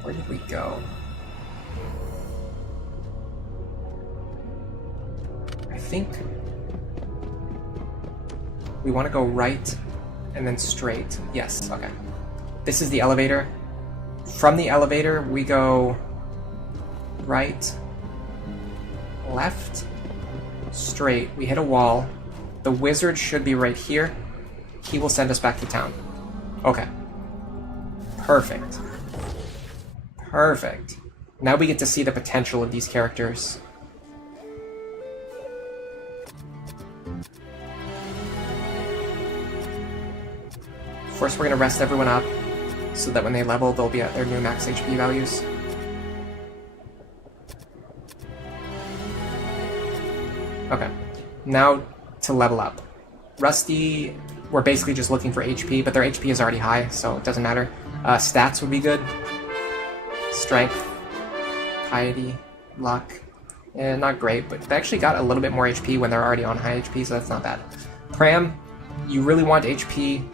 where did we go? I think... we want to go right and then straight. Yes, okay. This is the elevator. From the elevator, we go right, left, straight. We hit a wall. The wizard should be right here. He will send us back to town. Okay. Perfect. Perfect. Now we get to see the potential of these characters. First, we're going to rest everyone up, so that when they level, they'll be at their new max HP values. Okay, now to level up. Rusty, we're basically just looking for HP, but their HP is already high, so it doesn't matter. Stats would be good. Strength, piety, luck. Not great, but they actually got a little bit more HP when they're already on high HP, so that's not bad. Pram, you really want HP.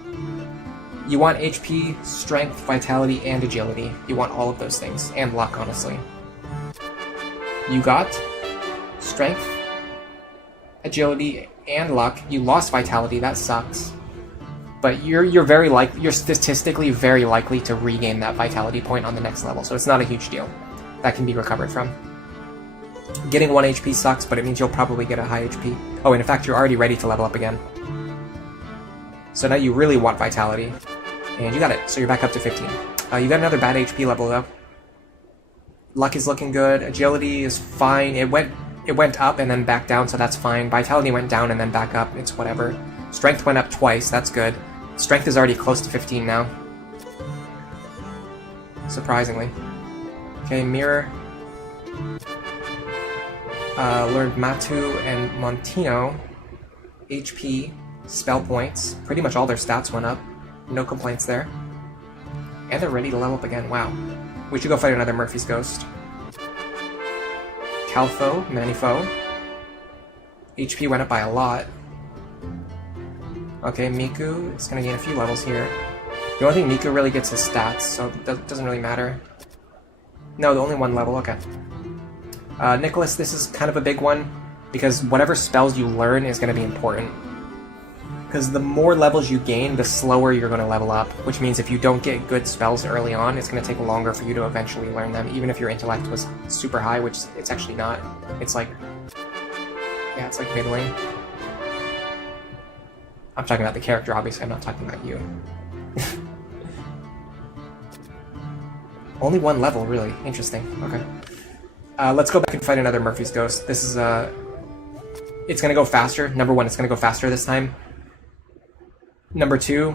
You want HP, strength, vitality, and agility. You want all of those things. And luck, honestly. You got strength, agility, and luck. You lost vitality, that sucks. But you're statistically very likely to regain that vitality point on the next level, so it's not a huge deal. That can be recovered from. Getting 1 HP sucks, but it means you'll probably get a high HP. Oh, and in fact, you're already ready to level up again. So now you really want vitality. And you got it, so you're back up to 15. You got another bad HP level, though. Luck is looking good. Agility is fine. It went up and then back down, so that's fine. Vitality went down and then back up. It's whatever. Strength went up twice. That's good. Strength is already close to 15 now. Surprisingly. Okay, Mirror. Learned Matu and Montino. HP. Spell points. Pretty much all their stats went up. No complaints there. And they're ready to level up again. Wow. We should go fight another Murphy's Ghost. Calfo, Manifo. HP went up by a lot. Okay, Miku is going to gain a few levels here. The only thing Miku really gets is stats, so it doesn't really matter. No, the only one level, okay. Nicholas, this is kind of a big one, because whatever spells you learn is going to be important. Because the more levels you gain, the slower you're going to level up, which means if you don't get good spells early on, it's going to take longer for you to eventually learn them, even if your intellect was super high, which it's actually not. It's like... yeah, it's like middling. I'm talking about the character, obviously, I'm not talking about you. Only one level, really. Interesting. Okay. Let's go back and fight another Murphy's Ghost. This is, it's going to go faster. Number 1, it's going to go faster this time. Number 2,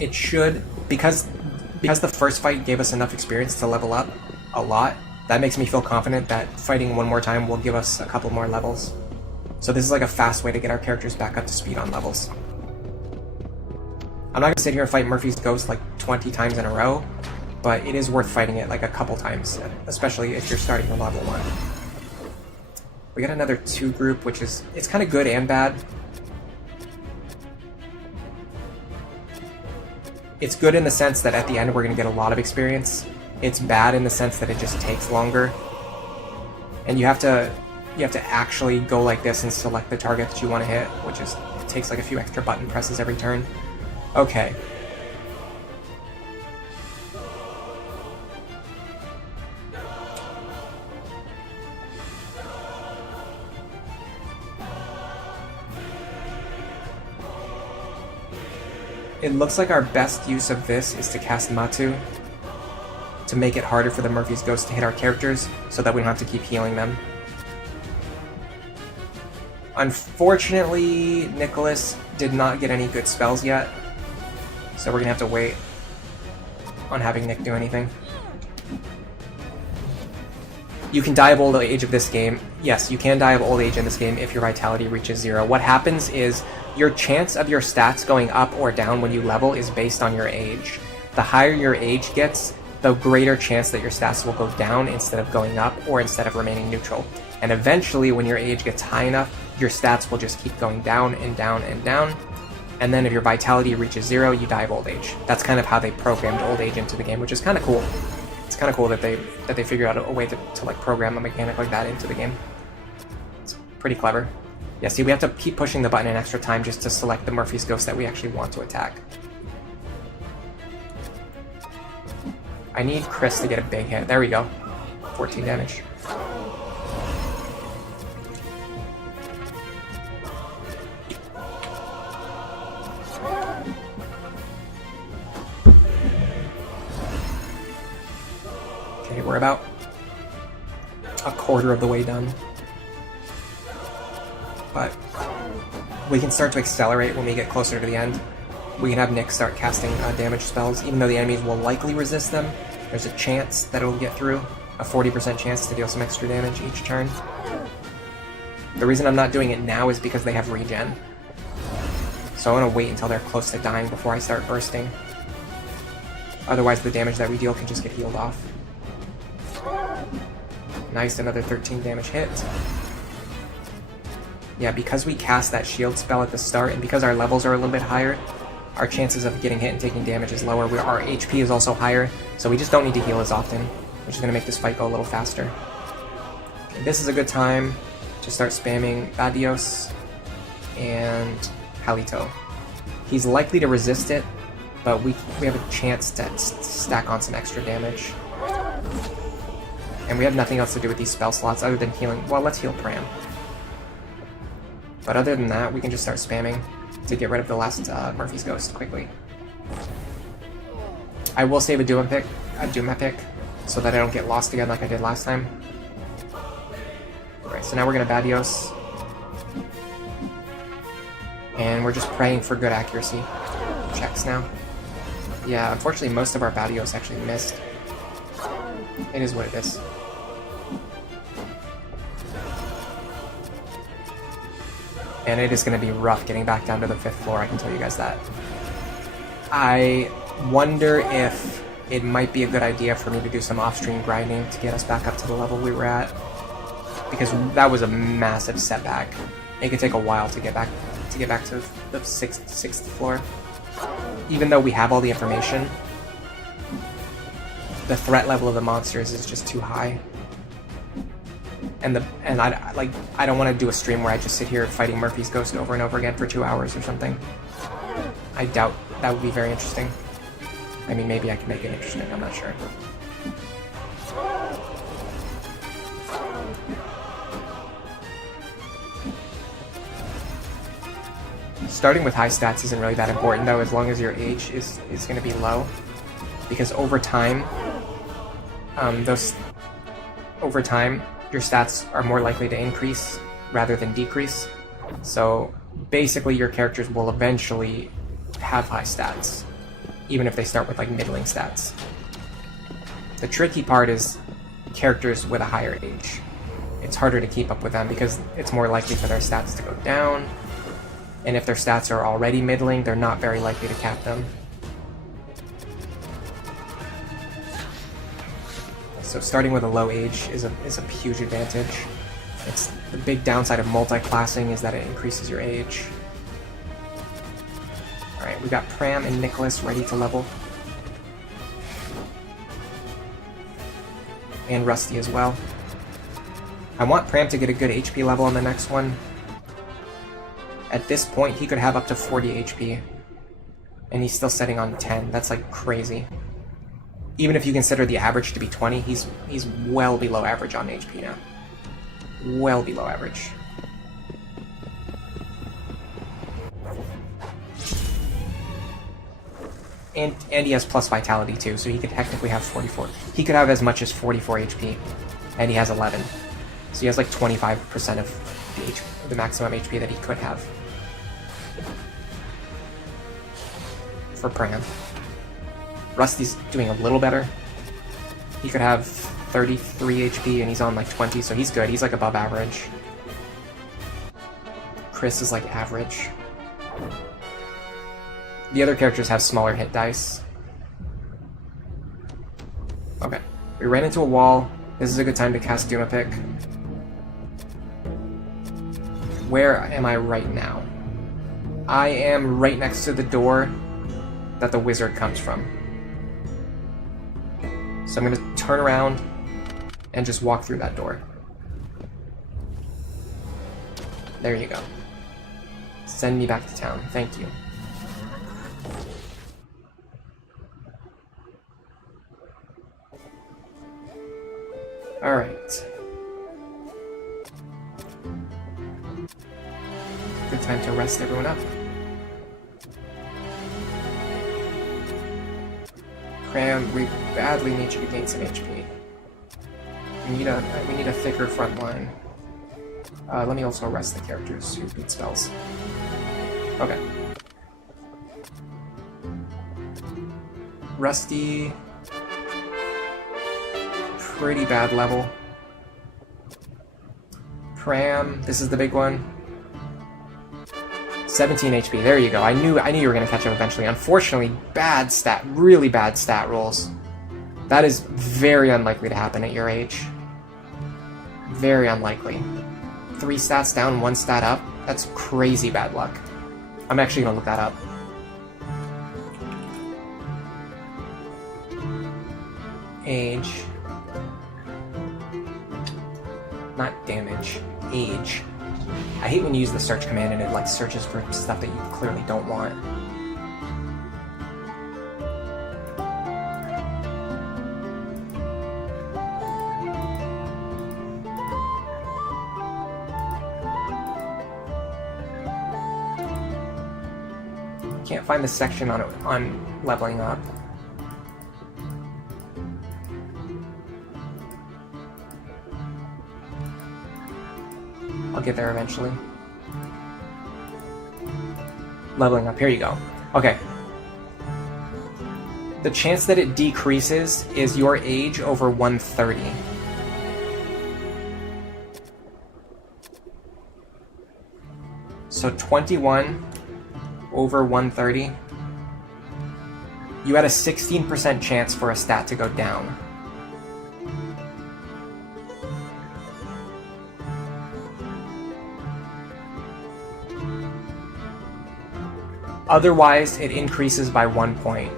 it should, because the first fight gave us enough experience to level up a lot, that makes me feel confident that fighting one more time will give us a couple more levels. So this is like a fast way to get our characters back up to speed on levels. I'm not going to sit here and fight Murphy's Ghost like 20 times in a row, but it is worth fighting it like a couple times, especially if you're starting from level 1. We got another 2 group, which is, it's kind of good and bad. It's good in the sense that at the end we're going to get a lot of experience. It's bad in the sense that it just takes longer. And you have to actually go like this and select the target that you want to hit, which is, it takes like a few extra button presses every turn. Okay. It looks like our best use of this is to cast Matu to make it harder for the Murphy's Ghost to hit our characters so that we don't have to keep healing them. Unfortunately, Nicholas did not get any good spells yet, so we're gonna have to wait on having Nick do anything. You can die of old age of this game. Yes, you can die of old age in this game if your vitality reaches 0. What happens is your chance of your stats going up or down when you level is based on your age. The higher your age gets, the greater chance that your stats will go down instead of going up or instead of remaining neutral. And eventually, when your age gets high enough, your stats will just keep going down and down and down. And then if your vitality reaches 0, you die of old age. That's kind of how they programmed old age into the game, which is kind of cool. It's kind of cool that they figured out a way to like program a mechanic like that into the game. It's pretty clever. Yeah, see, we have to keep pushing the button an extra time just to select the Murphy's Ghost that we actually want to attack. I need Chris to get a big hit. There we go. 14 damage. Okay, we're about a quarter of the way done. But we can start to accelerate when we get closer to the end. We can have Nick start casting damage spells. Even though the enemies will likely resist them, there's a chance that it will get through. A 40% chance to deal some extra damage each turn. The reason I'm not doing it now is because they have regen. So I want to wait until they're close to dying before I start bursting. Otherwise the damage that we deal can just get healed off. Nice, another 13 damage hit. Yeah, because we cast that shield spell at the start, and because our levels are a little bit higher, our chances of getting hit and taking damage is lower. Our HP is also higher, so we just don't need to heal as often, which is going to make this fight go a little faster. Okay, this is a good time to start spamming Badios and Halito. He's likely to resist it, but we have a chance to stack on some extra damage. And we have nothing else to do with these spell slots other than healing. Well, let's heal Pram. But other than that, we can just start spamming to get rid of the last Murphy's Ghost quickly. I will save a Doom Epic, so that I don't get lost again like I did last time. Alright, so now we're going to Badios. And we're just praying for good accuracy checks now. Yeah, unfortunately most of our Badios actually missed. It is what it is. And it is going to be rough getting back down to the 5th floor, I can tell you guys that. I wonder if it might be a good idea for me to do some off-stream grinding to get us back up to the level we were at. Because that was a massive setback. It could take a while to get back to the 6th floor. Even though we have all the information, the threat level of the monsters is just too high. And I don't want to do a stream where I just sit here fighting Murphy's Ghost over and over again for 2 hours or something. I doubt that would be very interesting. I mean, maybe I can make it interesting, I'm not sure. Starting with high stats isn't really that important though, as long as your age is going to be low. Because over time, your stats are more likely to increase rather than decrease. So basically your characters will eventually have high stats, even if they start with like middling stats. The tricky part is characters with a higher age. It's harder to keep up with them because it's more likely for their stats to go down. And if their stats are already middling, they're not very likely to cap them. So starting with a low age is a huge advantage. It's the big downside of multi-classing is that it increases your age. Alright, we got Pram and Nicholas ready to level. And Rusty as well. I want Pram to get a good HP level on the next one. At this point, he could have up to 40 HP. And he's still setting on 10. That's like crazy. Even if you consider the average to be 20, he's well below average on HP now. Well below average. And he has plus vitality too, so he could technically have 44. He could have as much as 44 HP, and he has 11. So he has like 25% of the maximum HP that he could have. For Pram. Rusty's doing a little better. He could have 33 HP and he's on like 20, so he's good. He's like above average. Chris is like average. The other characters have smaller hit dice. Okay. We ran into a wall. This is a good time to cast Dumapic. Where am I right now? I am right next to the door that the wizard comes from. So I'm going to turn around and just walk through that door. There you go. Send me back to town. Thank you. Alright. Good time to rest everyone up. Cram, we badly need you to gain some HP. We need a thicker front line. Let me also rest the characters who beat spells. Okay. Rusty. Pretty bad level. Pram, this is the big one. 17 HP, there you go. I knew you were going to catch him eventually. Unfortunately, really bad stat rolls. That is very unlikely to happen at your age. Very unlikely. 3 stats down, 1 stat up. That's crazy bad luck. I'm actually going to look that up. Age. Not damage. Age. I hate when you use the search command and it like searches for stuff that you clearly don't want. Can't find the section on leveling up. I'll get there eventually. Leveling up, here you go. Okay. The chance that it decreases is your age over 130. So 21 over 130. You had a 16% chance for a stat to go down. Otherwise, it increases by 1 point.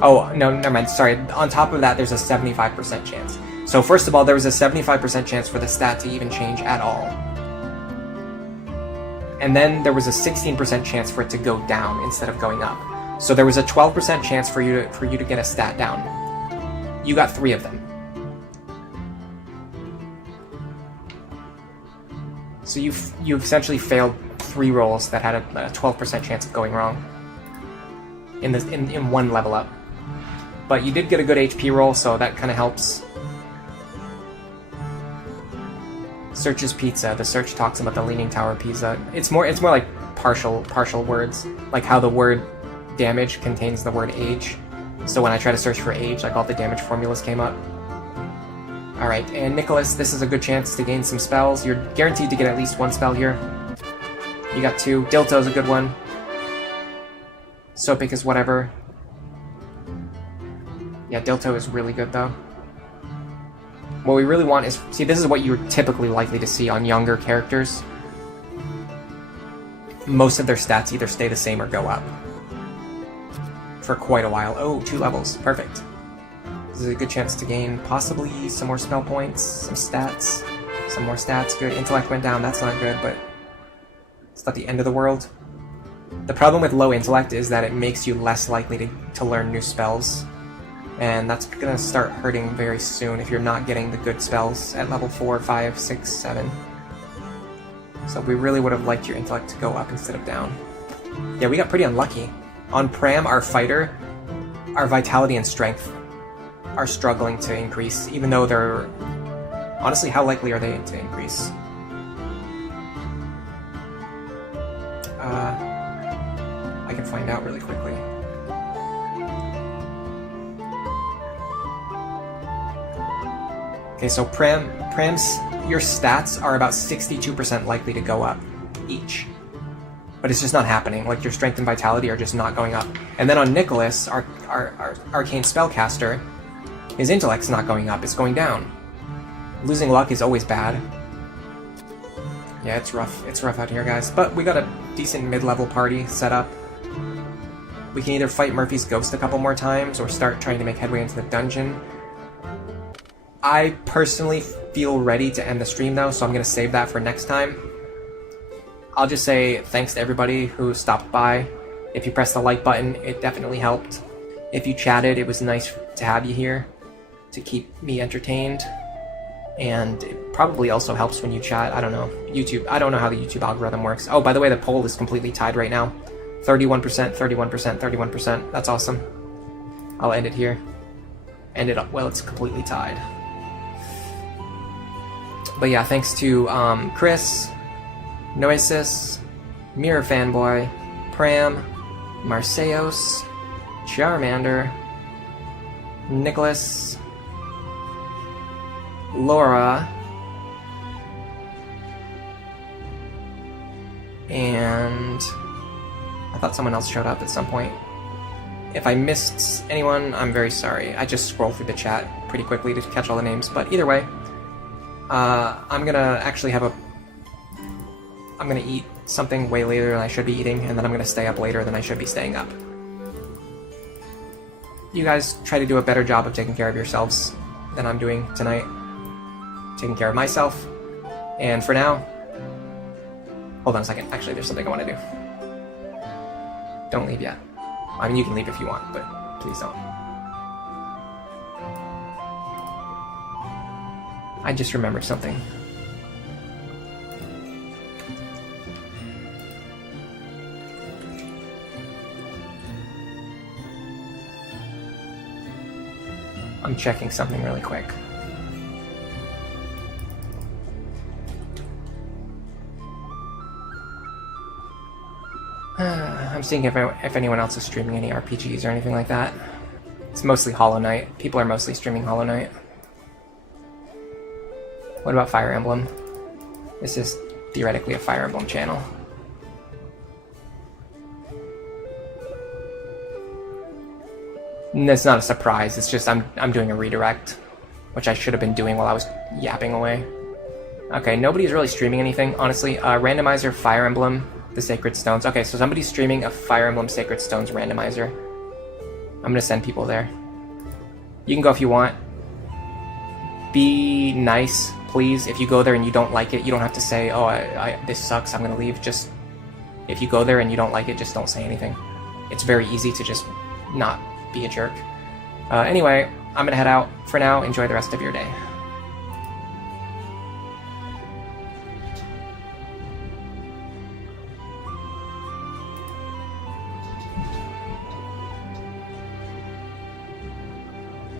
Oh, no, never mind. Sorry. On top of that, there's a 75% chance. So first of all, there was a 75% chance for the stat to even change at all. And then there was a 16% chance for it to go down instead of going up. So there was a 12% chance for you to get a stat down. You got 3 of them. So you essentially failed 3 rolls that had a 12% chance of going wrong in one level up. But you did get a good HP roll, so that kind of helps. Searches pizza. The search talks about the Leaning Tower pizza. It's more like partial words, like how the word damage contains the word age. So when I try to search for age, like all the damage formulas came up. Alright, and Nicholas, this is a good chance to gain some spells. You're guaranteed to get at least one spell here. You got 2. Dilto's a good one. Sopic is whatever. Yeah, Dilto is really good, though. What we really want is... See, this is what you're typically likely to see on younger characters. Most of their stats either stay the same or go up. For quite a while. Oh, 2 levels. Perfect. This is a good chance to gain possibly some more spell points, some stats, some more stats. Good. Intellect went down. That's not good, but it's not the end of the world. The problem with low intellect is that it makes you less likely to learn new spells. And that's going to start hurting very soon if you're not getting the good spells at level 4, 5, 6, 7. So we really would have liked your intellect to go up instead of down. Yeah, we got pretty unlucky. On Pram, our fighter, our vitality and strength are struggling to increase, even though they're... Honestly, how likely are they to increase? I can find out really quickly. Okay, so Pram's, your stats are about 62% likely to go up each. But it's just not happening. Like, your strength and vitality are just not going up. And then on Nicholas, our arcane spellcaster, his intellect's not going up, it's going down. Losing luck is always bad. Yeah, it's rough. It's rough out here, guys. But we got a decent mid-level party set up. We can either fight Murphy's Ghost a couple more times or start trying to make headway into the dungeon. I personally feel ready to end the stream, though, so I'm going to save that for next time. I'll just say thanks to everybody who stopped by. If you pressed the like button, it definitely helped. If you chatted, it was nice to have you here to keep me entertained. And it probably also helps when you chat. I don't know. YouTube. I don't know how the YouTube algorithm works. Oh, by the way, the poll is completely tied right now. 31%, 31%, 31%. That's awesome. I'll end it here. End it up. Well, it's completely tied. But yeah, thanks to Chris, Noesis, Mirror Fanboy, Pram, Marseos, Charmander, Nicholas, Laura, and I thought someone else showed up at some point. If I missed anyone, I'm very sorry. I just scrolled through the chat pretty quickly to catch all the names, but either way, I'm gonna actually have I'm gonna eat something way later than I should be eating, and then I'm gonna stay up later than I should be staying up. You guys try to do a better job of taking care of yourselves than I'm doing tonight. Taking care of myself. And for now... Hold on a second. Actually, there's something I want to do. Don't leave yet. I mean, you can leave if you want, but please don't. I just remembered something. I'm checking something really quick. I'm seeing if anyone else is streaming any RPGs or anything like that. It's mostly Hollow Knight. People are mostly streaming Hollow Knight. What about Fire Emblem? This is theoretically a Fire Emblem channel. It's not a surprise, it's just I'm doing a redirect, which I should have been doing while I was yapping away. Okay, nobody's really streaming anything, honestly. Randomizer, Fire Emblem, the Sacred Stones. Okay, so somebody's streaming a Fire Emblem Sacred Stones randomizer. I'm gonna send people there. You can go if you want. Be nice, please. If you go there and you don't like it, you don't have to say, oh, this sucks, I'm gonna leave. Just, if you go there and you don't like it, just don't say anything. It's very easy to just not be a jerk. Anyway, I'm gonna head out for now. Enjoy the rest of your day.